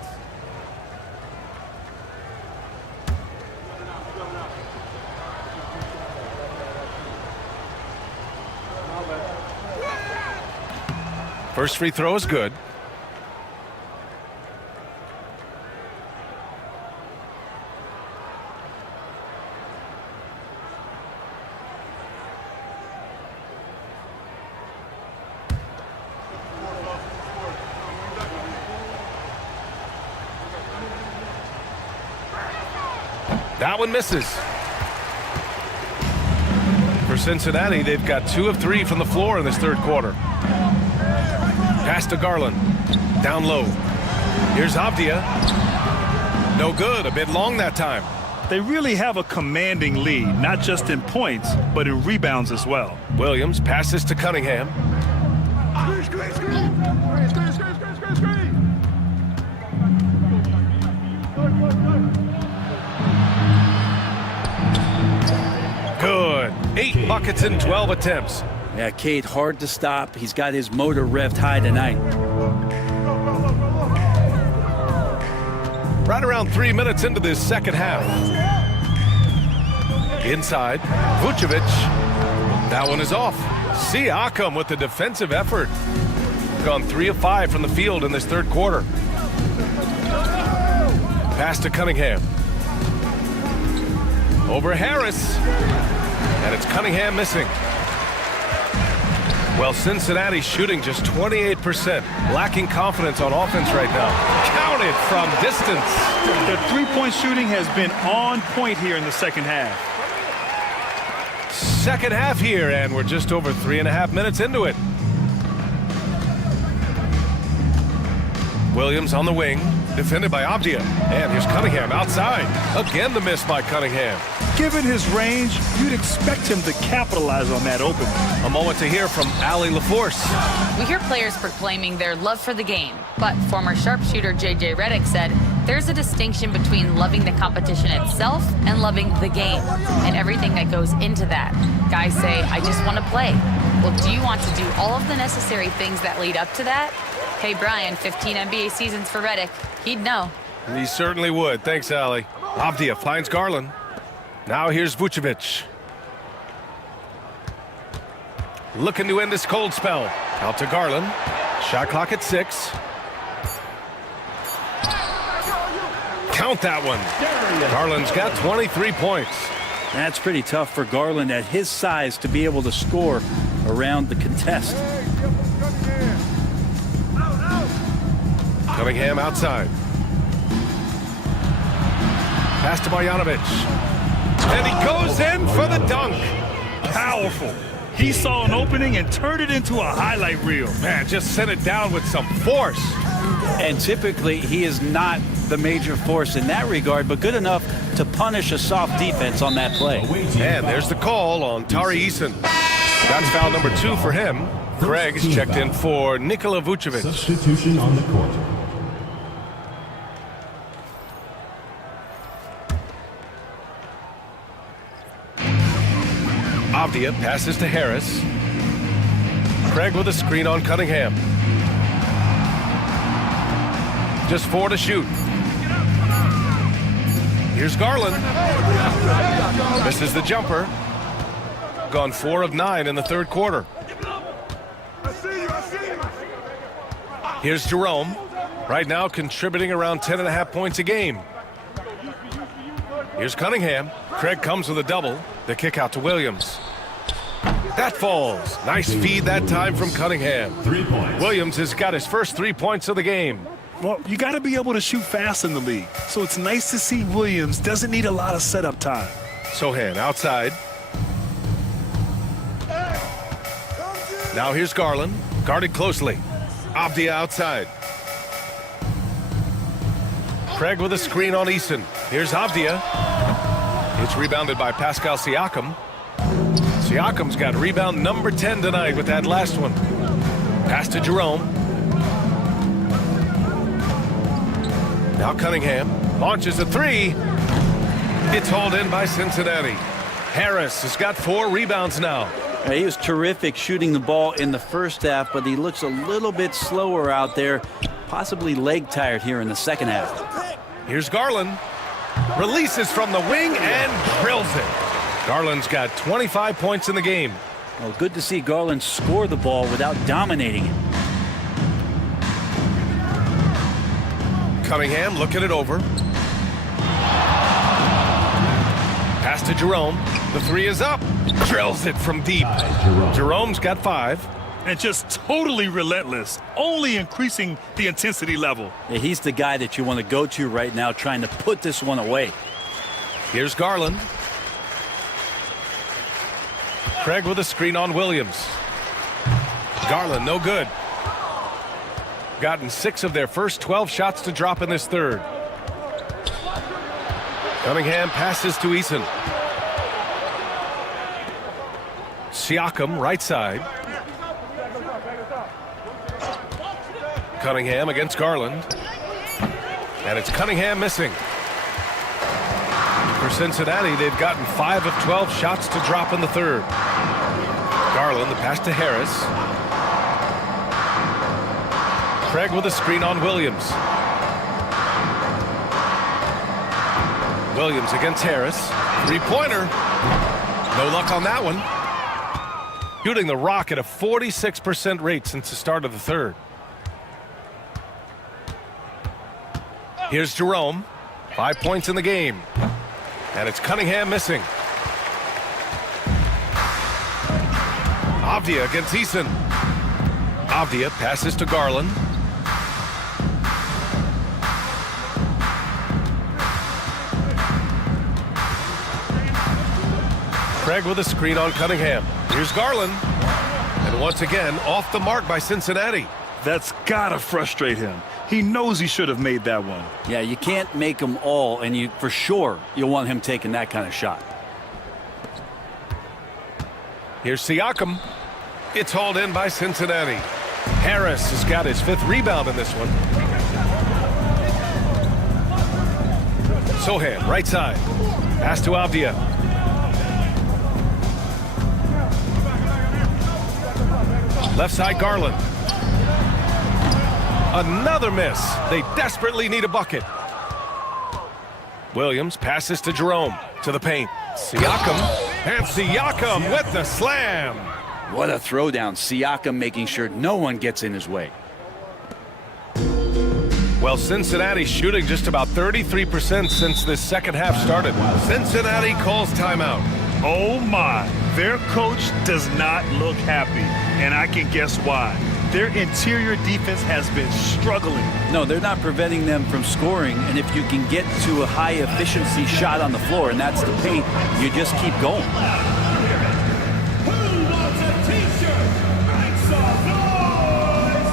First free throw is good. That one misses. For Cincinnati, they've got 2 of 3 from the floor in this third quarter. Pass to Garland. Down low. Here's Avdia. No good. A bit long that time. They really have a commanding lead, not just in points, but in rebounds as well. Williams passes to Cunningham. Good. 8 buckets in 12 attempts. Yeah, Cade, hard to stop. He's got his motor revved high tonight. Right around 3 minutes into this second half. Inside, Vucevic. That one is off. Siakam with the defensive effort. Gone 3 of 5 from the field in this third quarter. Pass to Cunningham. Over Harris. And it's Cunningham missing. Well, Cincinnati shooting just 28%. Lacking confidence on offense right now. Counted from distance. The three-point shooting has been on point here in the second half. Second half here, and we're just over 3.5 minutes into it. Williams on the wing, defended by Avdia. And here's Cunningham outside. Again, the miss by Cunningham. Given his range, you'd expect him to capitalize on that opening. A moment to hear from Allie LaForce. We hear players proclaiming their love for the game, but former sharpshooter J.J. Redick said there's a distinction between loving the competition itself and loving the game and everything that goes into that. Guys say, I just want to play. Well, do you want to do all of the necessary things that lead up to that? Hey, Brian, 15 NBA seasons for Redick. He'd know. He certainly would. Thanks, Allie. Avdia finds Garland. Now here's Vucevic. Looking to end this cold spell. Out to Garland. Shot clock at 6. Count that one. Garland's got 23 points. That's pretty tough for Garland at his size to be able to score around the contest. Cunningham outside. Pass to Marjanovic. And he goes in for the dunk. Powerful. He saw an opening and turned it into a highlight reel. Man, just sent it down with some force. And typically, he is not the major force in that regard, but good enough to punish a soft defense on that play. And there's the call on Tari Eason. That's foul number 2 for him. Greg's checked in for Nikola Vucevic. Substitution on the court. Avdia passes to Harris. Craig with a screen on Cunningham. Just 4 to shoot. Here's Garland. Misses the jumper. Gone 4 of 9 in the third quarter. Here's Jerome. Right now contributing around 10.5 points a game. Here's Cunningham. Craig comes with a double. The kick out to Williams. That falls. Nice feed that time from Cunningham. 3 points. Williams has got his first 3 points of the game. Well, you got to be able to shoot fast in the league. So it's nice to see Williams doesn't need a lot of setup time. Sohan outside. Now here's Garland. Guarded closely. Avdia outside. Craig with a screen on Eason. Here's Avdia. It's rebounded by Pascal Siakam. Siakam's got rebound number 10 tonight with that last one. Pass to Jerome. Now Cunningham launches a 3. It's hauled in by Cincinnati. Harris has got 4 rebounds now. He was terrific shooting the ball in the first half, but he looks a little bit slower out there, possibly leg tired here in the second half. Here's Garland. Releases from the wing and drills it. Garland's got 25 points in the game. Well, good to see Garland score the ball without dominating it. Cunningham looking it over. Pass to Jerome. The 3 is up. Drills it from deep. Jerome's got 5. And just totally relentless, only increasing the intensity level. Yeah, he's the guy that you want to go to right now, trying to put this one away. Here's Garland. Craig with a screen on Williams. Garland, no good. Gotten 6 of their first 12 shots to drop in this third. Cunningham passes to Eason. Siakam, right side. Cunningham against Garland. And it's Cunningham missing. For Cincinnati, they've gotten 5 of 12 shots to drop in the third. Garland, the pass to Harris. Craig with a screen on Williams. Williams against Harris. 3-pointer. No luck on that one. Shooting the rock at a 46% rate since the start of the third. Here's Jerome. 5 points in the game. And it's Cunningham missing. Avdia against Eason. Avdia passes to Garland. Craig with a screen on Cunningham. Here's Garland. And once again, off the mark by Cincinnati. That's gotta frustrate him. He knows he should have made that one. Yeah, you can't make them all, and you for sure you'll want him taking that kind of shot. Here's Siakam. It's hauled in by Cincinnati. Harris has got his 5th rebound in this one. Sohan, right side. Pass to Avdia. Left side, Garland. Another miss. They desperately need a bucket. Williams passes to Jerome. To the paint. Siakam. And Siakam with the slam. What a throwdown. Siakam making sure no one gets in his way. Well, Cincinnati's shooting just about 33% since this second half started. Cincinnati calls timeout. Oh my, their coach does not look happy, and I can guess why. Their interior defense has been struggling. No, they're not preventing them from scoring, and if you can get to a high efficiency shot on the floor, and that's the paint, you just keep going. Who wants a t-shirt? Make some noise!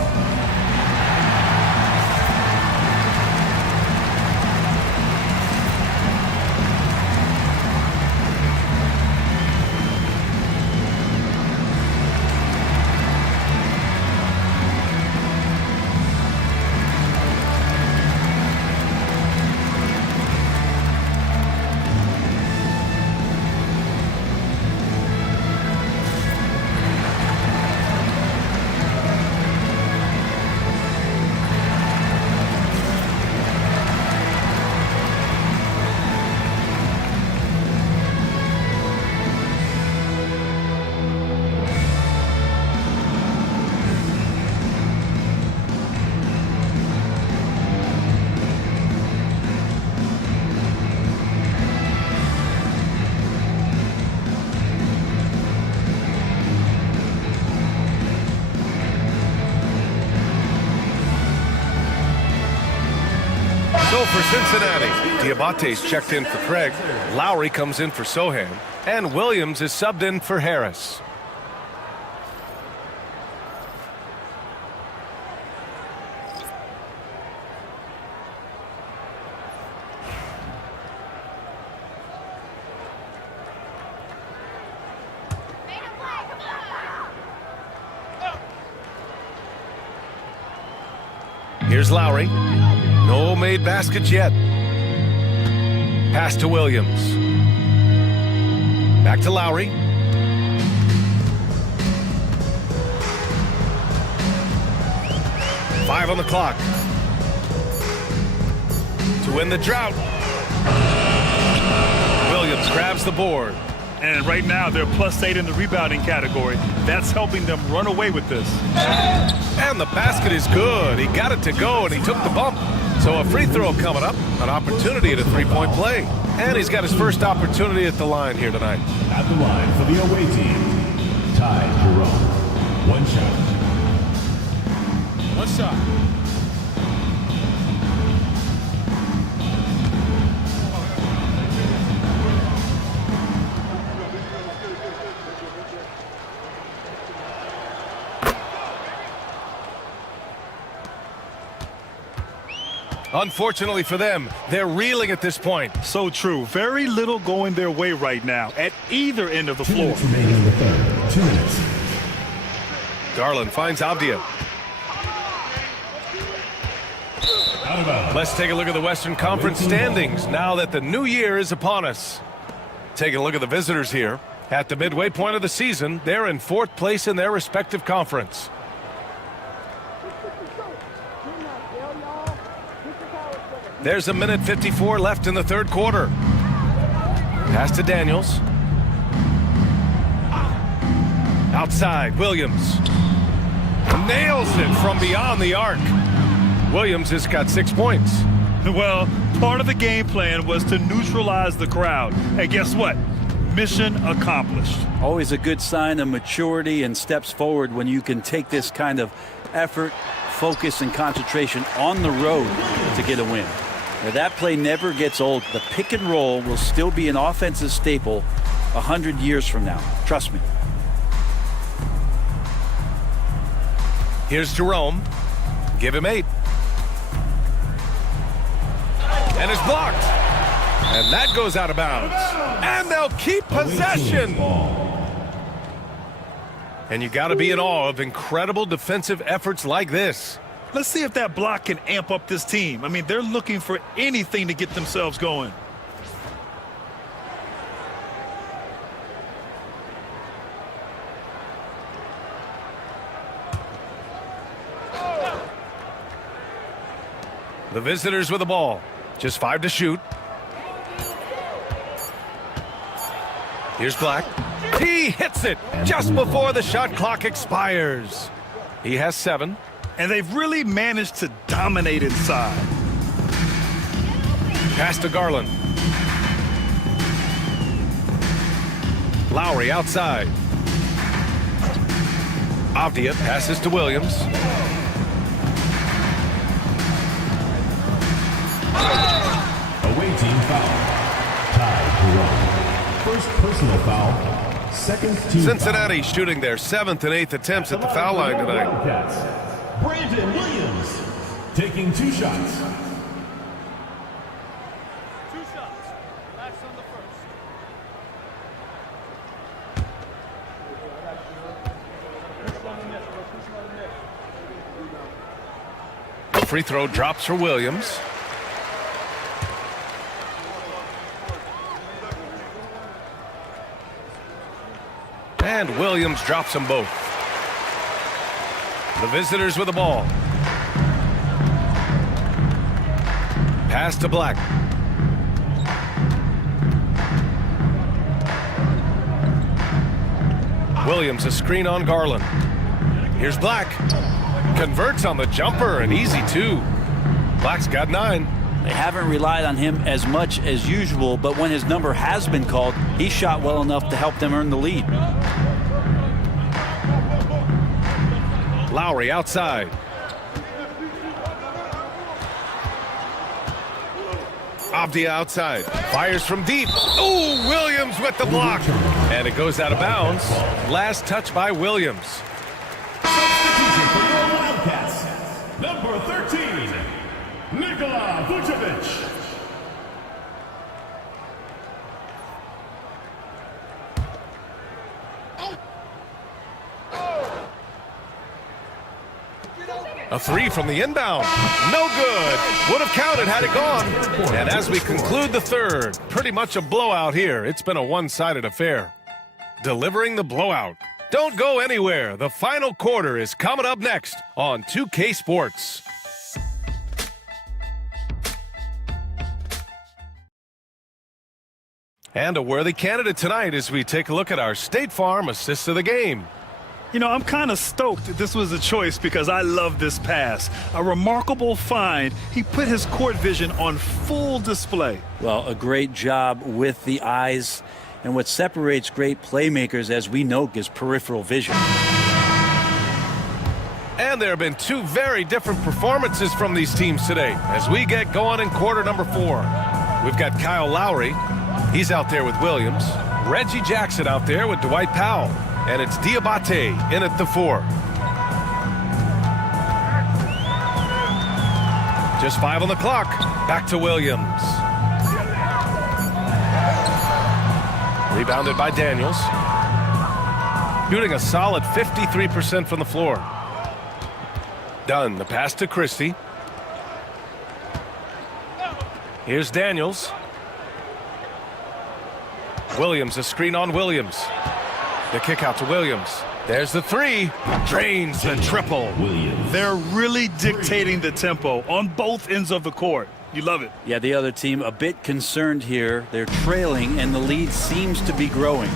for Cincinnati. Diabate's checked in for Craig. Lowry comes in for Sohan. And Williams is subbed in for Harris. Here's Lowry. No made baskets yet. Pass to Williams. Back to Lowry. Five on the clock. To win the drought. Williams grabs the board. And right now, they're +8 in the rebounding category. That's helping them run away with this. And the basket is good. He got it to go, and he took the bump. So a free throw coming up, an opportunity at a three-point play. And he's got his first opportunity at the line here tonight. At the line for the away team, Ty Jerome. One shot. One shot. Unfortunately for them, they're reeling at this point. So true. Very little going their way right now at either end of the floor. 2 minutes remaining in the third. 2 minutes. Garland finds Avdia. Let's take a look at the Western Conference standings now that the new year is upon us. Taking a look at the visitors here. At the midway point of the season, they're in 4th place in their respective conference. There's a minute 54 left in the third quarter. Pass to Daniels. Outside, Williams. Nails it from beyond the arc. Williams has got 6 points. Well, part of the game plan was to neutralize the crowd. And guess what? Mission accomplished. Always a good sign of maturity and steps forward when you can take this kind of effort, focus, and concentration on the road to get a win. Now, that play never gets old. The pick and roll will still be an offensive staple 100 years from now. Trust me. Here's Jerome. Give him 8. And it's blocked. And that goes out of bounds. And they'll keep possession. And you got to be in awe of incredible defensive efforts like this. Let's see if that block can amp up this team. I mean, they're looking for anything to get themselves going. The visitors with the ball. Just 5 to shoot. Here's Black. He hits it just before the shot clock expires. He has 7. And they've really managed to dominate inside. Pass to Garland. Lowry outside. Avdia passes to Williams. Away team foul. Ty Jerome. First personal foul. Second team Cincinnati shooting their 7th and 8th attempts at the foul line tonight. Brandon Williams taking 2 shots. 2 shots. Last on the first. The free throw drops for Williams. And Williams drops them both. The visitors with the ball. Pass to Black. Williams a screen on Garland. Here's Black. Converts on the jumper, an easy 2. Black's got 9. They haven't relied on him as much as usual, but when his number has been called, he shot well enough to help them earn the lead. Lowry outside. Avdia outside. Fires from deep. Ooh, Williams with the block. And it goes out of bounds. Last touch by Williams. Substitution for your Wildcats. Number 13, Nikola Vucevic. A three from the inbound. No good. Would have counted had it gone. And as we conclude the third, pretty much a blowout here. It's been a one-sided affair. Delivering the blowout. Don't go anywhere. The final quarter is coming up next on 2K Sports. And a worthy candidate tonight as we take a look at our State Farm assist of the game. You know, I'm kind of stoked that this was a choice because I love this pass. A remarkable find. He put his court vision on full display. Well, a great job with the eyes. And what separates great playmakers, as we know, is peripheral vision. And there have been two very different performances from these teams today as we get going in quarter number 4. We've got Kyle Lowry. He's out there with Williams. Reggie Jackson out there with Dwight Powell. And it's Diabate in at the 4. Just 5 on the clock. Back to Williams. Rebounded by Daniels. Shooting a solid 53% from the floor. Dunn, the pass to Christie. Here's Daniels. Williams, a screen on Williams. The kick out to Williams. There's the 3. Drains the triple. They're really dictating the tempo on both ends of the court. You love it. Yeah, the other team a bit concerned here. They're trailing, and the lead seems to be growing.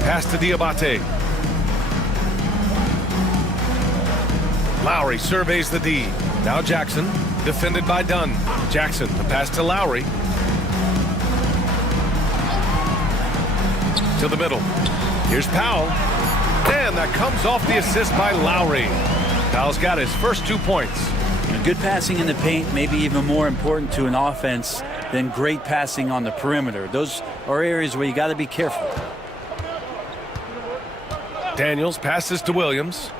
Pass to Diabate. Lowry surveys the D. Now Jackson, defended by Dunn. Jackson, the pass to Lowry. To the middle. Here's Powell. And that comes off the assist by Lowry. Powell's got his first 2 points. Good passing in the paint may be even more important to an offense than great passing on the perimeter. Those are areas where you got to be careful. Daniels passes to Williams.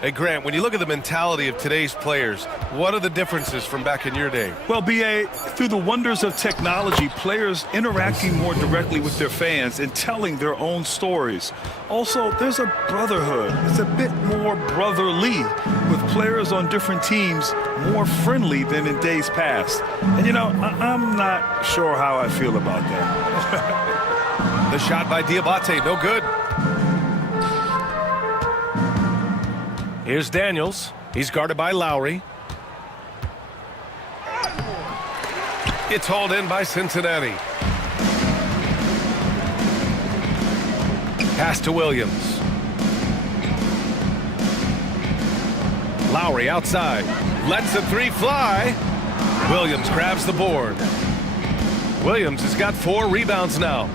Hey, Grant, when you look at the mentality of today's players, what are the differences from back in your day? Well, B.A., through the wonders of technology, players interacting more directly with their fans and telling their own stories. Also, there's a brotherhood. It's a bit more brotherly, with players on different teams more friendly than in days past. And, you know, I'm not sure how I feel about that. The shot by Diabate, no good. Here's Daniels. He's guarded by Lowry. It's hauled in by Cincinnati. Pass to Williams. Lowry outside. Lets the 3 fly. Williams grabs the board. Williams has got 4 rebounds now.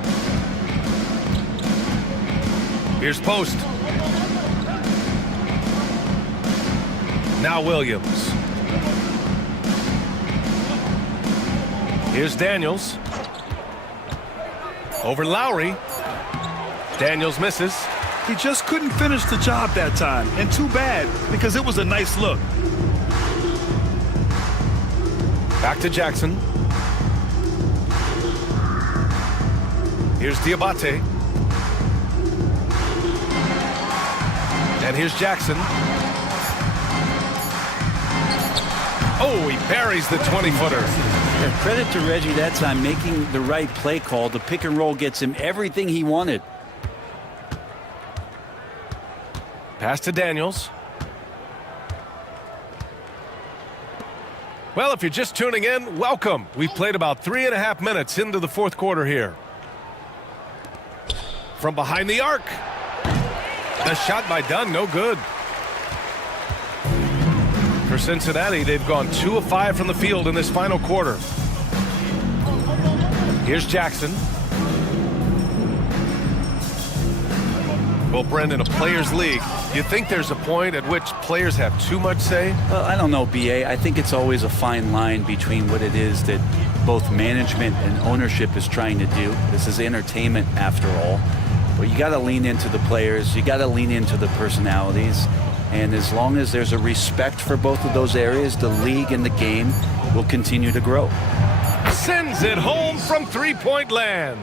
Here's Post. Now Williams. Here's Daniels. Over Lowry. Daniels misses. He just couldn't finish the job that time. And too bad, because it was a nice look. Back to Jackson. Here's Diabate. And here's Jackson. Oh, he buries the 20-footer. Yeah, credit to Reggie that time, making the right play call. The pick and roll gets him everything he wanted. Pass to Daniels. Well, if you're just tuning in, welcome. We've played about 3.5 minutes into the fourth quarter here. From behind the arc. A shot by Dunn, no good. For Cincinnati, they've gone 2 of 5 from the field in this final quarter. Here's Jackson. Well, Brent, in a players' league, you think there's a point at which players have too much say? Well, I don't know, B.A. I think it's always a fine line between what it is that both management and ownership is trying to do. This is entertainment, after all. But you got to lean into the players. You got to lean into the personalities. And as long as there's a respect for both of those areas, the league and the game will continue to grow. Sends it home from three-point land.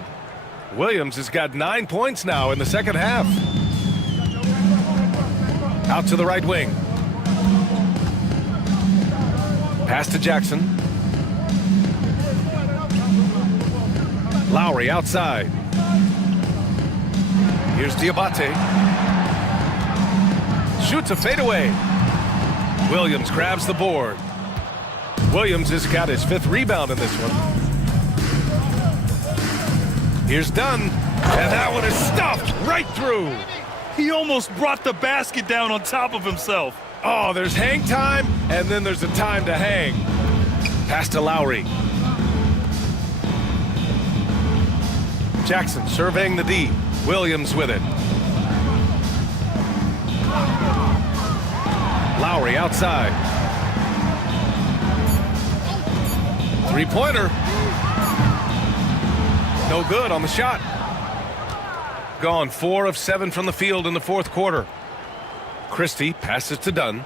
Williams has got 9 points now in the second half. Out to the right wing. Pass to Jackson. Lowry outside. Here's Diabate. Shoots a fadeaway. Williams grabs the board. Williams has got his 5th rebound in this one. Here's Dunn, and that one is stuffed right through. He almost brought the basket down on top of himself. Oh, there's hang time, and then there's a time to hang. Pass to Lowry. Jackson surveying the D. Williams with it. Lowry outside. Three-pointer. No good on the shot. Gone 4 of 7 from the field in the fourth quarter. Christie passes to Dunn.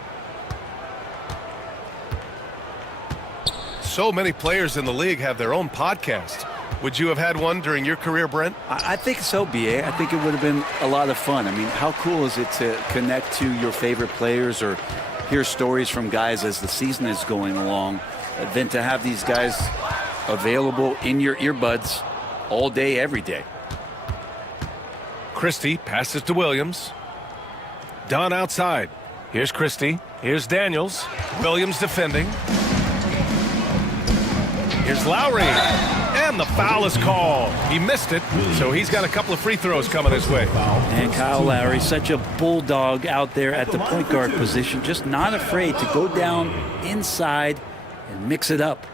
So many players in the league have their own podcast. Would you have had one during your career, Brent? I think so, B.A. I think it would have been a lot of fun. I mean, how cool is it to connect to your favorite players or hear stories from guys as the season is going along, than to have these guys available in your earbuds all day, every day. Christie passes to Williams. Dunn outside. Here's Christie. Here's Daniels. Williams defending. Here's Lowry. And the foul is called. He missed it, so he's got a couple of free throws coming his way. And Kyle Lowry, such a bulldog out there at the point guard position, just not afraid to go down inside and mix it up.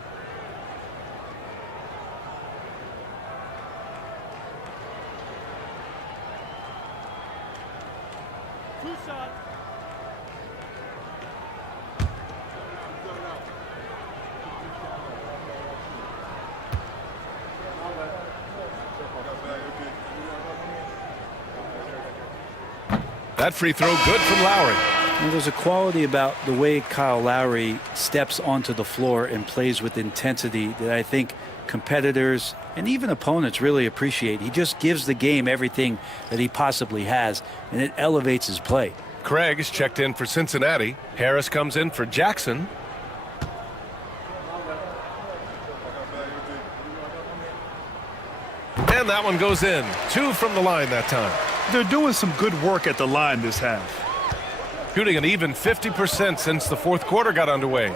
That free throw good from Lowry. Well, there's a quality about the way Kyle Lowry steps onto the floor and plays with intensity that I think competitors and even opponents really appreciate. He just gives the game everything that he possibly has, and it elevates his play. Craig is checked in for Cincinnati. Harris comes in for Jackson. And that one goes in. 2 from the line that time. They're doing some good work at the line this half. Shooting an even 50% since the fourth quarter got underway.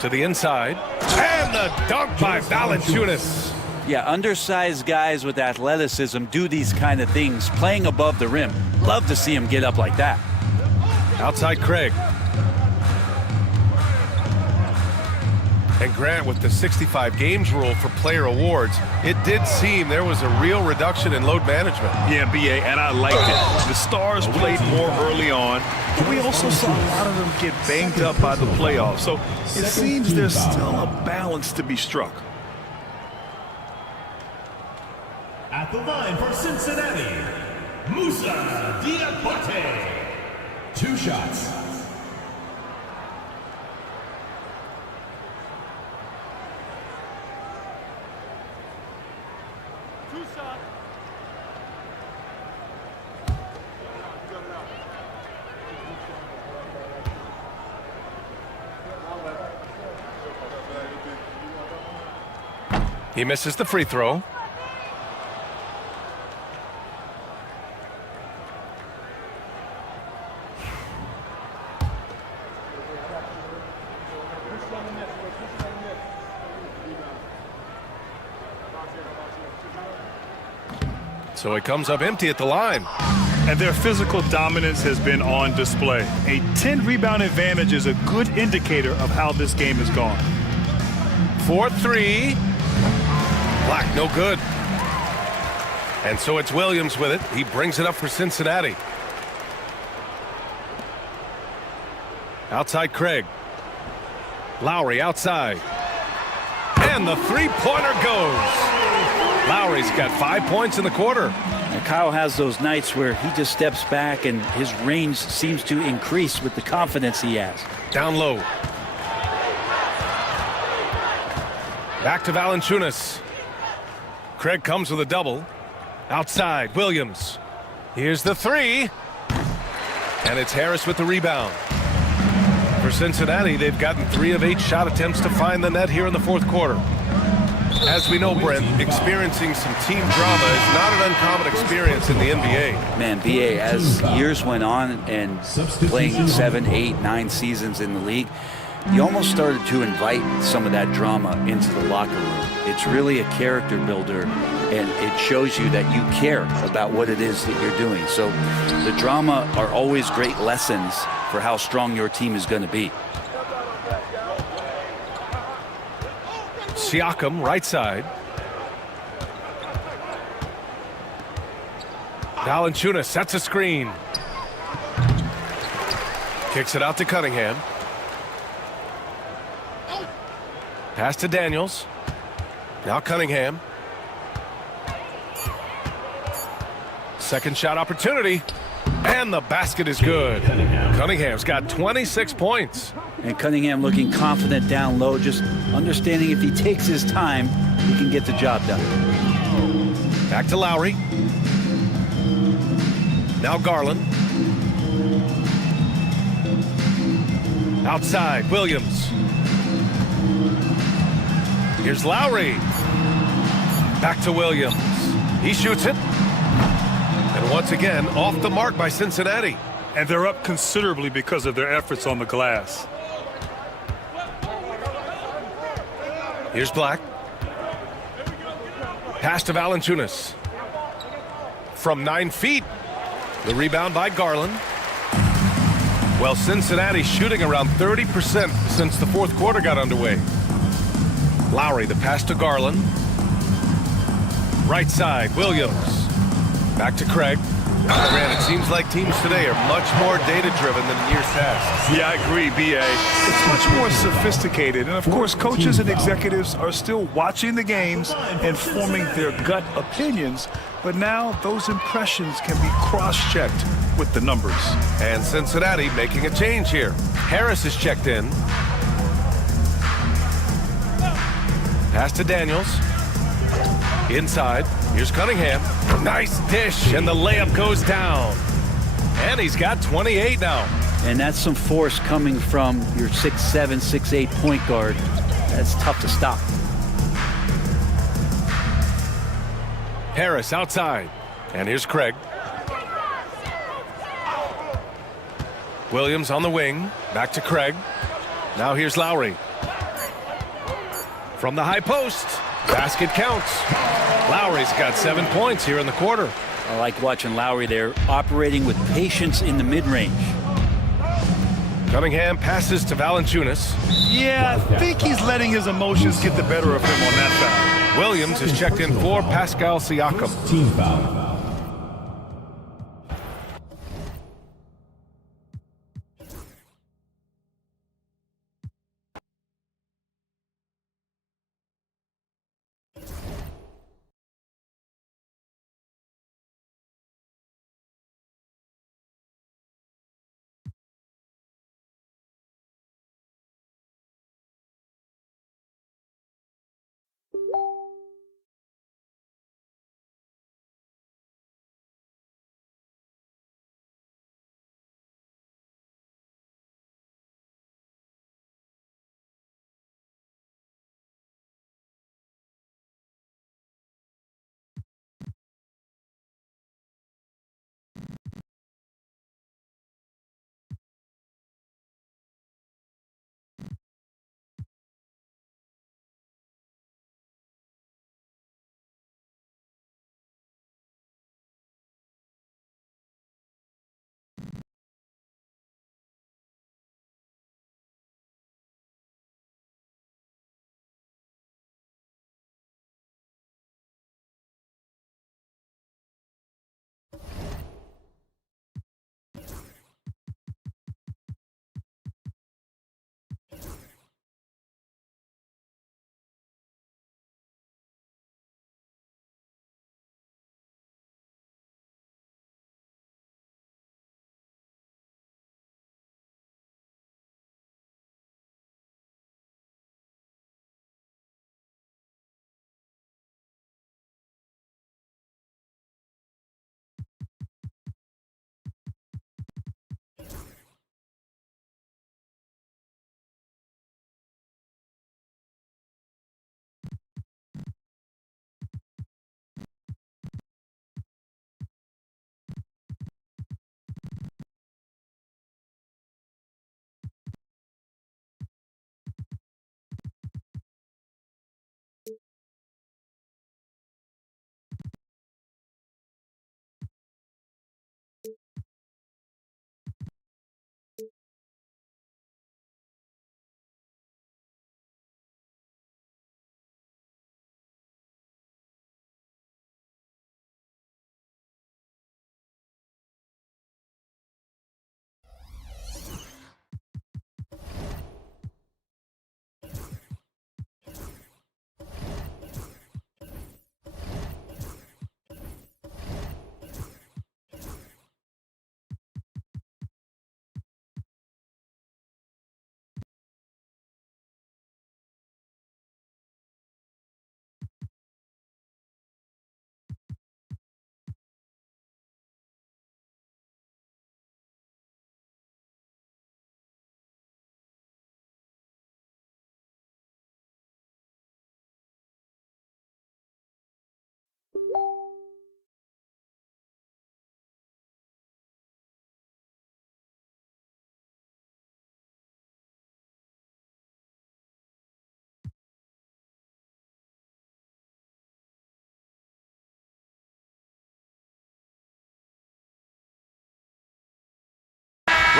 To the inside. And the dunk by Valanciunas. Yeah, undersized guys with athleticism do these kind of things, playing above the rim. Love to see him get up like that. Outside Craig. And Grant, with the 65 games rule for player awards, it did seem there was a real reduction in load management. Yeah, B.A., and I liked it. The stars played more early on, but we also saw a lot of them get banged up by the playoffs. So it seems there's still a balance to be struck. At the line for Cincinnati, Musa Diabate. 2 shots. He misses the free throw. So he comes up empty at the line. And their physical dominance has been on display. A 10-rebound advantage is a good indicator of how this game has gone. 4-3. Black, no good. And so it's Williams with it. He brings it up for Cincinnati. Outside Craig. Lowry outside. And the three-pointer goes. Lowry's got 5 points in the quarter. And Kyle has those nights where he just steps back and his range seems to increase with the confidence he has. Down low. Back to Valanciunas. Craig comes with a double. Outside, Williams. Here's the three. And it's Harris with the rebound. For Cincinnati, they've gotten 3 of 8 shot attempts to find the net here in the fourth quarter. As we know, Brent, experiencing some team drama is not an uncommon experience in the NBA. Man, BA, as years went on and playing 7, 8, 9 seasons in the league, you almost started to invite some of that drama into the locker room. It's really a character builder, and it shows you that you care about what it is that you're doing. So the drama are always great lessons for how strong your team is going to be. Siakam, right side. Valanciunas sets a screen. Kicks it out to Cunningham. Pass to Daniels. Now Cunningham. Second shot opportunity. And the basket is good. Cunningham's got 26 points. And Cunningham looking confident down low, just understanding if he takes his time, he can get the job done. Back to Lowry. Now Garland. Outside, Williams. Here's Lowry. Back to Williams. He shoots it. And once again, off the mark by Cincinnati. And they're up considerably because of their efforts on the glass. Here's Black. Pass to Valanciunas. From 9 feet. The rebound by Garland. Well, Cincinnati shooting around 30% since the fourth quarter got underway. Lowry, the pass to Garland. Right side, Williams. Back to Craig. It seems like teams today are much more data-driven than in years past. Yeah, I agree, B.A. It's much more sophisticated. And, of course, coaches and executives are still watching the games and forming their gut opinions. But now those impressions can be cross-checked with the numbers. And Cincinnati making a change here. Harris is checked in. Pass to Daniels. Inside. Here's Cunningham. Nice dish, and the layup goes down. And he's got 28 now. And that's some force coming from your 6'7", 6'8" point guard. That's tough to stop. Harris outside. And here's Craig. Williams on the wing. Back to Craig. Now here's Lowry. From the high post. Basket counts. Lowry's got 7 points here in the quarter. I like watching Lowry there, operating with patience in the mid-range. Cunningham passes to Valanciunas. Yeah, I think he's letting his emotions get the better of him on that foul. Williams is checked in for Pascal Siakam. Team foul.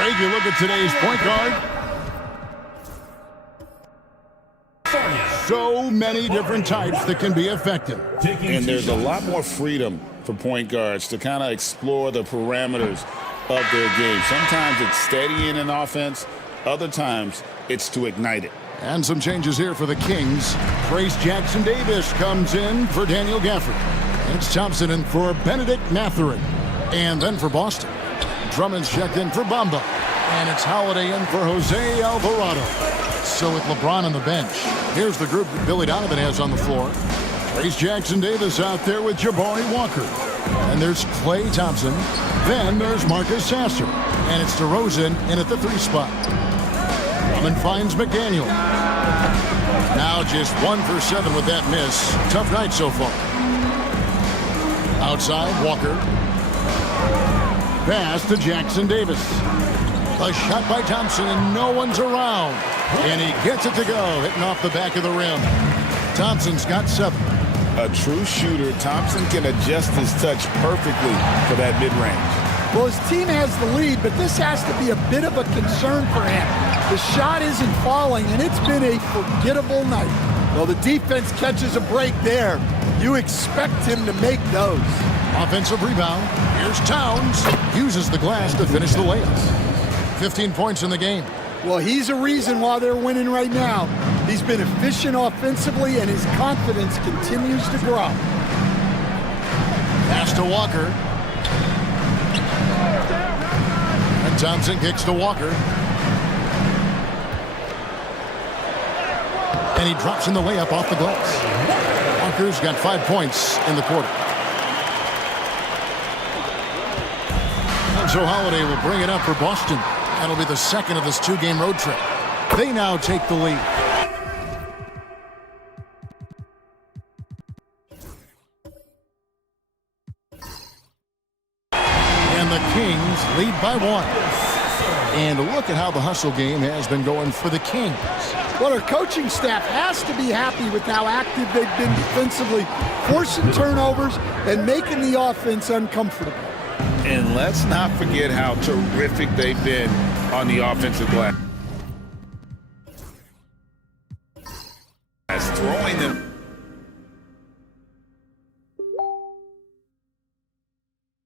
Take a look at today's point guard. So many different types that can be effective. And there's a lot more freedom for point guards to kind of explore the parameters of their game. Sometimes it's steadying an offense. Other times it's to ignite it. And some changes here for the Kings. Trace Jackson-Davis comes in for Daniel Gafford. It's Thompson in for Benedict Mathurin. And then for Boston, Drummond's checked in for Bamba. And it's Holiday in for Jose Alvarado. So with LeBron on the bench, here's the group that Billy Donovan has on the floor. Trace Jackson-Davis out there with Jabari Walker. And there's Klay Thompson. Then there's Marcus Sasser. And it's DeRozan in at the 3 spot. Drummond finds McDaniel. Now just 1 for 7 with that miss. Tough night so far. Outside, Walker. Pass to Jackson-Davis. A shot by Thompson, and no one's around. And he gets it to go, hitting off the back of the rim. Thompson's got 7. A true shooter, Thompson can adjust his touch perfectly for that mid-range. Well, his team has the lead, but this has to be a bit of a concern for him. The shot isn't falling, and it's been a forgettable night. Well, the defense catches a break there. You expect him to make those. Offensive rebound. Here's Towns. Uses the glass to finish the layup. 15 points in the game. Well, he's a reason why they're winning right now. He's been efficient offensively, and his confidence continues to grow. Pass to Walker. And Thompson kicks to Walker. And he drops in the layup off the glass. Walker's got 5 points in the quarter. And so Holiday will bring it up for Boston. That'll be the second of this 2-game road trip. They now take the lead. And the Kings lead by 1. And look at how the hustle game has been going for the Kings. Well, our coaching staff has to be happy with how active they've been defensively, forcing turnovers and making the offense uncomfortable. And let's not forget how terrific they've been on the offensive glass. Throwing them.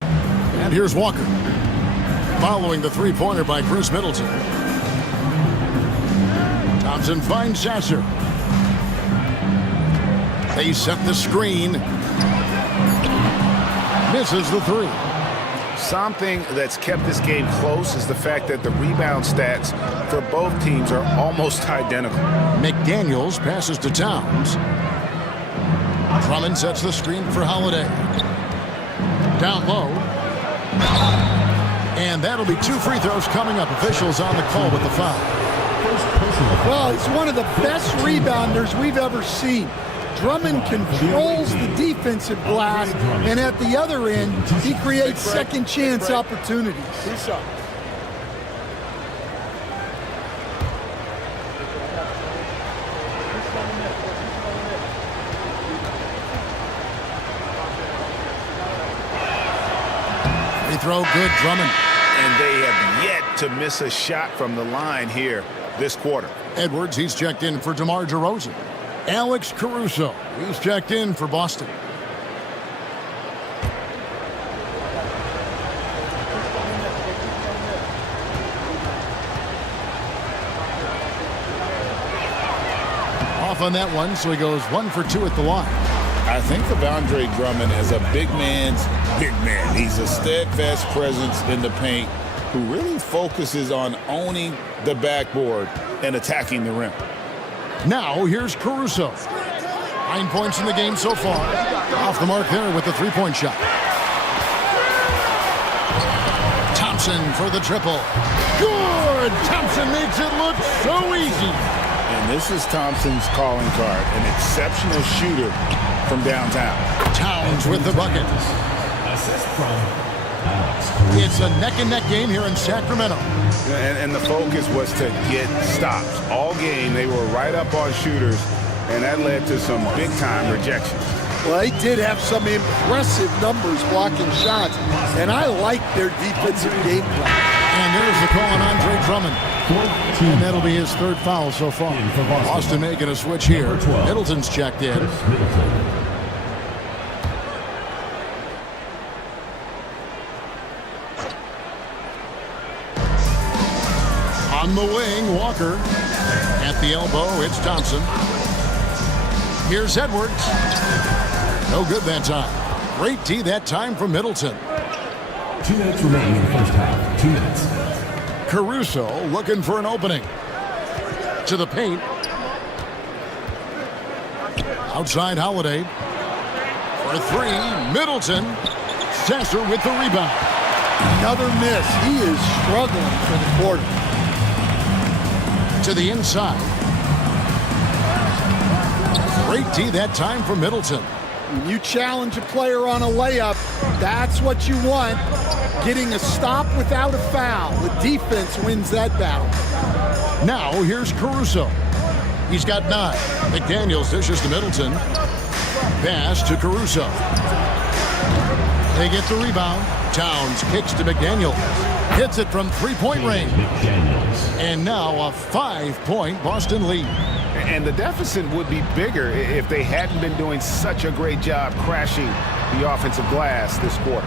And here's Walker. Following the 3-pointer by Chris Middleton. Thompson finds Sasser. They set the screen. Misses the 3. Something that's kept this game close is the fact that the rebound stats for both teams are almost identical. McDaniels passes to Towns. Drummond sets the screen for Holiday. Down low. And that'll be 2 free throws coming up. Officials on the call with the foul. Well, he's one of the best rebounders we've ever seen. Drummond controls the defensive glass, and at the other end, he creates second chance opportunities. Free throw, good, Drummond. And they have yet to miss a shot from the line here this quarter. Edwards, he's checked in for DeMar DeRozan. Alex Caruso, he's checked in for Boston. Off on that one, so he goes 1 for 2 at the line. I think of Andre Drummond as a big man's big man. He's a steadfast presence in the paint who really focuses on owning the backboard and attacking the rim. Now, here's Caruso. 9 points in the game so far. Off the mark there with the 3-point shot. Thompson for the triple. Good! Thompson makes it look so easy. And this is Thompson's calling card, an exceptional shooter from downtown. Towns with the bucket. Assist from Alex. It's a neck-and-neck game here in Sacramento. And the focus was to get stops. All game, they were right up on shooters, and that led to some big-time rejections. Well, they did have some impressive numbers blocking shots, and I like their defensive game plan. And there's the call on Andre Drummond. And that'll be his third foul so far. Boston making a switch here. Middleton's checked in. On the wing, Walker. At the elbow, it's Thompson. Here's Edwards. No good that time. Great D that time from Middleton. 2 minutes remaining in the first half. 2 minutes. Caruso looking for an opening. To the paint. Outside Holiday. For three, Middleton. Sasser with the rebound. Another miss. He is struggling for the quarter. To the inside. Great D that time for Middleton. When you challenge a player on a layup, that's what you want. Getting a stop without a foul. The defense wins that battle. Now here's Caruso. He's got 9. McDaniels dishes to Middleton. Pass to Caruso. They get the rebound. Towns kicks to McDaniels. Hits it from three-point range. And now a 5-point Boston lead. And the deficit would be bigger if they hadn't been doing such a great job crashing the offensive glass this quarter.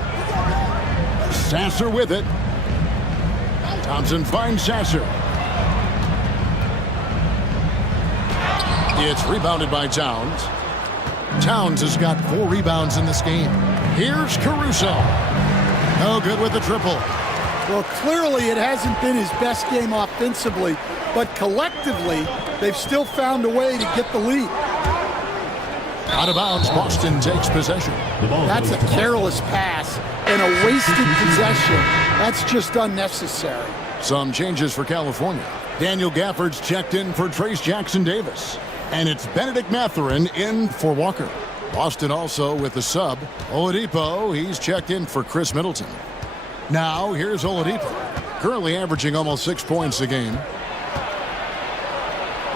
Sasser with it. Thompson finds Sasser. It's rebounded by Towns. Towns has got 4 rebounds in this game. Here's Caruso. No good with the triple. Well, clearly it hasn't been his best game offensively, but collectively, they've still found a way to get the lead. Out of bounds, Boston takes possession. That's a careless pass and a wasted possession. That's just unnecessary. Some changes for California. Daniel Gafford's checked in for Trace Jackson-Davis. And it's Benedict Mathurin in for Walker. Boston also with the sub. Oladipo, he's checked in for Chris Middleton. Now, here's Oladipo. Currently averaging almost 6 points a game.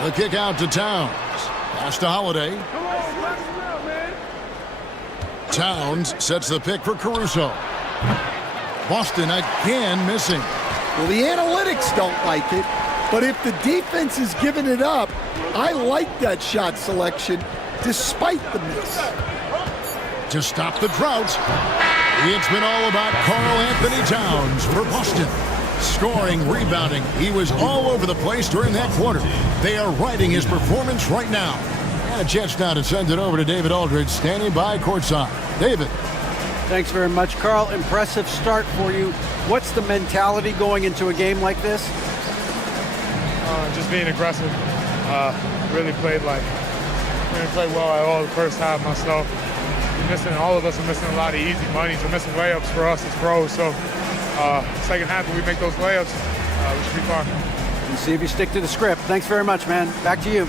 The kick out to Towns. Pass to Holiday. Towns sets the pick for Caruso. Boston again missing. Well, the analytics don't like it, but if the defense is giving it up, I like that shot selection despite the miss. To stop the drought, it's been all about Karl Anthony Towns for Boston. Scoring, rebounding, he was all over the place during that quarter. They are riding his performance right now. And a chance now to send it over to David Aldridge, standing by courtside. David. Thanks very much, Carl. Impressive start for you. What's the mentality going into a game like this? Just being aggressive. Really played well at all the first half myself. All of us are missing a lot of easy money. We're missing layups for us as pros. So second half, when we make those layups, we should be fine. And see if you stick to the script. Thanks very much, man. Back to you.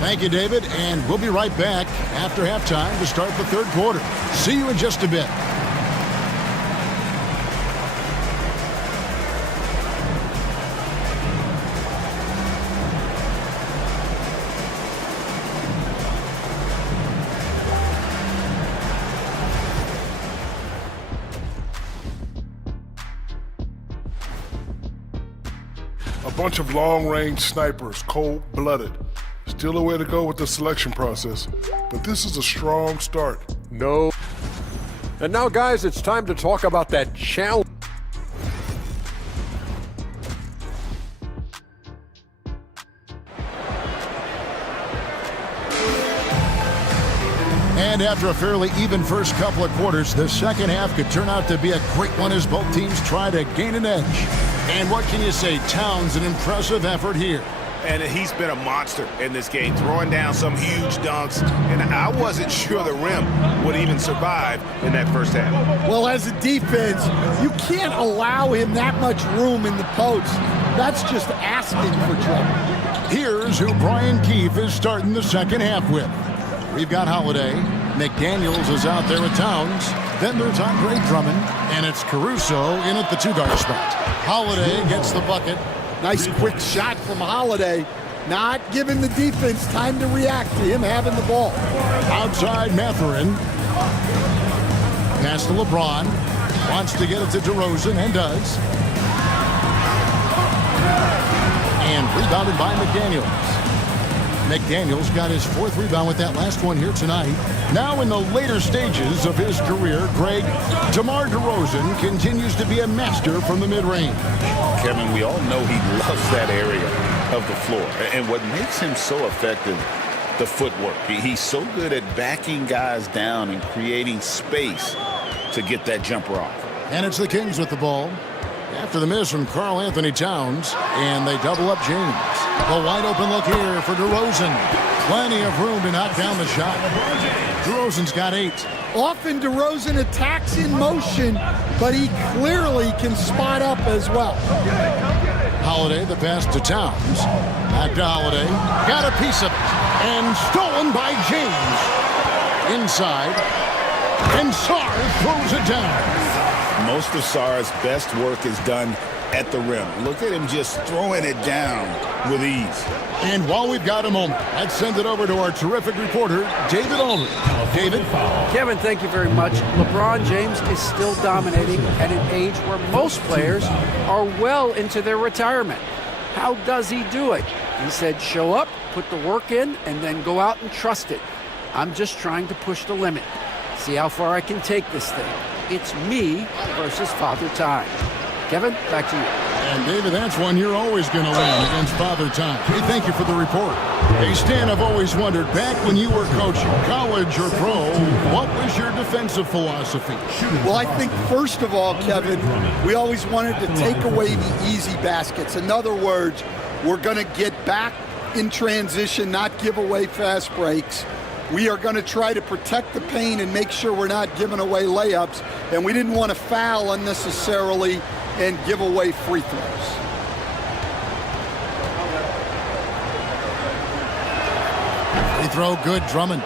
Thank you, David. And we'll be right back after halftime to start the third quarter. See you in just a bit. A bunch of long-range snipers, cold-blooded. Still a way to go with the selection process, but this is a strong start. No. And now, guys, it's time to talk about that challenge. And after a fairly even first couple of quarters, the second half could turn out to be a great one as both teams try to gain an edge. And what can you say? Towns, an impressive effort here. And he's been a monster in this game, throwing down some huge dunks. And I wasn't sure the rim would even survive in that first half. Well, as a defense, you can't allow him that much room in the post. That's just asking for trouble. Here's who Brian Keefe is starting the second half with. We've got Holiday. McDaniels is out there with Towns. Then there's Andre Drummond. And it's Caruso in at the two-guard spot. Holiday gets the bucket. Nice quick shot from Holiday. Not giving the defense time to react to him having the ball. Outside Mathurin. Pass to LeBron. Wants to get it to DeRozan and does. And rebounded by McDaniels. McDaniels got his 4th rebound with that last one here tonight. Now in the later stages of his career, Greg, DeMar DeRozan continues to be a master from the mid-range. Kevin, we all know he loves that area of the floor. And what makes him so effective, the footwork. He's so good at backing guys down and creating space to get that jumper off. And it's the Kings with the ball. After the miss from Karl Anthony Towns, and they double up James. A wide open look here for DeRozan. Plenty of room to knock down the shot. DeRozan's got 8. Often DeRozan attacks in motion, but he clearly can spot up as well. Holiday, the pass to Towns. Back to Holiday. Got a piece of it. And stolen by James. Inside. And Sarr throws it down. Most of Sarr's best work is done at the rim. Look at him just throwing it down with ease. And while we've got a moment, let's send it over to our terrific reporter, David Aldridge. David? Kevin, thank you very much. LeBron James is still dominating at an age where most players are well into their retirement. How does he do it? He said, show up, put the work in, and then go out and trust it. I'm just trying to push the limit. See how far I can take this thing. It's me versus Father Time. Kevin, back to you. And David, that's one you're always going to win against Father Time. Hey, thank you for the report. Hey, Stan, I've always wondered, back when you were coaching, college or pro, what was your defensive philosophy? Well, I think first of all, Kevin, we always wanted to take away the easy baskets. In other words, we're going to get back in transition, not give away fast breaks. We are going to try to protect the paint and make sure we're not giving away layups. And we didn't want to foul unnecessarily and give away free throws. Free throw good, Drummond.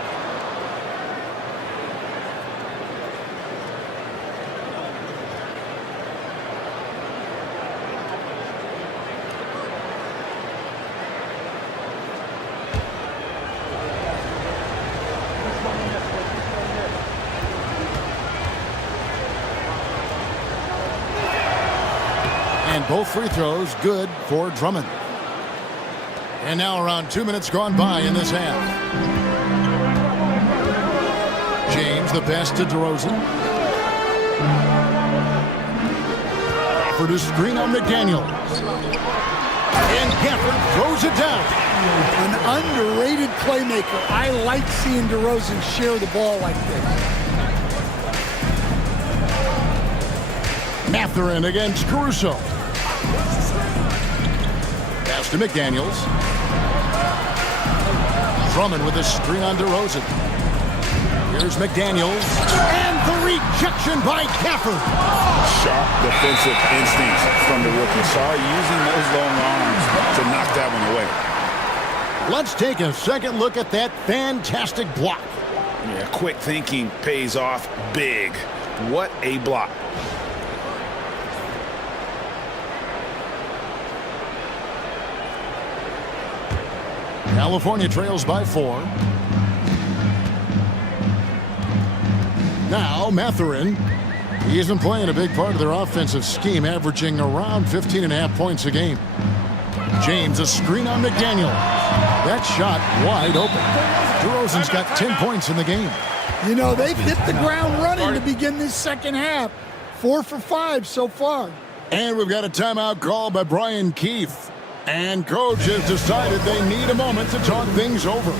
And both free throws good for Drummond. And now around 2 minutes gone by in this half. James, the pass to DeRozan. For the screen on McDaniels. And Gafford throws it down. An underrated playmaker. I like seeing DeRozan share the ball like this. Mathurin against Caruso. Pass to McDaniels. Drummond with a screen on DeRozan. Here's McDaniels. And the rejection by Gafford. Sharp defensive instincts from the rookie. Sarr using those long arms to knock that one away. Let's take a second look at that fantastic block. Yeah, quick thinking pays off big. What a block. California trails by 4. Now Mathurin. He's been playing a big part of their offensive scheme, averaging around 15.5 points a game. James, a screen on McDaniel. That shot wide open. DeRozan's got 10 points in the game. You know, they've hit the ground running to begin this second half. 4 for 5 so far. And we've got a timeout call by Brian Keith. And coach has decided they need a moment to talk things over.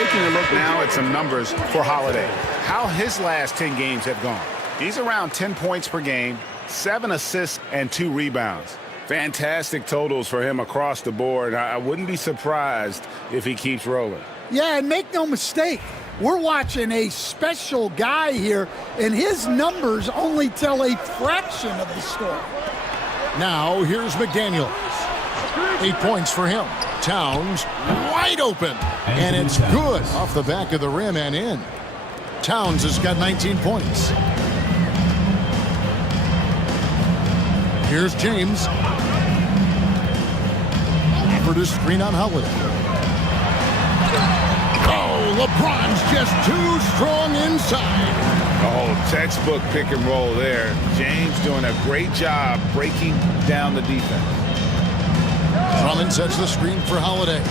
Taking a look now at some numbers for Holiday. How his last 10 games have gone. He's around 10 points per game, 7 assists, and 2 rebounds. Fantastic totals for him across the board. I wouldn't be surprised if he keeps rolling. Yeah, and make no mistake, we're watching a special guy here, and his numbers only tell a fraction of the story. Now, here's McDaniels. 8 points for him. Towns wide open, and it's good off the back of the rim and in. Towns has got 19 points. Here's James. For the screen on Holiday. Oh, LeBron's just too strong inside. Oh, textbook pick and roll there. James doing a great job breaking down the defense. Drummond sets the screen for Holiday.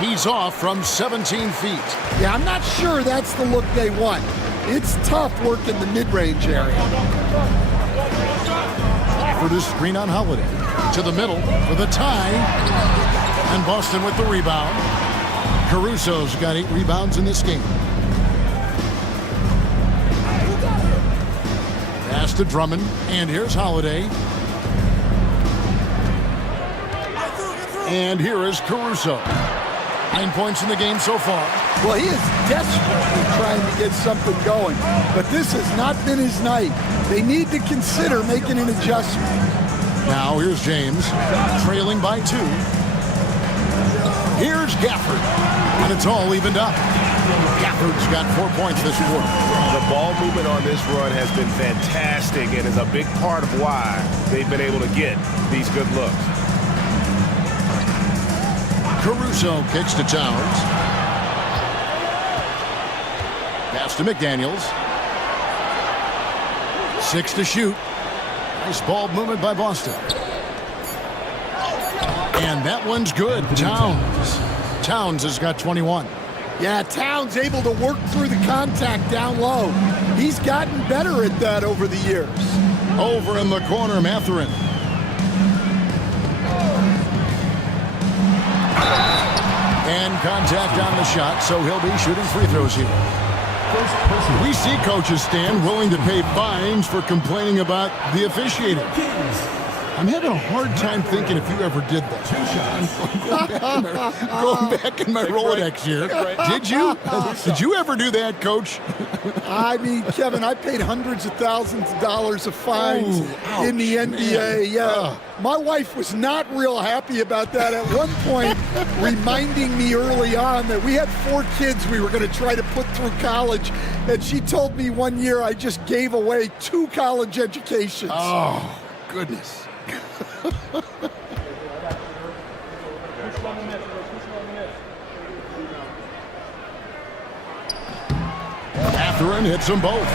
He's off from 17 feet. Yeah, I'm not sure that's the look they want. It's tough working the mid-range area. For the screen on Holiday. To the middle for the tie. And Boston with the rebound. Caruso's got 8 rebounds in this game. Pass to Drummond. And here's Holiday. And here is Caruso. 9 points in the game so far. Well, he is desperately trying to get something going, but this has not been his night. They need to consider making an adjustment. Now here's James, trailing by 2. Here's Gafford, and it's all evened up. Gafford's got 4 points this quarter. The ball movement on this run has been fantastic and is a big part of why they've been able to get these good looks. Caruso kicks to Towns. Pass to McDaniels. 6 to shoot. Nice ball movement by Boston. And that one's good. Towns has got 21. Yeah, Towns able to work through the contact down low. He's gotten better at that over the years. Over in the corner, Mathurin. And contact on the shot, so he'll be shooting free throws here. We see coaches stand willing to pay fines for complaining about the officiating. I'm having a hard time thinking if you ever did that. I'm going back in my Rolodex here. Did you? Did you ever do that, Coach? I mean, Kevin, I paid hundreds of thousands of dollars of fines in the NBA. Yeah. My wife was not real happy about that at one point, reminding me early on that we had 4 kids we were going to try to put through college. And she told me one year I just gave away 2 college educations. Oh, goodness. Mathurin hits them both.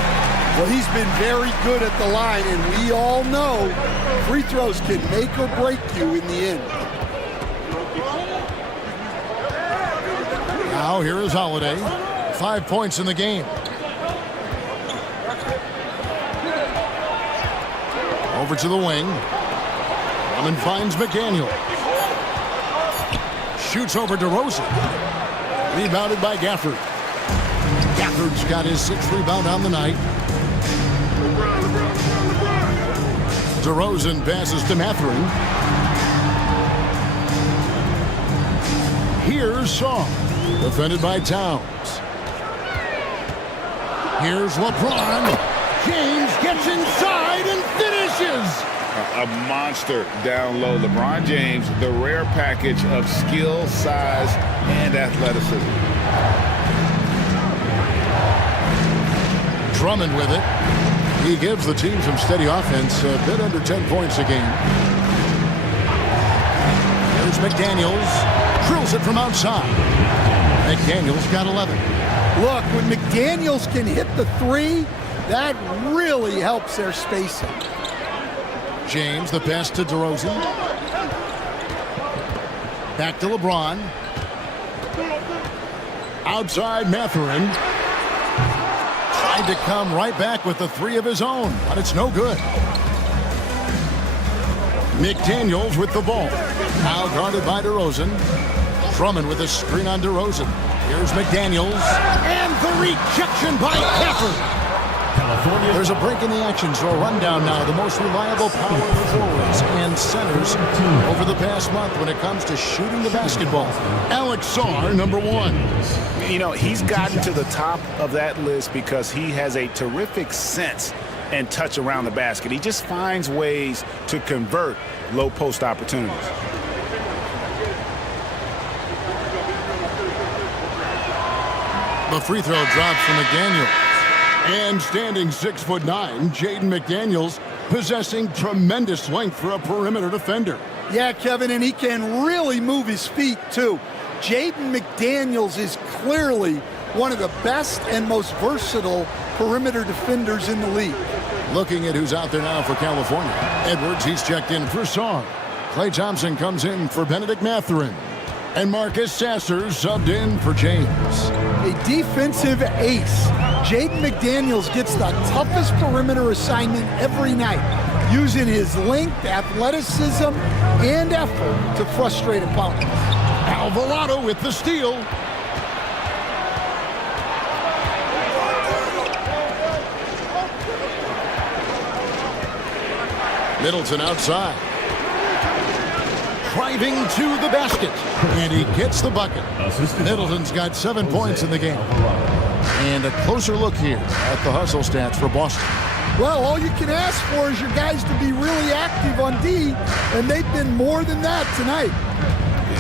Well, he's been very good at the line, and we all know free throws can make or break you in the end. Now here is Holiday. 5 points in the game. Over to the wing. Drummond finds McDaniel. Shoots over DeRozan. Rebounded by Gafford. Gafford's got his 6th rebound on the night. DeRozan passes to Mathurin. Here's Shaw. Defended by Towns. Here's LeBron. James gets inside and finishes. A monster down low. LeBron James, the rare package of skill, size, and athleticism. Drummond with it. He gives the team some steady offense, a bit under 10 points a game. There's McDaniels. Drills it from outside. McDaniels got 11. Look, when McDaniels can hit the 3, that really helps their spacing. James, the pass to DeRozan. Back to LeBron. Outside Mathurin. Tried to come right back with the 3 of his own, but it's no good. McDaniels with the ball. Now guarded by DeRozan. Drummond with a screen on DeRozan. Here's McDaniels. And the rejection by Gafford. There's a break in the action, so a rundown now. The most reliable power forwards and centers over the past month when it comes to shooting the basketball. Alex Sarr, number 1. You know, he's gotten to the top of that list because he has a terrific sense and touch around the basket. He just finds ways to convert low post opportunities. The free throw drops from McDaniels. And standing 6'9", Jaden McDaniels possessing tremendous length for a perimeter defender. Yeah, Kevin, and he can really move his feet, too. Jaden McDaniels is clearly one of the best and most versatile perimeter defenders in the league. Looking at who's out there now for California. Edwards, he's checked in for Sarr. Klay Thompson comes in for Benedict Mathurin. And Marcus Sasser subbed in for James. A defensive ace. Jaden McDaniels gets the toughest perimeter assignment every night, using his length, athleticism, and effort to frustrate opponents. Alvarado with the steal. Middleton outside. Driving to the basket. And he gets the bucket. Middleton's got 7 points in the game. And a closer look here at the hustle stats for Boston. Well, all you can ask for is your guys to be really active on D, and they've been more than that tonight.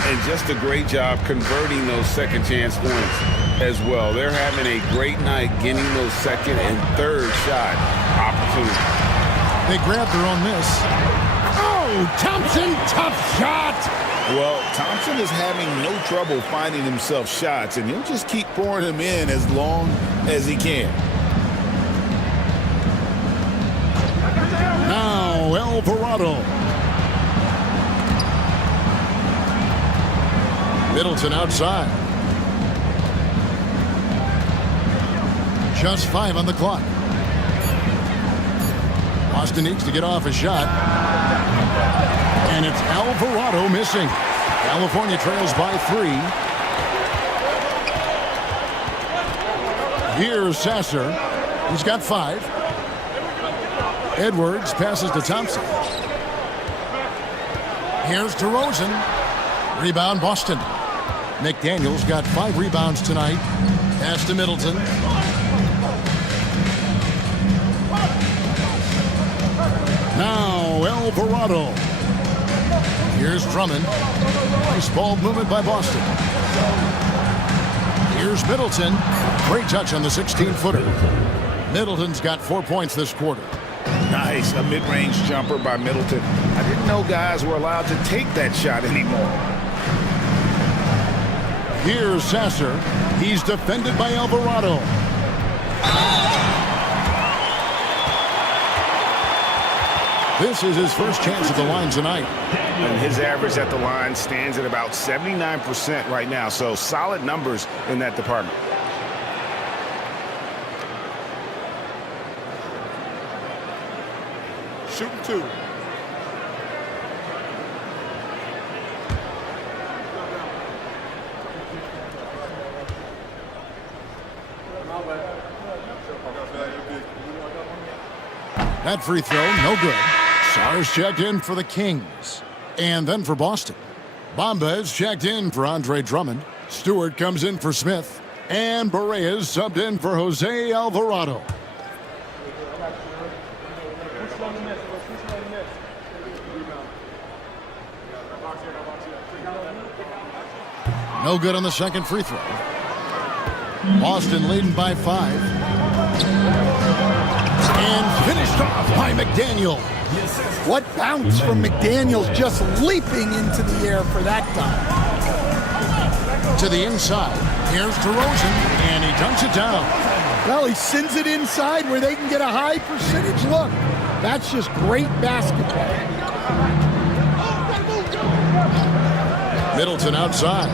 And just a great job converting those second chance points as well. They're having a great night getting those second and third shot opportunities. They grab their own miss. Oh, Thompson, tough shot. Well, Thompson is having no trouble finding himself shots, and he'll just keep pouring them in as long as he can. Now, Alvarado. Middleton outside. Just 5 on the clock. Boston needs to get off a shot. And it's Alvarado missing. California trails by 3. Here's Sasser. He's got 5. Edwards passes to Thompson. Here's DeRozan. Rebound Boston. McDaniels got 5 rebounds tonight. Pass to Middleton. Now Alvarado. Here's Drummond. Nice ball movement by Boston. Here's Middleton. Great touch on the 16-footer. Middleton's got 4 points this quarter. Nice, a mid-range jumper by Middleton. I didn't know guys were allowed to take that shot anymore. Here's Sasser. He's defended by Alvarado. This is his first chance at the line tonight. And his average at the line stands at about 79% right now, so solid numbers in that department. Shooting 2. That free throw, no good. Sarr's checked in for the Kings. And then for Boston. Bomba's checked in for Andre Drummond. Stewart comes in for Smith. And Barea's subbed in for Jose Alvarado. No good on the second free throw. Boston leading by 5. And finished off by McDaniel. What bounce from McDaniels, just leaping into the air for that time. To the inside. Here's DeRozan, and he dunks it down. Well, he sends it inside where they can get a high percentage look. That's just great basketball. Middleton outside.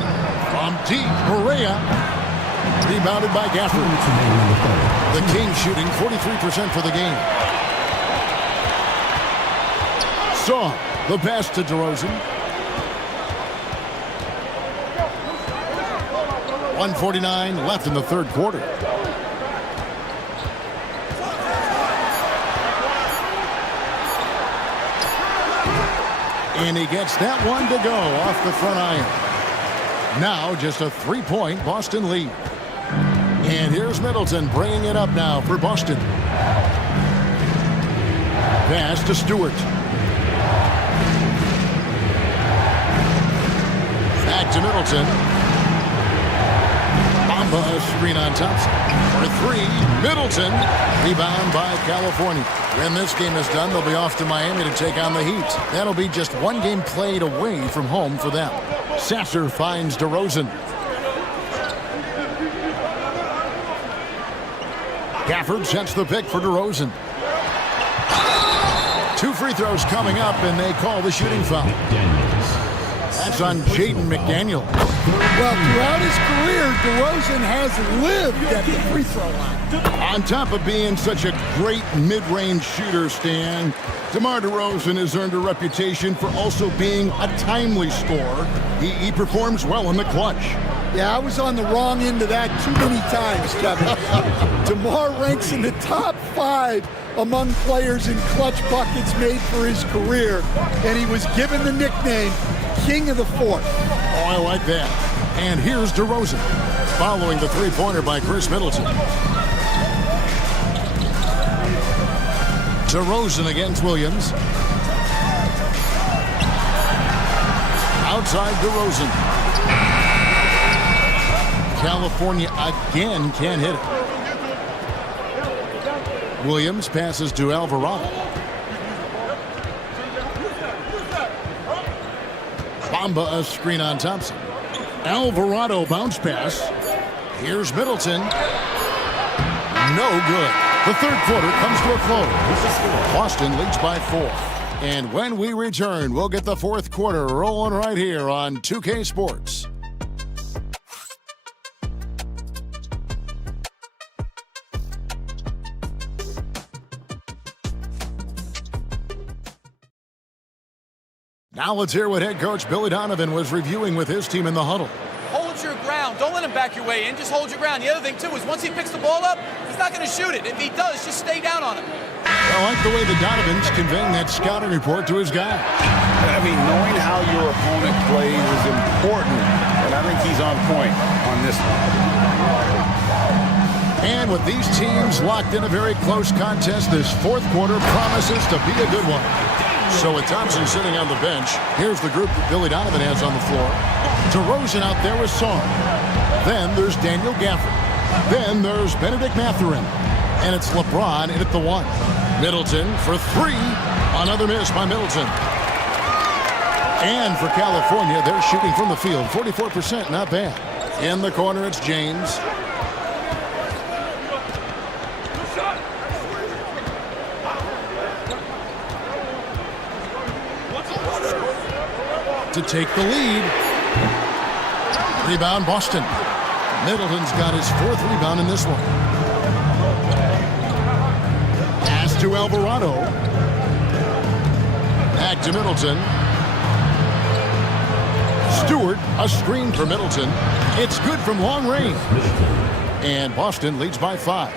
From deep, Barea. Rebounded by Gafford. The Kings shooting 43% for the game. Saw The pass to DeRozan. 1:49 left in the third quarter. And he gets that one to go off the front iron. Now just a 3-point Boston lead. And here's Middleton bringing it up now for Boston. Pass to Stewart. Back to Middleton. Bamba, a screen on Thompson. For three, Middleton. Rebound by California. When this game is done, they'll be off to Miami to take on the Heat. That'll be just one game played away from home for them. Sasser finds DeRozan. Gafford sets the pick for DeRozan. 2 free throws coming up, and they call the shooting foul. That's on Jaden McDaniel. Well, throughout his career, DeRozan has lived at the free throw line. On top of being such a great mid-range shooter, Stan, DeMar DeRozan has earned a reputation for also being a timely scorer. He performs well in the clutch. Yeah, I was on the wrong end of that too many times, Kevin. DeMar ranks in the top 5 among players in clutch buckets made for his career, and he was given the nickname King of the Fourth. Oh, I like that. And here's DeRozan, following the three-pointer by Chris Middleton. DeRozan against Williams. Outside DeRozan. California again can't hit it. Williams passes to Alvarado. Bamba, a screen on Thompson. Alvarado bounce pass. Here's Middleton. No good. The third quarter comes to a close. Boston leads by 4. And when we return, we'll get the fourth quarter rolling right here on 2K Sports. Now let's hear what head coach Billy Donovan was reviewing with his team in the huddle. Hold your ground. Don't let him back your way in. Just hold your ground. The other thing, too, is once he picks the ball up, he's not going to shoot it. If he does, just stay down on him. I like the way the Donovan's conveying that scouting report to his guy. I mean, knowing how your opponent plays is important, and I think he's on point on this one. And with these teams locked in a very close contest, this fourth quarter promises to be a good one. So with Thompson sitting on the bench, here's the group that Billy Donovan has on the floor. DeRozan out there with Song. Then there's Daniel Gafford. Then there's Benedict Mathurin. And it's LeBron in at the 1. Middleton for 3. Another miss by Middleton. And for California, they're shooting from the field. 44%, not bad. In the corner, it's James. To take the lead. Rebound, Boston. Middleton's got his 4th rebound in this one. Pass to Alvarado. Back to Middleton. Stewart, a screen for Middleton. It's good from long range. And Boston leads by 5.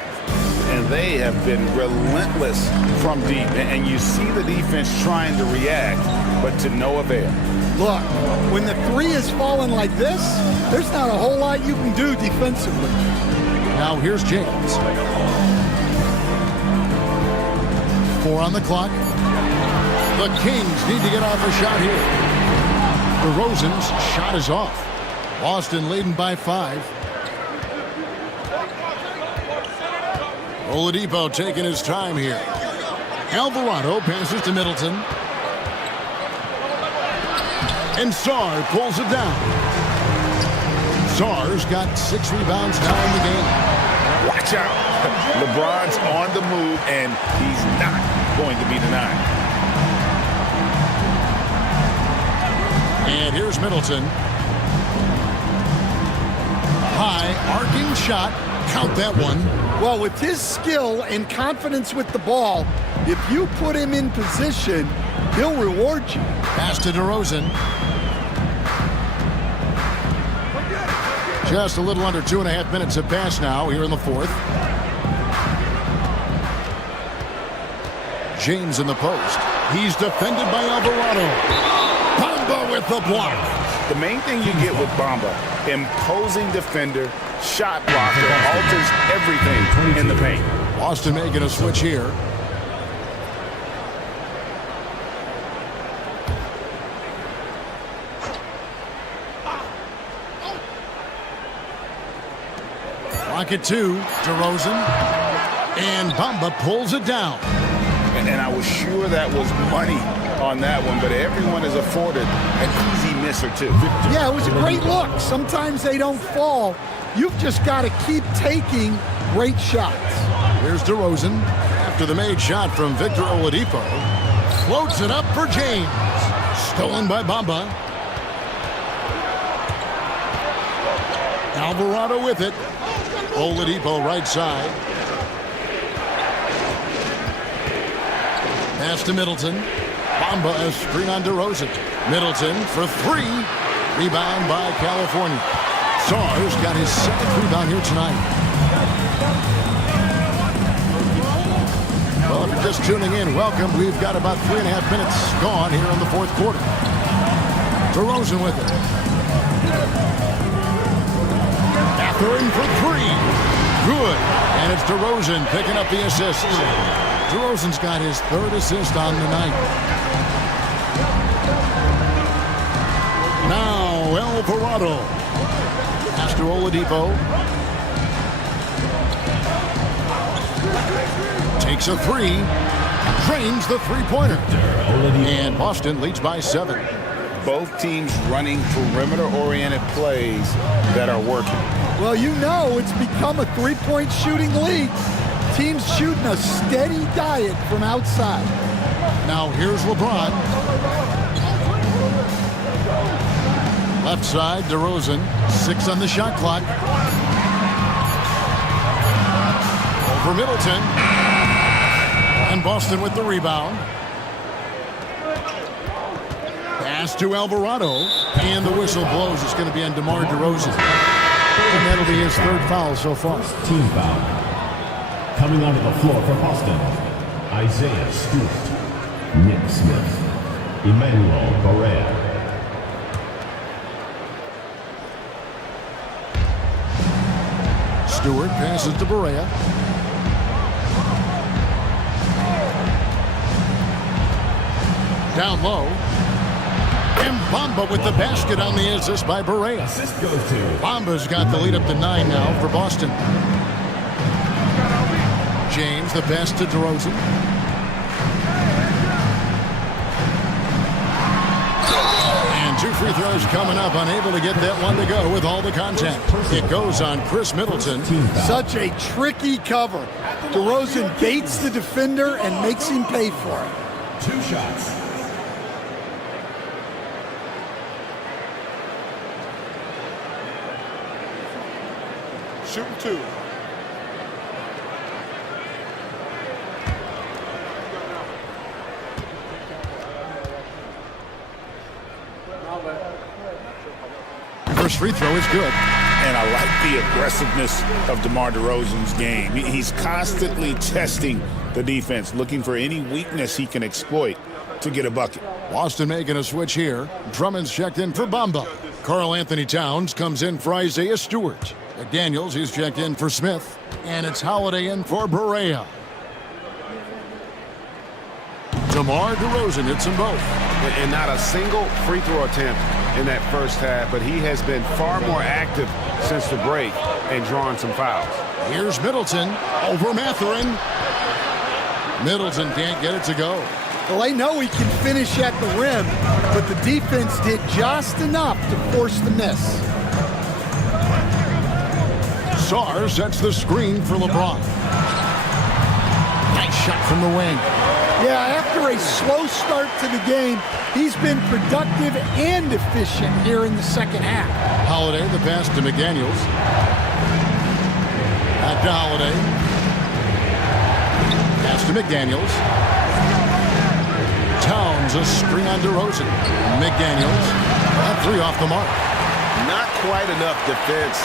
And they have been relentless from deep. And you see the defense trying to react, but to no avail. Look, when the 3 is falling like this, there's not a whole lot you can do defensively. Now here's James. 4 on the clock. The Kings need to get off a shot here. DeRozan's shot is off. Boston leading by 5. Oladipo taking his time here. Alvarado passes to Middleton. And Sarr pulls it down. Sarr's got 6 rebounds now in the game. Watch out. LeBron's on the move, and he's not going to be denied. And here's Middleton. High, arcing shot. Count that one. Well, with his skill and confidence with the ball, if you put him in position, he'll reward you. Pass to DeRozan. Just a little under 2.5 minutes have passed now here in the fourth. James in the post. He's defended by Alvarado. Bamba with the block. The main thing you get with Bamba, imposing defender, shot blocker, alters everything in the paint. Boston making a switch here. Pocket 2, DeRozan. And Bamba pulls it down. And I was sure that was money on that one, but everyone is afforded an easy miss or two. Yeah, it was a great look. Sometimes they don't fall. You've just got to keep taking great shots. Here's DeRozan after the made shot from Victor Oladipo. Floats it up for James. Stolen by Bamba. Alvarado with it. Oladipo right side. Pass to Middleton. Bamba a screen on DeRozan. Middleton for 3. Rebound by California. Sars got his second rebound here tonight. Well, if you're just tuning in, welcome. We've got about 3.5 minutes gone here in the fourth quarter. DeRozan with it. Mathurin for 3. Good. And it's DeRozan picking up the assist. DeRozan's got his 3rd assist on the night. Now Alvarado. Pass to Oladipo. Takes a 3. Drains the three-pointer. And Boston leads by 7. Both teams running perimeter-oriented plays that are working. Well, you know it's become a three-point shooting league. Teams shooting a steady diet from outside. Now here's LeBron. Left side, DeRozan. 6 on the shot clock. Over Middleton. And Boston with the rebound. Pass to Alvarado. And the whistle blows. It's going to be on DeMar DeRozan. And that'll be his 3rd foul so far. Team foul. Coming onto the floor for Boston, Isaiah Stewart, Nick Smith, Emmanuel Barrea. Stewart passes to Barrea. Down low. And Bamba with the basket on the assist by Barrea. Assist goes to Bamba's got the lead up to 9 now for Boston. James, the pass to DeRozan. And 2 free throws coming up. Unable to get that one to go with all the contact. It goes on Chris Middleton. Such a tricky cover. DeRozan baits the defender and makes him pay for it. 2 shots. Shooting 2. First free throw is good. And I like the aggressiveness of DeMar DeRozan's game. He's constantly testing the defense, looking for any weakness he can exploit to get a bucket. Boston making a switch here. Drummond's checked in for Bamba. Karl Anthony Towns comes in for Isaiah Stewart. McDaniels, he's checked in for Smith. And it's Holiday in for Barrea. DeMar DeRozan hits them both. And not a single free throw attempt in that first half, but he has been far more active since the break and drawn some fouls. Here's Middleton over Mathurin. Middleton can't get it to go. Well, they know he can finish at the rim, but the defense did just enough to force the miss. Sars sets the screen for LeBron. Nice shot from the wing. Yeah, after a slow start to the game, he's been productive and efficient here in the second half. Holiday, the pass to McDaniels. Back to Holiday. Pass to McDaniels. Towns Runs a screen on DeRozan. McDaniels. That three off the mark. Not quite enough defense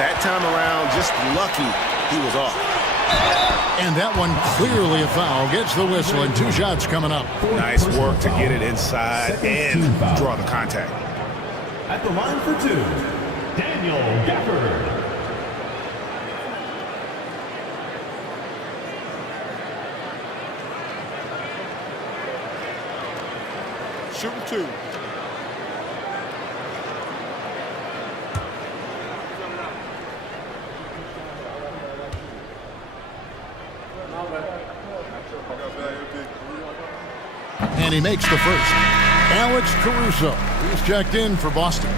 that time around. Just lucky he was off. And that one clearly a foul. Gets the whistle and 2 shots coming up. Nice work to get it inside and draw the contact. At the line for 2, Daniel Gafford. Shooting 2. And he makes the first. Alex Caruso. He's checked in for Boston.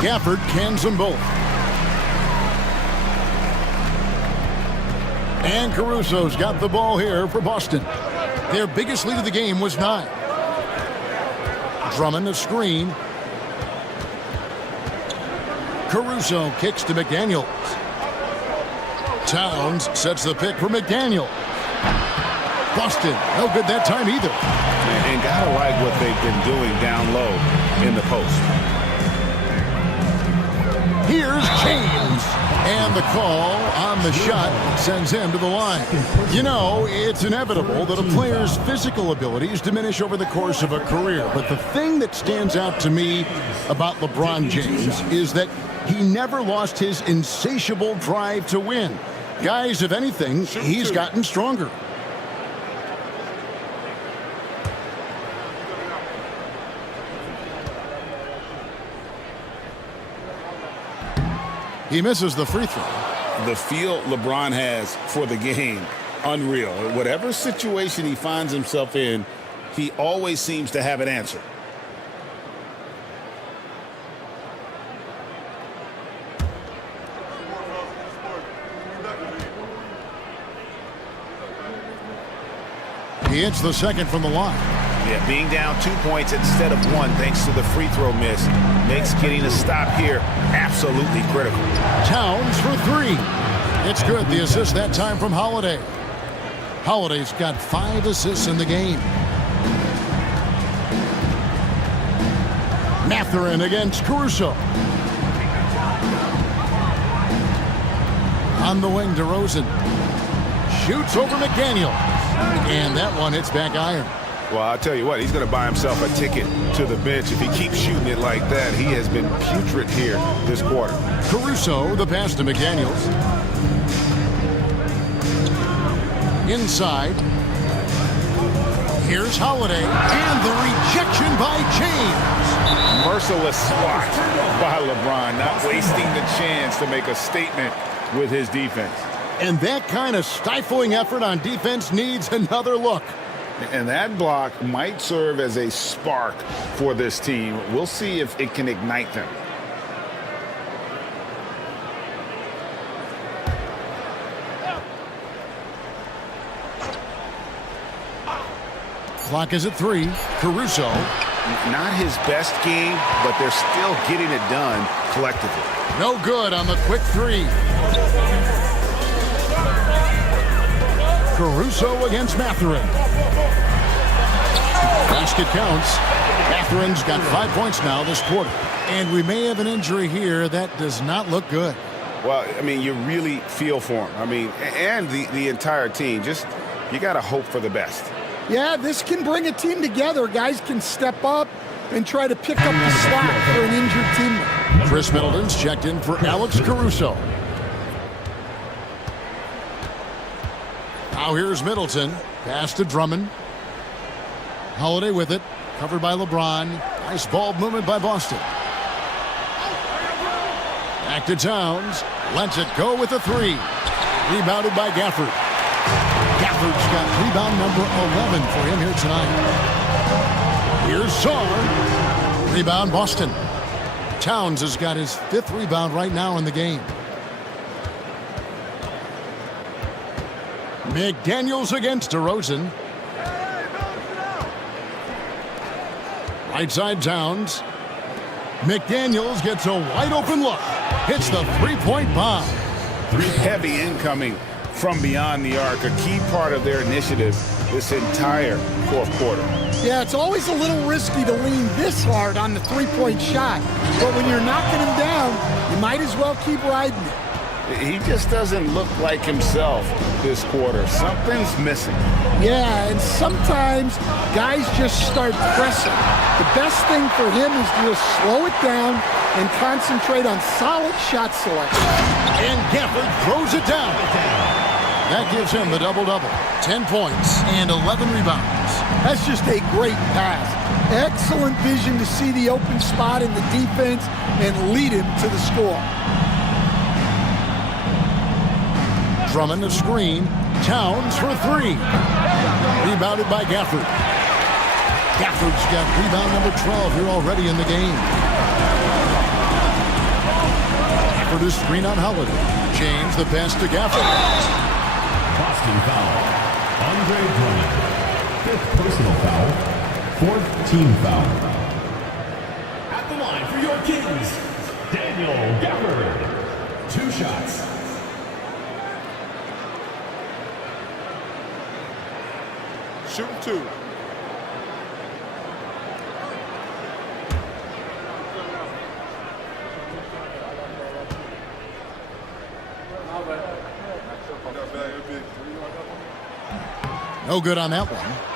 Gafford cans them both. And Caruso's got the ball here for Boston. Their biggest lead of the game was 9. Drummond a screen. Caruso kicks to McDaniels. Towns sets the pick for McDaniel. Boston, no good that time either. And gotta like what they've been doing down low in the post. Here's James. And the call on the shot sends him to the line. You know, it's inevitable that a player's physical abilities diminish over the course of a career. But the thing that stands out to me about LeBron James is that he never lost his insatiable drive to win. Guys, if anything, he's gotten stronger. He misses the free throw. The feel LeBron has for the game, unreal. Whatever situation he finds himself in, he always seems to have an answer. He hits the second from the line. Yeah, being down 2 points instead of 1 thanks to the free throw miss makes getting a stop here absolutely critical. Towns for 3. It's good. The assist that time from Holiday. Holiday's got 5 assists in the game. Mathurin against Caruso. On the wing, DeRozan. Shoots over McDaniel. And that one hits back iron. Well, I'll tell you what, he's going to buy himself a ticket to the bench. If he keeps shooting it like that, he has been putrid here this quarter. Caruso, the pass to McDaniels. Inside. Here's Holiday. And the rejection by James. Merciless swat by LeBron, not wasting the chance to make a statement with his defense. And that kind of stifling effort on defense needs another look. And that block might serve as a spark for this team. We'll see if it can ignite them. Clock is at 3. Caruso. Not his best game, but they're still getting it done collectively. No good on the quick 3. Caruso against Mathurin. Basket counts. Mathurin's got 5 points now this quarter. And we may have an injury here that does not look good. Well, I mean, you really feel for him. I mean, and the entire team. Just, you got to hope for the best. Yeah, this can bring a team together. Guys can step up and try to pick up the slack for an injured teammate. Chris Middleton's checked in for Alex Caruso. Now here's Middleton. Pass to Drummond. Holiday with it. Covered by LeBron. Nice ball movement by Boston. Back to Towns. Lets it go with a 3. Rebounded by Gafford. Gafford's got rebound number 11 for him here tonight. Here's Saar. Rebound Boston. Towns has got his 5th rebound right now in the game. McDaniels against DeRozan. Right side Towns. McDaniels gets a wide open look. Hits the three-point bomb. Heavy incoming from beyond the arc, a key part of their initiative this entire fourth quarter. Yeah, it's always a little risky to lean this hard on the three-point shot. But when you're knocking him down, you might as well keep riding it. He just doesn't look like himself this quarter. Something's missing. Yeah, and sometimes guys just start pressing. The best thing for him is to just slow it down and concentrate on solid shot selection. And Gafford throws it down. That gives him the double-double. 10 points and 11 rebounds. That's just a great pass. Excellent vision to see the open spot in the defense and lead him to the score. Drummond a screen. Towns for three. Rebounded by Gafford. Gafford's got rebound number 12 here already in the game. Gafford is screen on Holiday. James the pass to Gafford. Boston foul. Andre Drummond. 5th personal foul. 4th team foul. At the line for your Kings, Daniel Gafford. 2 shots. Shooting 2. No good on that one.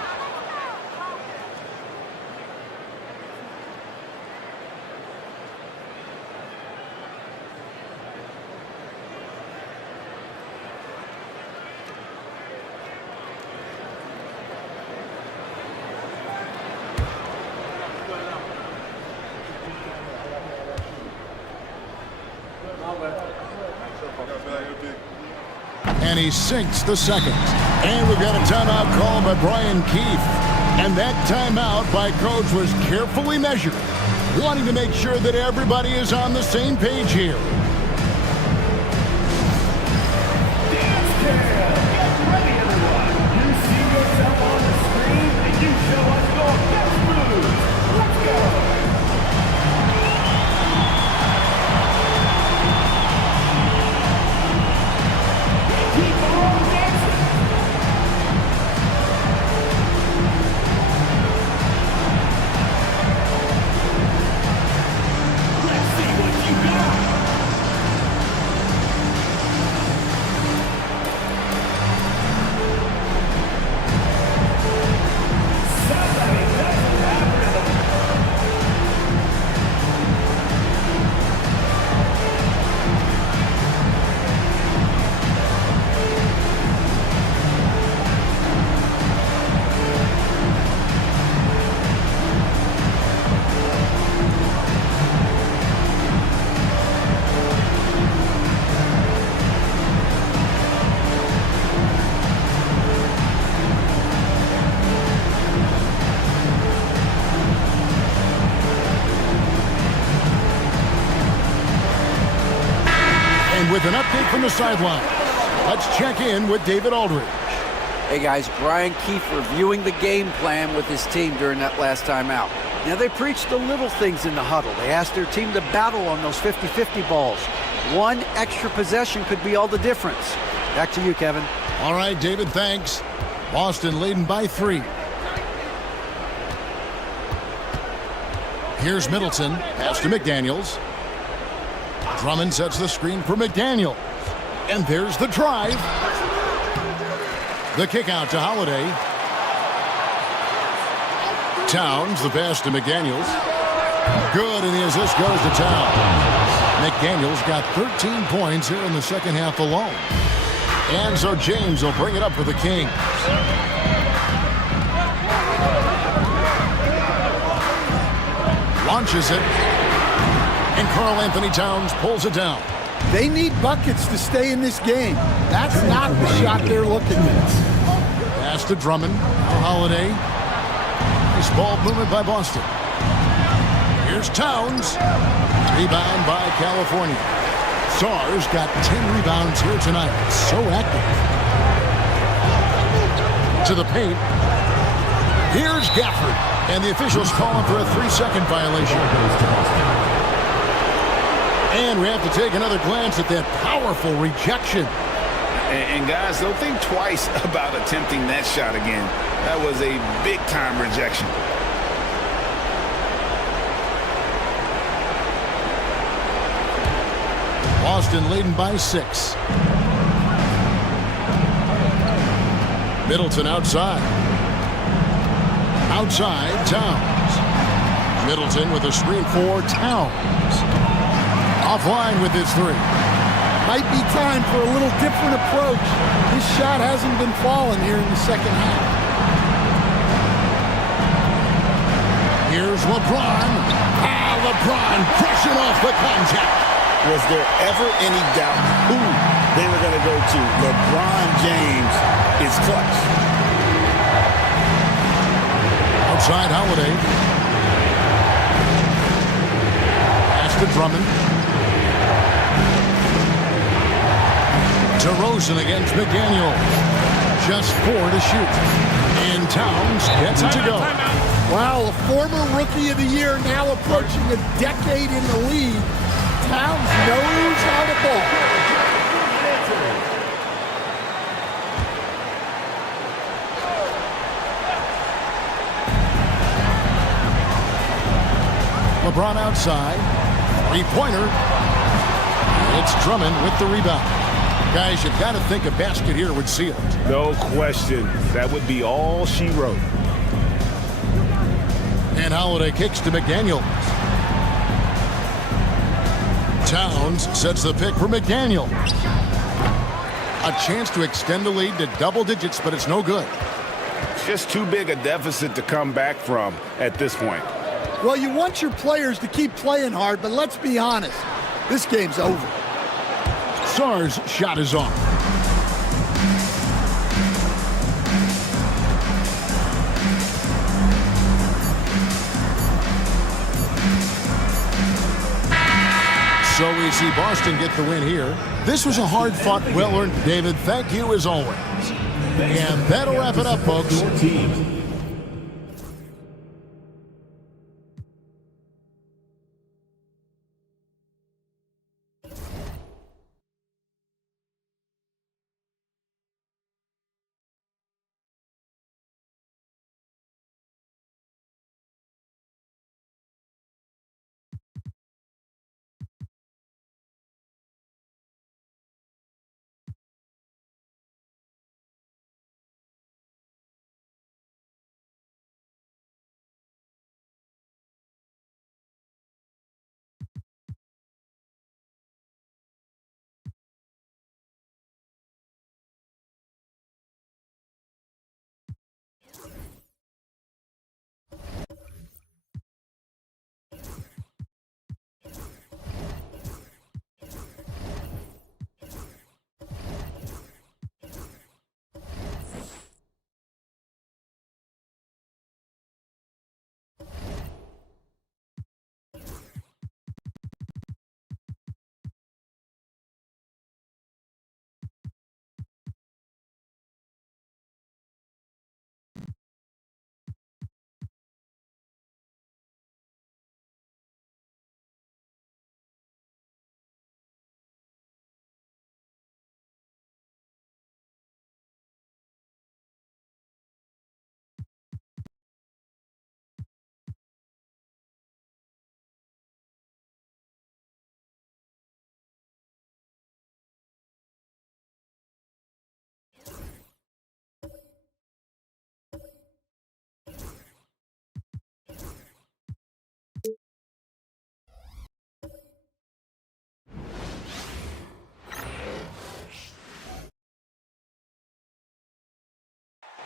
And he sinks the second. And we've got a timeout called by Brian Keefe. And that timeout by Coach was carefully measured, wanting to make sure that everybody is on the same page here. Dance Cam! Get ready, everyone! You see yourself on the screen, and you show us your best moves. Let's go! With an update from the sideline, let's check in with David Aldridge. Hey guys, Brian Keefe reviewing the game plan with his team during that last time out. Now they preached the little things in the huddle. They asked their team to battle on those 50-50 balls. One extra possession could be all the difference. Back to you, Kevin. All right, David, thanks. Boston leading by 3. Here's Middleton, pass to McDaniels. Drummond sets the screen for McDaniel. And there's the drive. The kick out to Holiday. Towns, the pass to McDaniels. Good, and the assist goes to Towns. McDaniels got 13 points here in the second half alone. And so James will bring it up for the Kings. Launches it. And Karl Anthony Towns pulls it down. They need buckets to stay in this game. That's not the shot they're looking at. Pass to Drummond. Now Holiday. Nice ball movement by Boston. Here's Towns. Rebound by California. Sarr's got 10 rebounds here tonight. So active. To the paint. Here's Gafford. And the officials calling for a 3-second violation. And we have to take another glance at that powerful rejection. And guys, don't think twice about attempting that shot again. That was a big-time rejection. Boston leading by 6. Middleton outside. Outside, Towns. Middleton with a screen for Towns. Offline with his 3. Might be time for a little different approach. This shot hasn't been falling here in the second half. Here's LeBron. LeBron brushing off the contact. Was there ever any doubt who they were going to go to? LeBron James is clutch. Outside Holiday. Pass to Drummond. DeRozan against McDaniel. Just 4 to shoot. And Towns gets it to go. Wow, a former Rookie of the Year now approaching a decade in the league. Towns knows how to ball. LeBron outside. 3-pointer. It's Drummond with the rebound. Guys, you've got to think a basket here would seal it. No question. That would be all she wrote. And Holiday kicks to McDaniel. Towns sets the pick for McDaniel. A chance to extend the lead to double digits, but it's no good. Just too big a deficit to come back from at this point. Well, you want your players to keep playing hard, but let's be honest. This game's over. Sarr's shot is off. So we see Boston get the win here. This was a hard-fought, well-earned. David, thank you as always. And that'll wrap it up, folks.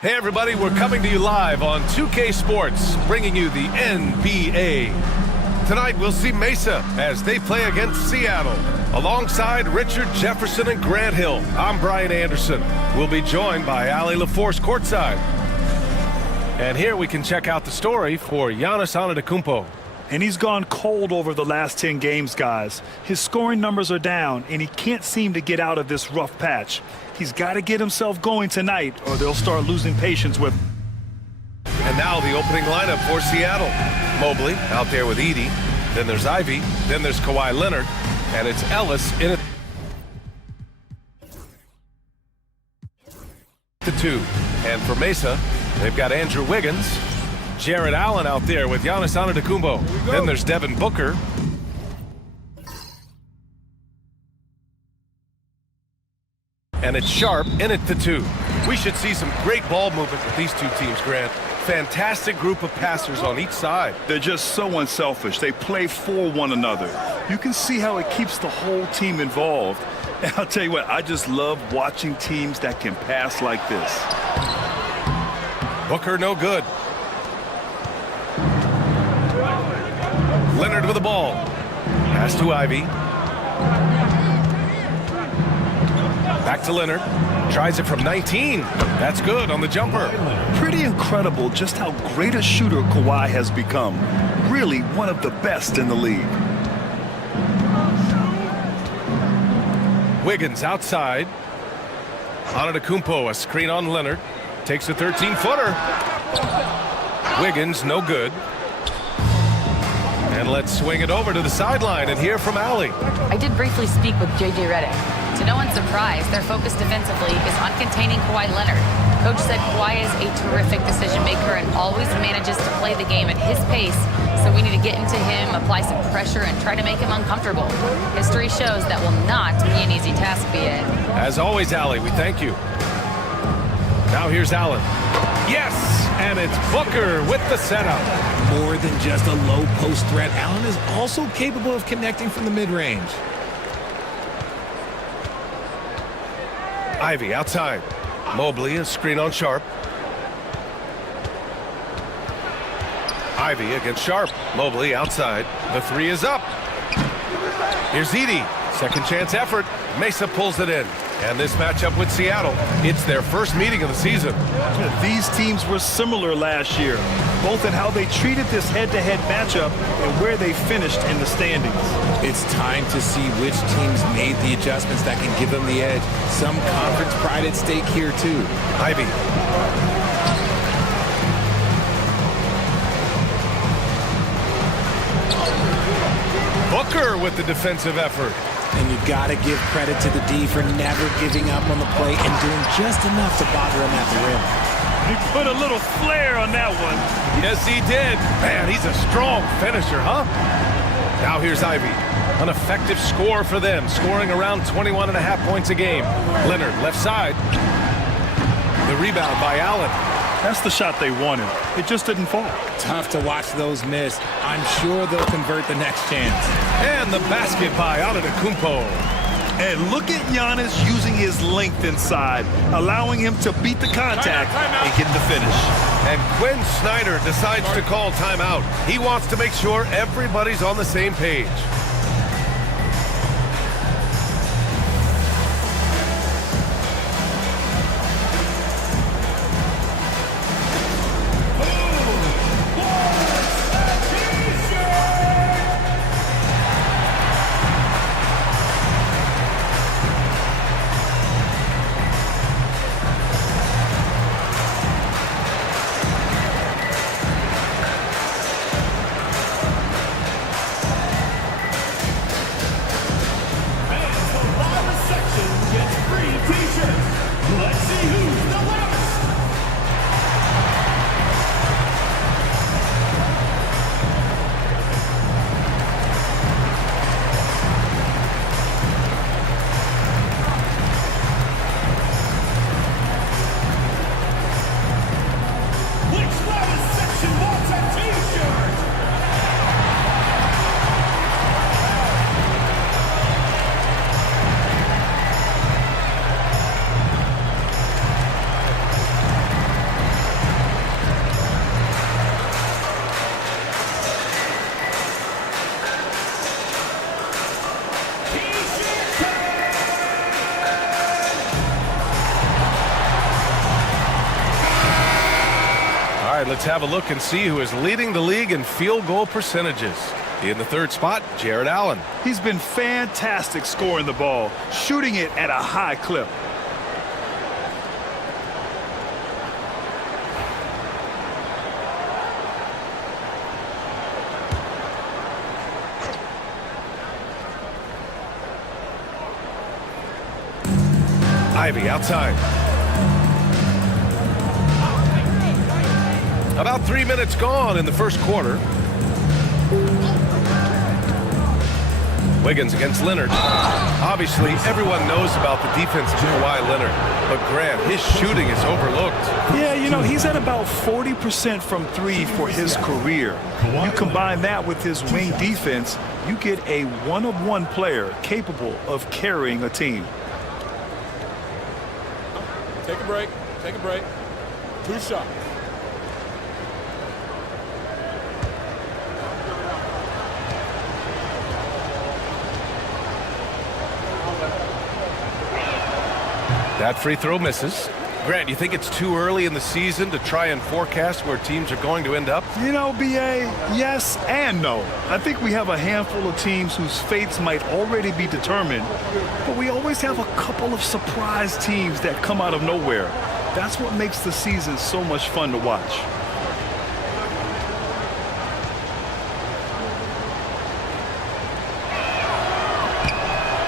Hey everybody, we're coming to you live on 2K Sports, bringing you the NBA. Tonight we'll see Mesa as they play against Seattle. Alongside Richard Jefferson and Grant Hill, I'm Brian Anderson. We'll be joined by Ali LaForce courtside. And here we can check out the story for Giannis Antetokounmpo. And he's gone cold over the last 10 games, guys. His scoring numbers are down, and he can't seem to get out of this rough patch. He's got to get himself going tonight, or they'll start losing patience with him. And now the opening lineup for Seattle. Mobley out there with Edey. Then there's Ivy. Then there's Kawhi Leonard. And it's Ellis in it. The 2. And for Mesa, they've got Andrew Wiggins. Jared Allen out there with Giannis Antetokounmpo. Then there's Devin Booker. And it's Sharp in at the 2. We should see some great ball movement with these two teams, Grant. Fantastic group of passers on each side. They're just so unselfish. They play for one another. You can see how it keeps the whole team involved. And I'll tell you what, I just love watching teams that can pass like this. Booker no good. Leonard with the ball. Pass to Ivy. Back to Leonard. Tries it from 19. That's good on the jumper. Pretty incredible just how great a shooter Kawhi has become. Really one of the best in the league. Wiggins outside. Antetokounmpo, a screen on Leonard. Takes a 13-footer. Wiggins, no good. And let's swing it over to the sideline and hear from Allie. I did briefly speak with J.J. Redick. To no one's surprise, their focus defensively is on containing Kawhi Leonard. Coach said Kawhi is a terrific decision maker and always manages to play the game at his pace, so we need to get into him, apply some pressure, and try to make him uncomfortable. History shows that will not be an easy task, B.A. As always, Allie, we thank you. Now here's Allen. Yes, and it's Booker with the setup. More than just a low post threat, Allen is also capable of connecting from the mid-range. Ivy outside. Mobley, a screen on Sharp. Ivy against Sharp. Mobley outside. The 3 is up. Here's Edey. Second chance effort. Mesa pulls it in. And this matchup with Seattle, it's their first meeting of the season. These teams were similar last year, both in how they treated this head-to-head matchup and where they finished in the standings. It's time to see which teams made the adjustments that can give them the edge. Some conference pride at stake here, too. Ivy. Booker with the defensive effort. And you got to give credit to the D for never giving up on the play and doing just enough to bother him at the rim. He put a little flair on that one. Yes, he did. Man, he's a strong finisher, huh? Now here's Ivy. An effective score for them, scoring around 21.5 points a game. Leonard, left side. The rebound by Allen. That's the shot they wanted. It just didn't fall. Tough to watch those miss. I'm sure they'll convert the next chance. And the basket by Antetokounmpo. And look at Giannis using his length inside, allowing him to beat the contact and get the finish. And Quinn Snyder decides to call timeout. He wants to make sure everybody's on the same page. Let's have a look and see who is leading the league in field goal percentages. In the third spot, Jared Allen. He's been fantastic scoring the ball, shooting it at a high clip. Ivy outside. About 3 minutes gone in the first quarter. Wiggins against Leonard. Obviously, everyone knows about the defense of Kawhi Leonard, but Grant, his shooting is overlooked. Yeah, you know, he's at about 40% from three for his career. You combine that with his wing defense, you get a one-of-one player capable of carrying a team. Take a break. Take a break. 2 shots. That free throw misses. Grant, you think it's too early in the season to try and forecast where teams are going to end up? You know, B.A., yes and no. I think we have a handful of teams whose fates might already be determined, but we always have a couple of surprise teams that come out of nowhere. That's what makes the season so much fun to watch.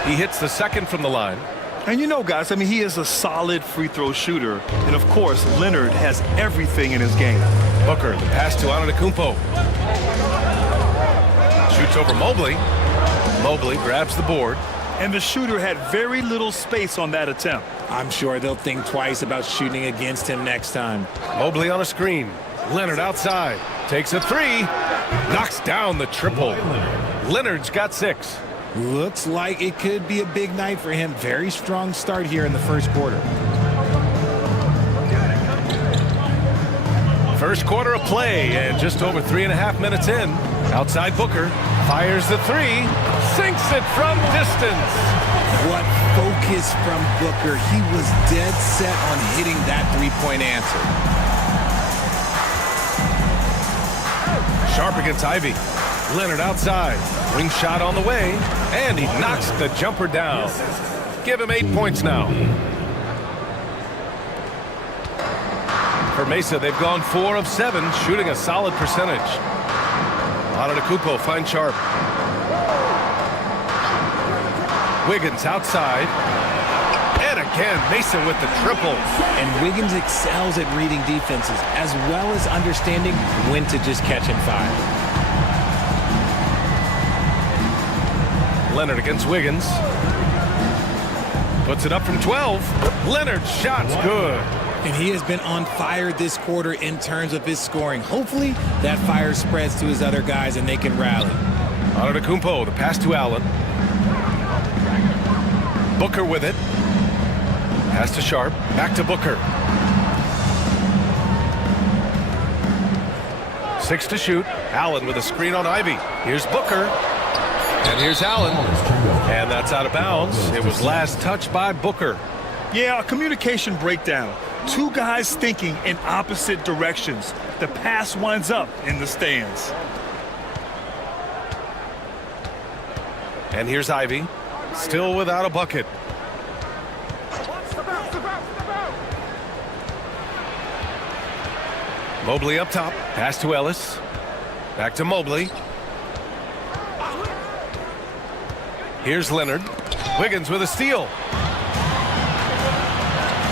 He hits the second from the line. And you know, guys, I mean, he is a solid free throw shooter. And, of course, Leonard has everything in his game. Booker, the pass to Antetokounmpo. Shoots over Mobley. Mobley grabs the board. And the shooter had very little space on that attempt. I'm sure they'll think twice about shooting against him next time. Mobley on a screen. Leonard outside. Takes a three. Knocks down the triple. Leonard's got 6. Looks like it could be a big night for him. Very strong start here in the first quarter. First quarter of play, and just over 3.5 minutes in. Outside Booker. Fires the 3. Sinks it from distance. What focus from Booker. He was dead set on hitting that three-point answer. Sharp against Ivy. Leonard outside. Wing shot on the way. And he knocks the jumper down. Give him 8 points now. For Mesa, they've gone 4 of 7, shooting a solid percentage. Antetokounmpo finds Sharp. Wiggins outside. And again, Mesa with the triple. And Wiggins excels at reading defenses, as well as understanding when to just catch and fire. Leonard against Wiggins. Puts it up from 12. Leonard's shot's good. And he has been on fire this quarter in terms of his scoring. Hopefully that fire spreads to his other guys and they can rally. Antetokounmpo, the pass to Allen. Booker with it. Pass to Sharp. Back to Booker. 6 to shoot. Allen with a screen on Ivy. Here's Booker. And here's Allen. And that's out of bounds. It was last touched by Booker. Yeah, a communication breakdown. 2 guys thinking in opposite directions. The pass winds up in the stands. And here's Ivy. Still without a bucket. Mobley up top. Pass to Ellis. Back to Mobley. Here's Leonard. Wiggins with a steal.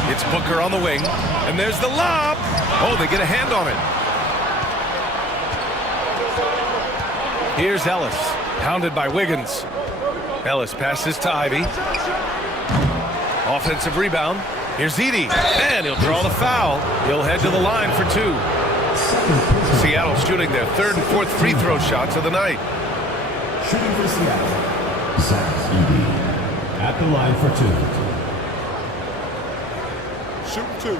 It's Booker on the wing. And there's the lob. Oh, they get a hand on it. Here's Ellis. Pounded by Wiggins. Ellis passes to Ivy. Offensive rebound. Here's Edey. And he'll draw the foul. He'll head to the line for 2. Seattle shooting their 3rd and 4th free throw shots of the night. Shooting for Seattle, Zach Edey at the line for 2. Shoot 2.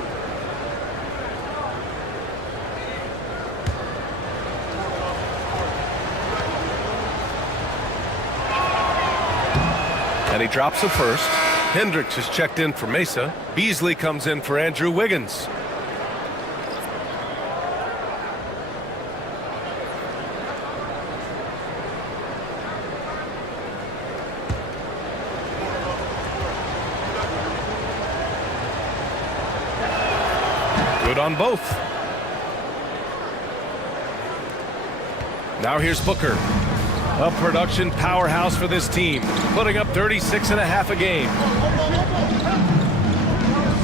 And he drops the first. Hendricks is checked in for Mesa. Beasley comes in for Andrew Wiggins. on both. Now here's Booker. A production powerhouse for this team, putting up 36.5 a game.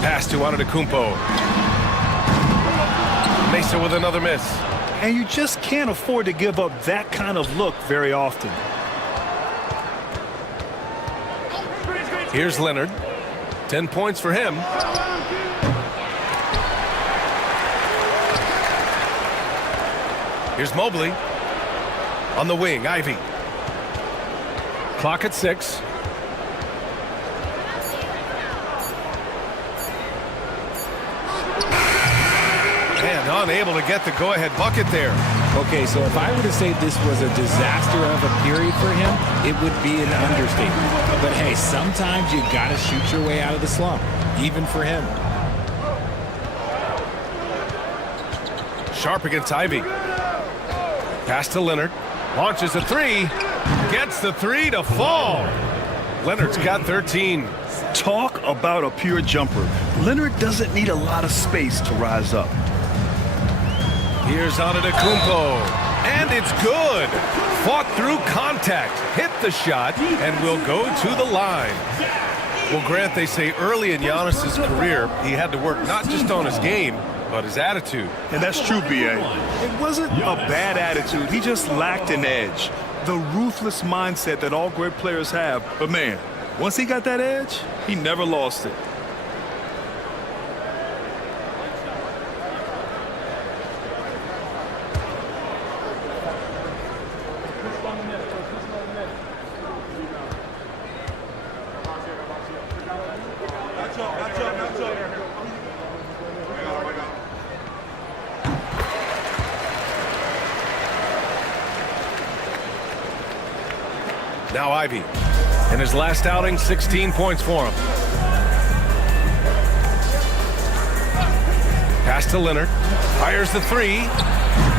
Pass to Antetokounmpo. Mesa with another miss. And you just can't afford to give up that kind of look very often. Here's Leonard. 10 points for him. Here's Mobley. On the wing, Ivy. Clock at 6. And unable to get the go-ahead bucket there. Okay, so if I were to say this was a disaster of a period for him, it would be an understatement. But hey, sometimes you got to shoot your way out of the slump, even for him. Sharp against Ivy. Pass to Leonard. Launches a three. Gets the three to fall. Leonard's got 13. Talk about a pure jumper. Leonard doesn't need a lot of space to rise up. Here's Antetokounmpo. And it's good. Fought through contact. Hit the shot and will go to the line. Well, Grant, they say early in Giannis's career, he had to work not just on his game, but his attitude. And that's true, B.A. It wasn't a bad attitude. He just lacked an edge. The ruthless mindset that all great players have. But, man, once he got that edge, he never lost it. Now Ivy. In his last outing, 16 points for him. Pass to Leonard. Fires the three.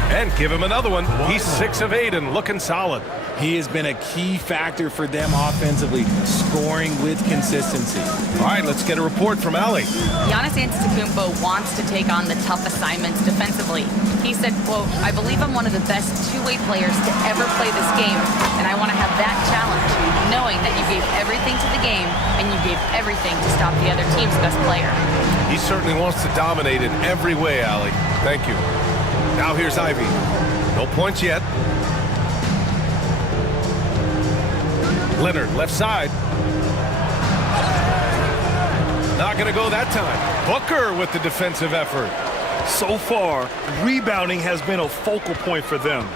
And give him another one. He's 6 of 8 and looking solid. He has been a key factor for them offensively, scoring with consistency. All right, let's get a report from Allie. Giannis Antetokounmpo wants to take on the tough assignments defensively. He said, quote, "I believe I'm one of the best two-way players to ever play this game, and I want to have that challenge, knowing that you gave everything to the game and you gave everything to stop the other team's best player." He certainly wants to dominate in every way, Allie. Thank you. Now here's Ivy. No points yet. Leonard, left side. Not going to go that time. Booker with the defensive effort. So far, rebounding has been a focal point for them.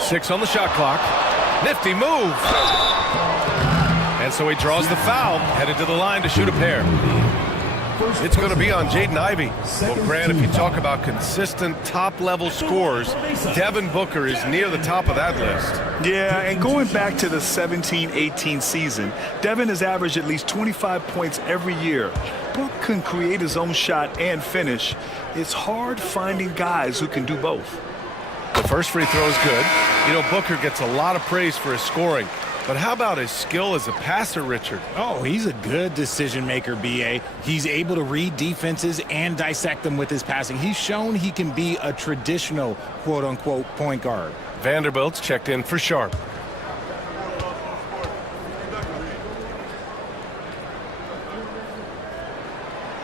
Six on the shot clock. Nifty move. And so he draws the foul, headed to the line to shoot a pair. It's going to be on Jaden Ivey. Well, Grant, if you talk about consistent top-level scores, Devin Booker is near the top of that list. Yeah, and going back to the 17-18 season, Devin has averaged at least 25 points every year. Book can create his own shot and finish. It's hard finding guys who can do both. The first free throw is good. You know, Booker gets a lot of praise for his scoring. But how about his skill as a passer, Richard? Oh, he's a good decision maker, B.A. He's able to read defenses and dissect them with his passing. He's shown he can be a traditional, quote-unquote, point guard. Vanderbilt's checked in for Sharp.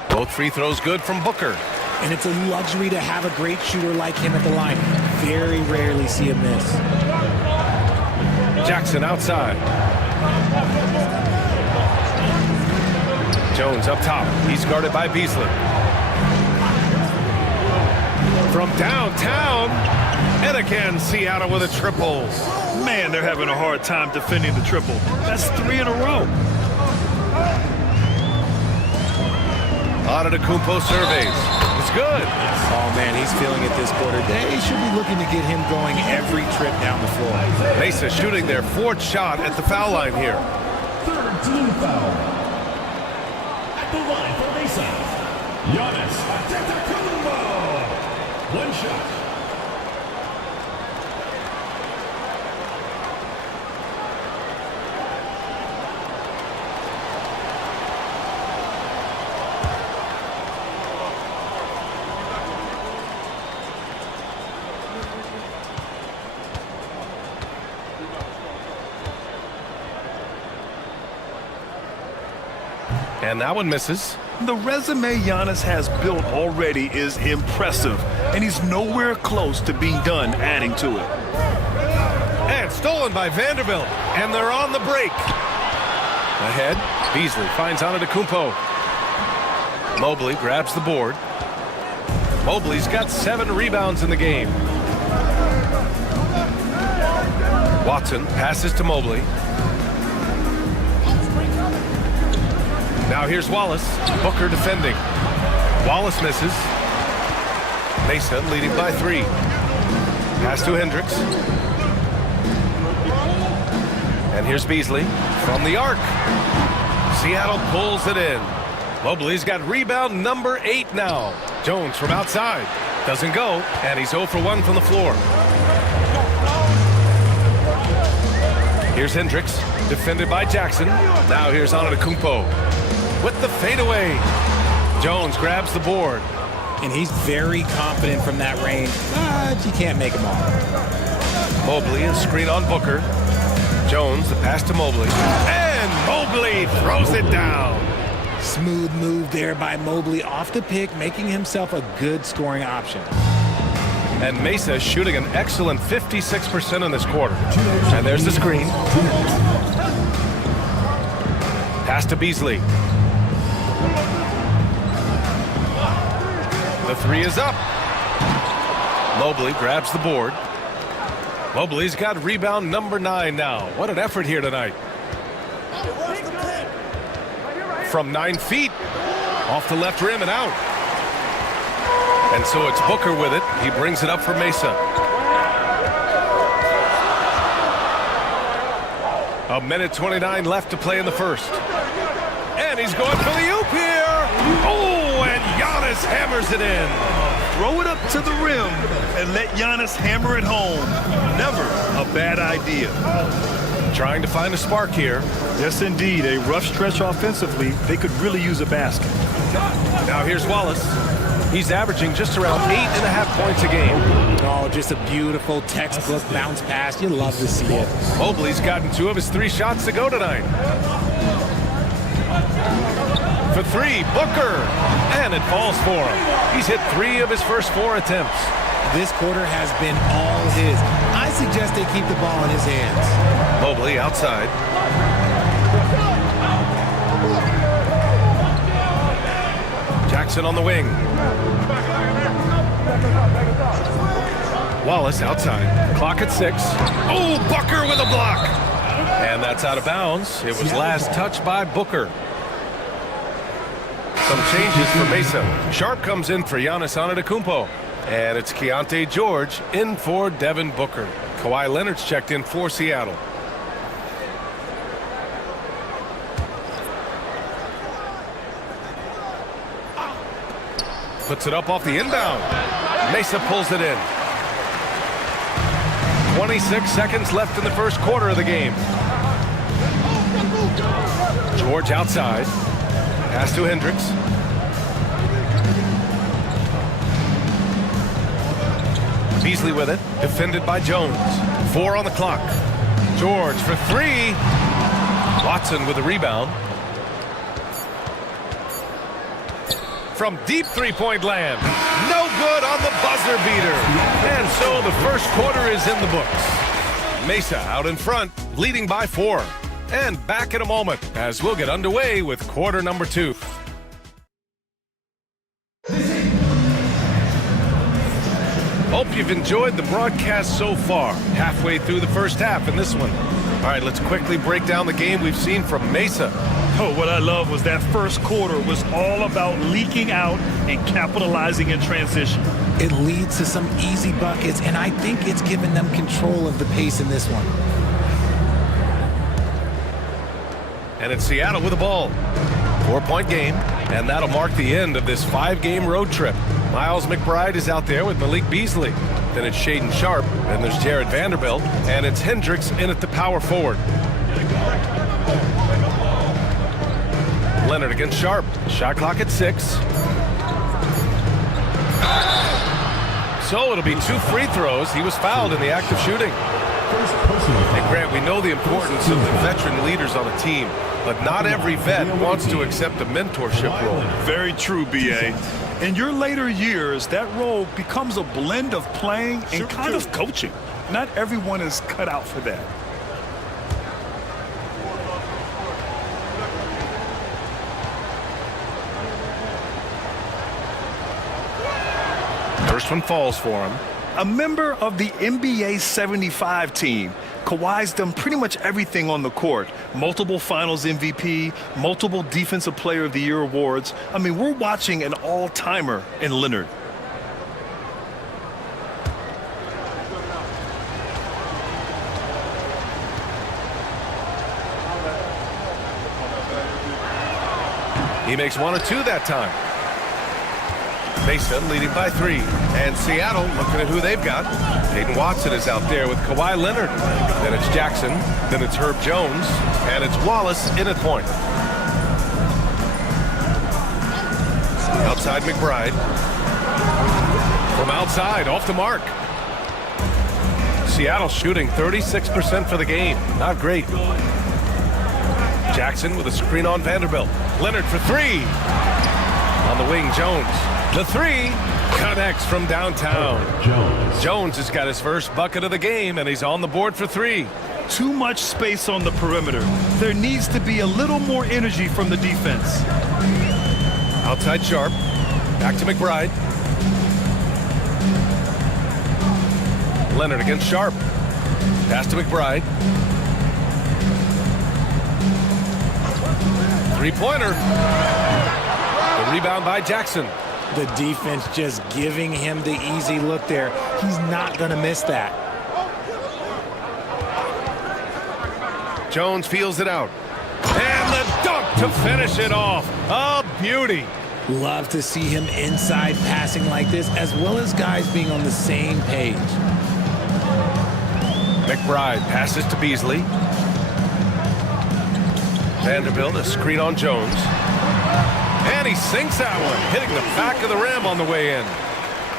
Both free throws good from Booker. And it's a luxury to have a great shooter like him at the line. Very rarely see a miss. Jackson outside. Jones up top. He's guarded by Beasley. From downtown, and again, Seattle with a triple. Man, they're having a hard time defending the triple. That's 3 in a row. Antetokounmpo surveys. It's good. Oh, man, he's feeling it this quarter. They should be looking to get him going every trip down the floor. Mesa shooting their 4th shot at the foul line here. 3rd team foul. At the line for Mesa, Giannis Antetokounmpo. 1 shot. And that one misses. The resume Giannis has built already is impressive, and he's nowhere close to being done adding to it. And stolen by Vanderbilt, and they're on the break. Ahead, Beasley finds Antetokounmpo. Mobley grabs the board. Mobley's got 7 rebounds in the game. Watson passes to Mobley. Now here's Wallace. Booker defending. Wallace misses. Mesa leading by 3. Pass to Hendricks. And here's Beasley from the arc. Seattle pulls it in. Mobley's got rebound number 8 now. Jones from outside. Doesn't go, and he's 0 for 1 from the floor. Here's Hendricks, defended by Jackson. Now here's Antetokounmpo with the fadeaway. Jones grabs the board. And he's very confident from that range, but you can't make him all. Mobley is screen on Booker. Jones, the pass to Mobley. And Mobley throws it down. Smooth move there by Mobley off the pick, making himself a good scoring option. And Mesa shooting an excellent 56% in this quarter. And there's the screen. Pass to Beasley. The 3 is up. Mobley grabs the board. Mobley's got rebound number 9 now. What an effort here tonight. From 9 feet. Off the left rim and out. And so it's Booker with it. He brings it up for Mesa. A minute 29 left to play in the first. And he's going for the oop here. Oh, and Giannis hammers it in. Throw it up to the rim and let Giannis hammer it home. Never a bad idea. Trying to find a spark here. Yes, indeed. A rough stretch offensively. They could really use a basket. Now here's Wallace. He's averaging just around 8.5 points a game. Oh, just a beautiful textbook bounce pass. You love to see it. Mobley's gotten 2 of his 3 shots to go tonight. For 3, Booker. And it falls for him. He's hit 3 of his first 4 attempts. This quarter has been all his. I suggest they keep the ball in his hands. Mobley outside. Jackson on the wing. Wallace outside. Clock at 6. Oh, Booker with a block. And that's out of bounds. It was last touched by Booker. Some changes for Mesa. Sharp comes in for Giannis Antetokounmpo. And it's Keontae George in for Devin Booker. Kawhi Leonard's checked in for Seattle. Puts it up off the inbound. Mesa pulls it in. 26 seconds left in the first quarter of the game. George outside. Pass to Hendricks. Beasley with it. Defended by Jones. 4 on the clock. George for 3. Watson with the rebound. From deep three-point land. No good on the buzzer beater. And so the first quarter is in the books. Mesa out in front, leading by 4. And back in a moment as we'll get underway with quarter number 2. Hope you've enjoyed the broadcast so far. Halfway through the first half in this one. All right, let's quickly break down the game we've seen from Mesa. Oh, what I love was that first quarter was all about leaking out and capitalizing in transition. It leads to some easy buckets, and I think it's given them control of the pace in this one. And it's Seattle with the ball. 4-point game, and that'll mark the end of this 5-game road trip. Miles McBride is out there with Malik Beasley. Then it's Shaedon Sharpe, and there's Jared Vanderbilt, and it's Hendricks in at the power forward. Leonard against Sharpe. Shot clock at 6. So it'll be 2 free throws. He was fouled in the act of shooting. And Grant, we know the importance of the veteran leaders on the team, but not every vet wants to accept a mentorship role. Very true, B.A. In your later years, that role becomes a blend of playing and kind of coaching. Not everyone is cut out for that. First one falls for him. A member of the NBA 75 team. Kawhi's done pretty much everything on the court. Multiple finals MVP, multiple Defensive Player of the Year awards. I mean, we're watching an all-timer in Leonard. He makes 1 or 2 that time. Mesa leading by 3. And Seattle looking at who they've got. Hayden Watson is out there with Kawhi Leonard. Then it's Jackson. Then it's Herb Jones. And it's Wallace in at point. Outside McBride. From outside, off the mark. Seattle shooting 36% for the game. Not great. Jackson with a screen on Vanderbilt. Leonard for 3. On the wing, Jones. The 3 connects from downtown. Jones has got his first bucket of the game, and he's on the board for 3. Too much space on the perimeter. There needs to be a little more energy from the defense. Outside Sharp. Back to McBride. Leonard against Sharp. Pass to McBride. Three-pointer. The rebound by Jackson. The defense just giving him the easy look there. He's not going to miss that. Jones feels it out. And the dunk to finish it off. A beauty. Love to see him inside passing like this, as well as guys being on the same page. McBride passes to Beasley. Vanderbilt, a screen on Jones. And he sinks that one, hitting the back of the rim on the way in.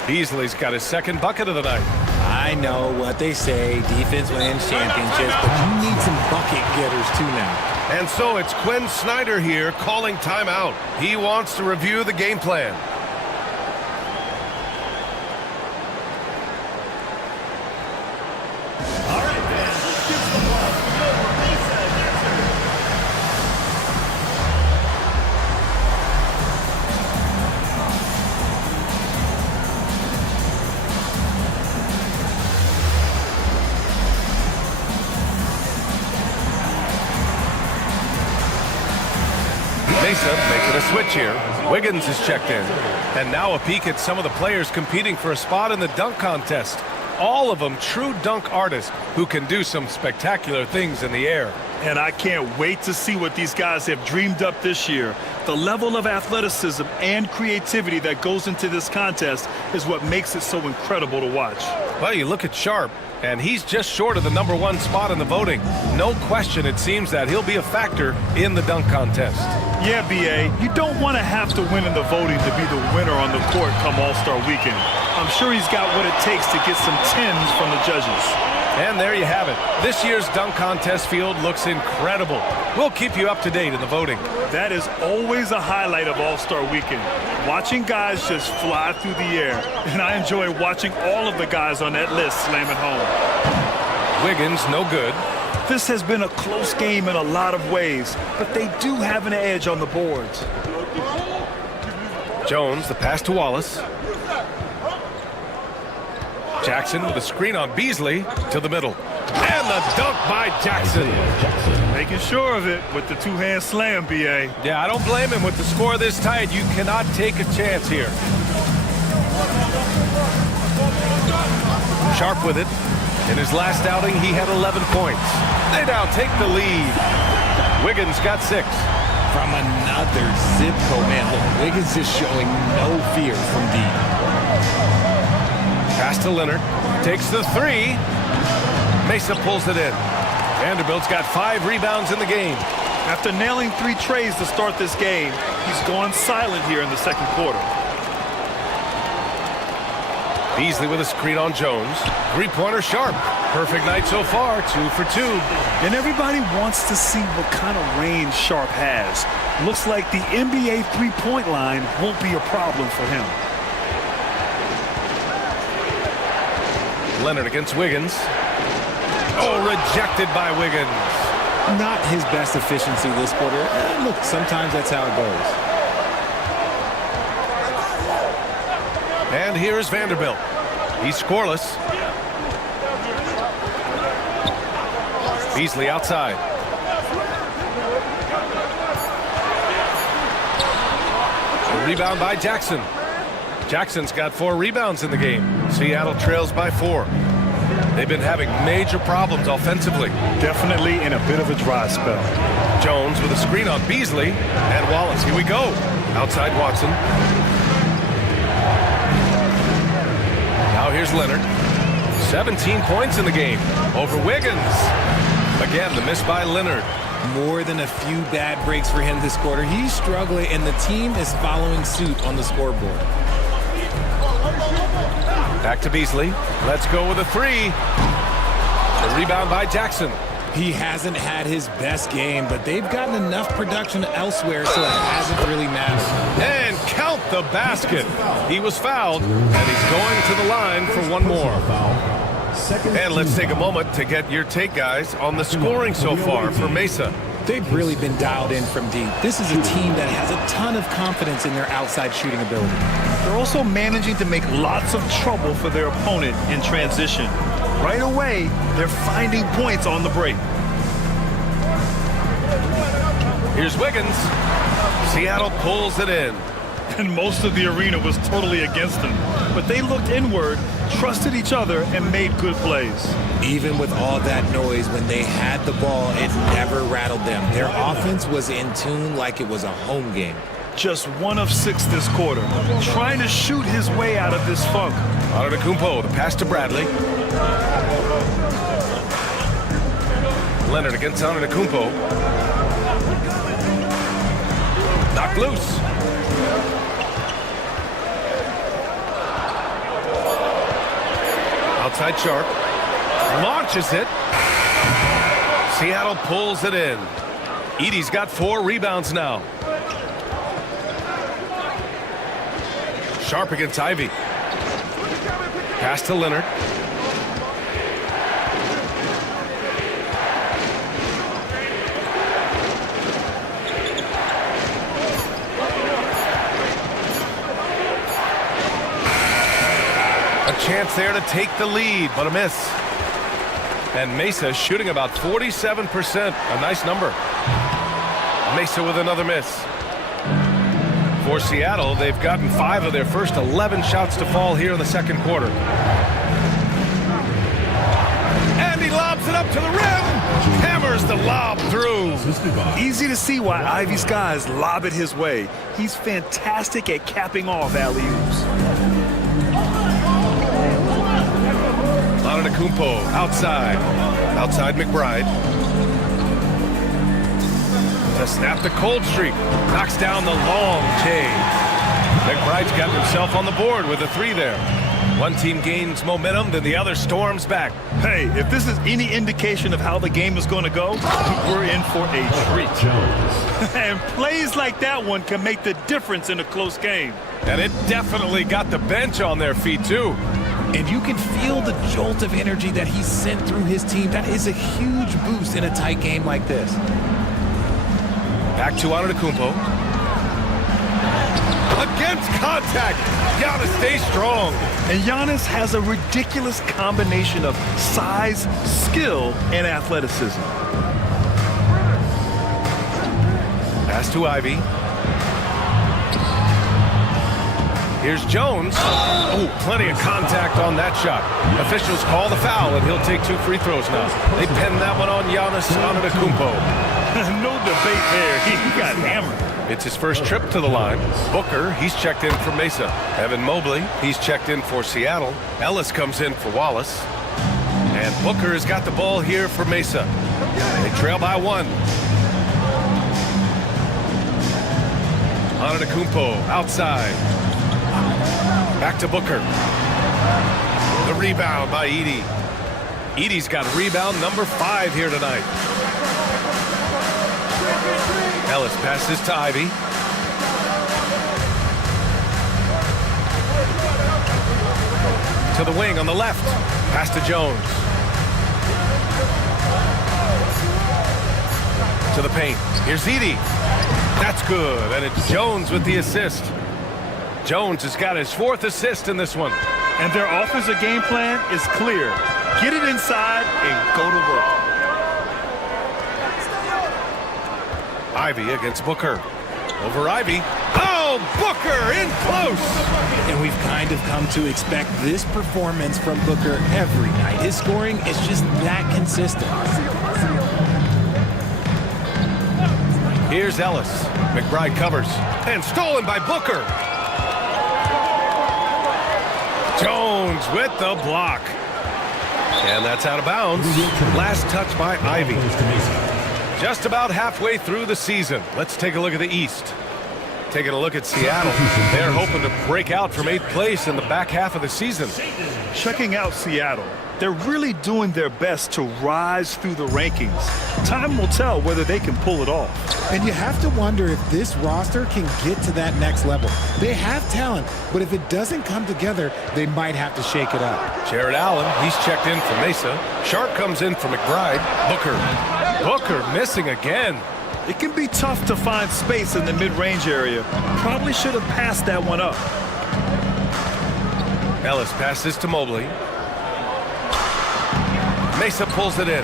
Beasley's got his second bucket of the night. I know what they say, defense wins championships, but you need some bucket getters too now. And so it's Quinn Snyder here calling timeout. He wants to review the game plan. Making a switch here. Wiggins is checked in. And now a peek at some of the players competing for a spot in the dunk contest. All of them true dunk artists who can do some spectacular things in the air. And I can't wait to see what these guys have dreamed up this year. The level of athleticism and creativity that goes into this contest is what makes it so incredible to watch. Well, you look at Sharp, and he's just short of the #1 spot in the voting. No question, it seems that he'll be a factor in the dunk contest. Yeah, B.A., you don't want to have to win in the voting to be the winner on the court come All-Star Weekend. I'm sure he's got what it takes to get some 10s from the judges. And there you have it. This year's dunk contest field looks incredible. We'll keep you up to date in the voting. That is always a highlight of All-Star Weekend. Watching guys just fly through the air. And I enjoy watching all of the guys on that list slam it home. Wiggins, no good. This has been a close game in a lot of ways, but they do have an edge on the boards. Jones, the pass to Wallace. Jackson with a screen on Beasley to the middle. And the dunk by Jackson. Making sure of it with the two-hand slam, B.A. Yeah, I don't blame him with the score this tight. You cannot take a chance here. Sharp with it. In his last outing, he had 11 points. They now take the lead. Wiggins got 6. From another zip code, man. Look, Wiggins is showing no fear from deep. Pass to Leonard. Takes the 3. Mesa pulls it in. Vanderbilt's got 5 rebounds in the game. After nailing 3 trays to start this game, he's gone silent here in the second quarter. Beasley with a screen on Jones. Three-pointer Sharp. Perfect night so far, 2 for 2. And everybody wants to see what kind of range Sharp has. Looks like the NBA three-point line won't be a problem for him. Leonard against Wiggins. Oh, rejected by Wiggins. Not his best efficiency this quarter. Look, sometimes that's how it goes. And here's Vanderbilt. He's scoreless. Beasley outside. A rebound by Jackson. Jackson's got 4 rebounds in the game. Seattle trails by 4. They've been having major problems offensively. Definitely in a bit of a dry spell. Jones with a screen on Beasley and Wallace. Here we go. Outside Watson. Now here's Leonard. 17 points in the game over Wiggins. Again, the miss by Leonard. More than a few bad breaks for him this quarter. He's struggling, and the team is following suit on the scoreboard. Back to Beasley. Let's go with a 3. The rebound by Jackson. He hasn't had his best game, but they've gotten enough production elsewhere, so it hasn't really mattered. And count the basket. He was fouled, and he's going to the line for one more. And let's take a moment to get your take, guys, on the scoring so far for Mesa. They've really been dialed in from deep. This is a team that has a ton of confidence in their outside shooting ability. They're also managing to make lots of trouble for their opponent in transition. Right away, they're finding points on the break. Here's Wiggins. Seattle pulls it in. And most of the arena was totally against them. But they looked inward, trusted each other, and made good plays. Even with all that noise, when they had the ball, it never rattled them. Their offense was in tune like it was a home game. Just 1 of 6 this quarter, trying to shoot his way out of this funk. Antetokounmpo, the pass to Bradley. Leonard against Antetokounmpo. Knocked loose. Outside Sharp. Launches it. Seattle pulls it in. Edey's got 4 rebounds now. Sharp against Ivy. Pass to Leonard. A chance there to take the lead, but a miss. And Mesa shooting about 47%. A nice number. Mesa with another miss. For Seattle, they've gotten 5 of their first 11 shots to fall here in the second quarter. And he lobs it up to the rim. Hammers the lob through. Easy to see why Ivy's guys lob it his way. He's fantastic at capping off alley-oops. Antetokounmpo outside. Outside McBride. To snap the cold streak. Knocks down the long chase. McBride's got himself on the board with a 3 there. One team gains momentum, then the other storms back. Hey, if this is any indication of how the game is going to go, we're in for a treat. And plays like that one can make the difference in a close game. And it definitely got the bench on their feet, too. And you can feel the jolt of energy that he sent through his team. That is a huge boost in a tight game like this. Back to Antetokounmpo. Against contact. Giannis stays strong. And Giannis has a ridiculous combination of size, skill, and athleticism. Pass to Ivy. Here's Jones. Oh, plenty of contact on that shot. Officials call the foul, and he'll take 2 free throws now. They pin that one on Giannis Antetokounmpo. No debate there. He got hammered. It's his first trip to the line. Booker, he's checked in for Mesa. Evan Mobley, he's checked in for Seattle. Ellis comes in for Wallace. And Booker has got the ball here for Mesa. They trail by 1. Antetokounmpo outside. Back to Booker. The rebound by Edey. Edey's got rebound number 5 here tonight. Ellis passes to Ivy. To the wing on the left. Pass to Jones. To the paint. Here's Edey. That's good, and it's Jones with the assist. Jones has got his 4th assist in this one. And their offensive game plan is clear. Get it inside and go to work. Ivy against Booker. Over Ivy. Oh, Booker in close. And we've kind of come to expect this performance from Booker every night. His scoring is just that consistent. Here's Ellis. McBride covers. And stolen by Booker. Jones with the block. And that's out of bounds. Last touch by Ivy. Just about halfway through the season. Let's take a look at the East. Taking a look at Seattle. They're hoping to break out from 8th place in the back half of the season. Checking out Seattle. They're really doing their best to rise through the rankings. Time will tell whether they can pull it off. And you have to wonder if this roster can get to that next level. They have talent, but if it doesn't come together, they might have to shake it up. Jared Allen, he's checked in for Mesa. Sharp comes in for McBride. Booker missing again. It can be tough to find space in the mid-range area. Probably should have passed that one up. Ellis passes to Mobley. Mesa pulls it in.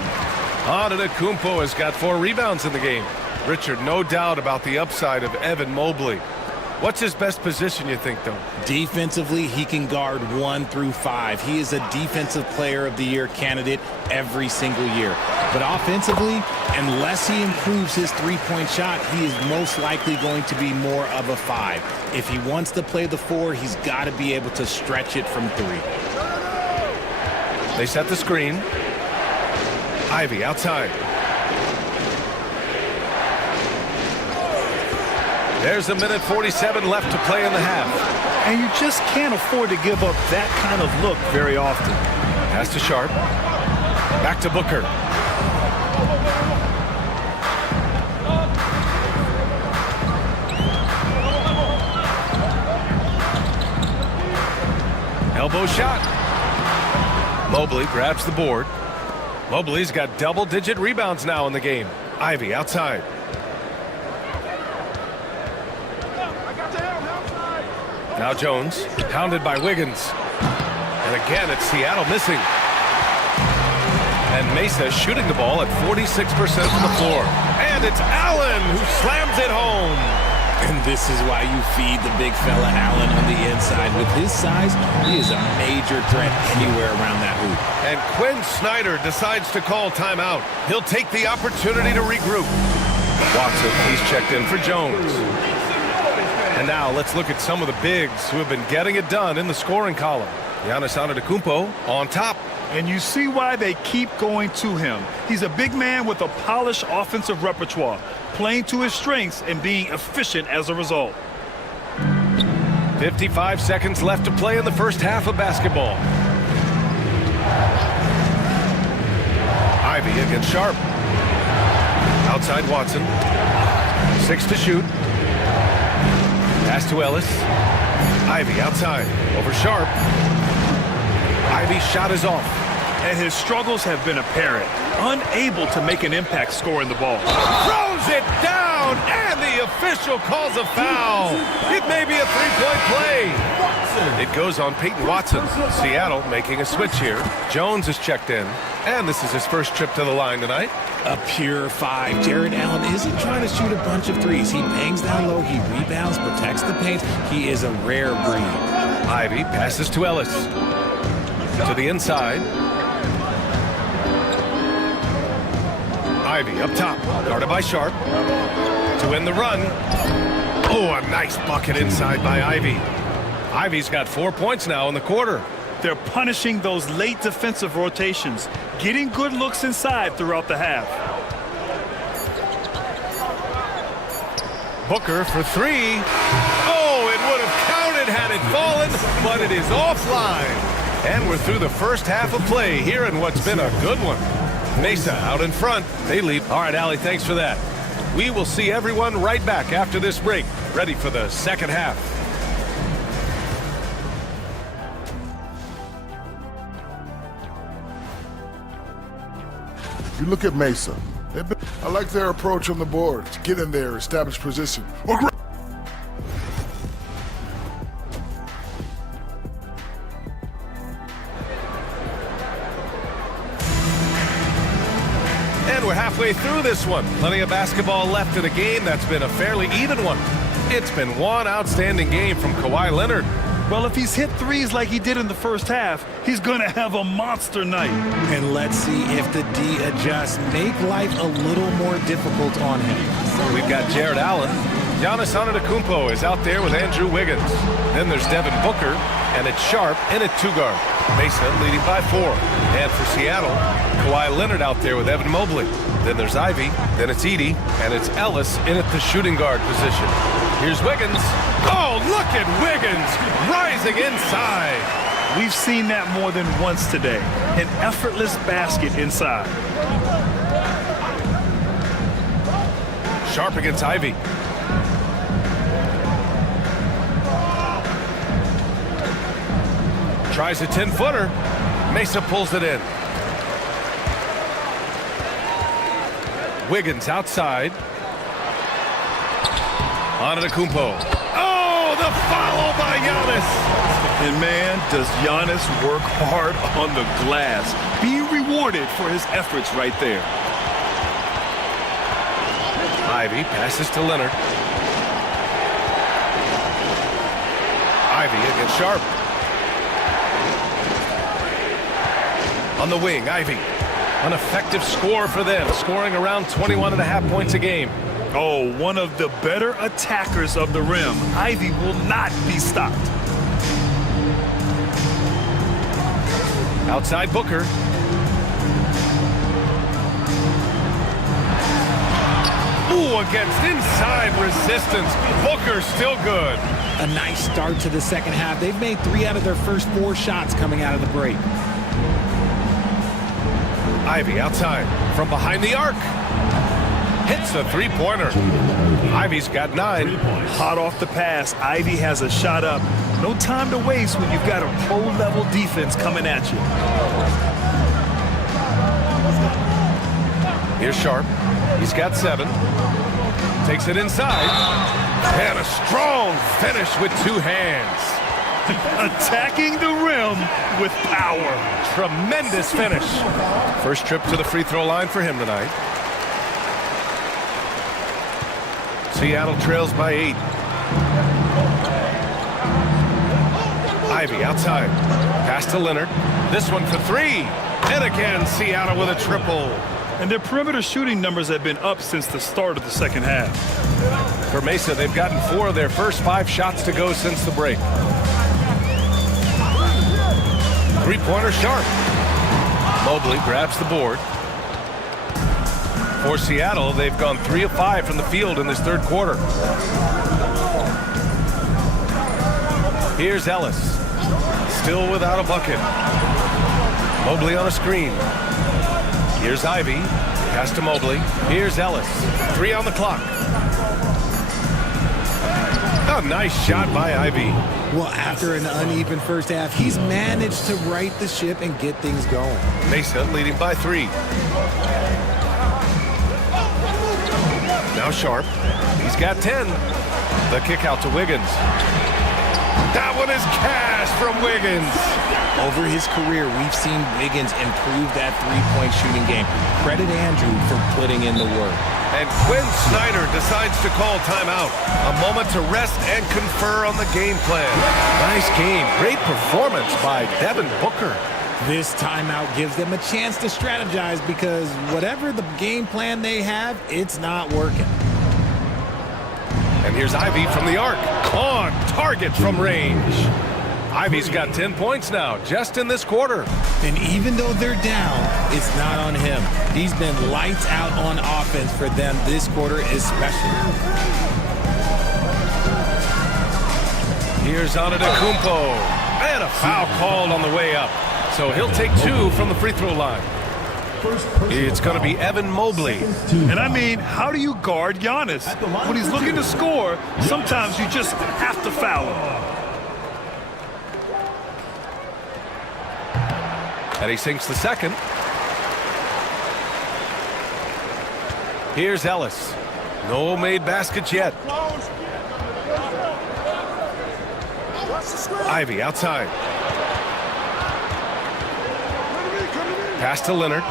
Antetokounmpo has got 4 rebounds in the game. Richard, no doubt about the upside of Evan Mobley. What's his best position, you think, though? Defensively, he can guard 1 through 5. He is a Defensive Player of the Year candidate every single year. But offensively, unless he improves his three-point shot, he is most likely going to be more of a 5. If he wants to play the 4, he's got to be able to stretch it from 3. They set the screen. Ivy outside. There's 1:47 left to play in the half. And you just can't afford to give up that kind of look very often. Pass to Sharp. Back to Booker. Elbow shot. Mobley grabs the board. Mobley's got double-digit rebounds now in the game. Ivy outside. Now Jones, pounded by Wiggins. And again, it's Seattle missing. And Mesa shooting the ball at 46% from the floor. And it's Allen who slams it home. And this is why you feed the big fella Allen on the inside. With his size, he is a major threat anywhere around that hoop. And Quinn Snyder decides to call timeout. He'll take the opportunity to regroup. Watson, he's checked in for Jones. And now let's look at some of the bigs who have been getting it done in the scoring column. Giannis Antetokounmpo on top. And you see why they keep going to him. He's a big man with a polished offensive repertoire, playing to his strengths and being efficient as a result. 55 seconds left to play in the first half of basketball. Ivy against Sharp. Outside Watson. 6 to shoot. Pass to Ellis. Ivy outside. Over Sharp. Ivy's shot is off. And his struggles have been apparent. Unable to make an impact scoring the ball. Throws it down, and the official calls a foul. It may be a three-point play. It goes on Peyton Watson. Seattle making a switch here. Jones is checked in, and this is his first trip to the line tonight. A pure 5. Jared Allen isn't trying to shoot a bunch of threes. He bangs down low, he rebounds, protects the paint. He is a rare breed. Ivy passes to Ellis. To the inside. Ivy up top, guarded by Sharp. To win the run. Oh, a nice bucket inside by Ivy. Ivy's got 4 points now in the quarter. They're punishing those late defensive rotations, getting good looks inside throughout the half. Booker for 3. Oh, it would have counted had it fallen, but it is offline. And we're through the first half of play here in what's been a good one. Mesa out in front. They lead. All right, Allie, thanks for that. We will see everyone right back after this break, ready for the second half. You look at Mesa. I like their approach on the board. Get in there, establish position. And we're halfway through this one. Plenty of basketball left in a game that's been a fairly even one. It's been one outstanding game from Kawhi Leonard. Well, if he's hit threes like he did in the first half, he's going to have a monster night. And let's see if the D adjusts, make life a little more difficult on him. We've got Jared Allen. Giannis Antetokounmpo is out there with Andrew Wiggins. Then there's Devin Booker, and it's Sharp in at 2-guard. Mesa leading by 4. And for Seattle, Kawhi Leonard out there with Evan Mobley. Then there's Ivy, then it's Edey, and it's Ellis in at the shooting guard position. Here's Wiggins. Oh, look at Wiggins rising inside. We've seen that more than once today. An effortless basket inside. Sharp against Ivy. Tries a 10-footer. Mesa pulls it in. Wiggins outside. Antetokounmpo. Oh, the follow by Giannis. And man, does Giannis work hard on the glass. Being rewarded for his efforts right there. Ivy passes to Leonard. Ivy against Sharp. On the wing, Ivy. An effective score for them, scoring around 21.5 points a game. Oh, one of the better attackers of the rim. Ivy will not be stopped. Outside Booker. Ooh, against inside resistance. Booker still good. A nice start to the second half. They've made 3 out of their first 4 shots coming out of the break. Ivy outside from behind the arc. Hits the three-pointer. Ivy's got 9. Hot off the pass, Ivy has a shot up. No time to waste when you've got a pro-level defense coming at you. Here's Sharp. He's got 7. Takes it inside. And a strong finish with 2 hands. Attacking the rim with power. Tremendous finish. First trip to the free throw line for him tonight. Seattle trails by 8. Ivy outside. Pass to Leonard. This one for 3. And again, Seattle with a triple. And their perimeter shooting numbers have been up since the start of the second half. For Mesa, they've gotten 4 of their first 5 shots to go since the break. Three-pointer Sharp. Mobley grabs the board. For Seattle, they've gone 3 of 5 from the field in this third quarter. Here's Ellis. Still without a bucket. Mobley on a screen. Here's Ivy. Pass to Mobley. Here's Ellis. 3 on the clock. A nice shot by Ivy. Well, after an uneven first half, he's managed to right the ship and get things going. Mesa leading by 3. Now Sharp. He's got 10. The kick out to Wiggins. That one is cash from Wiggins. Over his career, we've seen Wiggins improve that three-point shooting game. Credit Andrew for putting in the work. And Quinn Snyder decides to call timeout. A moment to rest and confer on the game plan. Nice game. Great performance by Devin Booker. This timeout gives them a chance to strategize because whatever the game plan they have, it's not working. And here's Ivy from the arc. On target from range. Ivy's got 10 points now, just in this quarter. And even though they're down, it's not on him. He's been lights out on offense for them this quarter especially. Here's Antetokounmpo. And a foul called on the way up. So he'll take 2 from the free throw line. It's going to be Evan Mobley. And I mean, how do you guard Giannis? When he's looking to score, sometimes you just have to foul him. And he sinks the second. Here's Ellis. No made baskets yet. Ivy outside. Pass to Leonard.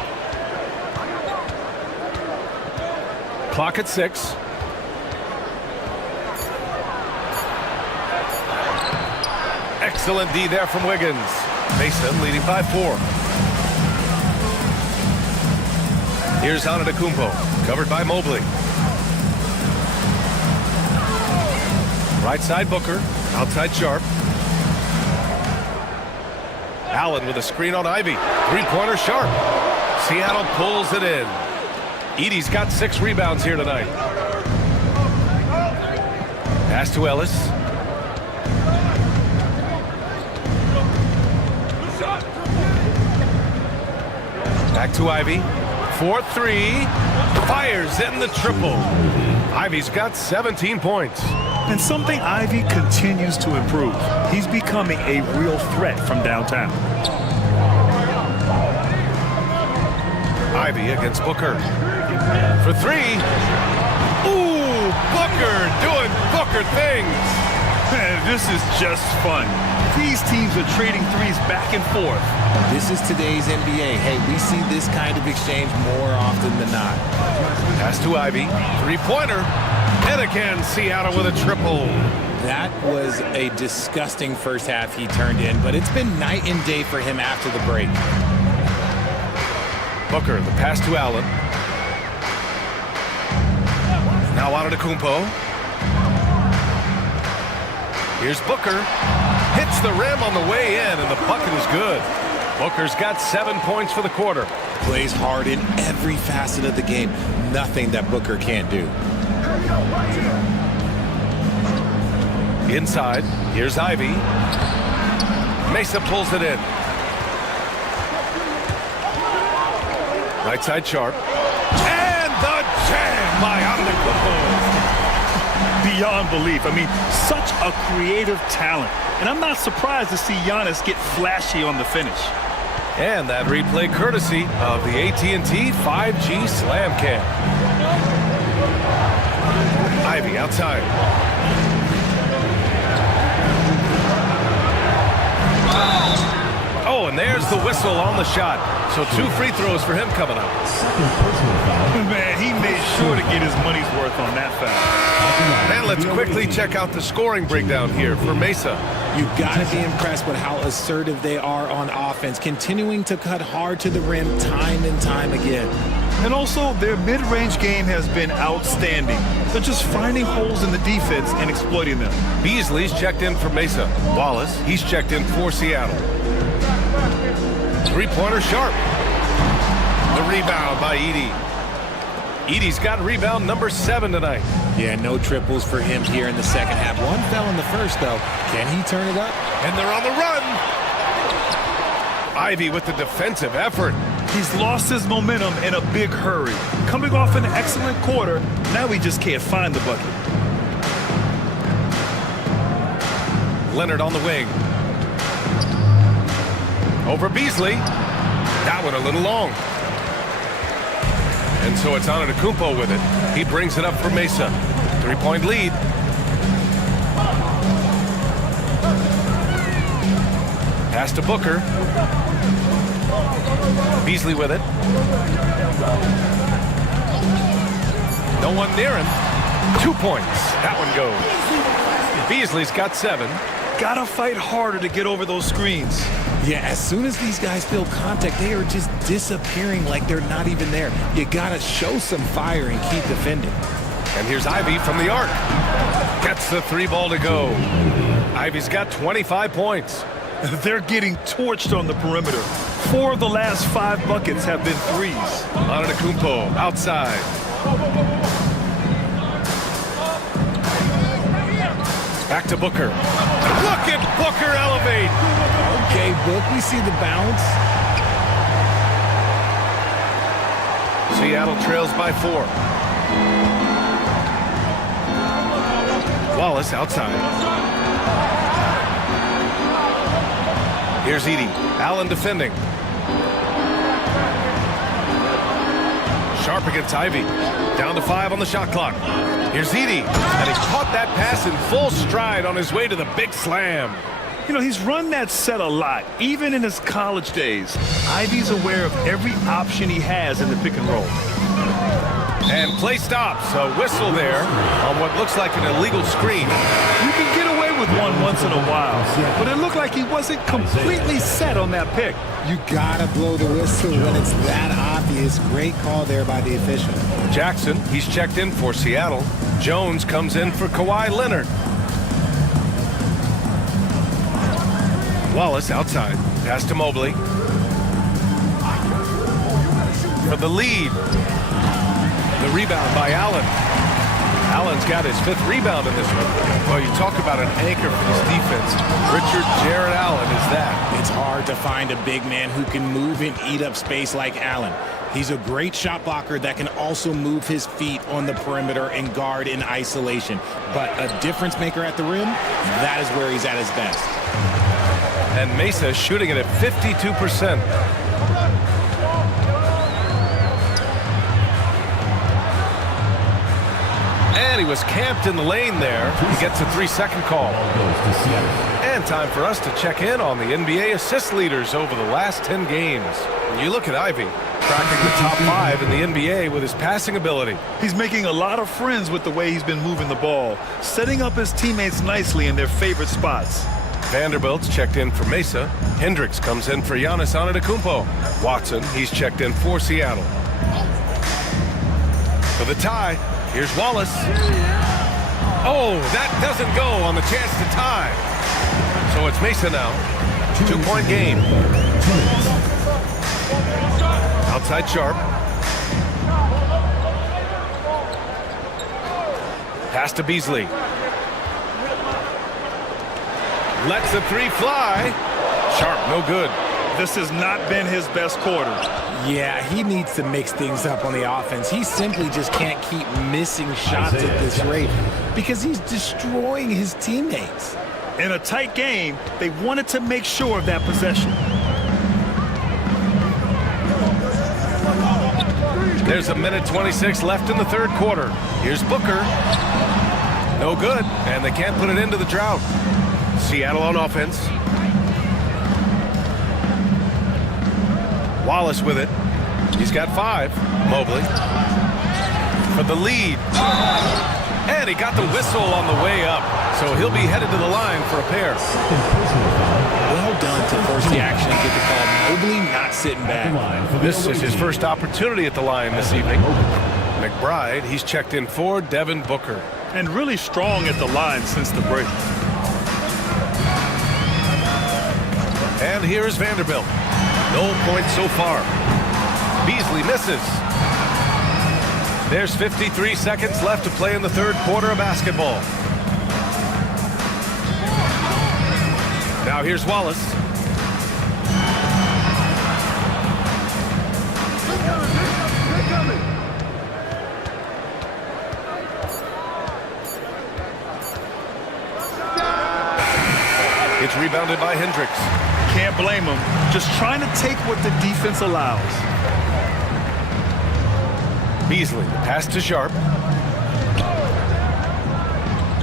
Clock at 6. Excellent D there from Wiggins. Mason leading by 4. Here's Antetokounmpo, covered by Mobley. Right side Booker, outside Sharp. Allen with a screen on Ivy. Three-pointer Sharp. Seattle pulls it in. Edey's got 6 rebounds here tonight. Pass to Ellis. Back to Ivy. 4-3. Fires in the triple. Ivy's got 17 points. And something Ivy continues to improve. He's becoming a real threat from downtown. Ivy against Booker. For 3. Ooh, Booker doing Booker things. Man, this is just fun. These teams are trading threes back and forth. This is today's NBA. Hey, we see this kind of exchange more often than not. Pass to Ivy. Three-pointer. And again, Seattle with a triple. That was a disgusting first half he turned in, but it's been night and day for him after the break. Booker, the pass to Allen. Now Antetokounmpo. Here's Booker. Hits the rim on the way in, and the bucket is good. Booker's got 7 points for the quarter. Plays hard in every facet of the game. Nothing that Booker can't do. Inside, here's Ivy. Mesa pulls it in. Right side Sharp. And the jam by Antetokounmpo. Beyond belief. I mean, such a creative talent. And I'm not surprised to see Giannis get flashy on the finish. And that replay courtesy of the AT&T 5G Slam Cam. Ivy outside. Oh, and there's the whistle on the shot. So 2 free throws for him coming up. Man, he made sure to get his money's worth on that foul. And let's quickly check out the scoring breakdown here for Mesa. You've got to be impressed with how assertive they are on offense, continuing to cut hard to the rim time and time again. And also, their mid-range game has been outstanding. They're just finding holes in the defense and exploiting them. Beasley's checked in for Mesa. Wallace, he's checked in for Seattle. Three-pointer Sharp. The rebound by Edey. Edey's got rebound number 7 tonight. Yeah, no triples for him here in the second half. One fell in the first, though. Can he turn it up? And they're on the run. Ivy with the defensive effort. He's lost his momentum in a big hurry. Coming off an excellent quarter, now he just can't find the bucket. Leonard on the wing. Over Beasley. That one a little long. And so it's Antetokounmpo with it. He brings it up for Mesa. 3-point lead. Pass to Booker. Beasley with it. No one near him. 2 points. That one goes. Beasley's got 7. Gotta fight harder to get over those screens. Yeah, as soon as these guys feel contact, they are just disappearing like they're not even there. You gotta show some fire and keep defending. And here's Ivy from the arc. Gets the 3 ball to go. Ivy's got 25 points. They're getting torched on the perimeter. 4 of the last 5 buckets have been threes. Antetokounmpo outside. Back to Booker. Look at Booker elevate. Okay, Book, we see the bounce. Seattle trails by 4. Wallace outside. Here's Edey. Allen defending. Sharp against Ivy. Down to 5 on the shot clock. Here's Edey. And he caught that pass in full stride on his way to the big slam. You know, he's run that set a lot, even in his college days. Ivy's aware of every option he has in the pick and roll. And play stops. A whistle there on what looks like an illegal screen. You can get away with one once in a while, but it looked like he wasn't completely set on that pick. You gotta blow the whistle when it's that obvious. Great call there by the official. Jackson, he's checked in for Seattle. Jones comes in for Kawhi Leonard. Wallace outside. Pass to Mobley. For the lead. The rebound by Allen. Allen's got his 5th rebound in this one. Well, you talk about an anchor for this defense. Richard Jarrett Allen is that. It's hard to find a big man who can move and eat up space like Allen. He's a great shot blocker that can also move his feet on the perimeter and guard in isolation. But a difference maker at the rim, that is where he's at his best. And Mesa shooting it at 52%. And he was camped in the lane there. He gets a 3-second call. And time for us to check in on the NBA assist leaders over the last 10 games. When you look at Ivy, cracking the top 5 in the NBA with his passing ability. He's making a lot of friends with the way he's been moving the ball, setting up his teammates nicely in their favorite spots. Vanderbilt's checked in for Mesa. Hendricks comes in for Giannis Antetokounmpo. Watson, he's checked in for Seattle. For the tie, here's Wallace. Oh, that doesn't go on the chance to tie. So it's Mesa now. 2-point game. Outside Sharp. Pass to Beasley. Lets the 3 fly. Sharp, no good. This has not been his best quarter. Yeah, he needs to mix things up on the offense. He simply just can't keep missing shots at this rate because he's destroying his teammates. In a tight game, they wanted to make sure of that possession. There's 1:26 left in the 3rd quarter. Here's Booker. No good, and they can't put it into the drought. Seattle on offense. Wallace with it. He's got 5. Mobley. For the lead. And he got the whistle on the way up. So he'll be headed to the line for a pair. Well done to force the action and get the call. Mobley not sitting back. This is his first opportunity at the line this evening. McBride, he's checked in for Devin Booker. And really strong at the line since the break. And here's Vanderbilt. No points so far. Beasley misses. There's 53 seconds left to play in the 3rd quarter of basketball. Now here's Wallace. It's rebounded by Hendricks. Can't blame him. Just trying to take what the defense allows. Beasley, pass to Sharp.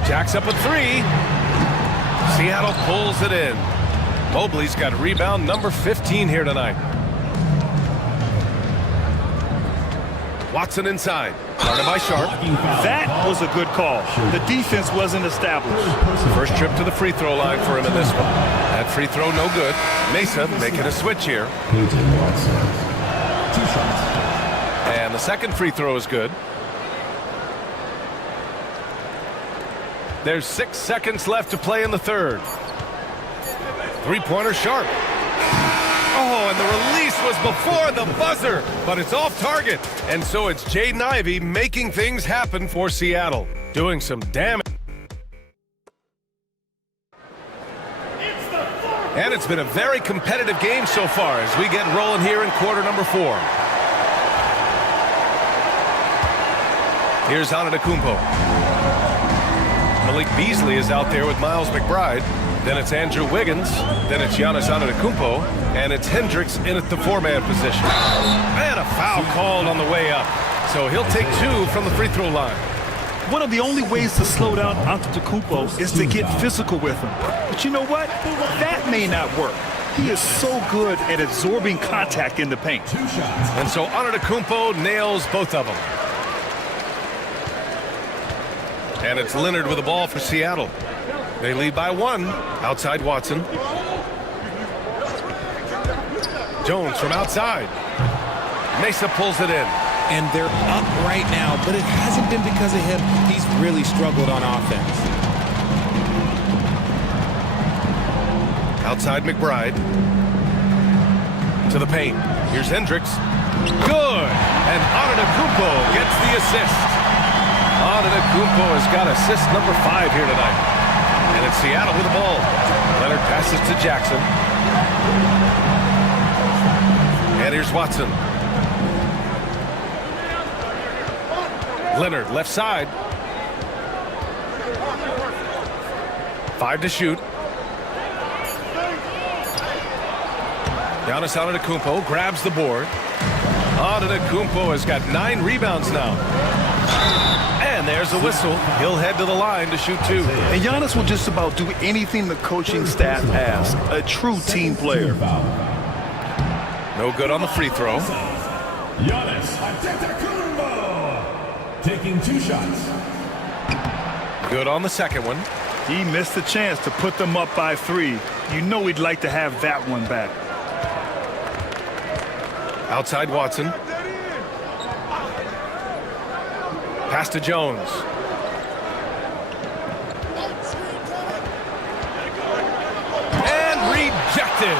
Jacks up a 3. Seattle pulls it in. Mobley's got rebound number 15 here tonight. Watson inside. Guarded by Sharp. That was a good call. The defense wasn't established. First trip to the free throw line for him in this one. That free throw no good. Mesa making a switch here. And the second free throw is good. There's 6 seconds left to play in the 3rd. 3-pointer Sharp. Oh, and the release was before the buzzer, but it's off target. And so it's Jaden Ivey making things happen for Seattle, doing some damage. And it's been a very competitive game so far as we get rolling here in quarter number 4. Here's Antetokounmpo. Malik Beasley is out there with Miles McBride. Then it's Andrew Wiggins. Then it's Giannis Antetokounmpo. And it's Hendricks in at the 4-man position. And a foul called on the way up. So he'll take 2 from the free throw line. One of the only ways to slow down Antetokounmpo is to get physical with him. But you know what? That may not work. He is so good at absorbing contact in the paint. And so Antetokounmpo nails both of them. And it's Leonard with the ball for Seattle. They lead by 1. Outside Watson. Jones from outside. Mesa pulls it in. And they're up right now, but it hasn't been because of him. He's really struggled on offense. Outside McBride. To the paint. Here's Hendricks. Good! And Antetokounmpo gets the assist. Antetokounmpo has got assist number 5 here tonight. And it's Seattle with the ball. Leonard passes to Jackson. And here's Watson. Leonard, left side. 5 to shoot. Giannis Antetokounmpo grabs the board. Antetokounmpo has got 9 rebounds now. And there's a whistle. He'll head to the line to shoot 2. And Giannis will just about do anything the coaching staff asks. A true team player. No good on the free throw. Giannis Antetokounmpo taking 2 shots. Good on the second one. He missed the chance to put them up by 3. You know he'd like to have that one back. Outside Watson. Pass to Jones. And rejected.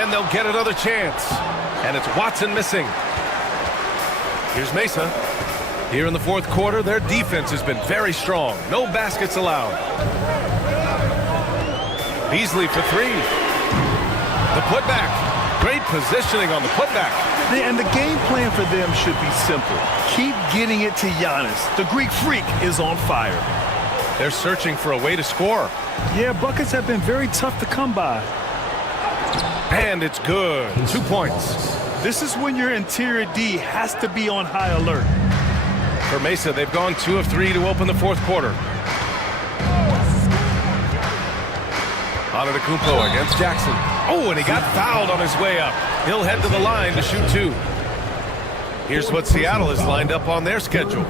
And they'll get another chance. And it's Watson missing. Here's Mesa. Here in the 4th quarter, their defense has been very strong. No baskets allowed. Beasley for 3. The putback. Great positioning on the putback. And the game plan for them should be simple. Keep getting it to Giannis. The Greek freak is on fire. They're searching for a way to score. Yeah, buckets have been very tough to come by. And it's good. 2 points. This is when your interior D has to be on high alert. For Mesa, they've gone 2 of 3 to open the 4th quarter. Antetokounmpo against Jackson. Oh, and he got fouled on his way up. He'll head to the line to shoot 2. Here's what Seattle is lined up on their schedule.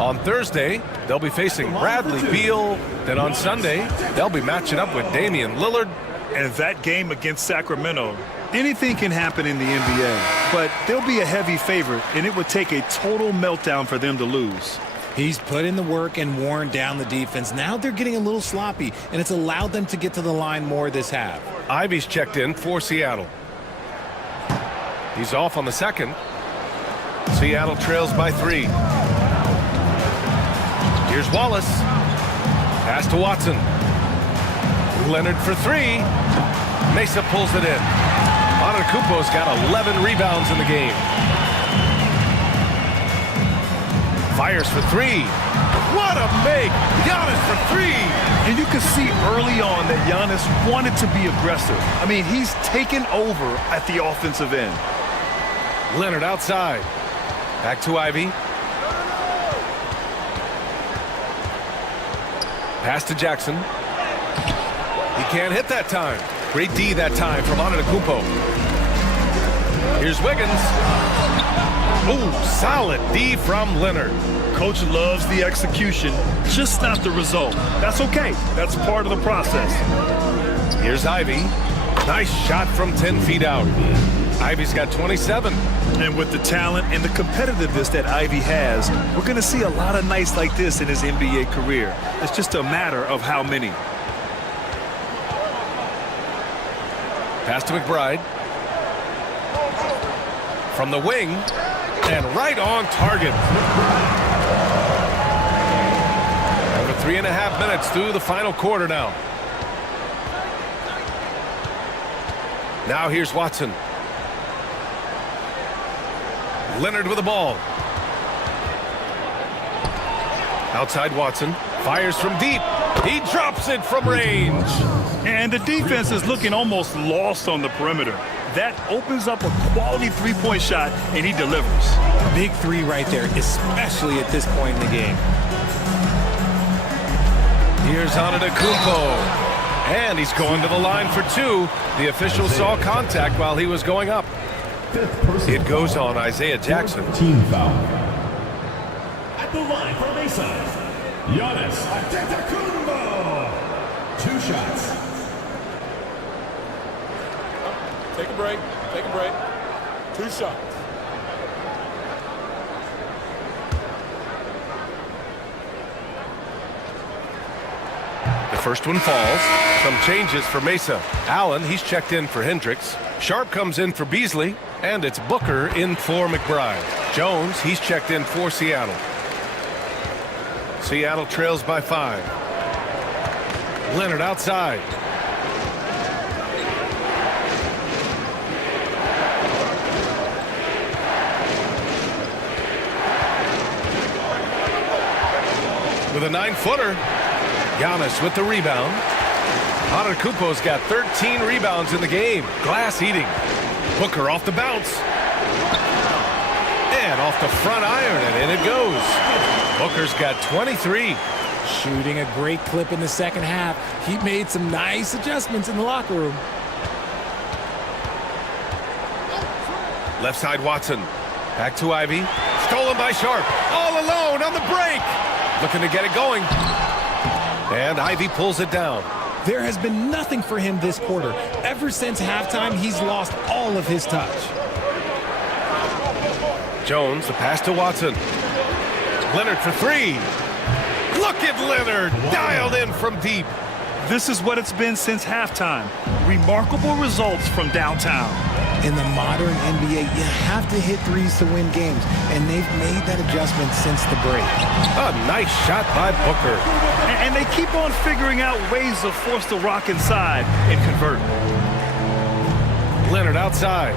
On Thursday, they'll be facing Bradley Beal. Then on Sunday, they'll be matching up with Damian Lillard. And that game against Sacramento, anything can happen in the NBA, but they'll be a heavy favorite, and it would take a total meltdown for them to lose. He's put in the work and worn down the defense. Now they're getting a little sloppy, and it's allowed them to get to the line more this half. Ivy's checked in for Seattle. He's off on the second. Seattle trails by 3. Here's Wallace. Pass to Watson. Leonard for 3. Mesa pulls it in. Antetokounmpo's got 11 rebounds in the game. Fires for 3. What a make! Giannis for 3. And you can see early on that Giannis wanted to be aggressive. I mean, he's taken over at the offensive end. Leonard outside. Back to Ivy. Pass to Jackson. He can't hit that time. Great D that time from Antetokounmpo. Here's Wiggins. Ooh, solid D from Leonard. Coach loves the execution, just not the result. That's okay. That's part of the process. Here's Ivy. Nice shot from 10 feet out. Ivy's got 27. And with the talent and the competitiveness that Ivy has, we're going to see a lot of nights like this in his NBA career. It's just a matter of how many. Pass to McBride. From the wing. And right on target. Over 3.5 minutes through the final quarter now. Now here's Watson. Leonard with the ball. Outside Watson. Fires from deep. He drops it from range. And the defense is looking almost lost on the perimeter. That opens up a quality three-point shot, and he delivers. Big three right there, especially at this point in the game. Here's Antetokounmpo. And he's going to the line for two. The official saw contact while he was going up. It goes on Isaiah Jackson. Team foul. At the line for Mesa, Giannis Antetokounmpo. 2 shots. Take a break. Take a break. 2 shots. The first one falls. Some changes for Mesa. Allen, he's checked in for Hendricks. Sharp comes in for Beasley. And it's Booker in for McBride. Jones, he's checked in for Seattle. Seattle trails by 5. Leonard outside. With a 9-footer. Giannis with the rebound. Antetokounmpo's got 13 rebounds in the game. Glass eating. Booker off the bounce. And off the front iron, and in it goes. Booker's got 23. Shooting a great clip in the second half. He made some nice adjustments in the locker room. Left side Watson. Back to Ivy. Stolen by Sharp. All alone on the break. Looking to get it going. And Ivy pulls it down. There has been nothing for him this quarter. Ever since halftime, he's lost all of his touch. Jones, the pass to Watson. Leonard for 3. Look at Leonard, dialed in from deep. This is what it's been since halftime. Remarkable results from downtown. In the modern NBA, you have to hit threes to win games, and they've made that adjustment since the break. A nice shot by Booker. And they keep on figuring out ways to force the rock inside and convert. Leonard outside.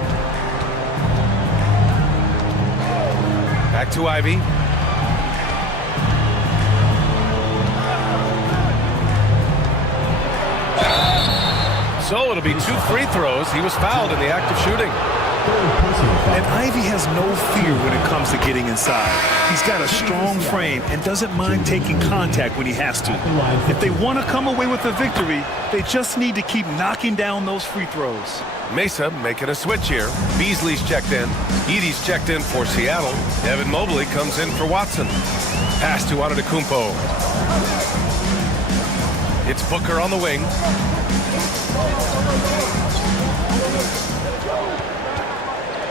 Back to Ivy. So it'll be 2 free throws. He was fouled in the act of shooting. And Ivy has no fear when it comes to getting inside. He's got a strong frame and doesn't mind taking contact when he has to. If they want to come away with a victory, they just need to keep knocking down those free throws. Mesa making a switch here. Beasley's checked in. Edey's checked in for Seattle. Evan Mobley comes in for Watson. Pass to Antetokounmpo. It's Booker on the wing.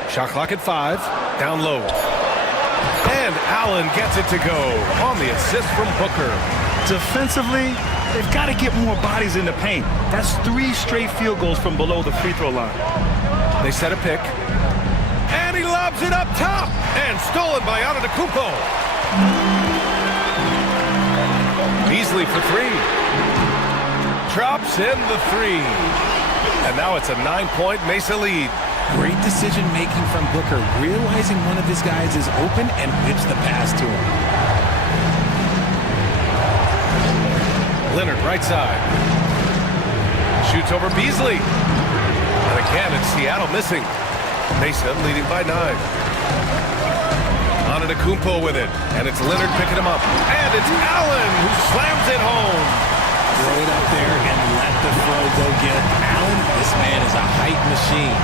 Shot clock at 5. Down low. And Allen gets it to go on the assist from Booker. Defensively, they've got to get more bodies in the paint. That's 3 straight field goals from below the free throw line. They set a pick. And he lobs it up top. And stolen by Antetokounmpo. Beasley for 3. Drops in the 3. And now it's a 9-point Mesa lead. Great decision-making from Booker, realizing one of his guys is open and whips the pass to him. Leonard right side. Shoots over Beasley. And again, it's Seattle missing. Mesa leading by 9. Antetokounmpo with it. And it's Leonard picking him up. And it's Allen who slams it home. Throw it up there and let the throw go get Allen. This man is a height machine.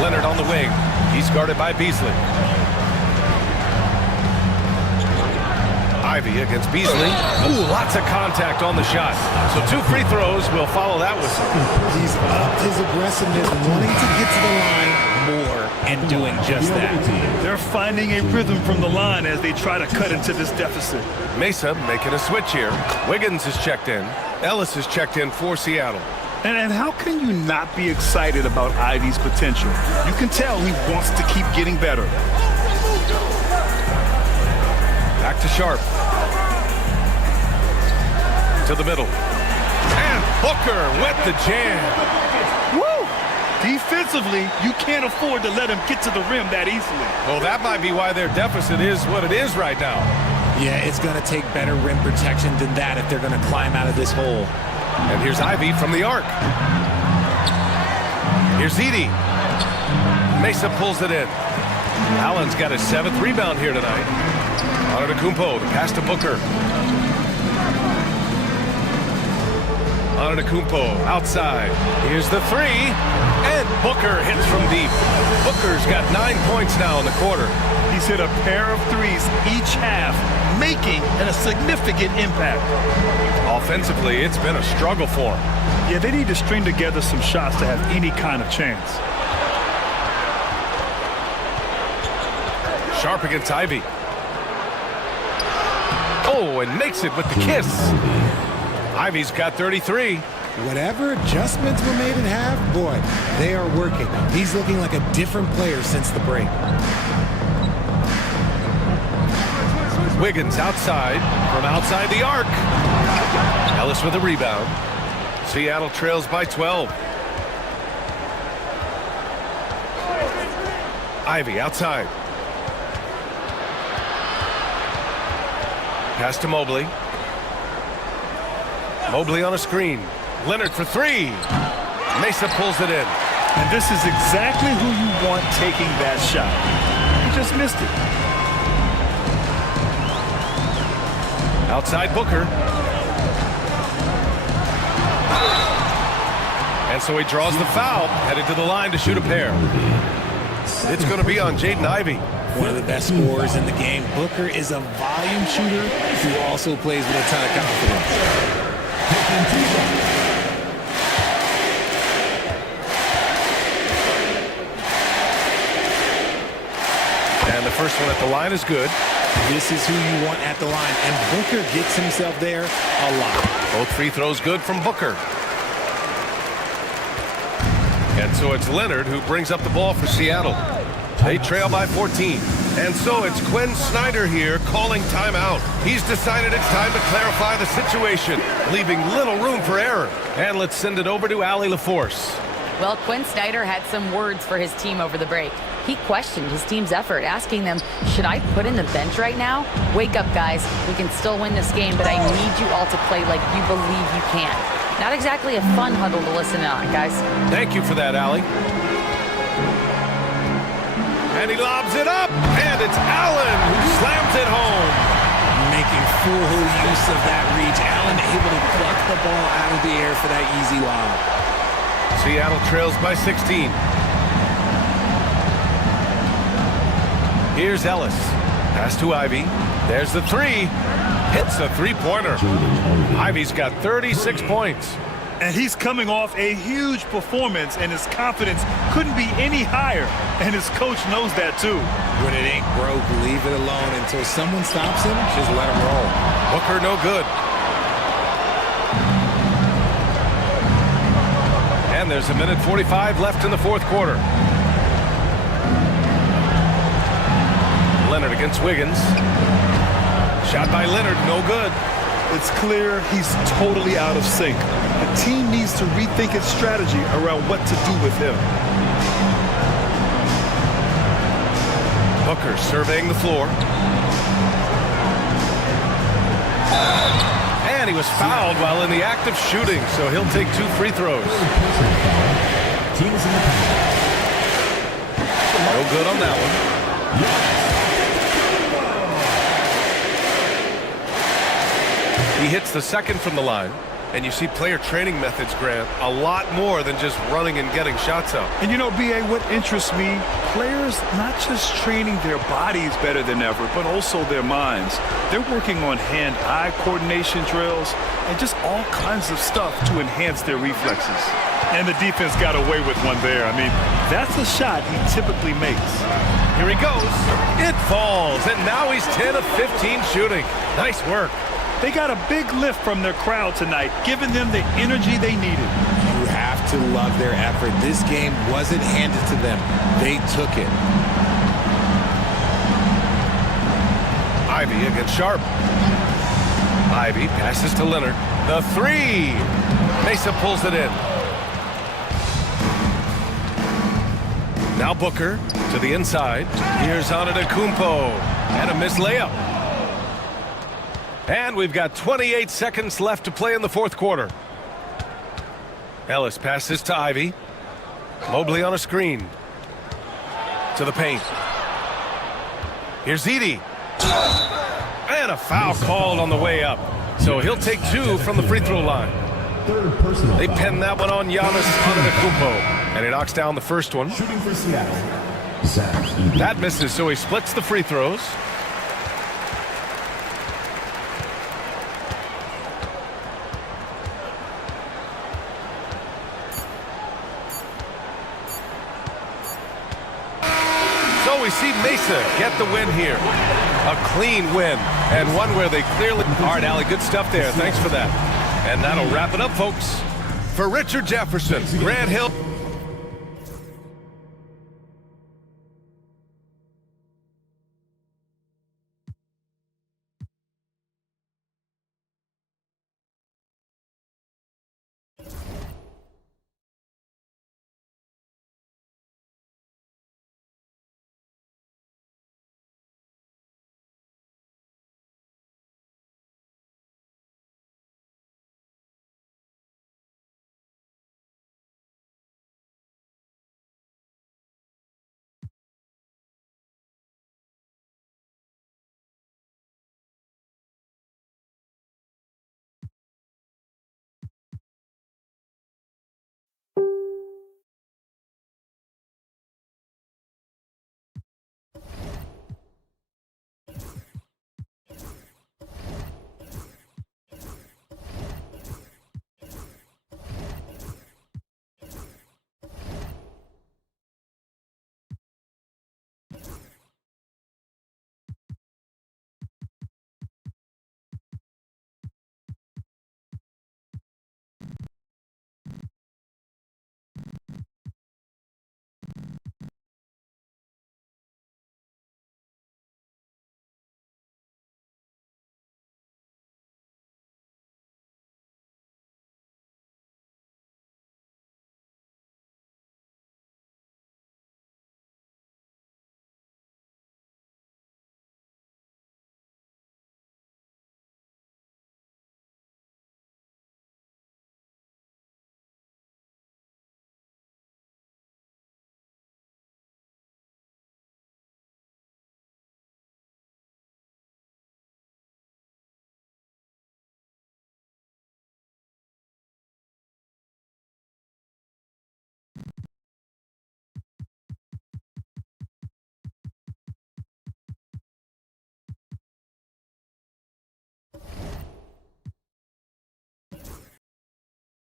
Leonard on the wing. He's guarded by Beasley. Ivy against Beasley. Ooh, lots of contact on the shot. So 2 free throws will follow that whistle. He's upped his aggressiveness, wanting to get to the line more and doing just that. They're finding a rhythm from the line as they try to cut into this deficit. Mesa making a switch here. Wiggins is checked in. Ellis is checked in for Seattle. And how can you not be excited about Ivy's potential? You can tell he wants to keep getting better. Back to Sharp. To the middle. And Booker with the jam. Woo! Defensively, you can't afford to let him get to the rim that easily. Well, that might be why their deficit is what it is right now. Yeah, it's going to take better rim protection than that if they're going to climb out of this hole. And here's Ivy from the arc. Here's Edie. Mesa pulls it in. Allen's got his 7th rebound here tonight. Antetokounmpo, the pass to Booker. Antetokounmpo outside. Here's the 3. And Booker hits from deep. Booker's got 9 points now in the quarter. He's hit a pair of threes each half, making a significant impact. Offensively, it's been a struggle for him. Yeah, they need to string together some shots to have any kind of chance. Sharp against Ivy. Oh, and makes it with the kiss. Ivy's got 33. Whatever adjustments were made in half, boy, they are working. He's looking like a different player since the break. Wiggins outside, from outside the arc. Ellis with a rebound. Seattle trails by 12. Ivy outside. Pass to Mobley. Mobley on a screen. Leonard for 3. Mesa pulls it in. And this is exactly who you want taking that shot. He just missed it. Outside Booker. And so he draws the foul, headed to the line to shoot a pair. It's going to be on Jaden Ivey. One of the best scorers in the game. Booker is a volume shooter who also plays with a ton of confidence. And the first one at the line is good. This is who you want at the line, and Booker gets himself there a lot. Both free throws good from Booker. And so it's Leonard who brings up the ball for Seattle. They trail by 14. And so it's Quinn Snyder here calling timeout. He's decided it's time to clarify the situation, leaving little room for error. And let's send it over to Allie LaForce. Well, Quinn Snyder had some words for his team over the break. He questioned his team's effort, asking them, should I put in the bench right now? Wake up, guys. We can still win this game, but I need you all to play like you believe you can. Not exactly a fun huddle to listen on, guys. Thank you for that, Allie. And he lobs it up, and it's Allen who slams it home. Making full use of that reach. Allen able to pluck the ball out of the air for that easy lob. Seattle trails by 16. Here's Ellis. Pass to Ivy. There's the 3. Hits the three-pointer. Ivy's got 36 points. And he's coming off a huge performance, and his confidence couldn't be any higher. And his coach knows that, too. When it ain't broke, leave it alone until someone stops him. Just let him roll. Booker, no good. And there's a minute 45 left in the fourth quarter. Leonard against Wiggins. Shot by Leonard, no good. It's clear he's totally out of sync. The team needs to rethink its strategy around what to do with him. Booker surveying the floor. And he was fouled while in the act of shooting, so he'll take 2 free throws. No good on that one. He hits the second from the line, and you see player training methods, Grant, a lot more than just running and getting shots up. And you know, B.A., what interests me, players not just training their bodies better than ever, but also their minds. They're working on hand-eye coordination drills and just all kinds of stuff to enhance their reflexes. And the defense got away with one there. I mean, that's a shot he typically makes. Here he goes. It falls, and now he's 10 of 15 shooting. Nice work. They got a big lift from their crowd tonight, giving them the energy they needed. You have to love their effort. This game wasn't handed to them. They took it. Ivy against Sharp. Ivy passes to Leonard. The three. Mesa pulls it in. Now Booker to the inside. Here's Antetokounmpo. And a missed layup. And we've got 28 seconds left to play in the fourth quarter. Ellis passes to Ivy. Mobley on a screen. To the paint. Here's Edey. And a foul called on the way up. So he'll take 2 from the free throw line. They pin that one on Giannis Antetokounmpo. And he knocks down the first one. Shooting for Seattle. That misses, so he splits the free throws. So we see Mesa get the win here. A clean win, and one where they clearly... All right, Allie, good stuff there. Thanks for that. And that'll wrap it up, folks. For Richard Jefferson, Grant Hill...